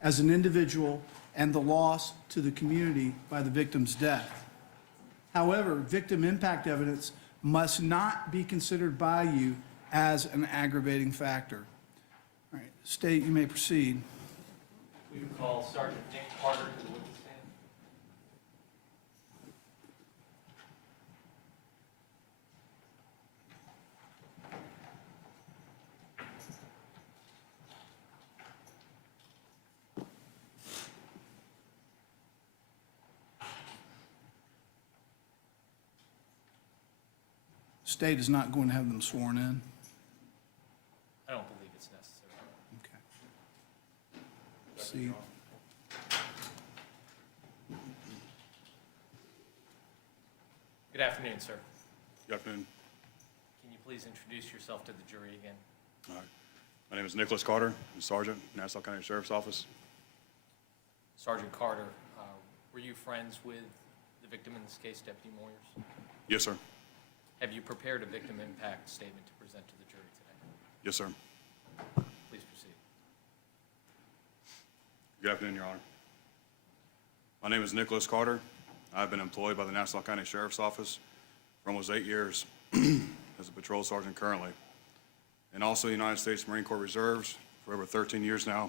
as an individual and the loss to the community by the victim's death. However, victim impact evidence must not be considered by you as an aggravating factor. All right, State, you may proceed. We would call Sergeant Nick Carter to the witness stand. State is not going to have them sworn in. I don't believe it's necessary. Okay. See. Good afternoon, sir. Good afternoon. Can you please introduce yourself to the jury again? All right. My name is Nicholas Carter. I'm Sergeant, Nassau County Sheriff's Office. Sergeant Carter, were you friends with the victim in this case, Deputy Moyers? Yes, sir. Have you prepared a victim impact statement to present to the jury today? Yes, sir. Please proceed. Good afternoon, Your Honor. My name is Nicholas Carter. I've been employed by the Nassau County Sheriff's Office for almost 8 years as a patrol sergeant currently, and also United States Marine Corps Reserves for over 13 years now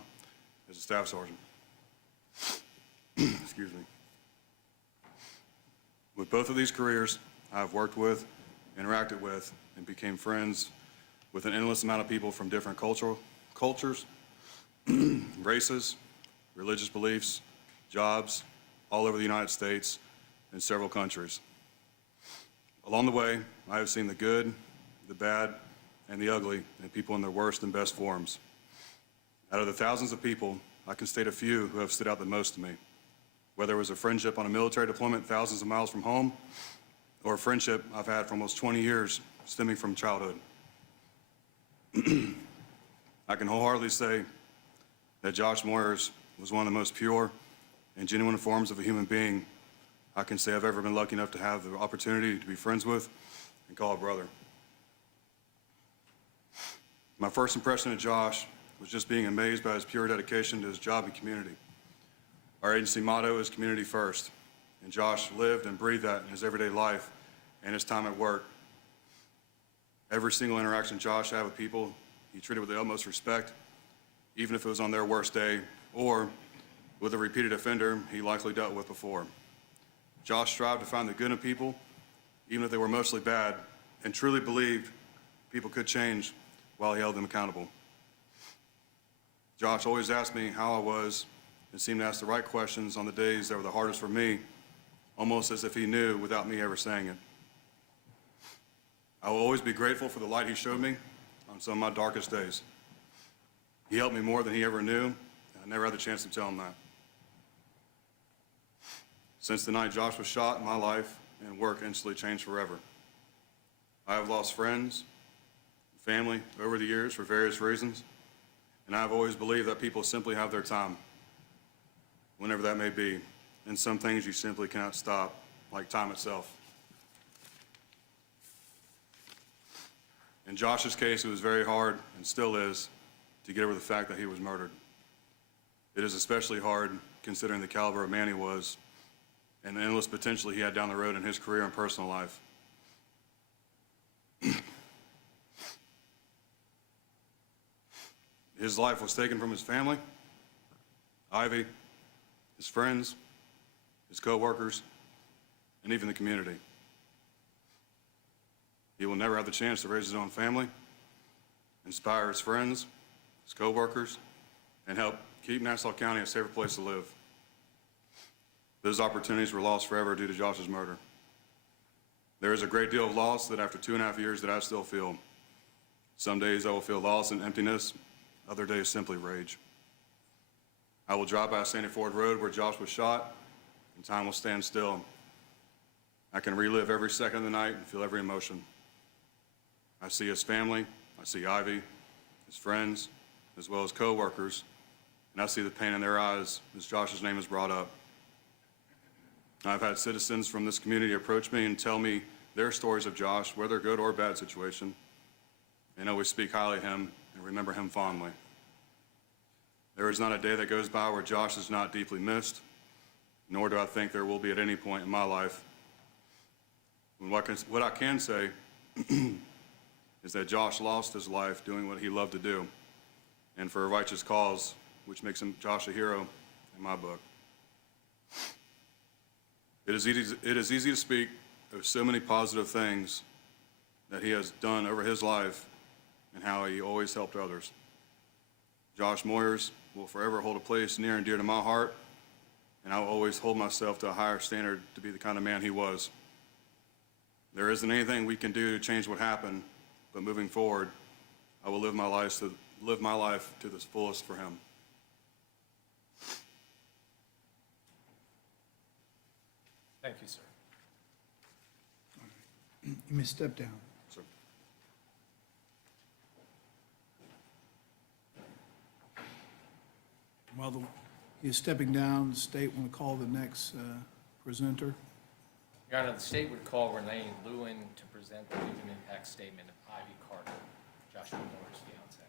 as a staff sergeant. Excuse me. With both of these careers, I've worked with, interacted with, and became friends with an endless amount of people from different cultures, races, religious beliefs, jobs, all over the United States and several countries. Along the way, I have seen the good, the bad, and the ugly in people in their worst and best forms. Out of the thousands of people, I can state a few who have stood out the most to me, whether it was a friendship on a military deployment thousands of miles from home, or a friendship I've had for almost 20 years stemming from childhood. I can wholeheartedly say that Josh Moyers was one of the most pure and genuine forms of a human being I can say I've ever been lucky enough to have the opportunity to be friends with and call a brother. My first impression of Josh was just being amazed by his pure dedication to his job and community. Our agency motto is community first, and Josh lived and breathed that in his everyday life and his time at work. Every single interaction Josh had with people, he treated with the utmost respect, even if it was on their worst day or with a repeated offender he likely dealt with before. Josh strived to find the good in people, even if they were mostly bad, and truly believed people could change while he held them accountable. Josh always asked me how I was and seemed to ask the right questions on the days that were the hardest for me, almost as if he knew without me ever saying it. I will always be grateful for the light he showed me on some of my darkest days. He helped me more than he ever knew, and I never had the chance to tell him that. Since the night Josh was shot, my life and work instantly changed forever. I have lost friends, family over the years for various reasons, and I have always believed that people simply have their time, whenever that may be, and some things you simply cannot stop, like time itself. In Josh's case, it was very hard, and still is, to get over the fact that he was murdered. It is especially hard considering the caliber of man he was and the endless potential he had down the road in his career and personal life. His life was taken from his family, Ivy, his friends, his co-workers, and even the community. He will never have the chance to raise his own family, inspire his friends, his co-workers, and help keep Nassau County a safer place to live. Those opportunities were lost forever due to Josh's murder. There is a great deal of loss that after 2.5 years that I still feel. Some days I will feel loss and emptiness, other days simply rage. I will drive by Sandy Ford Road where Josh was shot, and time will stand still. I can relive every second of the night and feel every emotion. I see his family, I see Ivy, his friends, as well as co-workers, and I see the pain in their eyes as Josh's name is brought up. I've had citizens from this community approach me and tell me their stories of Josh, whether good or bad situation, and always speak highly of him and remember him fondly. There is not a day that goes by where Josh is not deeply missed, nor do I think there will be at any point in my life. And what I can say is that Josh lost his life doing what he loved to do, and for a righteous cause, which makes him Josh a hero in my book. It is easy to speak of so many positive things that he has done over his life and how he always helped others. Josh Moyers will forever hold a place near and dear to my heart, and I will always hold myself to a higher standard to be the kind of man he was. There isn't anything we can do to change what happened, but moving forward, I will live my life to the fullest for him. Thank you, sir. You may step down. Sir. While he is stepping down, the state want to call the next presenter. Your Honor, the state would call Renee Lewin to present the victim impact statement of Ivy Carter, Joshua Moyers' fiance.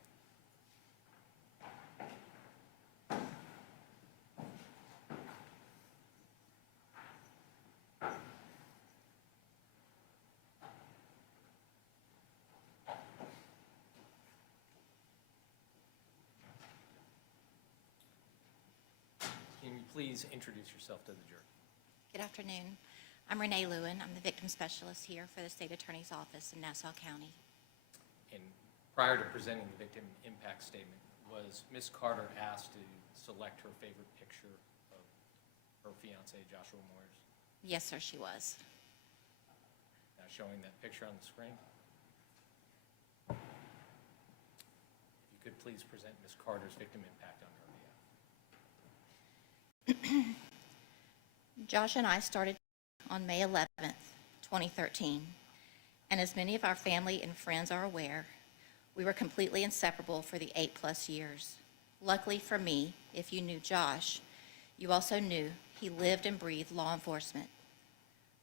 Can you please introduce yourself to the jury? Good afternoon. I'm Renee Lewin. I'm the victim specialist here for the State Attorney's Office in Nassau County. And prior to presenting the victim impact statement, was Ms. Carter asked to select her favorite picture of her fiance, Joshua Moyers? Yes, sir, she was. Now showing that picture on the screen. If you could please present Ms. Carter's victim impact on her behalf. Josh and I started on May 11th, 2013. And as many of our family and friends are aware, we were completely inseparable for the 8+ years. Luckily for me, if you knew Josh, you also knew he lived and breathed law enforcement.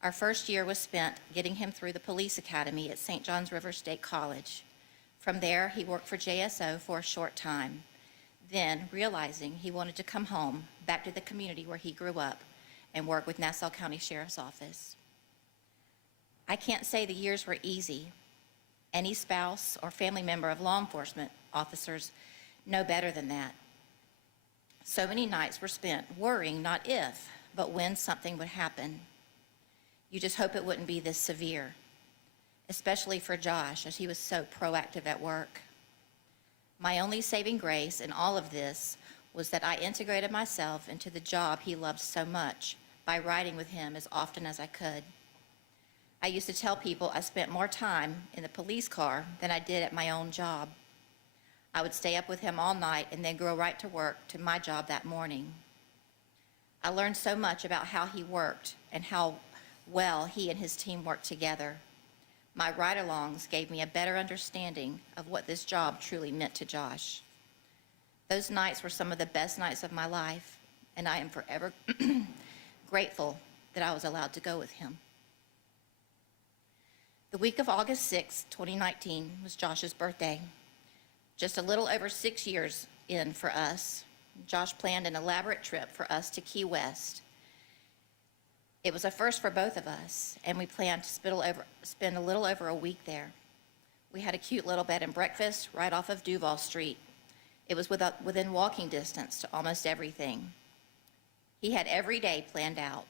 Our first year was spent getting him through the police academy at St. John's River State College. From there, he worked for JSO for a short time. Then, realizing he wanted to come home, back to the community where he grew up, and work with Nassau County Sheriff's Office. I can't say the years were easy. Any spouse or family member of law enforcement officers know better than that. So many nights were spent worrying not if, but when something would happen. You just hope it wouldn't be this severe, especially for Josh, as he was so proactive at work. My only saving grace in all of this was that I integrated myself into the job he loved so much by riding with him as often as I could. I used to tell people I spent more time in the police car than I did at my own job. I would stay up with him all night and then go right to work to my job that morning. I learned so much about how he worked and how well he and his team worked together. My ride-alongs gave me a better understanding of what this job truly meant to Josh. Those nights were some of the best nights of my life, and I am forever grateful that I was allowed to go with him. The week of August 6, 2019 was Josh's birthday. Just a little over 6 years in for us, Josh planned an elaborate trip for us to Key West. It was a first for both of us, and we planned to spend a little over a week there. We had a cute little bed and breakfast right off of Duval Street. It was within walking distance to almost everything. He had every day planned out.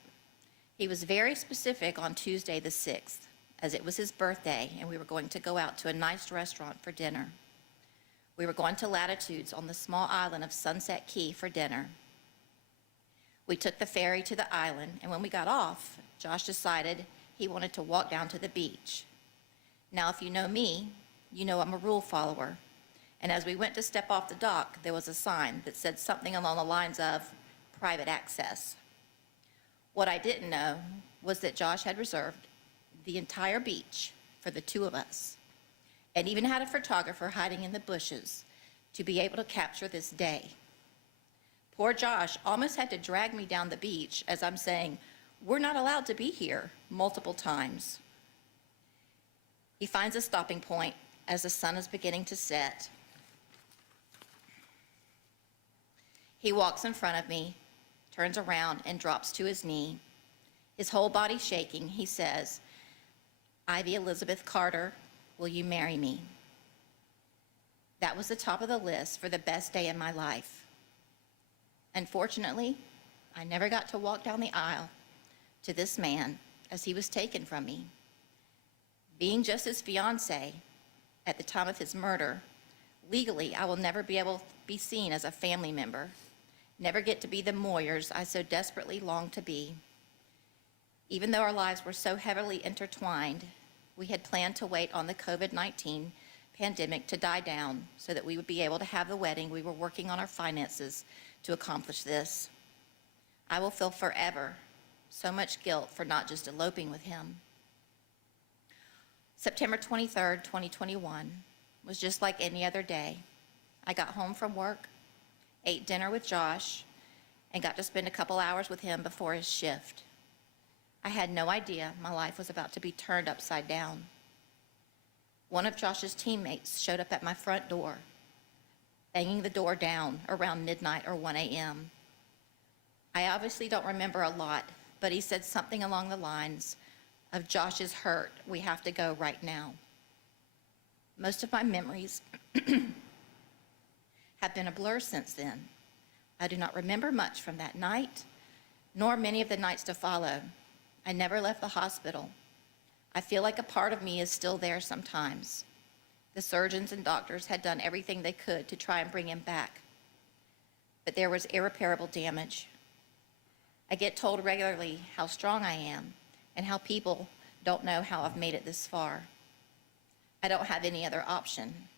He was very specific on Tuesday the 6th, as it was his birthday and we were going to go out to a nice restaurant for dinner. We were going to Latitudes on the small island of Sunset Key for dinner. We took the ferry to the island, and when we got off, Josh decided he wanted to walk down to the beach. Now, if you know me, you know I'm a rule follower. And as we went to step off the dock, there was a sign that said something along the lines of private access. What I didn't know was that Josh had reserved the entire beach for the two of us, and even had a photographer hiding in the bushes to be able to capture this day. Poor Josh almost had to drag me down the beach as I'm saying, "We're not allowed to be here," multiple times. He finds a stopping point as the sun is beginning to set. He walks in front of me, turns around, and drops to his knee. His whole body shaking, he says, "Ivy Elizabeth Carter, will you marry me?" That was the top of the list for the best day in my life. Unfortunately, I never got to walk down the aisle to this man as he was taken from me. Being just his fiancée at the time of his murder, legally, I will never be able to be seen as a family member, never get to be the Moyers I so desperately longed to be. Even though our lives were so heavily intertwined, we had planned to wait on the COVID-19 pandemic to die down so that we would be able to have the wedding. We were working on our finances to accomplish this. I will feel forever so much guilt for not just eloping with him. September 23rd, 2021 was just like any other day. I got home from work, ate dinner with Josh, and got to spend a couple hours with him before his shift. I had no idea my life was about to be turned upside down. One of Josh's teammates showed up at my front door, banging the door down around midnight or 1 a.m. I obviously don't remember a lot, but he said something along the lines of, "Josh is hurt, we have to go right now." Most of my memories have been a blur since then. I do not remember much from that night, nor many of the nights to follow. I never left the hospital. I feel like a part of me is still there sometimes. The surgeons and doctors had done everything they could to try and bring him back, but there was irreparable damage. I get told regularly how strong I am and how people don't know how I've made it this far. I don't have any other option.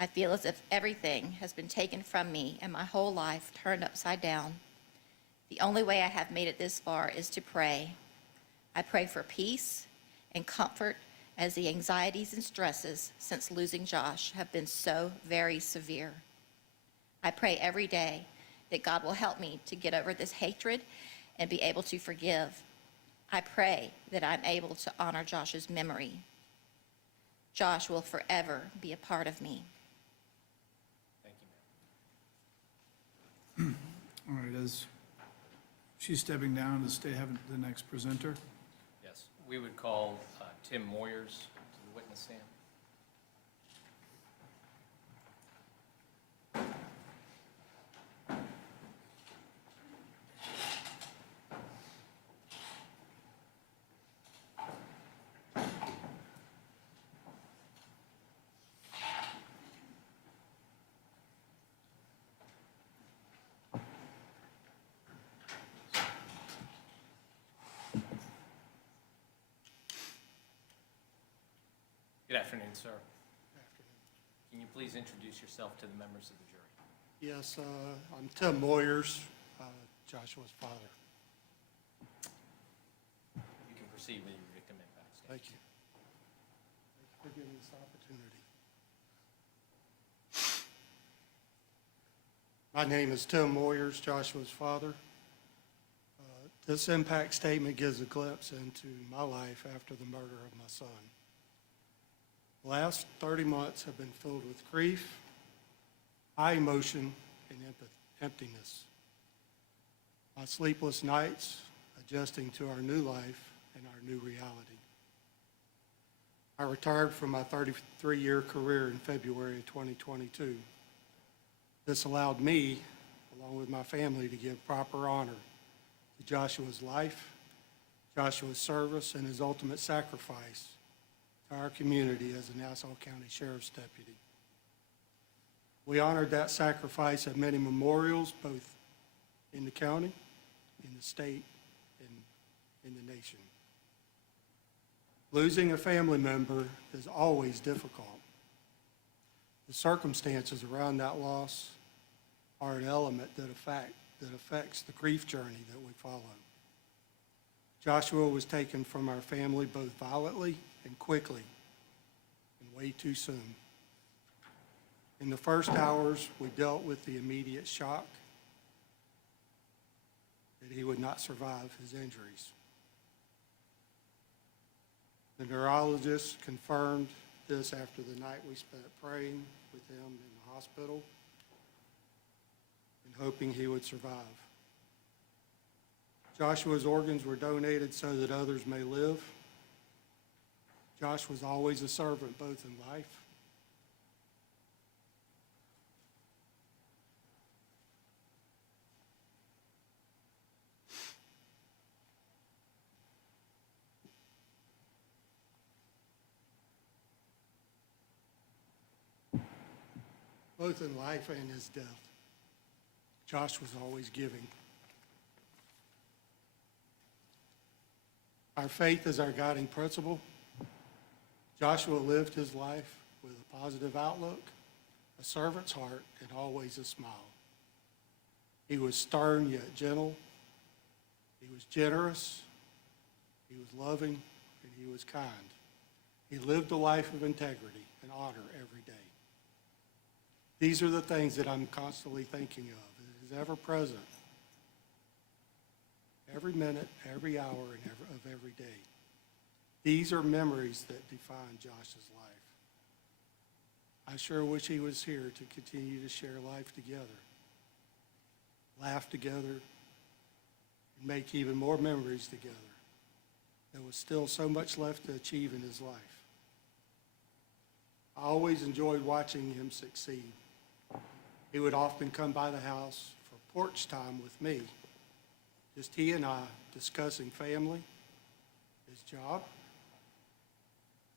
I feel as if everything has been taken from me and my whole life turned upside down. The only way I have made it this far is to pray. I pray for peace and comfort as the anxieties and stresses since losing Josh have been so very severe. I pray every day that God will help me to get over this hatred and be able to forgive. I pray that I'm able to honor Josh's memory. Josh will forever be a part of me. Thank you, ma'am. All right, as she's stepping down, does state have the next presenter? Yes, we would call Tim Moyers to the witness stand. Good afternoon, sir. Can you please introduce yourself to the members of the jury? Yes, I'm Tim Moyers, Joshua's father. You can proceed with your victim impact statement. Thank you. Thank you for giving me this opportunity. My name is Tim Moyers, Joshua's father. This impact statement gives a glimpse into my life after the murder of my son. The last 30 months have been filled with grief, high emotion, and emptiness. My sleepless nights adjusting to our new life and our new reality. I retired from my 33-year career in February of 2022. This allowed me, along with my family, to give proper honor to Joshua's life, Joshua's service, and his ultimate sacrifice to our community as a Nassau County Sheriff's Deputy. We honored that sacrifice at many memorials, both in the county, in the state, and in the nation. Losing a family member is always difficult. The circumstances around that loss are an element that affects the grief journey that we follow. Joshua was taken from our family both violently and quickly, and way too soon. In the first hours, we dealt with the immediate shock that he would not survive his injuries. The neurologist confirmed this after the night we spent praying with him in the hospital. and hoping he would survive. Joshua's organs were donated so that others may live. Josh was always a servant, both in life and his death. Josh was always giving. Our faith is our guiding principle. Joshua lived his life with a positive outlook, a servant's heart, and always a smile. He was stern yet gentle. He was generous. He was loving, and he was kind. He lived a life of integrity and honor every day. These are the things that I'm constantly thinking of. It is ever present, every minute, every hour, and of every day. These are memories that define Josh's life. I sure wish he was here to continue to share life together, laugh together, and make even more memories together. There was still so much left to achieve in his life. I always enjoyed watching him succeed. He would often come by the house for porch time with me, just he and I discussing family, his job,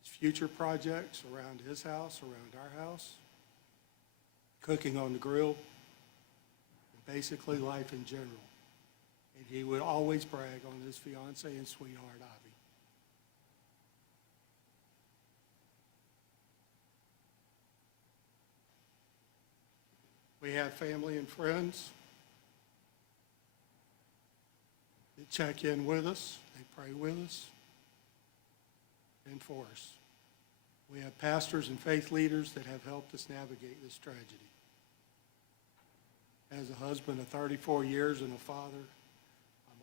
his future projects around his house, around our house, cooking on the grill, and basically life in general. And he would always brag on his fiancée and sweetheart, Ivy. We have family and friends that check in with us, they pray with us and for us. We have pastors and faith leaders that have helped us navigate this tragedy. As a husband of 34 years and a father,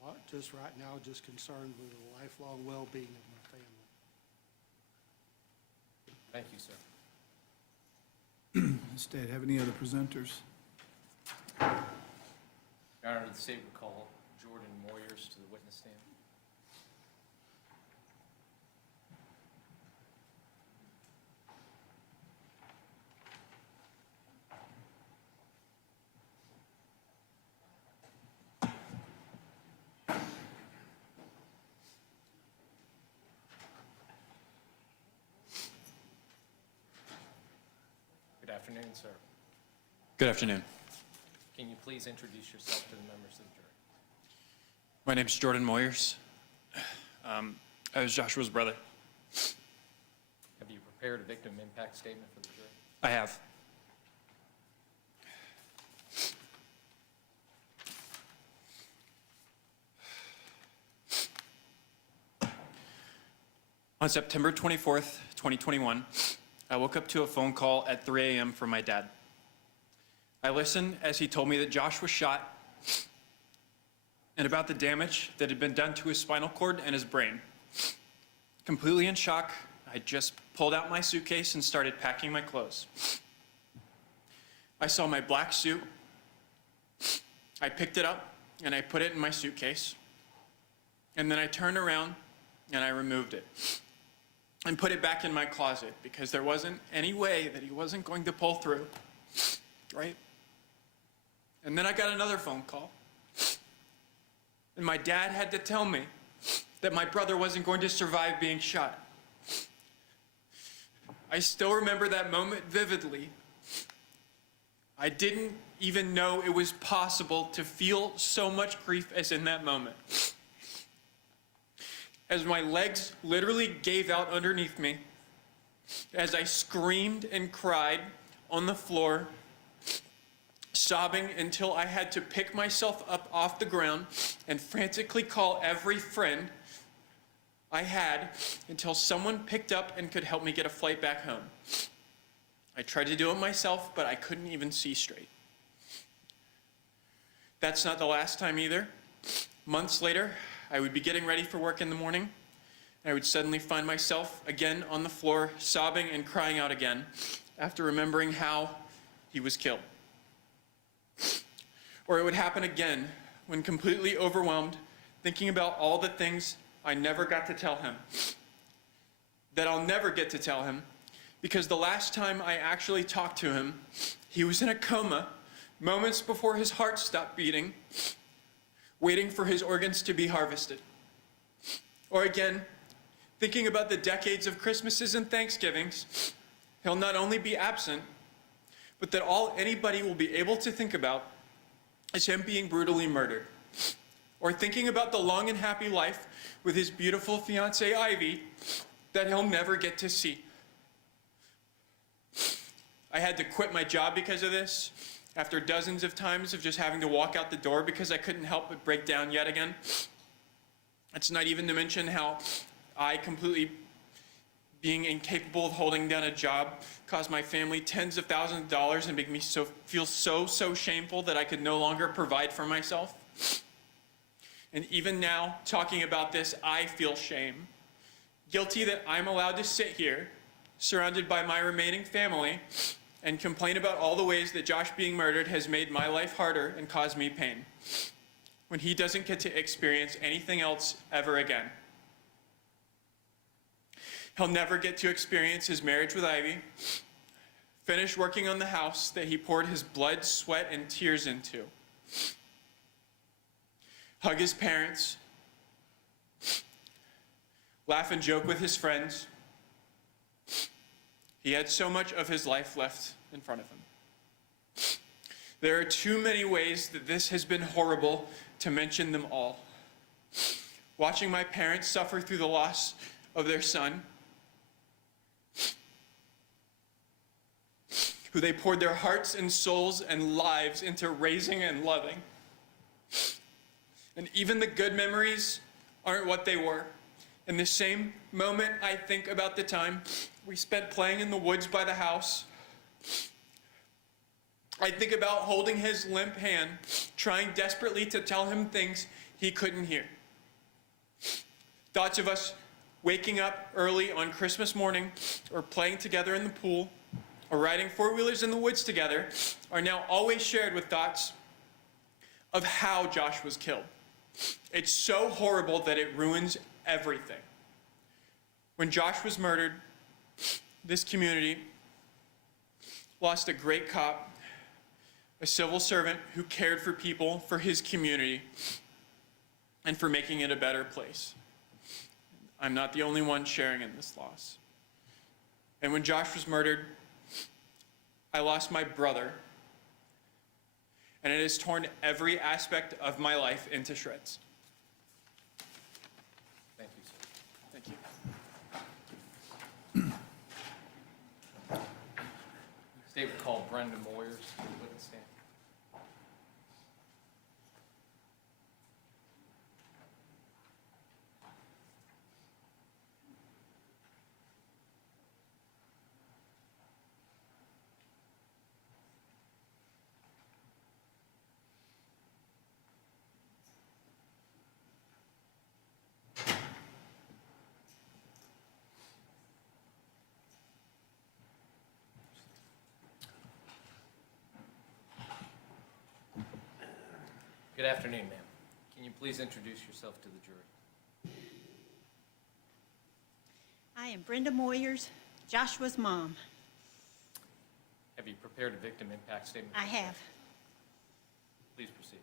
I'm just right now just concerned with the lifelong well-being of my family. Thank you, sir. State, have any other presenters? Your Honor, the state would call Jordan Moyers to the witness stand. Good afternoon, sir. Good afternoon. Can you please introduce yourself to the members of the jury? My name is Jordan Moyers. I was Joshua's brother. Have you prepared a victim impact statement for the jury? I have. On September 24th, 2021, I woke up to a phone call at 3 a.m. from my dad. I listened as he told me that Josh was shot and about the damage that had been done to his spinal cord and his brain. Completely in shock, I just pulled out my suitcase and started packing my clothes. I saw my black suit. I picked it up and I put it in my suitcase. And then I turned around and I removed it and put it back in my closet because there wasn't any way that he wasn't going to pull through, right? And then I got another phone call. And my dad had to tell me that my brother wasn't going to survive being shot. I still remember that moment vividly. I didn't even know it was possible to feel so much grief as in that moment. As my legs literally gave out underneath me, as I screamed and cried on the floor, sobbing until I had to pick myself up off the ground and frantically call every friend I had until someone picked up and could help me get a flight back home. I tried to do it myself, but I couldn't even see straight. That's not the last time either. Months later, I would be getting ready for work in the morning, and I would suddenly find myself again on the floor, sobbing and crying out again, after remembering how he was killed. Or it would happen again when completely overwhelmed, thinking about all the things I never got to tell him, that I'll never get to tell him, because the last time I actually talked to him, he was in a coma moments before his heart stopped beating, waiting for his organs to be harvested. Or again, thinking about the decades of Christmases and Thanksgivings, he'll not only be absent, but that all anybody will be able to think about is him being brutally murdered. Or thinking about the long and happy life with his beautiful fiancée Ivy that he'll never get to see. I had to quit my job because of this, after dozens of times of just having to walk out the door because I couldn't help but break down yet again. It's not even to mention how I completely being incapable of holding down a job caused my family tens of thousands of dollars and make me feel so shameful that I could no longer provide for myself. And even now, talking about this, I feel shame. Guilty that I'm allowed to sit here, surrounded by my remaining family, and complain about all the ways that Josh being murdered has made my life harder and caused me pain, when he doesn't get to experience anything else ever again. He'll never get to experience his marriage with Ivy, finish working on the house that he poured his blood, sweat, and tears into, hug his parents, laugh and joke with his friends. He had so much of his life left in front of him. There are too many ways that this has been horrible to mention them all. Watching my parents suffer through the loss of their son, who they poured their hearts and souls and lives into raising and loving. And even the good memories aren't what they were. In the same moment, I think about the time we spent playing in the woods by the house. I think about holding his limp hand, trying desperately to tell him things he couldn't hear. Thoughts of us waking up early on Christmas morning, or playing together in the pool, or riding four-wheelers in the woods together are now always shared with thoughts of how Josh was killed. It's so horrible that it ruins everything. When Josh was murdered, this community lost a great cop, a civil servant who cared for people, for his community, and for making it a better place. I'm not the only one sharing in this loss. And when Josh was murdered, I lost my brother, and it has torn every aspect of my life into shreds. Thank you, sir. Thank you. State would call Brenda Moyers to the witness stand. Good afternoon, ma'am. Can you please introduce yourself to the jury? I am Brenda Moyers, Joshua's mom. Have you prepared a victim impact statement? I have. Please proceed.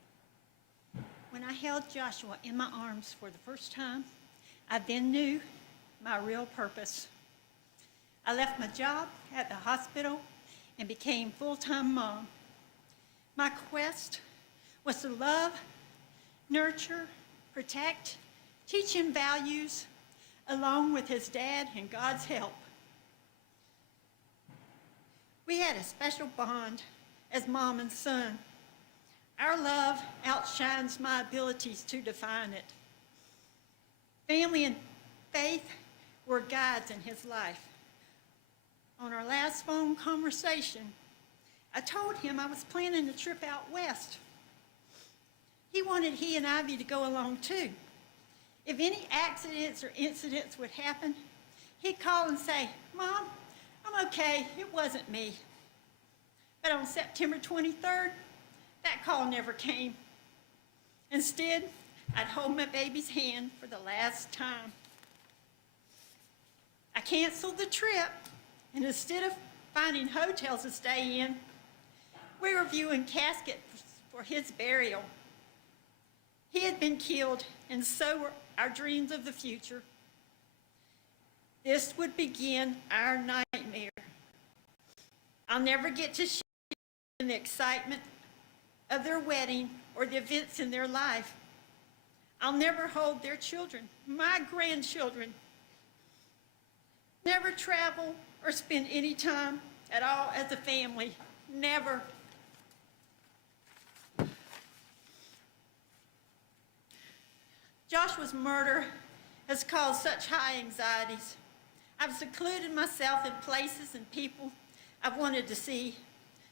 When I held Joshua in my arms for the first time, I then knew my real purpose. I left my job at the hospital and became full-time mom. My quest was to love, nurture, protect, teach him values, along with his dad and God's help. We had a special bond as mom and son. Our love outshines my abilities to define it. Family and faith were guides in his life. On our last phone conversation, I told him I was planning a trip out west. He wanted he and Ivy to go along too. If any accidents or incidents would happen, he'd call and say, "Mom, I'm okay, it wasn't me." But on September 23rd, That call never came. Instead, I'd hold my baby's hand for the last time. I canceled the trip, and instead of finding hotels to stay in, we were viewing caskets for his burial. He had been killed, and so were our dreams of the future. This would begin our nightmare. I'll never get to share in the excitement of their wedding or the events in their life. I'll never hold their children, my grandchildren. Never travel or spend any time at all as a family. Never. Joshua's murder has caused such high anxieties. I've secluded myself in places and people I've wanted to see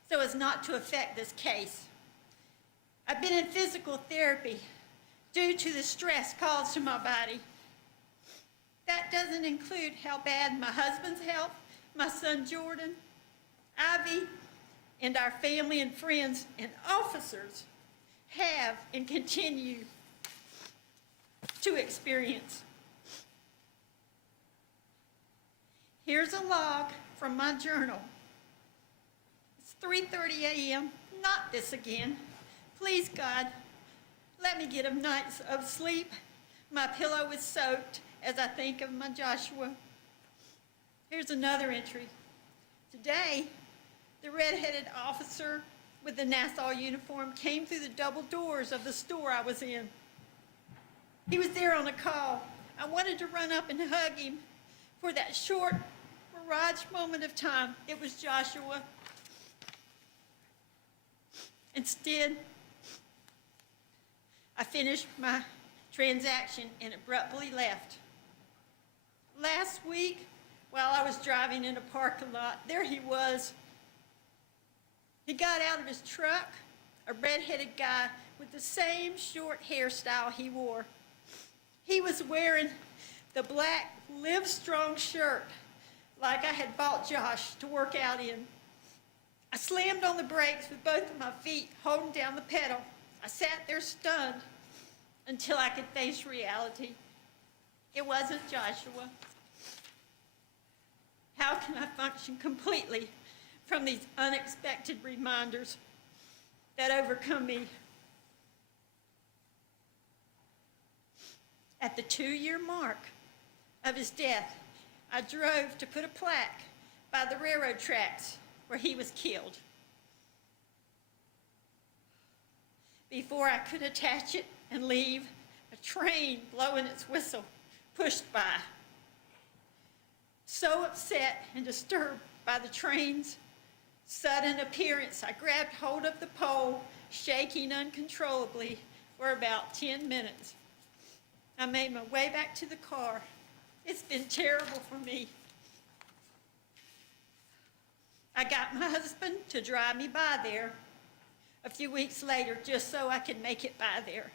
so as not to affect this case. I've been in physical therapy due to the stress caused to my body. That doesn't include how bad my husband's health, my son Jordan, Ivy, and our family and friends and officers have and continue to experience. Here's a log from my journal. It's 3:30 a.m., not this again. Please, God, let me get a night of sleep. My pillow is soaked as I think of my Joshua. Here's another entry. Today, the red-headed officer with the Nassau uniform came through the double doors of the store I was in. He was there on a call. I wanted to run up and hug him. For that short mirage moment of time, it was Joshua. Instead, I finished my transaction and abruptly left. Last week, while I was driving in a parking lot, there he was. He got out of his truck, a red-headed guy with the same short hairstyle he wore. He was wearing the black Live Strong shirt like I had bought Josh to work out in. I slammed on the brakes with both of my feet, holding down the pedal. I sat there stunned until I could face reality. It wasn't Joshua. How can I function completely from these unexpected reminders that overcome me? At the 2-year mark of his death, I drove to put a plaque by the railroad tracks where he was killed. Before I could attach it and leave, a train blowing its whistle pushed by. So upset and disturbed by the train's sudden appearance, I grabbed hold of the pole, shaking uncontrollably for about 10 minutes. I made my way back to the car. It's been terrible for me. I got my husband to drive me by there a few weeks later just so I could make it by there.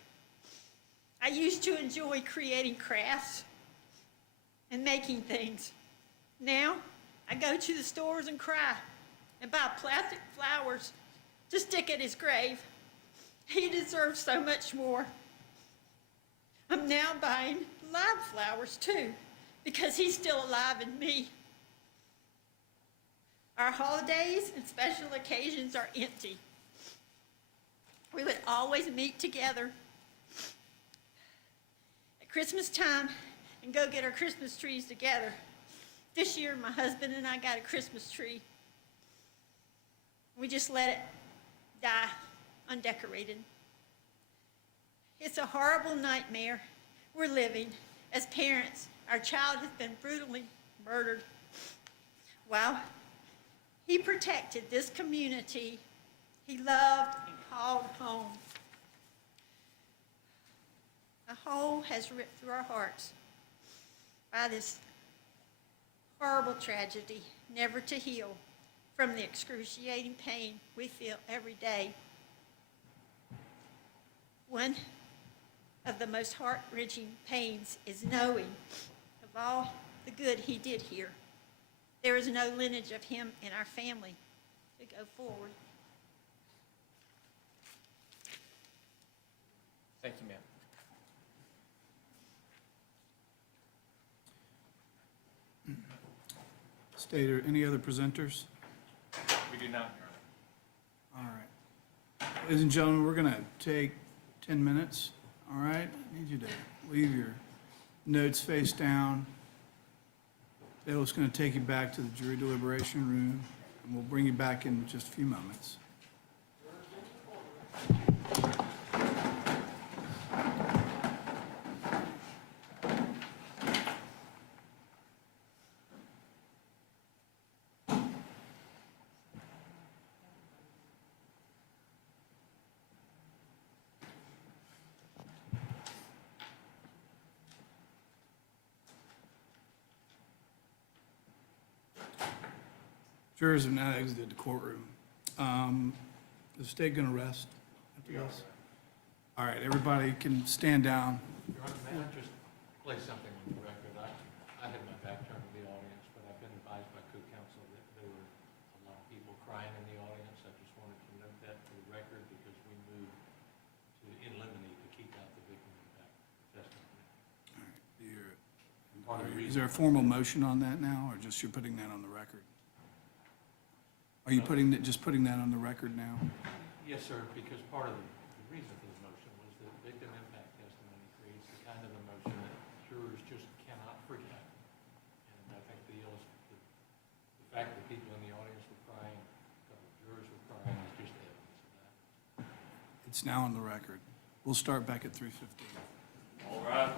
I used to enjoy creating crafts and making things. Now, I go to the stores and cry and buy plastic flowers to stick at his grave. He deserves so much more. I'm now buying live flowers too, because he's still alive in me. Our holidays and special occasions are empty. We would always meet together at Christmas time and go get our Christmas trees together. This year, my husband and I got a Christmas tree. We just let it die undecorated. It's a horrible nightmare we're living as parents. Our child has been brutally murdered. While he protected this community he loved and called home. A hole has ripped through our hearts by this horrible tragedy, never to heal from the excruciating pain we feel every day. One of the most heart-wrenching pains is knowing of all the good he did here. There is no lineage of him in our family to go forward. Thank you, ma'am. State, or any other presenters? We do not, Your Honor. All right. Ladies and gentlemen, we're going to take 10 minutes, all right? I need you to leave your notes face down. Bailiff's going to take you back to the jury deliberation room, and we'll bring you back in just a few moments. Jurors have now exited the courtroom. Is the state going to rest after this? All right, everybody can stand down. Your Honor, may I just play something on the record? I had my back turned to the audience, but I've been advised by co-counsel that there were a lot of people crying in the audience. I just wanted to note that for the record because we moved to in limine to keep out the victim impact testimony. Part of the Is there a formal motion on that now, or just you're putting that on the record? Are you just putting that on the record now? Yes, sir, because part of the reason for the motion was that victim impact testimony creates the kind of emotion that jurors just cannot forget. And I think the fact that people in the audience were crying, a couple of jurors were crying, is just evidence of that. It's now on the record. We'll start back at 3:15. All right.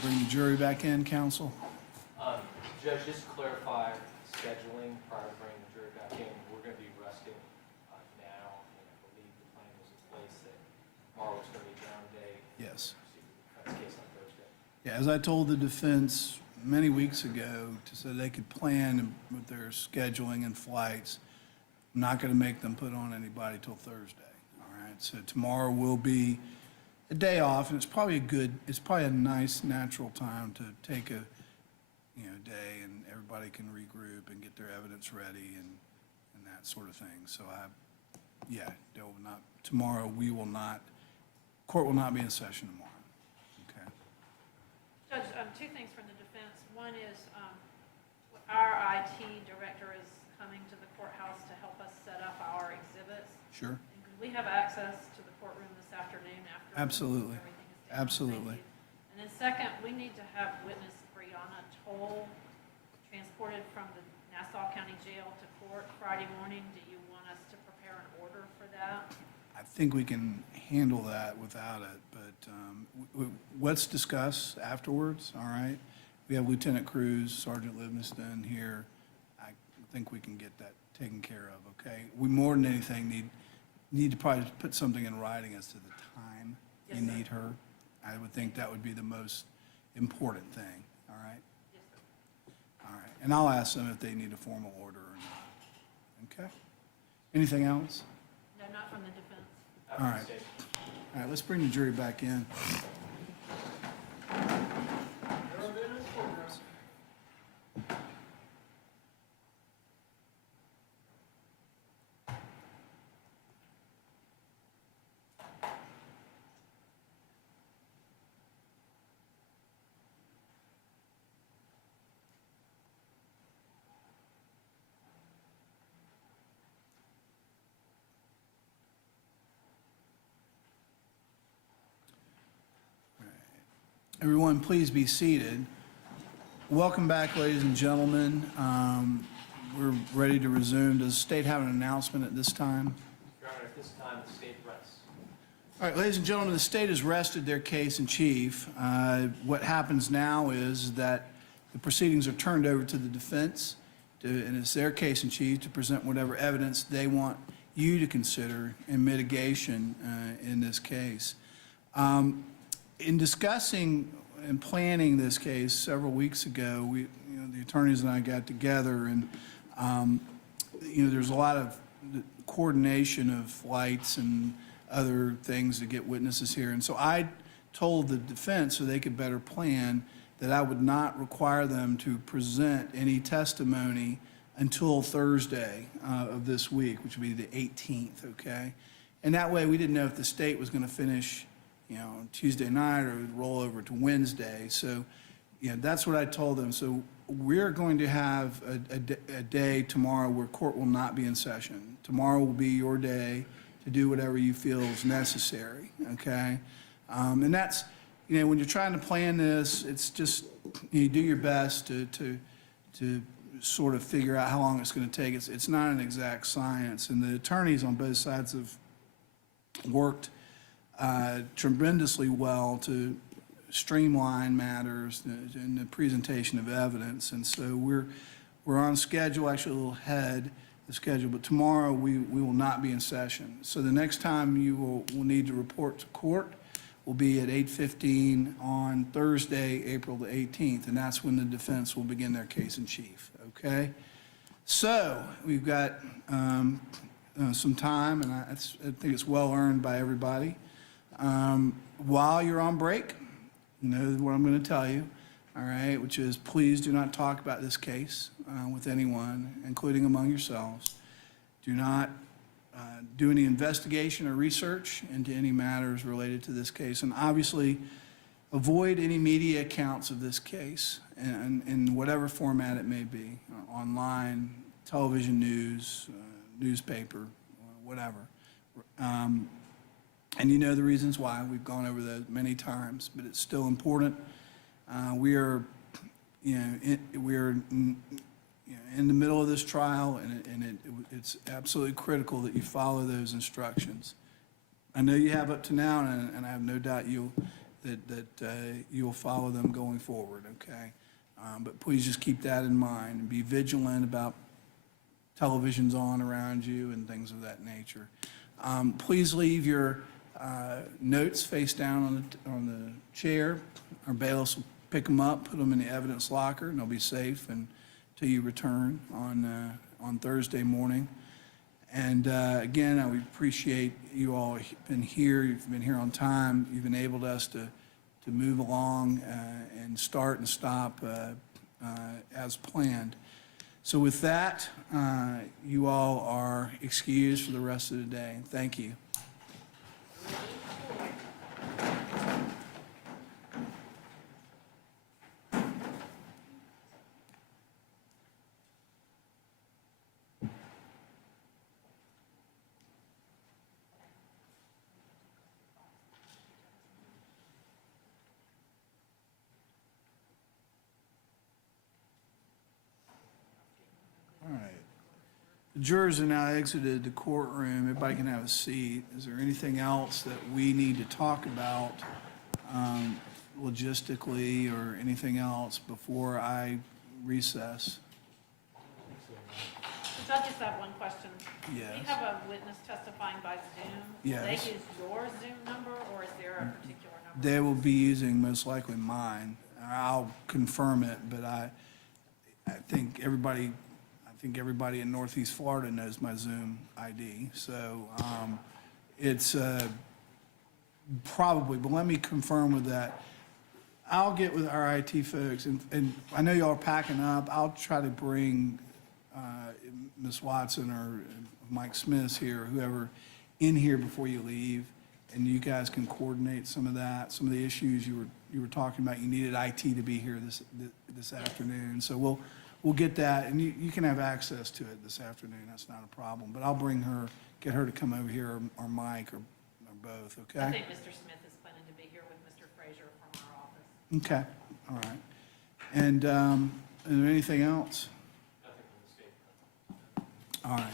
bring the jury back in, counsel. Judge, just to clarify scheduling prior to bringing the jury back in. We're going to be resting now, and I believe the plan was in place that tomorrow was going to be down day. Yes. Proceed with the defense case on Thursday. Yeah, as I told the defense many weeks ago, so they could plan with their scheduling and flights, I'm not going to make them put on anybody till Thursday. All right, so tomorrow will be a day off, and it's probably a nice natural time to take a day, and everybody can regroup and get their evidence ready and that sort of thing. So there will not, tomorrow court will not be in session tomorrow. Okay. Judge, two things from the defense. One is our IT director is coming to the courthouse to help us set up our exhibits. Sure. And could we have access to the courtroom this afternoon after Absolutely. everything is done? Absolutely. Thank you. And then second, we need to have witness Brianna Toll transported from the Nassau County Jail to court Friday morning. Do you want us to prepare an order for that? I think we can handle that without it, but let's discuss afterwards, all right? We have Lieutenant Cruz, Sergeant Livingston here. I think we can get that taken care of, okay? We more than anything need to probably put something in writing as to the time you need her. I would think that would be the most important thing, all right? Yes, sir. All right, and I'll ask them if they need a formal order or not, okay? Anything else? No, not from the defense. All right. All right, let's bring the jury back in. Everyone, please be seated. Welcome back, ladies and gentlemen. We're ready to resume. Does the state have an announcement at this time? Your Honor, at this time, the state rests. All right, ladies and gentlemen, the state has rested their case in chief. What happens now is that the proceedings are turned over to the defense, and it's their case in chief to present whatever evidence they want you to consider in mitigation in this case. In discussing and planning this case several weeks ago, the attorneys and I got together, and there's a lot of coordination of flights and other things to get witnesses here. And so I told the defense, so they could better plan, that I would not require them to present any testimony until Thursday of this week, which would be the 18th, okay? And that way we didn't know if the state was going to finish Tuesday night or roll over to Wednesday. So, that's what I told them. So we're going to have a day tomorrow where court will not be in session. Tomorrow will be your day to do whatever you feel is necessary, okay? And that's, when you're trying to plan this, it's just, you do your best to sort of figure out how long it's going to take. It's not an exact science. And the attorneys on both sides have worked tremendously well to streamline matters in the presentation of evidence. And so we're on schedule, actually a little ahead of schedule, but tomorrow we will not be in session. So the next time you will need to report to court will be at 8:15 on Thursday, April the 18th, and that's when the defense will begin their case in chief, okay? So we've got some time, and I think it's well earned by everybody. While you're on break, you know what I'm going to tell you, all right, which is please do not talk about this case with anyone, including among yourselves. Do not do any investigation or research into any matters related to this case, and obviously avoid any media accounts of this case in whatever format it may be, online, television news, newspaper, whatever. And you know the reasons why. We've gone over those many times, but it's still important. We are, in the middle of this trial, and it's absolutely critical that you follow those instructions. I know you have up to now, and I have no doubt you'll that you'll follow them going forward, okay? But please just keep that in mind and be vigilant about televisions on around you and things of that nature. Please leave your notes face down on the chair. Our bailiffs will pick them up, put them in the evidence locker, and they'll be safe until you return on Thursday morning. And again, I would appreciate you all been here. You've been here on time. You've enabled us to move along and start and stop as planned. So with that, you all are excused for the rest of the day. Thank you. All right. The jurors are now exited the courtroom. Everybody can have a seat. Is there anything else that we need to talk about logistically or anything else before I recess? So I just have one question. Yes. We have a witness testifying by Zoom. Yes. Will they use your Zoom number, or is there a particular number? They will be using most likely mine. I'll confirm it, but I think everybody in Northeast Florida knows my Zoom ID. So it's probably, but let me confirm with that. I'll get with our IT folks, and I know y'all are packing up. I'll try to bring Ms. Watson or Mike Smith here, or whoever, in here before you leave, and you guys can coordinate some of that, some of the issues you were talking about. You needed IT to be here this afternoon, so we'll get that, and you can have access to it this afternoon. That's not a problem. But I'll bring her, get her to come over here, or Mike, or both, okay? I think Mr. Smith is planning to be here with Mr. Frazier from our office. Okay, all right. And is there anything else? All right.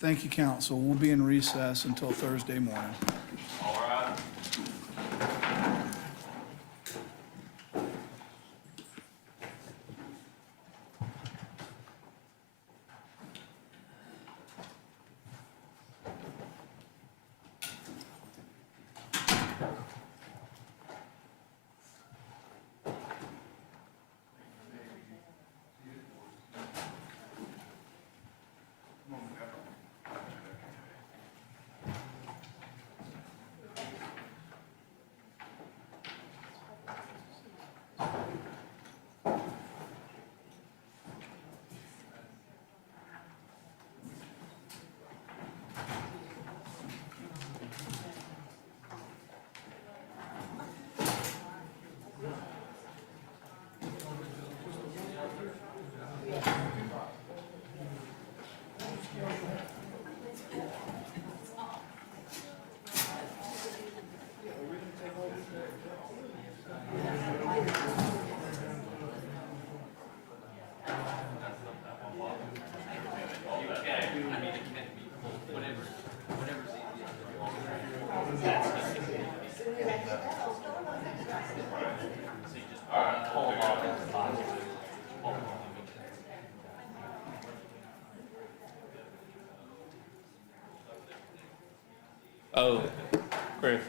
Thank you, counsel. We'll be in recess until Thursday morning. All right. Oh, Chris.